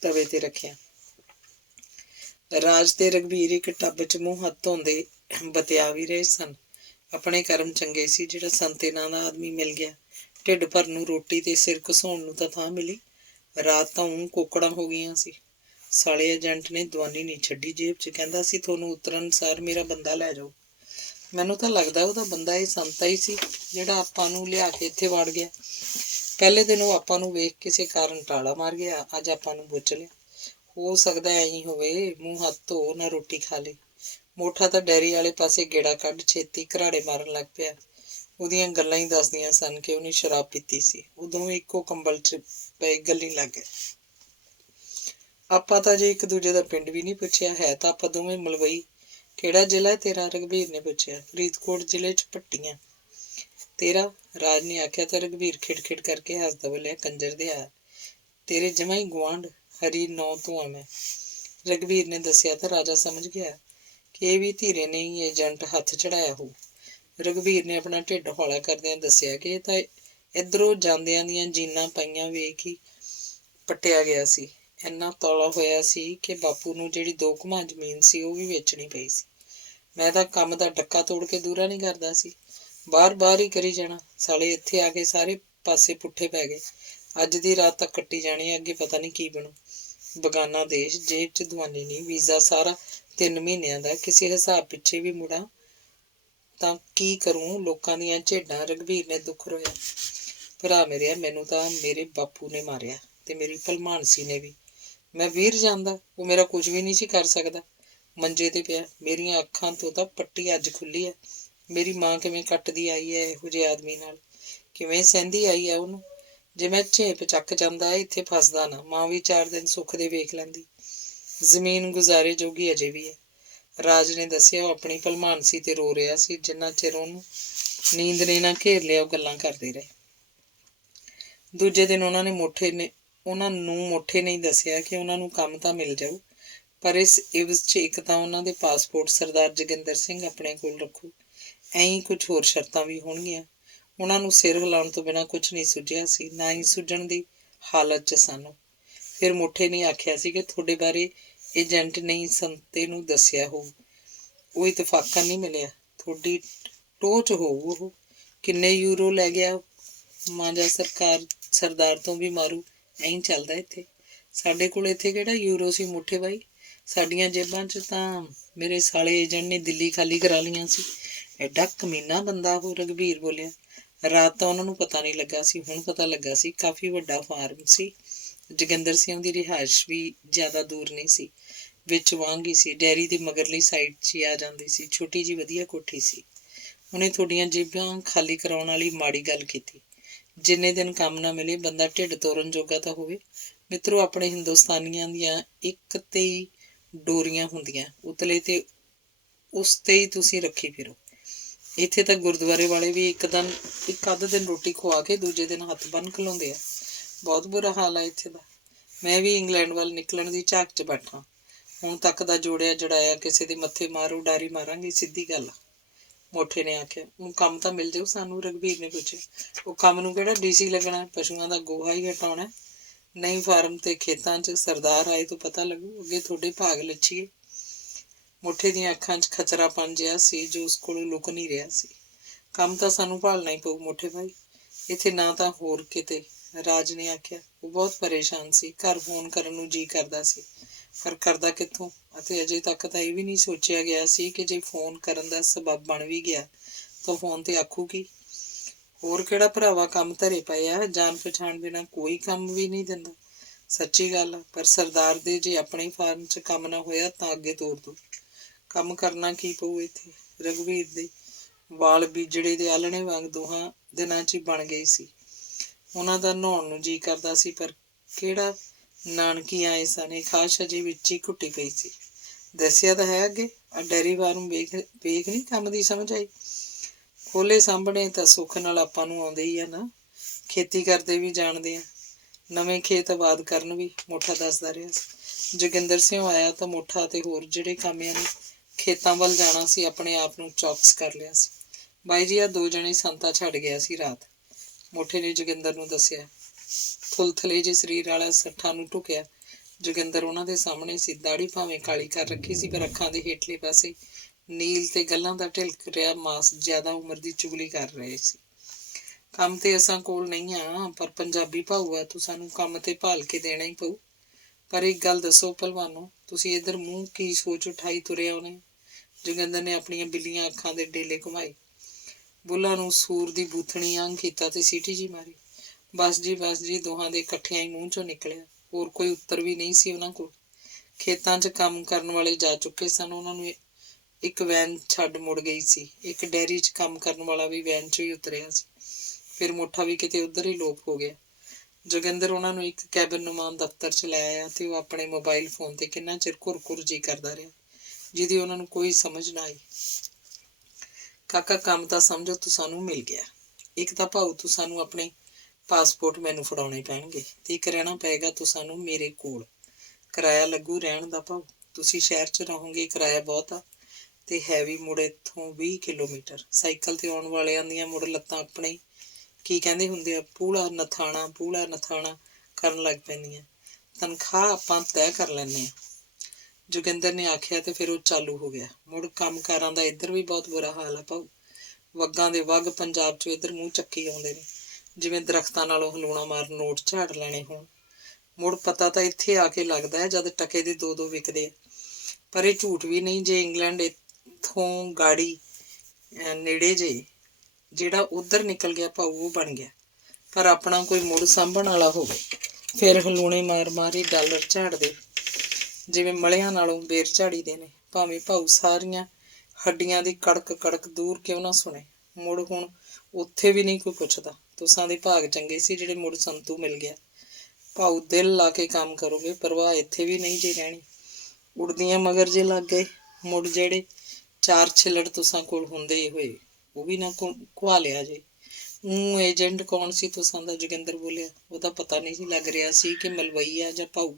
ਤਵੇ ਤੇ ਰੱਖਿਆ। ਰਾਜ ਤੇ ਰਘਬੀਰ ਇੱਕ ਟੱਬ 'ਚ ਮੂੰਹ ਹੱਥ ਧੋਂਦੇ ਬਤਿਆ ਵੀ ਰਹੇ ਸਨ। ਆਪਣੇ ਕਰਮ ਚੰਗੇ ਸੀ ਜਿਹੜਾ ਸੰਤੇ ਨਾਂ ਦਾ ਆਦਮੀ ਮਿਲ ਗਿਆ। ਢਿੱਡ ਭਰਨ ਨੂੰ ਰੋਟੀ ਤੇ ਸਿਰ ਘਸਾਉਣ ਨੂੰ ਤਾਂ ਥਾਂ ਮਿਲੀ। ਰਾਤ ਤਾਂ ਊਂ ਕੋਕੜਾਂ ਹੋ ਗਈਆਂ ਸੀ। ਸਾਲੇ ਏਜੰਟ ਨੇ ਦਵਾਨੀ ਨਹੀਂ ਛੱਡੀ ਜੇਬ 'ਚ। ਕਹਿੰਦਾ ਸੀ ਤੁਹਾਨੂੰ ਉਤਰਨ ਸਾਰ ਮੇਰਾ ਬੰਦਾ ਲੈ ਜਾਓ। ਮੈਨੂੰ ਤਾਂ ਲੱਗਦਾ ਉਹਦਾ ਬੰਦਾ ਇਹ ਸੰਤਾ ਹੀ ਸੀ ਜਿਹੜਾ ਆਪਾਂ ਨੂੰ ਲਿਆ ਕੇ ਇੱਥੇ ਵੜ ਗਿਆ। ਪਹਿਲੇ ਦਿਨ ਉਹ ਆਪਾਂ ਨੂੰ ਵੇਖ ਕਿਸੇ ਕਾਰਨ ਟਾਲਾ ਮਾਰ ਗਿਆ, ਅੱਜ ਆਪਾਂ ਨੂੰ ਪੁੱਛ ਲਿਆ। ਹੋ ਸਕਦਾ ਐਂ ਹੀ ਹੋਵੇ। ਮੂੰਹ ਹੱਥ ਧੋ ਨਾ ਰੋਟੀ ਖਾ ਲਈ। ਮੋਠਾ ਤਾਂ ਡੈਰੀ ਵਾਲੇ ਪਾਸੇ ਗੇੜਾ ਕੱਢ ਛੇਤੀ ਘਰਾੜੇ ਮਾਰਨ ਲੱਗ ਪਿਆ। ਉਹਦੀਆਂ ਗੱਲਾਂ ਹੀ ਦੱਸਦੀਆਂ ਸਨ ਕਿ ਉਹਨੇ ਸ਼ਰਾਬ ਪੀਤੀ ਸੀ। ਉਹ ਦੋਵੇਂ ਇੱਕੋ ਕੰਬਲ 'ਚ ਪਏ ਗੱਲੀਂ ਲੱਗ ਗਏ। ਆਪਾਂ ਤਾਂ ਜੇ ਇੱਕ ਦੂਜੇ ਦਾ ਪਿੰਡ ਵੀ ਨਹੀਂ ਪੁੱਛਿਆ। ਹੈ ਤਾਂ ਆਪਾਂ ਦੋਵੇਂ ਮਲਵਈ। ਕਿਹੜਾ ਜ਼ਿਲ੍ਹਾ ਹੈ ਤੇਰਾ? ਰਘਬੀਰ ਨੇ ਪੁੱਛਿਆ। ਫਰੀਦਕੋਟ ਜ਼ਿਲ੍ਹੇ 'ਚ ਭੱਟੀਆਂ। ਤੇਰਾ? ਰਾਜ ਨੇ ਆਖਿਆ ਤਾਂ ਰਘਬੀਰ ਖਿੜ ਕਰਕੇ ਹੱਸਦਾ ਬੋਲਿਆ, ਕੰਜਰ ਦੇ ਆ, ਤੇਰੇ ਜਮਾਂ ਹੀ ਗੁਆਂਢ ਹਰੀ ਨੌ ਤੋਂ ਆ ਮੈਂ। ਰਘਬੀਰ ਨੇ ਦੱਸਿਆ ਤਾਂ ਰਾਜਾ ਸਮਝ ਗਿਆ ਕਿ ਇਹ ਵੀ ਧੀਰੇ ਨੇ ਹੀ ਏਜੰਟ ਹੱਥ ਚੜਾਇਆ ਹੋਊ। ਰਘਬੀਰ ਨੇ ਆਪਣਾ ਢਿੱਡ ਹੌਲਾ ਕਰਦਿਆਂ ਦੱਸਿਆ ਕਿ ਇਹ ਤਾਂ ਇੱਧਰੋਂ ਜਾਂਦਿਆਂ ਦੀਆਂ ਜੀਨਾਂ ਪਾਈਆਂ ਵੇਖ ਹੀ ਪੱਟਿਆ ਗਿਆ ਸੀ। ਇੰਨਾ ਤੌਲਾ ਹੋਇਆ ਸੀ ਕਿ ਬਾਪੂ ਨੂੰ ਜਿਹੜੀ 2 ਘੁਮਾਂ ਜ਼ਮੀਨ ਸੀ ਉਹ ਵੀ ਵੇਚਣੀ ਪਈ ਸੀ। ਮੈਂ ਤਾਂ ਕੰਮ ਦਾ ਡੱਕਾ ਤੋੜ ਕੇ ਦੂਰਾ ਨਹੀਂ ਕਰਦਾ ਸੀ। ਬਾਹਰ ਹੀ ਕਰੀ ਜਾਣਾ। ਸਾਲੇ ਇੱਥੇ ਆ ਕੇ ਸਾਰੇ ਪਾਸੇ ਪੁੱਠੇ ਪੈ ਗਏ। ਅੱਜ ਦੀ ਰਾਤ ਤੱਕ ਕੱਟੀ ਜਾਣੀ ਹੈ, ਅੱਗੇ ਪਤਾ ਨਹੀਂ ਕੀ ਬਣੂ। ਬਗਾਨਾ ਦੇਸ਼, ਜੇਬ 'ਚ ਦਵਾਨੀ ਨਹੀਂ, ਵੀਜ਼ਾ ਸਾਰਾ 3 ਮਹੀਨਿਆਂ ਦਾ। ਕਿਸੇ ਹਿਸਾਬ ਪਿੱਛੇ ਵੀ ਮੁੜਾਂ ਤਾਂ ਕੀ ਕਰੂੰ? ਲੋਕਾਂ ਦੀਆਂ ਝੇਡਾਂ। ਰਘਬੀਰ ਨੇ ਦੁੱਖ ਰੋਇਆ। ਭਰਾ ਮੇਰਿਆ, ਮੈਨੂੰ ਤਾਂ ਮੇਰੇ ਬਾਪੂ ਨੇ ਮਾਰਿਆ ਤੇ ਮੇਰੀ ਭਲਮਾਨਸੀ ਨੇ ਵੀ। ਮੈਂ ਵੀਰ ਜਾਂਦਾ, ਉਹ ਮੇਰਾ ਕੁਝ ਵੀ ਨਹੀਂ ਸੀ ਕਰ ਸਕਦਾ। ਮੰਜੇ ਤੇ ਪਿਆ। ਮੇਰੀਆਂ ਅੱਖਾਂ ਤੋਂ ਤਾਂ ਪੱਟੀ ਅੱਜ ਖੁੱਲੀ ਹੈ। ਮੇਰੀ ਮਾਂ ਕਿਵੇਂ ਕੱਟਦੀ ਆਈ ਹੈ ਇਹੋ ਜਿਹੇ ਆਦਮੀ ਨਾਲ, ਕਿਵੇਂ ਸਹਿੰਦੀ ਆਈ ਹੈ ਉਹਨੂੰ। ਜੇ ਮੈਂ ਝੇਪ ਚੱਕ ਜਾਂਦਾ ਇੱਥੇ ਫਸਦਾ ਨਾ, ਮਾਂ ਵੀ 4 ਦਿਨ ਸੁੱਖ ਦੇ ਵੇਖ ਲੈਂਦੀ। ਜ਼ਮੀਨ ਗੁਜ਼ਾਰੇ ਜੋਗੀ ਅਜੇ ਵੀ ਹੈ। ਰਾਜ ਨੇ ਦੱਸਿਆ। ਉਹ ਆਪਣੀ ਭਲਮਾਨਸੀ ਤੇ ਰੋ ਰਿਹਾ ਸੀ। ਜਿੰਨਾ ਚਿਰ ਉਹਨੂੰ ਨੀਂਦ ਨੇ ਨਾ ਘੇਰ ਲਿਆ ਉਹ ਗੱਲਾਂ ਕਰਦੇ ਰਹੇ। ਦੂਜੇ ਦਿਨ ਉਹਨਾਂ ਨੂੰ ਮੋਠੇ ਨੇ ਦੱਸਿਆ ਕਿ ਉਹਨਾਂ ਨੂੰ ਕੰਮ ਤਾਂ ਮਿਲ ਜਾਊ, ਪਰ ਇਸ ਇਵਜ਼ 'ਚ ਇੱਕ ਤਾਂ ਉਹਨਾਂ ਦੇ ਪਾਸਪੋਰਟ ਸਰਦਾਰ ਜੋਗਿੰਦਰ ਸਿੰਘ ਆਪਣੇ ਕੋਲ ਰੱਖੂ। ਐਂ ਕੁਝ ਹੋਰ ਸ਼ਰਤਾਂ ਵੀ ਹੋਣਗੀਆਂ। ਉਹਨਾਂ ਨੂੰ ਸਿਰ ਹਿਲਾਉਣ ਤੋਂ ਬਿਨਾਂ ਕੁਝ ਨਹੀਂ ਸੁੱਝਿਆ ਸੀ, ਨਾ ਹੀ ਸੁੱਝਣ ਦੀ ਹਾਲਤ 'ਚ ਸਨ। ਫਿਰ ਮੋਠੇ ਨੇ ਆਖਿਆ ਸੀ ਕਿ ਤੁਹਾਡੇ ਬਾਰੇ ਏਜੰਟ ਨੇ ਸੰਤੇ ਨੂੰ ਦੱਸਿਆ ਹੋਊ। ਉਹ ਇਤਫਾਕਨ ਨਹੀਂ ਮਿਲਿਆ। ਤੁਹਾਡੀ ਟੋਹ 'ਚ ਹੋਊ ਉਹ। ਕਿੰਨੇ ਯੂਰੋ ਲੈ ਗਿਆ? ਮਾਂਜਾ ਸਰਦਾਰ ਤੋਂ ਵੀ ਮਾਰੂ। ਐਂ ਚੱਲਦਾ ਇੱਥੇ। ਸਾਡੇ ਕੋਲ ਇੱਥੇ ਕਿਹੜਾ ਯੂਰੋ ਸੀ ਮੋਠੇ ਬਾਈ? ਸਾਡੀਆਂ ਜੇਬਾਂ 'ਚ ਤਾਂ ਮੇਰੇ ਸਾਲੇ ਏਜੰਟ ਨੇ ਦਿੱਲੀ ਖਾਲੀ ਕਰਾ ਲਈਆਂ ਸੀ। ਐਡਾ ਕਮੀਨਾ ਬੰਦਾ ਉਹ। ਰਘਬੀਰ ਬੋਲਿਆ। ਰਾਤ ਤਾਂ ਉਹਨਾਂ ਨੂੰ ਪਤਾ ਨਹੀਂ ਲੱਗਾ ਸੀ, ਹੁਣ ਪਤਾ ਲੱਗਾ ਸੀ। ਕਾਫੀ ਵੱਡਾ ਫਾਰਮ ਸੀ। ਜੋਗਿੰਦਰ ਸਿੰਘ ਦੀ ਰਿਹਾਇਸ਼ ਵੀ ਜ਼ਿਆਦਾ ਦੂਰ ਨਹੀਂ ਸੀ, ਵਿੱਚ ਵਾਂਗ ਹੀ ਸੀ। ਡੈਰੀ ਦੀ ਮਗਰਲੀ ਸਾਈਡ 'ਚ ਹੀ ਆ ਜਾਂਦੀ ਸੀ। ਛੋਟੀ ਜਿਹੀ ਵਧੀਆ ਕੋਠੀ ਸੀ। ਉਹਨੇ ਤੁਹਾਡੀਆਂ ਜੇਬਾਂ ਖਾਲੀ ਕਰਾਉਣ ਵਾਲੀ ਮਾੜੀ ਗੱਲ ਕੀਤੀ। ਜਿੰਨੇ ਦਿਨ ਕੰਮ ਨਾ ਮਿਲੇ ਬੰਦਾ ਢਿੱਡ ਤੋੜਨ ਜੋਗਾ ਤਾਂ ਹੋਵੇ। ਮਿੱਤਰੋ, ਆਪਣੇ ਹਿੰਦੁਸਤਾਨੀਆਂ ਦੀਆਂ ਇੱਕ ਤੇ ਹੀ ਡੋਰੀਆਂ ਹੁੰਦੀਆਂ, ਉਤਲੇ ਤੇ ਉਸ ਤੇ ਹੀ ਤੁਸੀਂ ਰੱਖੀ ਫਿਰੋ। ਇੱਥੇ ਤਾਂ ਗੁਰਦੁਆਰੇ ਵਾਲੇ ਵੀ ਇੱਕ ਅੱਧ ਦਿਨ ਰੋਟੀ ਖਵਾ ਕੇ ਦੂਜੇ ਦਿਨ ਹੱਥ ਬੰਨ੍ਹ ਖਲਾਉਂਦੇ ਆ। ਬਹੁਤ ਬੁਰਾ ਹਾਲ ਹੈ ਇੱਥੇ ਦਾ। ਮੈਂ ਵੀ ਇੰਗਲੈਂਡ ਵੱਲ ਨਿਕਲਣ ਦੀ ਝਾਕ 'ਚ ਬੈਠਾ। ਹੁਣ ਤੱਕ ਦਾ ਜੋੜਿਆ ਜੜਾਇਆ ਕਿਸੇ ਦੇ ਮੱਥੇ ਮਾਰੂ ਉਡਾਰੀ ਮਾਰਾਂਗੇ, ਸਿੱਧੀ ਗੱਲ ਆ। ਮੋਠੇ ਨੇ ਆਖਿਆ। ਹੁਣ ਕੰਮ ਤਾਂ ਮਿਲ ਜਾਊ ਸਾਨੂੰ, ਰਘਬੀਰ ਨੇ ਪੁੱਛਿਆ। ਉਹ ਕੰਮ ਨੂੰ ਕਿਹੜਾ ਡੀਸੀ ਲੱਗਣਾ, ਪਸ਼ੂਆਂ ਦਾ ਗੋਹਾ ਹੀ ਹਟਾਉਣਾ। ਨਹੀਂ, ਫਾਰਮ ਤੇ ਖੇਤਾਂ 'ਚ ਸਰਦਾਰ ਆਏ ਤੋਂ ਪਤਾ ਲੱਗੂ, ਅੱਗੇ ਤੁਹਾਡੇ ਭਾਗ ਲੱਛੀਏ। ਮੋਠੇ ਦੀਆਂ ਅੱਖਾਂ 'ਚ ਖਚਰਾਪਣ ਜਿਹਾ ਸੀ ਜੋ ਉਸ ਕੋਲੋਂ ਲੁਕ ਨਹੀਂ ਰਿਹਾ ਸੀ। ਕੰਮ ਤਾਂ ਸਾਨੂੰ ਭਾਲਣਾ ਹੀ ਪਊ ਮੋਠੇ ਭਾਈ, ਇੱਥੇ ਨਾ ਤਾਂ ਹੋਰ ਕਿਤੇ, ਰਾਜ ਨੇ ਆਖਿਆ। ਉਹ ਬਹੁਤ ਪਰੇਸ਼ਾਨ ਸੀ। ਘਰ ਫੋਨ ਕਰਨ ਨੂੰ ਜੀਅ ਕਰਦਾ ਸੀ, ਪਰ ਕਰਦਾ ਕਿੱਥੋਂ? ਅਤੇ ਅਜੇ ਤੱਕ ਤਾਂ ਇਹ ਵੀ ਨਹੀਂ ਸੋਚਿਆ ਗਿਆ ਸੀ ਕਿ ਜੇ ਫੋਨ ਕਰਨ ਦਾ ਸਬੱਬ ਬਣ ਵੀ ਗਿਆ ਤਾਂ ਫੋਨ ਤੇ ਆਖੂਗੀ। ਹੋਰ ਕਿਹੜਾ ਭਰਾਵਾ ਕੰਮ ਧਰੇ ਪਏ ਆ, ਜਾਣ ਪਛਾਣ ਬਿਨਾਂ ਕੋਈ ਕੰਮ ਵੀ ਨਹੀਂ ਦਿੰਦਾ। ਸੱਚੀ ਗੱਲ ਆ, ਪਰ ਸਰਦਾਰ ਦੇ ਜੇ ਆਪਣੇ ਫਾਰਮ 'ਚ ਕੰਮ ਨਾ ਹੋਇਆ ਤਾਂ ਅੱਗੇ ਤੋਰ ਦੋ। ਕੰਮ ਕਰਨਾ ਕੀ ਪਊ ਇੱਥੇ? ਰਘਬੀਰ ਦੇ ਵਾਲ ਬੀਜੜੇ ਦੇ ਆਲਣੇ ਵਾਂਗ ਦੋਹਾਂ ਦਿਨਾਂ 'ਚ ਹੀ ਬਣ ਗਈ ਸੀ। ਉਹਨਾਂ ਦਾ ਨਹਾਉਣ ਨੂੰ ਜੀਅ ਕਰਦਾ ਸੀ, ਪਰ ਕਿਹੜਾ ਨਾਨਕੀ ਆਏ ਸਨ, ਇਹ ਖਾਸ਼ ਅਜੇ ਵਿੱਚ ਹੀ ਘੁੱਟੀ ਪਈ ਸੀ। ਦੱਸਿਆ ਤਾਂ ਹੈ ਅੱਗੇ, ਆ ਡੈਰੀ ਫਾਰਮ ਵੇਖ ਨਹੀਂ ਕੰਮ ਦੀ ਸਮਝ ਆਈ। ਖੋਲੇ ਸਾਂਭਣੇ ਤਾਂ ਸੁੱਖ ਨਾਲ ਆਪਾਂ ਨੂੰ ਆਉਂਦੇ ਹੀ ਆ ਨਾ, ਖੇਤੀ ਕਰਦੇ ਵੀ ਜਾਣਦੇ ਆ। ਨਵੇਂ ਖੇਤ ਆਬਾਦ ਕਰਨ ਵੀ, ਮੋਠਾ ਦੱਸਦਾ ਰਿਹਾ ਸੀ। ਜੋਗਿੰਦਰ ਸਿੰਘ ਆਇਆ ਤਾਂ ਮੋਠਾ ਅਤੇ ਹੋਰ ਜਿਹੜੇ ਕਾਮਿਆਂ ਨੇ ਖੇਤਾਂ ਵੱਲ ਜਾਣਾ ਸੀ ਆਪਣੇ ਆਪ ਨੂੰ ਚੌਕਸ ਕਰ ਲਿਆ ਸੀ। ਬਾਈ ਜੀ, ਆ 2 ਜਣੇ ਸੰਤਾ ਛੱਡ ਗਿਆ ਸੀ ਰਾਤ, ਮੋਠੇ ਨੇ ਜੋਗਿੰਦਰ ਨੂੰ ਦੱਸਿਆ। ਥੁਲਥਲੇ ਜਿਹੇ ਸਰੀਰ ਵਾਲਾ ਸੱਠਾਂ ਨੂੰ ਢੁਕਿਆ ਜੋਗਿੰਦਰ ਉਹਨਾਂ ਦੇ ਸਾਹਮਣੇ ਸੀ। ਦਾੜੀ ਭਾਵੇਂ ਕਾਲੀ ਕਰ ਰੱਖੀ ਸੀ, ਪਰ ਅੱਖਾਂ ਦੇ ਹੇਠਲੇ ਪਾਸੇ ਨੀਲ ਤੇ ਗੱਲਾਂ ਦਾ ਢਿਲਕ ਰਿਹਾ ਮਾਸ ਜ਼ਿਆਦਾ ਉਮਰ ਦੀ ਚੁਗਲੀ ਕਰ ਰਹੇ ਸੀ। ਕੰਮ ਤੇ ਅਸਾਂ ਕੋਲ ਨਹੀਂ ਆ, ਪਰ ਪੰਜਾਬੀ ਭਾਊ ਆ, ਤੂੰ ਸਾਨੂੰ ਕੰਮ ਤੇ ਭਾਲ ਕੇ ਦੇਣਾ ਹੀ ਪਊ। ਪਰ ਇੱਕ ਗੱਲ ਦੱਸੋ ਭਲਵਾਨੋ, ਤੁਸੀਂ ਇੱਧਰ ਮੂੰਹ ਕੀ ਸੋਚ ਉਠਾਈ ਤੁਰੇ ਆਉਣੇ? ਜੋਗਿੰਦਰ ਨੇ ਆਪਣੀਆਂ ਬਿੱਲੀਆਂ ਅੱਖਾਂ ਦੇ ਡੇਲੇ ਘੁਮਾਏ, ਬੁੱਲਾਂ ਨੂੰ ਸੂਰ ਦੀ ਬੂਥਣੀ ਆਂਗ ਕੀਤਾ ਤੇ ਸੀਟੀ ਜੀ ਮਾਰੀ। ਬਸ ਜੀ, ਦੋਹਾਂ ਦੇ ਇਕੱਠਿਆਂ ਹੀ ਮੂੰਹ ਚੋਂ ਨਿਕਲਿਆ। ਹੋਰ ਕੋਈ ਉੱਤਰ ਵੀ ਨਹੀਂ ਸੀ ਉਹਨਾਂ ਕੋਲ। ਖੇਤਾਂ 'ਚ ਕੰਮ ਕਰਨ ਵਾਲੇ ਜਾ ਚੁੱਕੇ ਸਨ। ਉਹਨਾਂ ਨੂੰ ਇੱਕ ਵੈਨ ਛੱਡ ਮੁੜ ਗਈ ਸੀ। ਇੱਕ ਡੈਰੀ 'ਚ ਕੰਮ ਕਰਨ ਵਾਲਾ ਵੀ ਵੈਨ 'ਚੋਂ ਹੀ ਉਤਰਿਆ ਸੀ। ਫਿਰ ਮੋਠਾ ਵੀ ਕਿਤੇ ਉੱਧਰ ਹੀ ਲੋਪ ਹੋ ਗਿਆ। ਜੋਗਿੰਦਰ ਉਹਨਾਂ ਨੂੰ ਇੱਕ ਕੈਬਨ ਨੁਮਾਨ ਦਫ਼ਤਰ 'ਚ ਲੈ ਆਇਆ ਤੇ ਉਹ ਆਪਣੇ ਮੋਬਾਈਲ ਫੋਨ ਤੇ ਕਿੰਨਾ ਚਿਰ ਘੁਰ ਜੀ ਕਰਦਾ ਰਿਹਾ, ਜਿਹਦੀ ਉਹਨਾਂ ਨੂੰ ਕੋਈ ਸਮਝ ਨਾ ਆਈ। ਕਾਕਾ, ਕੰਮ ਤਾਂ ਸਮਝੋ ਤੂੰ ਸਾਨੂੰ ਮਿਲ ਗਿਆ। ਇੱਕ ਤਾਂ ਭਾਊ ਤੂੰ ਸਾਨੂੰ ਆਪਣੇ ਪਾਸਪੋਰਟ ਮੈਨੂੰ ਫੜਾਉਣੇ ਪੈਣਗੇ, ਤੇ ਇੱਕ ਰਹਿਣਾ ਪਏਗਾ ਤੂੰ ਸਾਨੂੰ ਮੇਰੇ ਕੋਲ। ਕਿਰਾਇਆ ਲੱਗੂ ਰਹਿਣ ਦਾ ਭਾਊ, ਤੁਸੀਂ ਸ਼ਹਿਰ 'ਚ ਰਹੋਗੇ, ਕਿਰਾਇਆ ਬਹੁਤ ਆ ਤੇ ਹੈ ਵੀ ਮੁੜ ਇੱਥੋਂ 20 ਕਿਲੋਮੀਟਰ। ਸਾਈਕਲ ਤੇ ਆਉਣ ਵਾਲਿਆਂ ਦੀਆਂ ਮੁੜ ਲੱਤਾਂ ਆਪਣੇ ਕੀ ਕਹਿੰਦੇ ਹੁੰਦੇ ਆ, ਪੂਲਾ ਨਥਾਣਾ ਕਰਨ ਲੱਗ ਪੈਂਦੀਆਂ। ਤਨਖਾਹ ਆਪਾਂ ਤੈਅ ਕਰ ਲੈਂਦੇ ਹਾਂ, ਜੋਗਿੰਦਰ ਨੇ ਆਖਿਆ ਤੇ ਫਿਰ ਉਹ ਚਾਲੂ ਹੋ ਗਿਆ। ਮੁੜ ਕੰਮਕਾਰਾਂ ਦਾ ਇੱਧਰ ਵੀ ਬਹੁਤ ਬੁਰਾ ਹਾਲ ਆ ਭਾਊ। ਵੱਗਾਂ ਦੇ ਵੱਗ ਪੰਜਾਬ 'ਚੋਂ ਇੱਧਰ ਮੂੰਹ ਚੱਕੀ ਆਉਂਦੇ ਨੇ, ਜਿਵੇਂ ਦਰਖਤਾਂ ਨਾਲੋਂ ਹਲੂਣਾ ਮਾਰ ਨੋਟ ਝਾੜ ਲੈਣੇ ਹੋਣ। ਮੁੜ ਪਤਾ ਤਾਂ ਇੱਥੇ ਆ ਕੇ ਲੱਗਦਾ ਹੈ ਜਦ ਟਕੇ ਦੇ 2 ਵਿਕਦੇ ਆ। ਪਰ ਇਹ ਝੂਠ ਵੀ ਨਹੀਂ, ਜੇ ਇੰਗਲੈਂਡ ਇੱਥੋਂ ਗਾੜੀ ਨੇੜੇ ਜੇ, ਜਿਹੜਾ ਉੱਧਰ ਨਿਕਲ ਗਿਆ ਭਾਊ ਉਹ ਬਣ ਗਿਆ। ਪਰ ਆਪਣਾ ਕੋਈ ਮੁੜ ਸਾਂਭਣ ਵਾਲਾ ਹੋਵੇ, ਫਿਰ ਹਲੂਣੇ ਮਾਰ ਹੀ ਡਾਲਰ ਝਾੜਦੇ, ਜਿਵੇਂ ਮਲਿਆਂ ਨਾਲੋਂ ਬੇਰ ਝਾੜੀਦੇ ਨੇ। ਭਾਵੇਂ ਭਾਊ ਸਾਰੀਆਂ ਹੱਡੀਆਂ ਦੀ ਕੜਕ ਦੂਰ ਕਿਉਂ ਨਾ ਸੁਣੇ। ਮੁੜ ਹੁਣ ਉੱਥੇ ਵੀ ਨਹੀਂ ਕੋਈ ਪੁੱਛਦਾ। ਤੁਸਾਂ ਦੇ ਭਾਗ ਚੰਗੇ ਸੀ ਜਿਹੜੇ ਮੁੜ ਸੰਤੂ ਮਿਲ ਗਿਆ। ਭਾਊ ਦਿਲ ਲਾ ਕੇ ਕੰਮ ਕਰੋਗੇ, ਪਰਵਾਹ ਇੱਥੇ ਵੀ ਨਹੀਂ ਜੇ ਰਹਿਣੀ। ਉੜਦੀਆਂ ਮਗਰ ਜੇ ਲੱਗ ਗਏ, ਮੁੜ ਜਿਹੜੇ 4 ਛਿੱਲੜ ਤੁਸਾਂ ਕੋਲ ਹੁੰਦੇ ਹੋਏ ਉਹ ਵੀ ਨਾ ਘੁਆ ਲਿਆ ਜੇ। ਏਜੰਟ ਕੌਣ ਸੀ ਤੁਸਾਂ ਦਾ? ਜੋਗਿੰਦਰ ਬੋਲਿਆ। ਉਹਦਾ ਪਤਾ ਨਹੀਂ ਸੀ ਲੱਗ ਰਿਹਾ ਸੀ ਕਿ ਮਲਵਈ ਆ ਜਾਂ ਭਾਊ।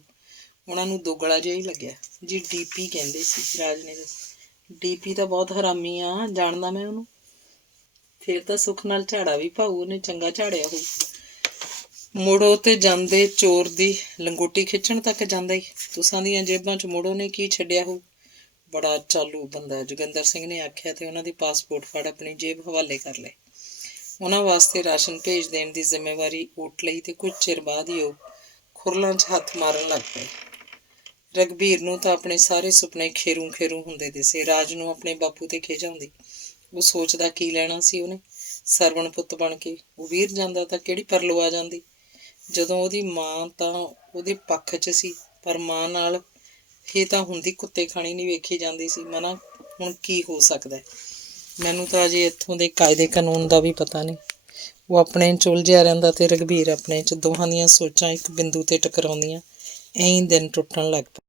ਉਹਨਾਂ ਨੂੰ ਦੋਗਲਾ ਜਿਹਾ ਹੀ ਲੱਗਿਆ। ਜੀ ਡੀਪੀ ਕਹਿੰਦੇ ਸੀ, ਰਾਜ ਨੇ ਦੱਸਿਆ। ਡੀਪੀ ਤਾਂ ਬਹੁਤ ਹਰਾਮੀ ਆ, ਜਾਣਦਾ ਮੈਂ ਉਹਨੂੰ। ਫਿਰ ਤਾਂ ਸੁੱਖ ਨਾਲ ਝਾੜਾ ਵੀ ਭਾਊ ਉਹਨੇ ਚੰਗਾ ਝਾੜਿਆ ਹੋਊ। ਮੁੜੋ ਤੇ ਜਾਂਦੇ ਚੋਰ ਦੀ ਲੰਗੋਟੀ ਖਿੱਚਣ ਤੱਕ ਜਾਂਦਾ ਹੀ। ਤੁਸਾਂ ਦੀਆਂ ਜੇਬਾਂ 'ਚ ਮੁੜੋ ਨੇ ਕੀ ਛੱਡਿਆ ਹੋਊ। ਬੜਾ ਚਾਲੂ ਬੰਦਾ, ਜੋਗਿੰਦਰ ਸਿੰਘ ਨੇ ਆਖਿਆ ਤੇ ਉਹਨਾਂ ਦੀ ਪਾਸਪੋਰਟ ਫੜ ਆਪਣੀ ਜੇਬ ਹਵਾਲੇ ਕਰ ਲਏ। ਉਹਨਾਂ ਵਾਸਤੇ ਰਾਸ਼ਨ ਭੇਜ ਦੇਣ ਦੀ ਜ਼ਿੰਮੇਵਾਰੀ ਓਟ ਲਈ ਤੇ ਕੁਝ ਚਿਰ ਬਾਅਦ ਹੀ ਉਹ ਖੁਰਲਾਂ 'ਚ ਹੱਥ ਮਾਰਨ ਲੱਗ ਪਏ। ਰਘਬੀਰ ਨੂੰ ਤਾਂ ਆਪਣੇ ਸਾਰੇ ਸੁਪਨੇ ਖੇਰੂ ਹੁੰਦੇ ਦਿਸੇ। ਰਾਜ ਨੂੰ ਆਪਣੇ ਬਾਪੂ ਤੇ ਖਿਝ ਆਉਂਦੀ। ਉਹ ਸੋਚਦਾ ਕੀ ਲੈਣਾ ਸੀ ਉਹਨੇ ਸਰਵਣ ਪੁੱਤ ਬਣ ਕੇ। ਉਹ ਵੀਰ ਜਾਂਦਾ ਤਾਂ ਕਿਹੜੀ ਪਰਲੋ ਆ ਜਾਂਦੀ। ਜਦੋਂ ਉਹਦੀ ਮਾਂ ਤਾਂ ਉਹਦੇ ਪੱਖ 'ਚ ਸੀ, ਪਰ ਮਾਂ ਨਾਲ ਇਹ ਤਾਂ ਹੁੰਦੀ ਕੁੱਤੇ ਖਾਣੀ ਨਹੀਂ ਵੇਖੀ ਜਾਂਦੀ ਸੀ। ਮਨਾ ਹੁਣ ਕੀ ਹੋ ਸਕਦਾ? ਮੈਨੂੰ ਤਾਂ ਅਜੇ ਇੱਥੋਂ ਦੇ ਕਾਇਦੇ ਕਾਨੂੰਨ ਦਾ ਵੀ ਪਤਾ ਨਹੀਂ। ਉਹ ਆਪਣੇ 'ਚ ਉਲਝਿਆ ਰਹਿੰਦਾ ਤੇ ਰਘਬੀਰ ਆਪਣੇ 'ਚ। ਦੋਹਾਂ ਦੀਆਂ ਸੋਚਾਂ ਇੱਕ ਬਿੰਦੂ ਤੇ ਟਕਰਾਉਂਦੀਆਂ ਐਂ ਦਿਨ ਟੁੱਟਣ ਲੱਗ ਪਏ।